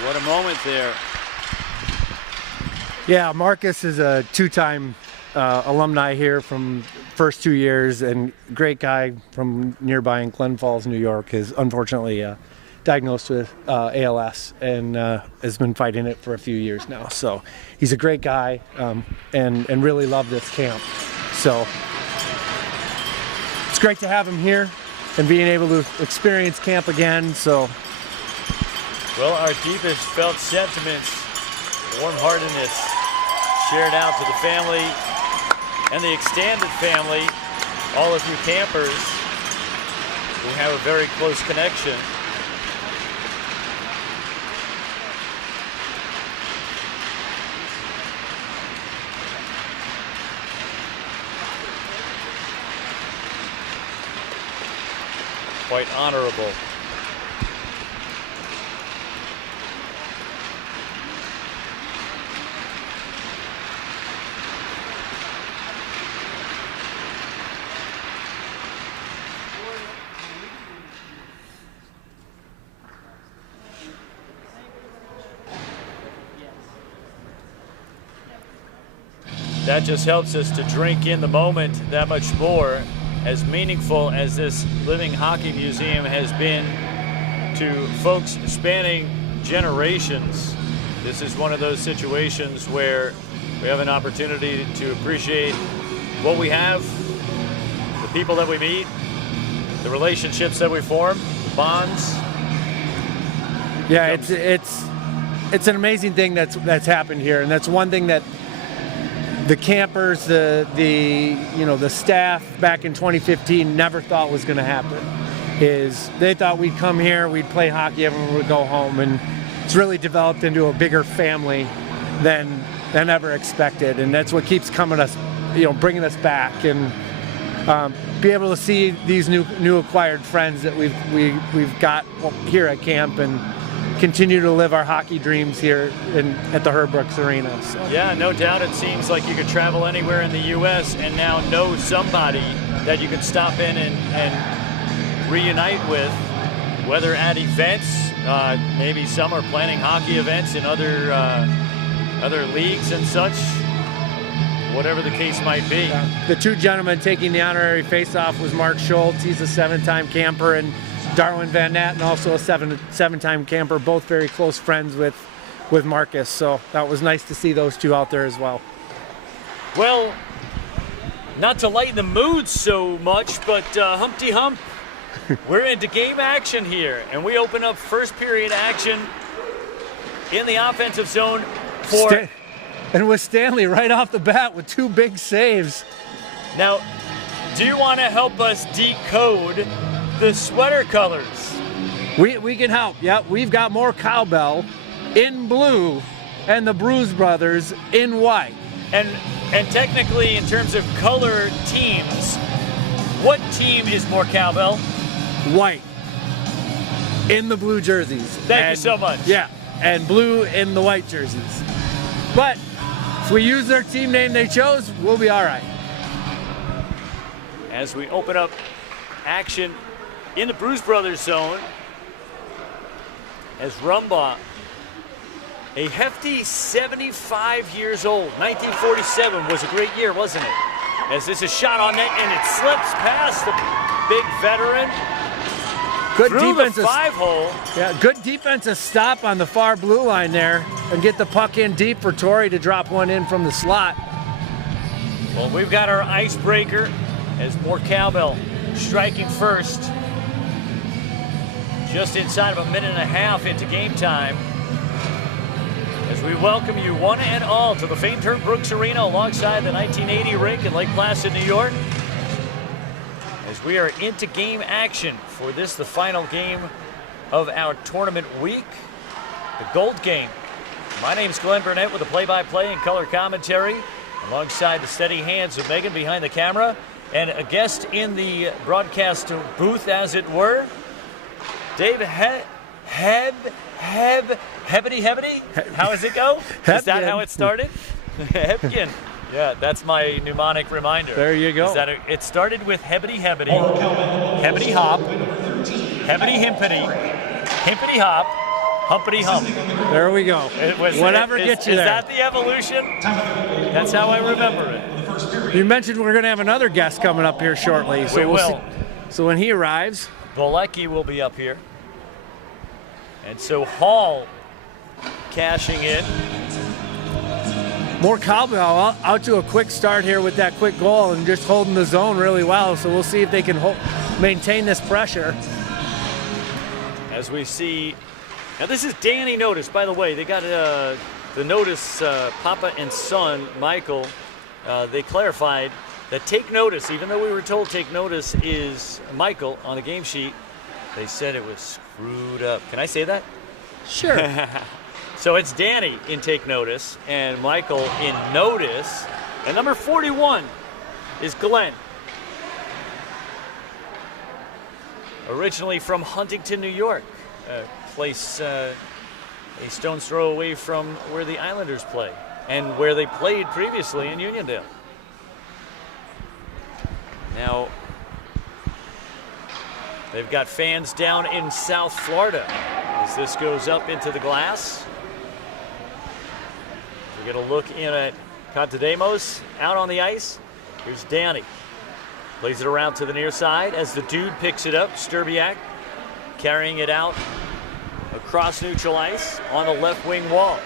What a moment there. Yeah, Marcus is a two-time alumni here from first 2 years, and great guy from nearby in Glen Falls, New York, is unfortunately diagnosed with ALS and has been fighting it for a few years now. So he's a great guy and really loved this camp. So it's great to have him here and being able to experience camp again. So. Well, our deepest felt sentiments, warm-heartedness shared out to the family and the extended family, all of you campers who have a very close connection. Quite honorable. That just helps us to drink in the moment that much more. As meaningful as this living hockey museum has been to folks spanning generations, this is one of those situations where we have an opportunity to appreciate what we have, the people that we meet, the relationships that we form, the bonds. Yeah, it's an amazing thing that's happened here, and that's one thing that the campers, the staff back in 2015 never thought was going to happen. Is they thought we'd come here, we'd play hockey, everyone would go home, and it's really developed into a bigger family than ever expected, and that's what keeps coming us, bringing us back, and be able to see these new acquired friends that we've got here at camp and continue to live our hockey dreams here at the Herbrooks Arena. So. Yeah, no doubt. It seems like you could travel anywhere in the U.S. and now know somebody that you can stop in and reunite with, whether at events, maybe some are planning hockey events in other leagues and such, whatever the case might be. The two gentlemen taking the honorary face-off was Mark Schultz. He's a 7-time camper, and Darwin Van Natten, also a seven-time camper, both very close friends with Marcus. So that was nice to see those two out there as well. Well, not to lighten the mood so much, but Humpty Hump We're into game action here, and we open up first period action in the offensive zone for... And with Stanley right off the bat with 2 big saves. Now, do you want to help us decode the sweater colors? We can help. Yep, we've got more Cowbell in blue and the Bruise brothers in white. And technically, in terms of color teams, what team is more Cowbell? White in the blue jerseys. Thank you so much. Yeah, and blue in the white jerseys. But if we use their team name they chose, we'll be all right. As we open up action in the Bruise Brothers zone, as Rumbaugh, a hefty 75 years old. 1947 was a great year, wasn't it? As this is shot on net and it slips past the big veteran. Good through defensive the 5-hole. Yeah, good defensive stop on the far blue line there and get the puck in deep for Torrey to drop one in from the slot. Well, we've got our icebreaker as more Cowbell striking first. Just inside of a minute and a half into game time. As we welcome you one and all to the famed Herb Brooks Arena alongside the 1980 rink in Lake Placid, New York. As we are into game action for this, the final game of our tournament week, the Gold Game. My name's Glenn Burnett with the play-by-play and color commentary, alongside the steady hands of Megan behind the camera, and a guest in the broadcast booth, as it were, Dave Hebedy? How does it go? Is that how it started? Hebgen. Yeah, that's my mnemonic reminder. There you go. It started with Hebedy, Hebedy Hop, Hebedy Himpity Hop, Humpity Hump. There we go. Whatever gets you there. Is that the evolution? That's how I remember it. You mentioned we're going to have another guest coming up here shortly. So we will. So when he arrives, Volecki will be up here. And so Hall cashing in. more Cowbell out to a quick start here with that quick goal and just holding the zone really well. So we'll see if they can maintain this pressure. As we see, now this is Danny Notice, by the way. They got the Notice, Papa and son, Michael, they clarified that Take Notice, even though we were told Take Notice is Michael on the game sheet, they said it was screwed up. Can I say that? Sure. So it's Danny in Take Notice and Michael in Notice. And number 41 is Glenn. Originally from Huntington, New York, a place a stone's throw away from where the Islanders play and where they played previously in Uniondale. Now, they've got fans down in South Florida as this goes up into the glass. We get a look in at Contademos out on the ice. Here's Danny. Plays it around to the near side as the dude picks it up. Sturbiak carrying it out across neutral ice on the left wing wall.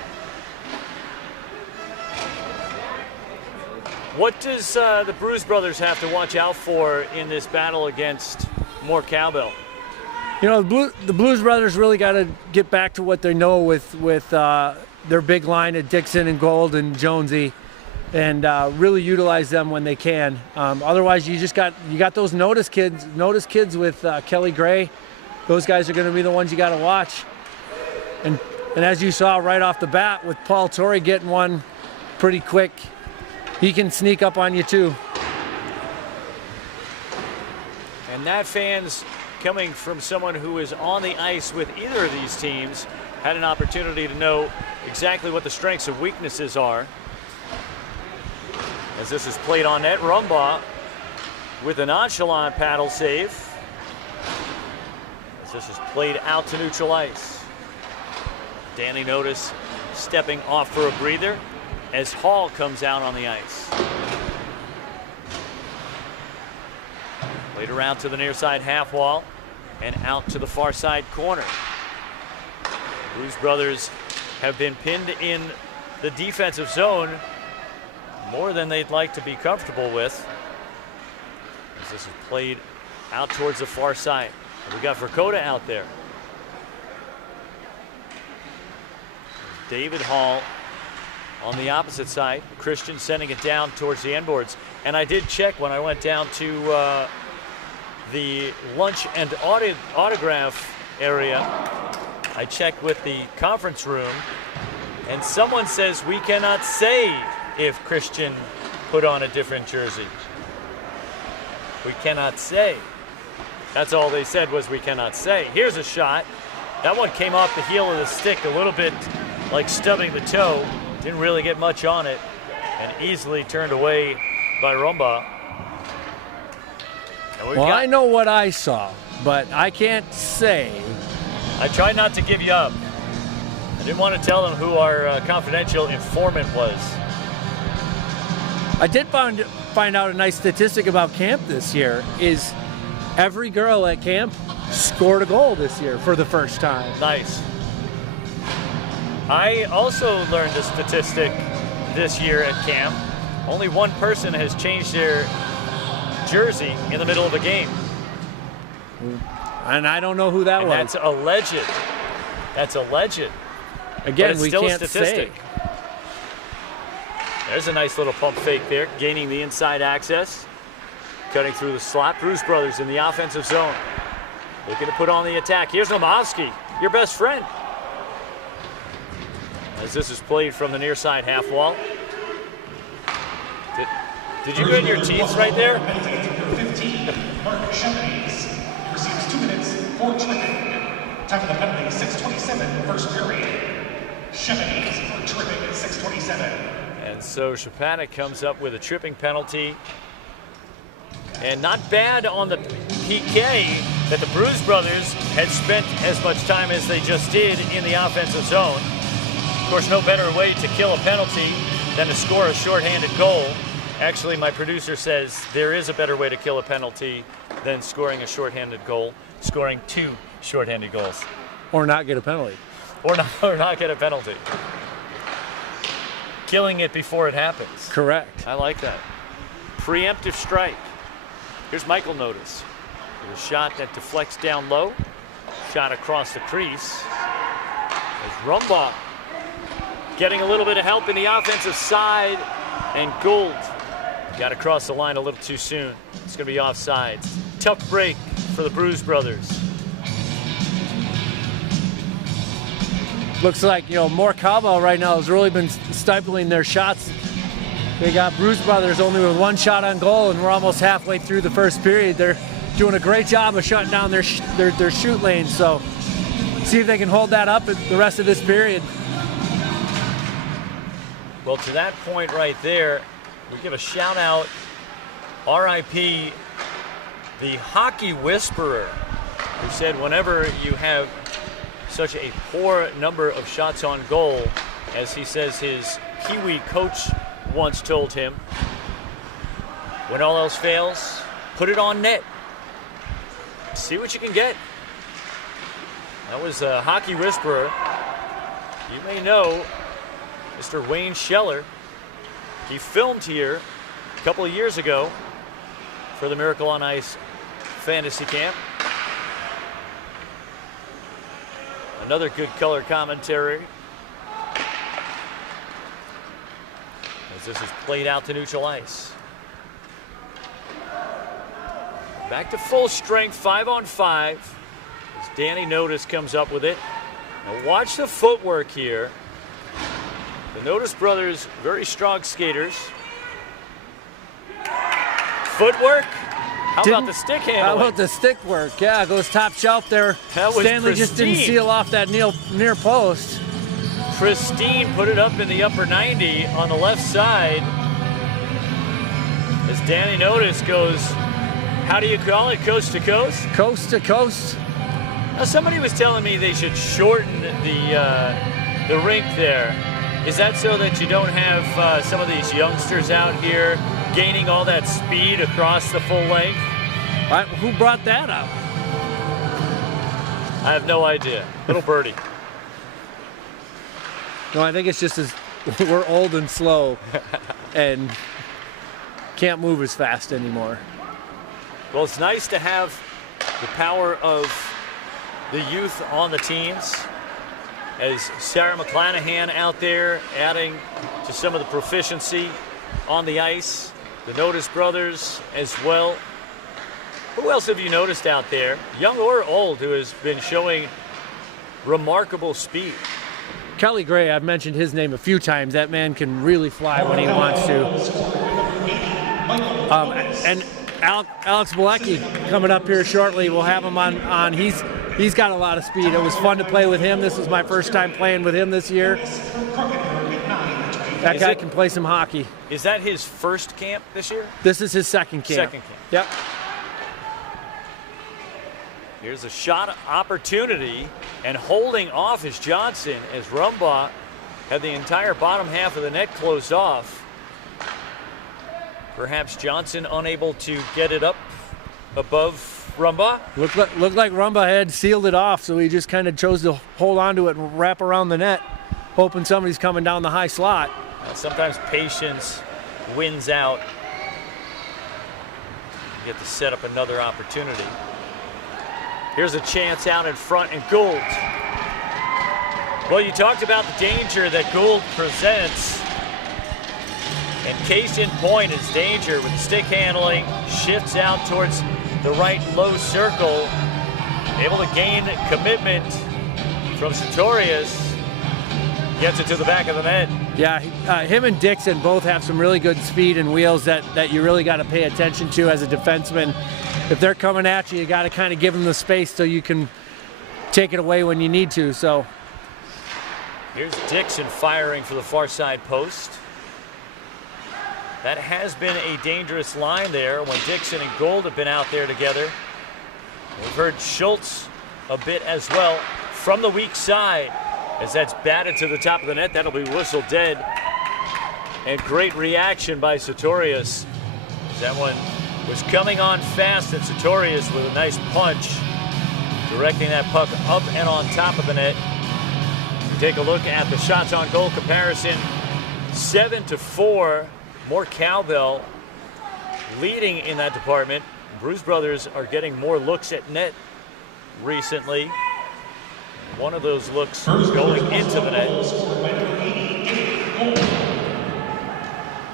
What does the Bruise brothers have to watch out for in this battle against more Cowbell? You know, the Blues brothers really got to get back to what they know with their big line of Dixon and Gold and Jonesy, and really utilize them when they can. Otherwise, you got those notice kids with Kelly Gray. Those guys are going to be the ones you got to watch. And as you saw right off the bat with Paul Torrey getting one pretty quick, he can sneak up on you too. And that fans coming from someone who is on the ice with either of these teams had an opportunity to know exactly what the strengths and weaknesses are. As this is played on net, Rumbaugh with a nonchalant paddle save. As this is played out to neutral ice. Danny Notice stepping off for a breather as Hall comes out on the ice. Played around to the near side half wall and out to the far side corner. Bruise brothers have been pinned in the defensive zone more than they'd like to be comfortable with. As this is played out towards the far side. We got Verkota out there. David Hall on the opposite side. Christian sending it down towards the end boards. And I did check when I went down to the lunch and autograph area. I checked with the conference room, and someone says we cannot say if Christian put on a different jersey. We cannot say. That's all they said was we cannot say. Here's a shot. That one came off the heel of the stick, a little bit like stubbing the toe. Didn't really get much on it, and easily turned away by Rumba. Well, I know what I saw, but I can't say. I tried not to give you up. I didn't want to tell them who our confidential informant was. I did find out a nice statistic about camp this year is every girl at camp scored a goal this year for the first time. Nice. I also learned a statistic this year at camp. Only one person has changed their jersey in the middle of a game. And I don't know who that was. That's alleged. That's alleged. Again, it's we still can't a statistic. say. There's a nice little pump fake there, gaining the inside access. Cutting through the slot. Bruise brothers in the offensive zone. Looking to put on the attack. Here's Nomovsky, your best friend. As this is played from the near side half wall. Did you get your teeth right there? 15, Mark Chevenix. He receives 2 minutes for tripping. Time of the penalty, 6:27, first period. Chevenix for tripping at 6:27. And so Shapanik comes up with a tripping penalty. And not bad on the PK that the Bruise brothers had spent as much time as they just did in the offensive zone. Of course, no better way to kill a penalty than to score a shorthanded goal. Actually, my producer says there is a better way to kill a penalty than scoring a shorthanded goal, scoring 2 shorthanded goals. Or not get a penalty. Or not get a penalty. Killing it before it happens. Correct. I like that. Preemptive strike. Here's Michael Notice. With a shot that deflects down low. Shot across the crease. As Rumba getting a little bit of help in the offensive side. And Gould got across the line a little too soon. It's going to be offsides. Tough break for the Bruise brothers. Looks like, Moar Cowbell right now has really been stifling their shots. They got Bruise brothers only with 1 shot on goal, and we're almost halfway through the first period. They're doing a great job of shutting down their shoot lanes. So see if they can hold that up the rest of this period. Well, to that point right there, we give a shout out, RIP, the hockey whisperer, who said whenever you have such a poor number of shots on goal, as he says his Kiwi coach once told him, when all else fails, put it on net. See what you can get. That was a hockey whisperer. You may know Mr. Wayne Scheller. He filmed here a couple of years ago for the Miracle on Ice Fantasy Camp. Another good color commentary as this is played out to neutral ice. Back to full strength, 5-on-5. As Danny Notice comes up with it. Now watch the footwork here. The Notice brothers, very strong skaters. Footwork? How about the stick handling? How about the stick work? Yeah, it goes top shelf there. That was Stanley just didn't pristine. seal off that near post. Pristine, put it up in the upper 90 on the left side. As Danny Notice goes, how do you call it, coast to coast? Coast to coast. Now somebody was telling me they should shorten the rink there. Is that so that you don't have some of these youngsters out here gaining all that speed across the full length? Who brought that up? I have no idea. Little birdie. No, I think it's just we're old and slow and can't move as fast anymore. Well, it's nice to have the power of the youth on the teams, as Sarah McClanahan out there adding to some of the proficiency on the ice. The Notice brothers as well. Who else have you noticed out there, young or old, who has been showing remarkable speed? Kelly Gray, I've mentioned his name a few times. That man can really fly when he wants to. And Alex Bilecki coming up here shortly. We'll have him on. He's got a lot of speed. It was fun to play with him. This was my first time playing with him this year. That guy can play some hockey. Is that his first camp this year? This is his second camp. Second camp. Yep. Here's a shot opportunity, and holding off is Johnson as Rumbaugh had the entire bottom half of the net closed off. Perhaps Johnson unable to get it up above Rumbaugh. Looked like Rumbaugh had sealed it off, so he just kind of chose to hold on to it and wrap around the net, hoping somebody's coming down the high slot. Sometimes patience wins out. You get to set up another opportunity. Here's a chance out in front, and Gould. Well, you talked about the danger that Gould presents. And case in point is danger with stick handling, shifts out towards the right low circle, able to gain commitment from Sartorius, gets it to the back of the net. Yeah, him and Dixon both have some really good speed and wheels that you really got to pay attention to as a defenseman. If they're coming at you, you got to kind of give them the space so you can take it away when you need to. So here's Dixon firing for the far side post. That has been a dangerous line there when Dixon and Gould have been out there together. We've heard Schultz a bit as well from the weak side as that's batted to the top of the net. That'll be whistled dead. And great reaction by Sartorius. That one was coming on fast, and Sartorius with a nice punch, directing that puck up and on top of the net. Take a look at the shots on goal comparison. 7-4. More Cowbell leading in that department. Bruise brothers are getting more looks at net recently. One of those looks going into the net.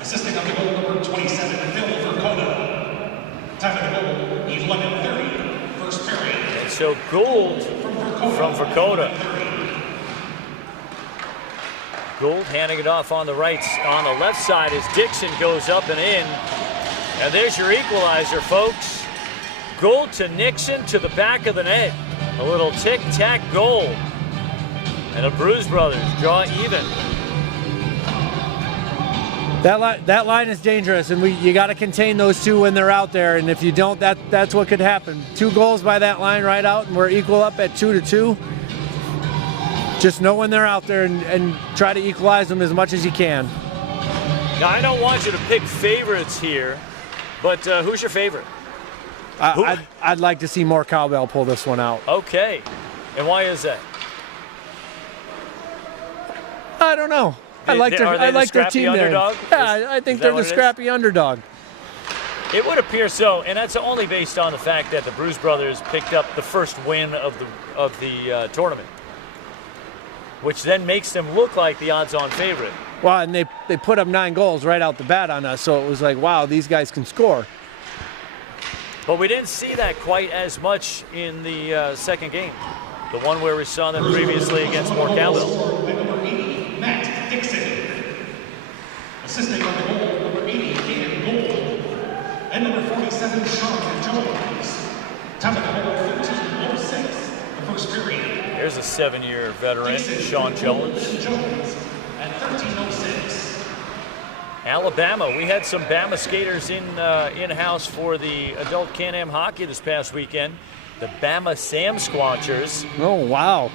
Assisting on the goal, number 27, Phil Vercoda. Time of the goal, 11:30, first period. And so Gould from Vercoda. Gould handing it off on the right, on the left side as Dixon goes up and in. And there's your equalizer, folks. Gould to Nixon to the back of the net. A little tic-tac goal. And the Bruise brothers draw even. that line is dangerous, and you got to contain those two when they're out there. And if you don't, that's what could happen. 2 goals by that line right out, and we're equal up at 2-2. Just know when they're out there and try to equalize them as much as you can. Now, I don't want you to pick favorites here, but who's your favorite? I'd like to see more Cowbell pull this one out. Okay. And why is that? I don't know. I like their team there. Underdog? Yeah, I think they're the scrappy underdog. It would appear so, and that's only based on the fact that the Bruise brothers picked up the first win of the tournament, which then makes them look like the odds-on favorite. Well, and they put up 9 goals right out the bat on us, so it was like, wow, these guys can score. But we didn't see that quite as much in the second game, the one where we saw them previously against Moar Cowbell. Number 80, Matt Dixon. Assisting on the goal, number 80, Dan Gould. And number 47, Sean Jones. Time of the goal, 13:06, the first period. Here's a 7-year veteran, Sean Jones. At 13:06. Alabama, we had some Bama skaters in-house for the adult Can-Am hockey this past weekend. The Bama Sam Squatchers. Oh, wow.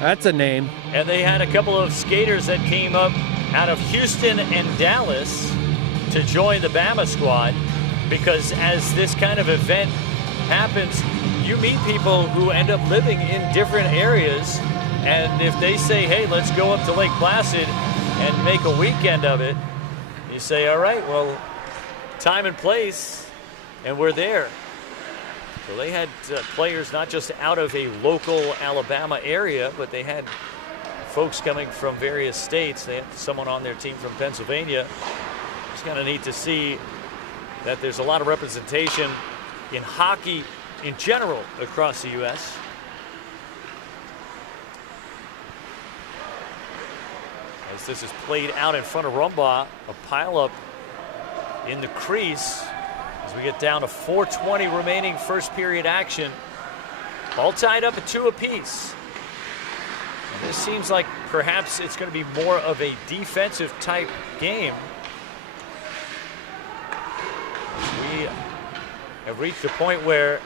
That's a name. And they had a couple of skaters that came up out of Houston and Dallas to join the Bama squad, because as this kind of event happens, you meet people who end up living in different areas, and if they say, hey, let's go up to Lake Placid and make a weekend of it, you say, all right, well, time and place, and we're there. So they had players not just out of a local Alabama area, but they had folks coming from various states. They had someone on their team from Pennsylvania. It's kind of neat to see that there's a lot of representation in hockey in general across the U.S. As this is played out in front of Rumbaugh, a pileup in the crease as we get down to 4:20 remaining first period action. All tied up at 2 apiece. And this seems like perhaps it's going to be more of a defensive type game. We have reached a point where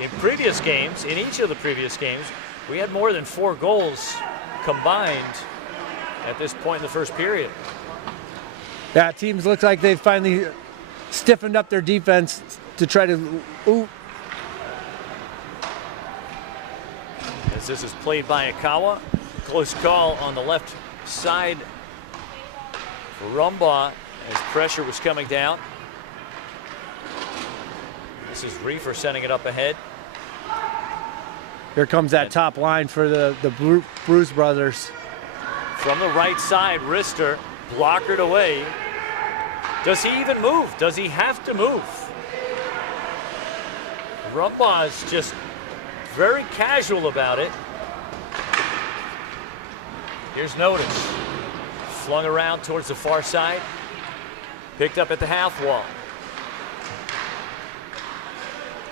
in previous games, in each of the previous games, we had more than 4 goals combined at this point in the first period. Yeah, teams look like they've finally stiffened up their defense to try to. As this is played by Akawa, close call on the left side for Rumbaugh as pressure was coming down. This is Reefer sending it up ahead. Here comes that top line for the Bruise brothers. From the right side, Rister blockered away. Does he even move? Does he have to move? Rumbaugh is just very casual about it. Here's Notice. Flung around towards the far side. Picked up at the half wall.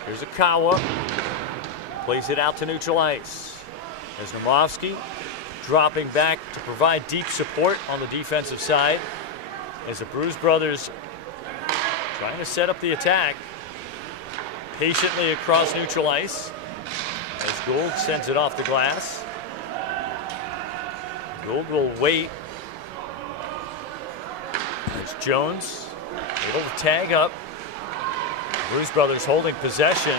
Here's Akawa. Plays it out to neutral ice. There's Nomovsky dropping back to provide deep support on the defensive side as the Bruise brothers trying to set up the attack patiently across neutral ice as Gould sends it off the glass. Gould will wait as Jones able to tag up. Bruise brothers holding possession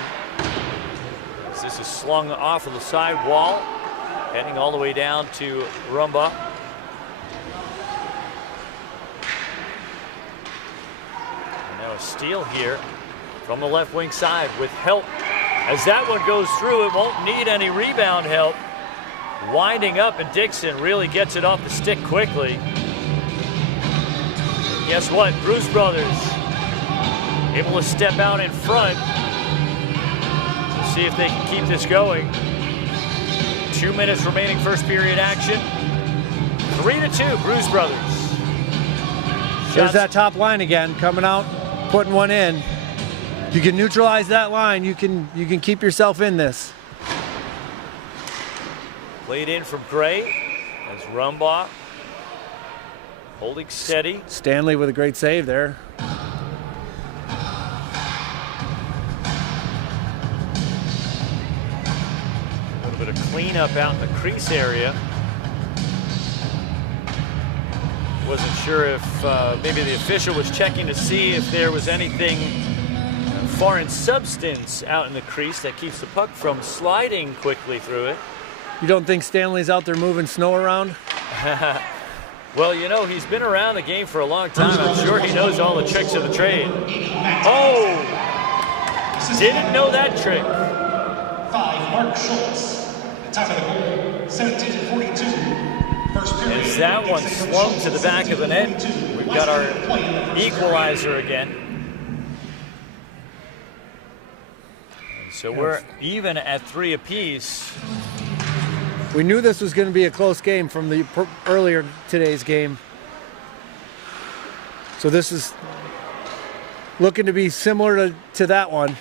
as this is slung off of the side wall, heading all the way down to Rumbaugh. And now a steal here from the left wing side with help. As that one goes through, it won't need any rebound help. Winding up, and Dixon really gets it off the stick quickly. Guess what? Bruise brothers able to step out in front to see if they can keep this going. 2 minutes remaining first period action. 3-2, Bruise brothers. There's that top line again, coming out, putting one in. If you can neutralize that line, you can keep yourself in this. Played in from Gray as Rumbaugh holding steady. Stanley with a great save there. A little bit of cleanup out in the crease area. Wasn't sure if maybe the official was checking to see if there was anything foreign substance out in the crease that keeps the puck from sliding quickly through it. You don't think Stanley's out there moving snow around? Well, you know, he's been around the game for a long time. I'm sure he knows all the tricks of the trade. Oh! Didn't know that trick. 5, Mark Schultz. The time of the goal, 17:42. First period. As that one slung to the back of the net, we've got our equalizer again. So we're even at 3 apiece. We knew this was going to be a close game from the earlier today's game. So this is looking to be similar to that one.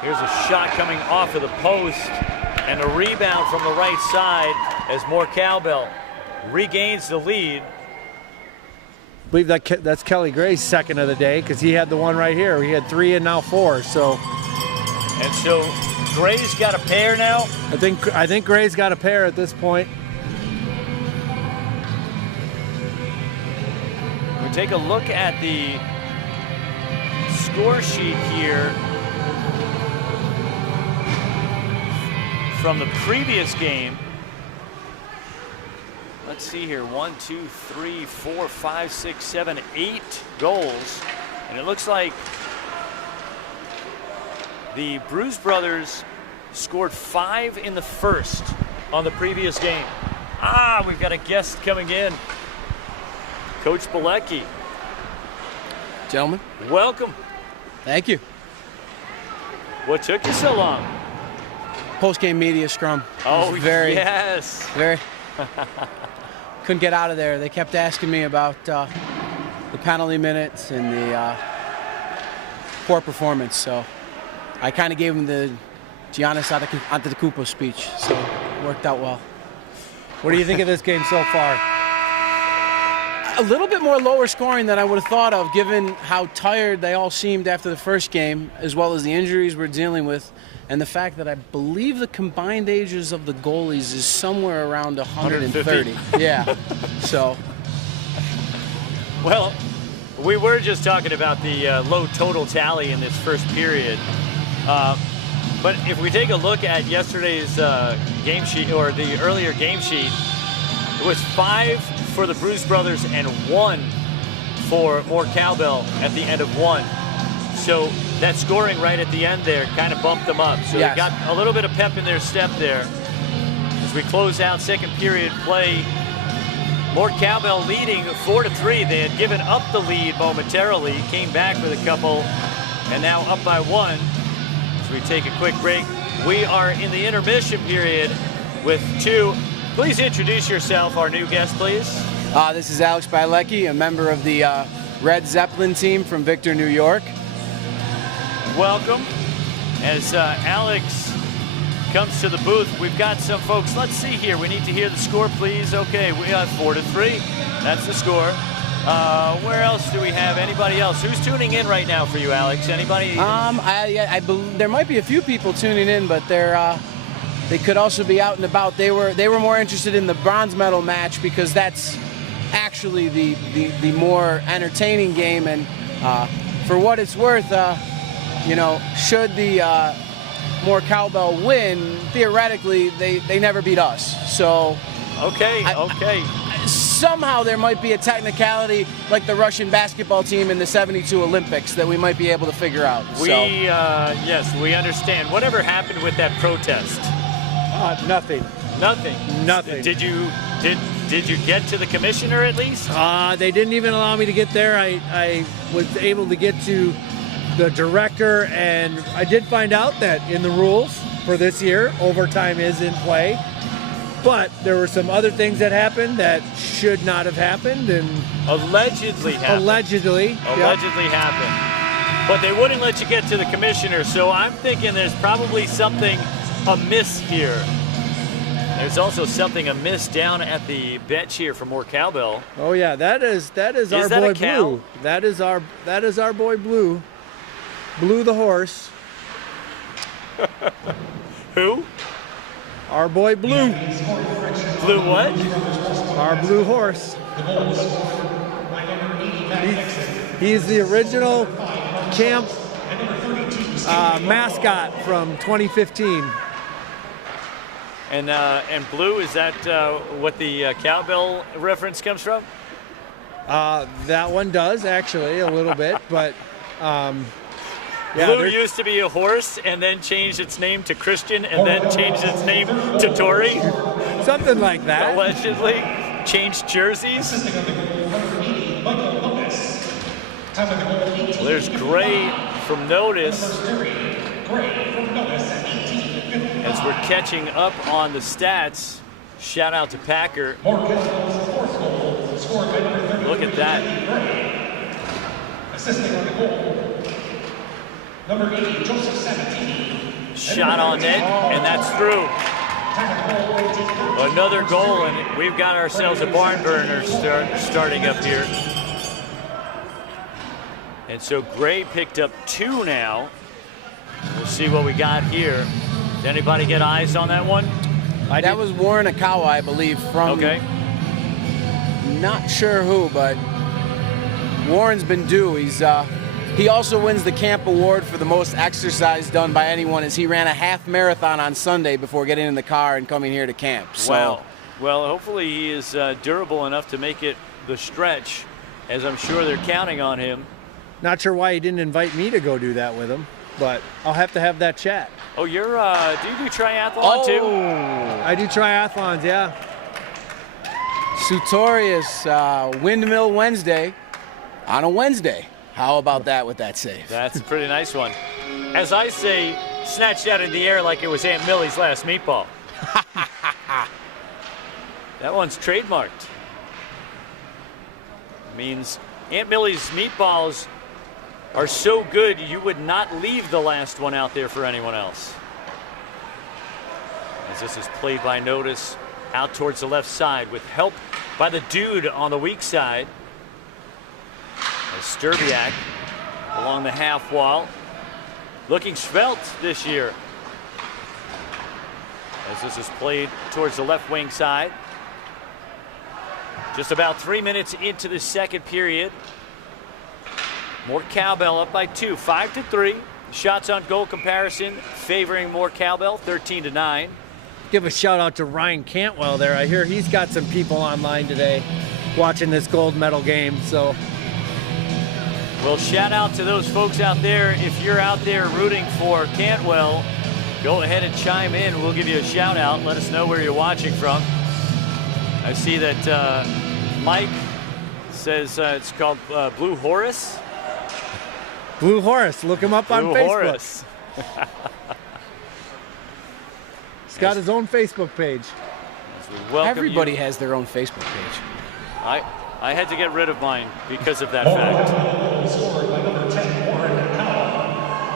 Here's a shot coming off of the post and a rebound from the right side as Moar Cowbell regains the lead. I believe that's Kelly Gray's second of the day because he had the one right here. He had 3 and now 4. So Gray's got a pair now? I think Gray's got a pair at this point. We take a look at the score sheet here from the previous game. Let's see here, 1, 2, 3, 4, 5, 6, 7, 8 goals. And it looks like The Bruise brothers scored 5 in the first on the previous game. We've got a guest coming in. Coach Bilecki. Gentlemen. Welcome. Thank you. What took you so long? Post-game media scrum. Oh, very, yes. Very. Couldn't get out of there. They kept asking me about the penalty minutes and the poor performance. So I kind of gave them the Giannis Antetokounmpo speech. So it worked out well. What do you think of this game so far? A little bit more lower scoring than I would have thought of, given how tired they all seemed after the first game, as well as the injuries we're dealing with, and the fact that I believe the combined ages of the goalies is somewhere around 130. Yeah. So. Well, we were just talking about the low total tally in this first period. But if we take a look at yesterday's game sheet, or the earlier game sheet, it was 5 for the Bruise brothers and 1 for Moar Cowbell at the end of 1. So that scoring right at the end there kind of bumped them up. So yes. They got a little bit of pep in their step there. As we close out second period play, Moar Cowbell leading 4-3. They had given up the lead momentarily, came back with a couple, and now up by 1. As we take a quick break, we are in the intermission period with 2. Please introduce yourself, our new guest, please. This is Alex Bilecki, a member of the Red Zeppelin team from Victor, New York. Welcome. As Alex comes to the booth, we've got some folks. Let's see here. We need to hear the score, please. Okay, we got 4-3. That's the score. Where else do we have? Anybody else? Who's tuning in right now for you, Alex? Anybody? I believe there might be a few people tuning in, but they could also be out and about. They were more interested in the bronze medal match because that's actually the more entertaining game. And for what it's worth, should the Moar Cowbell win, theoretically they never beat us. So okay. Somehow there might be a technicality like the Russian basketball team in the '72 Olympics that we might be able to figure out. Yes, we understand. Whatever happened with that protest? Nothing. Nothing. Did you get to the commissioner at least? They didn't even allow me to get there. I was able to get to the director, and I did find out that in the rules for this year, overtime is in play. But there were some other things that happened that should not have happened, and allegedly happened. But they wouldn't let you get to the commissioner, so I'm thinking there's probably something amiss here. There's also something amiss down at the bench here for Moar Cowbell. Oh yeah, that is our boy Blue. That is our boy Blue. Blue the horse. Who? Our boy Blue. Blue what? Our blue horse. He's the original camp mascot from 2015. And Blue, is that what the Cowbell reference comes from? That one does actually a little bit, but yeah, Blue used to be a horse and then changed its name to Christian and then changed its name to Tory. Something like that. Allegedly changed jerseys. Well, there's Gray from Notice. As we're catching up on the stats, shout out to Packer. Look at that. Assisting on the goal, number 80, Joseph Sabatini. Shot on net, and that's through. Another goal, and we've got ourselves a barn burner starting up here. And so Gray picked up 2 now. We'll see what we got here. Did anybody get eyes on that one? That was Warren Akawa, I believe, from not sure who, but Warren's been due. He also wins the camp award for the most exercise done by anyone, as he ran a half marathon on Sunday before getting in the car and coming here to camp. So, wow. Well, hopefully he is durable enough to make it the stretch, as I'm sure they're counting on him. Not sure why he didn't invite me to go do that with him. but I'll have to have that chat. Oh, you're do you do triathlon too? I do triathlons, yeah. Sutorius Windmill Wednesday on a Wednesday. How about that with that save? That's a pretty nice one. As I say, snatched out in the air like it was Aunt Millie's last meatball. That one's trademarked. Means Aunt Millie's meatballs are so good you would not leave the last one out there for anyone else. As this is played by Notice out towards the left side with help by the dude on the weak side. As Sturbiak along the half wall, looking svelte this year. As this is played towards the left wing side. Just about 3 minutes into the second period. Moar Cowbell up by 2, 5-3. Shots on goal comparison favoring Moar Cowbell, 13-9. Give a shout out to Ryan Cantwell there. I hear he's got some people online today watching this gold medal game. So, well, shout out to those folks out there. If you're out there rooting for Cantwell, go ahead and chime in. We'll give you a shout out. Let us know where you're watching from. I see that Mike says it's called Blue Horus. Blue Horus, look him up on Blue Facebook. Horus. He's got his own Facebook page. Everybody has their own Facebook page. I had to get rid of mine because of that fact.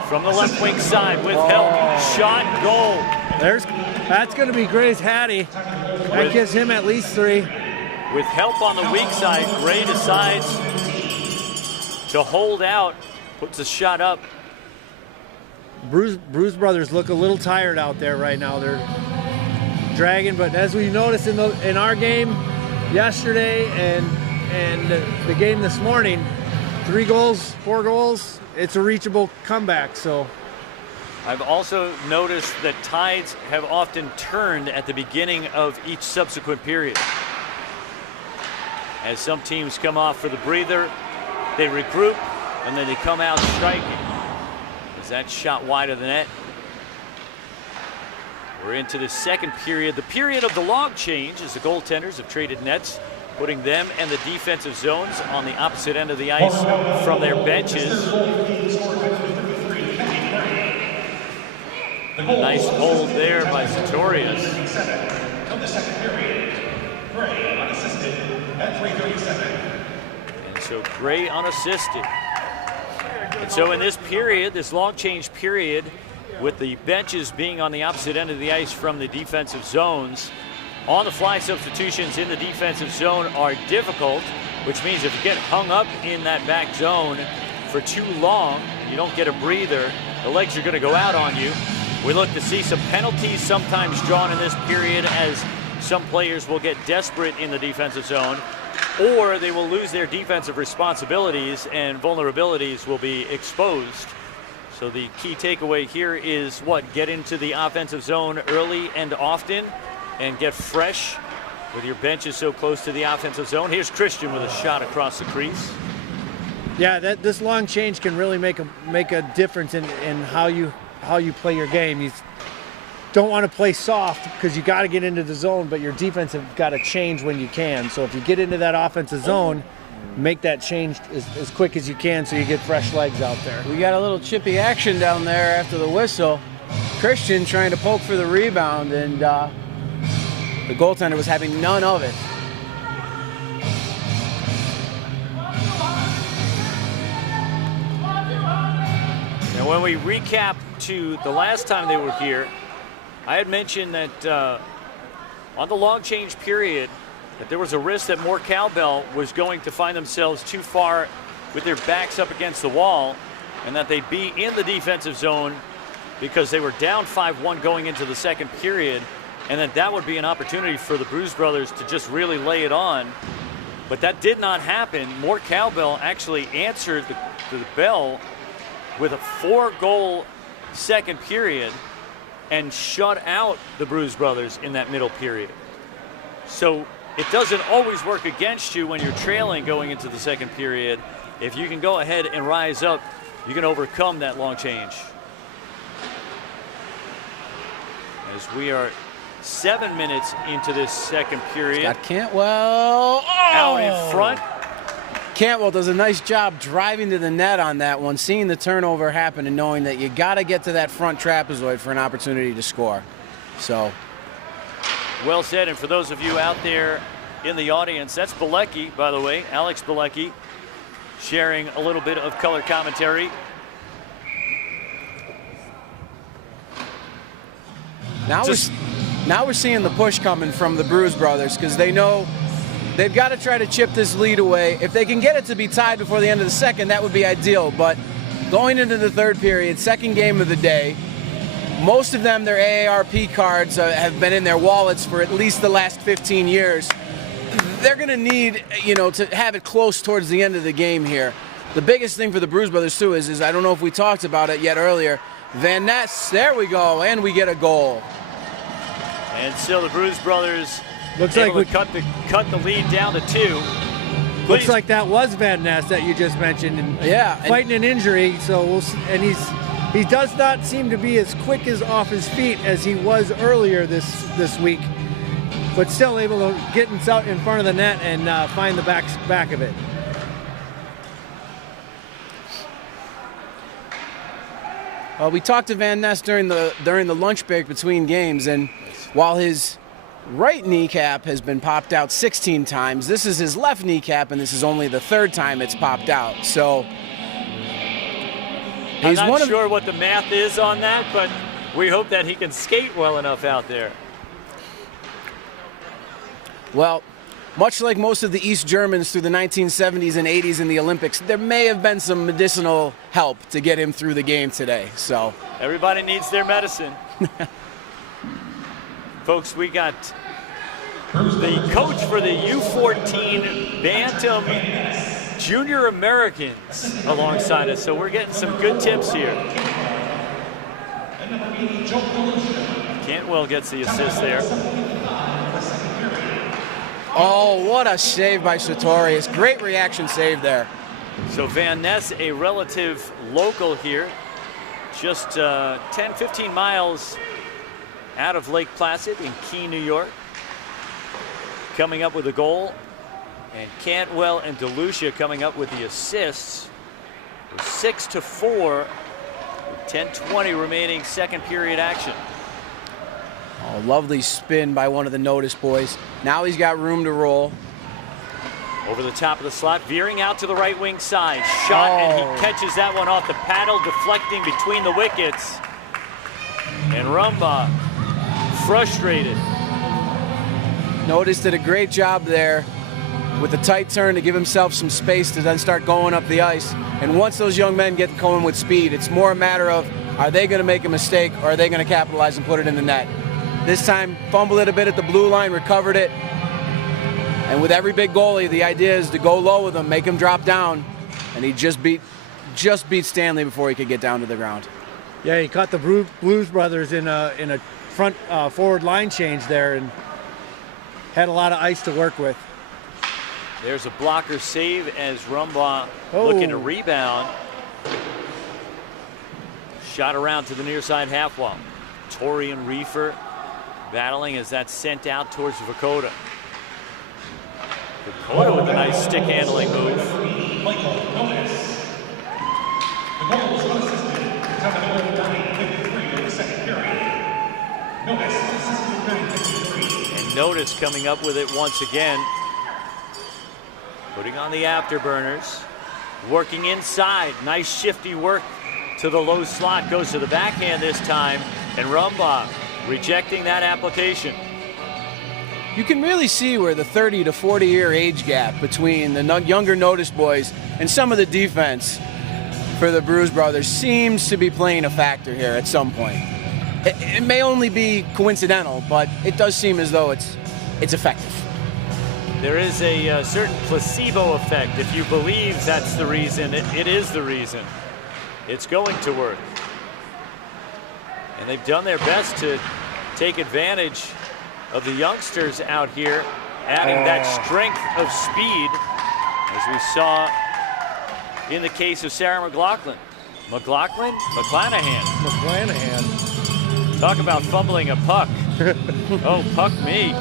From the left wing side with help, shot, goal. That's going to be Gray's Hattie. That gives him at least 3. With help on the weak side, Gray decides to hold out, puts a shot up. Bruise brothers look a little tired out there right now. They're dragging, but as we noticed in our game yesterday and the game this morning, 3 goals, 4 goals, it's a reachable comeback. So I've also noticed that tides have often turned at the beginning of each subsequent period. As some teams come off for the breather, they regroup, and then they come out striking. Is that shot wide of the net? We're into the second period, the period of the log change, as the goaltenders have traded nets, putting them and the defensive zones on the opposite end of the ice from their benches. Nice hold there by Sartorius. Of the second period, Gray unassisted at 3:37. And so Gray unassisted. And so in this period, this long change period, with the benches being on the opposite end of the ice from the defensive zones, on-the-fly substitutions in the defensive zone are difficult, which means if you get hung up in that back zone for too long, you don't get a breather, the legs are going to go out on you. We look to see some penalties sometimes drawn in this period, as some players will get desperate in the defensive zone, or they will lose their defensive responsibilities and vulnerabilities will be exposed. So the key takeaway here is what? Get into the offensive zone early and often and get fresh with your benches so close to the offensive zone. Here's Christian with a shot across the crease. yeah, this long change can really make a difference in how you play your game. You don't want to play soft because you got to get into the zone, but your defense have got to change when you can. So if you get into that offensive zone, make that change as quick as you can so you get fresh legs out there. We got a little chippy action down there after the whistle. Christian trying to poke for the rebound, and the goaltender was having none of it. And when we recap to the last time they were here, I had mentioned that on the long change period, that there was a risk that Moar Cowbell was going to find themselves too far with their backs up against the wall, and that they'd be in the defensive zone because they were down 5-1 going into the second period, and that would be an opportunity for the Bruise brothers to just really lay it on. But that did not happen. Moar Cowbell actually answered the bell with a 4-goal second period and shut out the Bruise brothers in that middle period. So it doesn't always work against you when you're trailing going into the second period. If you can go ahead and rise up, you can overcome that long change. as we are 7 minutes into this second period. Got Cantwell out in front. Cantwell does a nice job driving to the net on that one, seeing the turnover happen and knowing that you got to get to that front trapezoid for an opportunity to score. So, well said. And for those of you out there in the audience, that's Bilecki, by the way, Alex Bilecki, sharing a little bit of color commentary. Now we're seeing the push coming from the Bruise brothers because they know they've got to try to chip this lead away. If they can get it to be tied before the end of the second, that would be ideal. But going into the third period, second game of the day, most of them, their AARP cards have been in their wallets for at least the last 15 years. They're going to need, to have it close towards the end of the game here. The biggest thing for the Bruise brothers, too, is I don't know if we talked about it yet earlier, Van Ness, there we go, and we get a goal. And still the Bruise brothers looks like we cut the lead down to 2. Looks like that was Van Ness that you just mentioned, and fighting an injury. So he does not seem to be as quick as off his feet as he was earlier this week, but still able to get himself in front of the net and find the back of it. We talked to Van Ness during the lunch break between games, and while his right kneecap has been popped out 16 times, this is his left kneecap, and this is only the third time it's popped out. So I'm not sure what the math is on that, but we hope that he can skate well enough out there. Well, much like most of the East Germans through the 1970s and 80s in the Olympics, there may have been some medicinal help to get him through the game today. So everybody needs their medicine. Folks, we got the coach for the U14 Bantam Junior Americans alongside us, so we're getting some good tips here. Cantwell gets the assist there. Oh, what a save by Sartorius. Great reaction save there. So Van Ness, a relative local here, just 10, 15 miles out of Lake Placid in Key, New York, coming up with a goal. And Cantwell and DeLucia coming up with the assists. 6-4, 10:20 remaining second period action. Oh, lovely spin by one of the Notice boys. Now he's got room to roll. Over the top of the slot, veering out to the right wing side. Shot, and he catches that one off the paddle, deflecting between the wickets. And Rumbaugh, frustrated. Notice did a great job there with a tight turn to give himself some space to then start going up the ice. And once those young men get going with speed, it's more a matter of, are they going to make a mistake or are they going to capitalize and put it in the net? This time, fumbled it a bit at the blue line, recovered it. And with every big goalie, the idea is to go low with him, make him drop down. And he just beat Stanley before he could get down to the ground. Yeah, he caught the Blues brothers in a front forward line change there and had a lot of ice to work with. There's a blocker save as Rumbaugh looking to rebound. Shot around to the near side half wall. Torrey and Reefer battling as that's sent out towards Vokoda. Vokoda with a nice stick handling move. And Notice coming up with it once again. Putting on the afterburners. Working inside. Nice shifty work to the low slot. Goes to the backhand this time. And Rumbaugh rejecting that application. You can really see where the 30 to 40 year age gap between the younger Notice boys and some of the defense for the Bruise brothers seems to be playing a factor here at some point. It may only be coincidental, but it does seem as though it's effective. There is a certain placebo effect. If you believe that's the reason, it is the reason. It's going to work. And they've done their best to take advantage of the youngsters out here, adding that strength of speed, as we saw in the case of Sarah McLaughlin. McClanahan. Talk about fumbling a puck. Oh, puck me.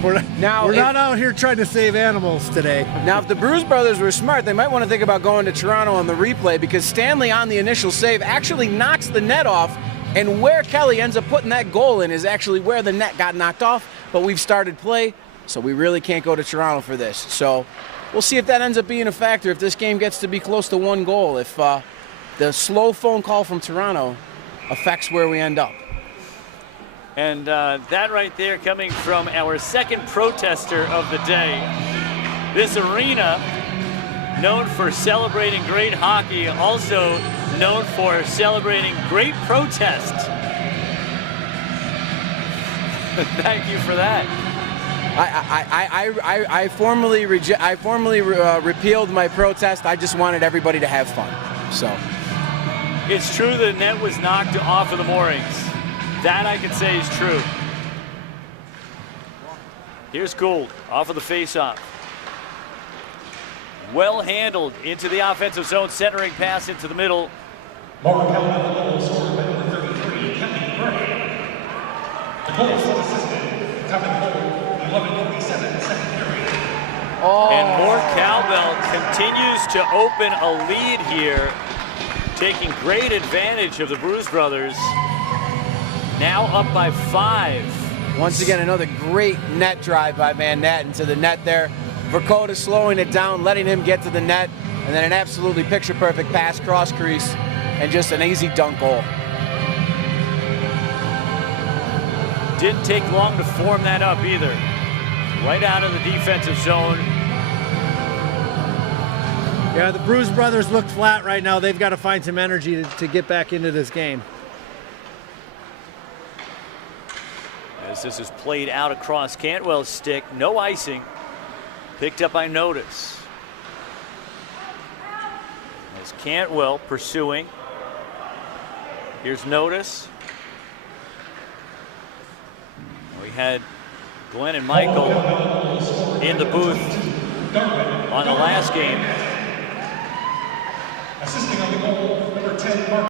We're not out here trying to save animals today. Now, if the Bruise brothers were smart, they might want to think about going to Toronto on the replay, because Stanley on the initial save actually knocks the net off, and where Kelly ends up putting that goal in is actually where the net got knocked off, but we've started play, so we really can't go to Toronto for this. So we'll see if that ends up being a factor, if this game gets to be close to 1 goal, if the slow phone call from Toronto affects where we end up. And that right there coming from our second protester of the day. This arena, known for celebrating great hockey, also known for celebrating great protest. Thank you for that. I formally repealed my protest. I just wanted everybody to have fun. So it's true the net was knocked off of the moorings. That I can say is true. Here's Gould off of the faceoff. Well handled into the offensive zone, centering pass into the middle. Moar Cowbell, goal scored by number 33, Kevin Gray. The goal was assisted, Kevin Gould, 11:47, second period. And Moar Cowbell continues to open a lead here, taking great advantage of the Bruise brothers. Now up by 5. Once again, another great net drive by Van Nat into the net there. Vercoda slowing it down, letting him get to the net, and then an absolutely picture-perfect pass cross crease, and just an easy dunk goal. Didn't take long to form that up either. Right out of the defensive zone. Yeah, the Bruise brothers look flat right now. They've got to find some energy to get back into this game. As this is played out across Cantwell's stick, no icing. Picked up by Notice. As Cantwell pursuing. Here's Notice. We had Glenn and Michael in the booth on the last game. Assisting on the goal, number 10, Mark.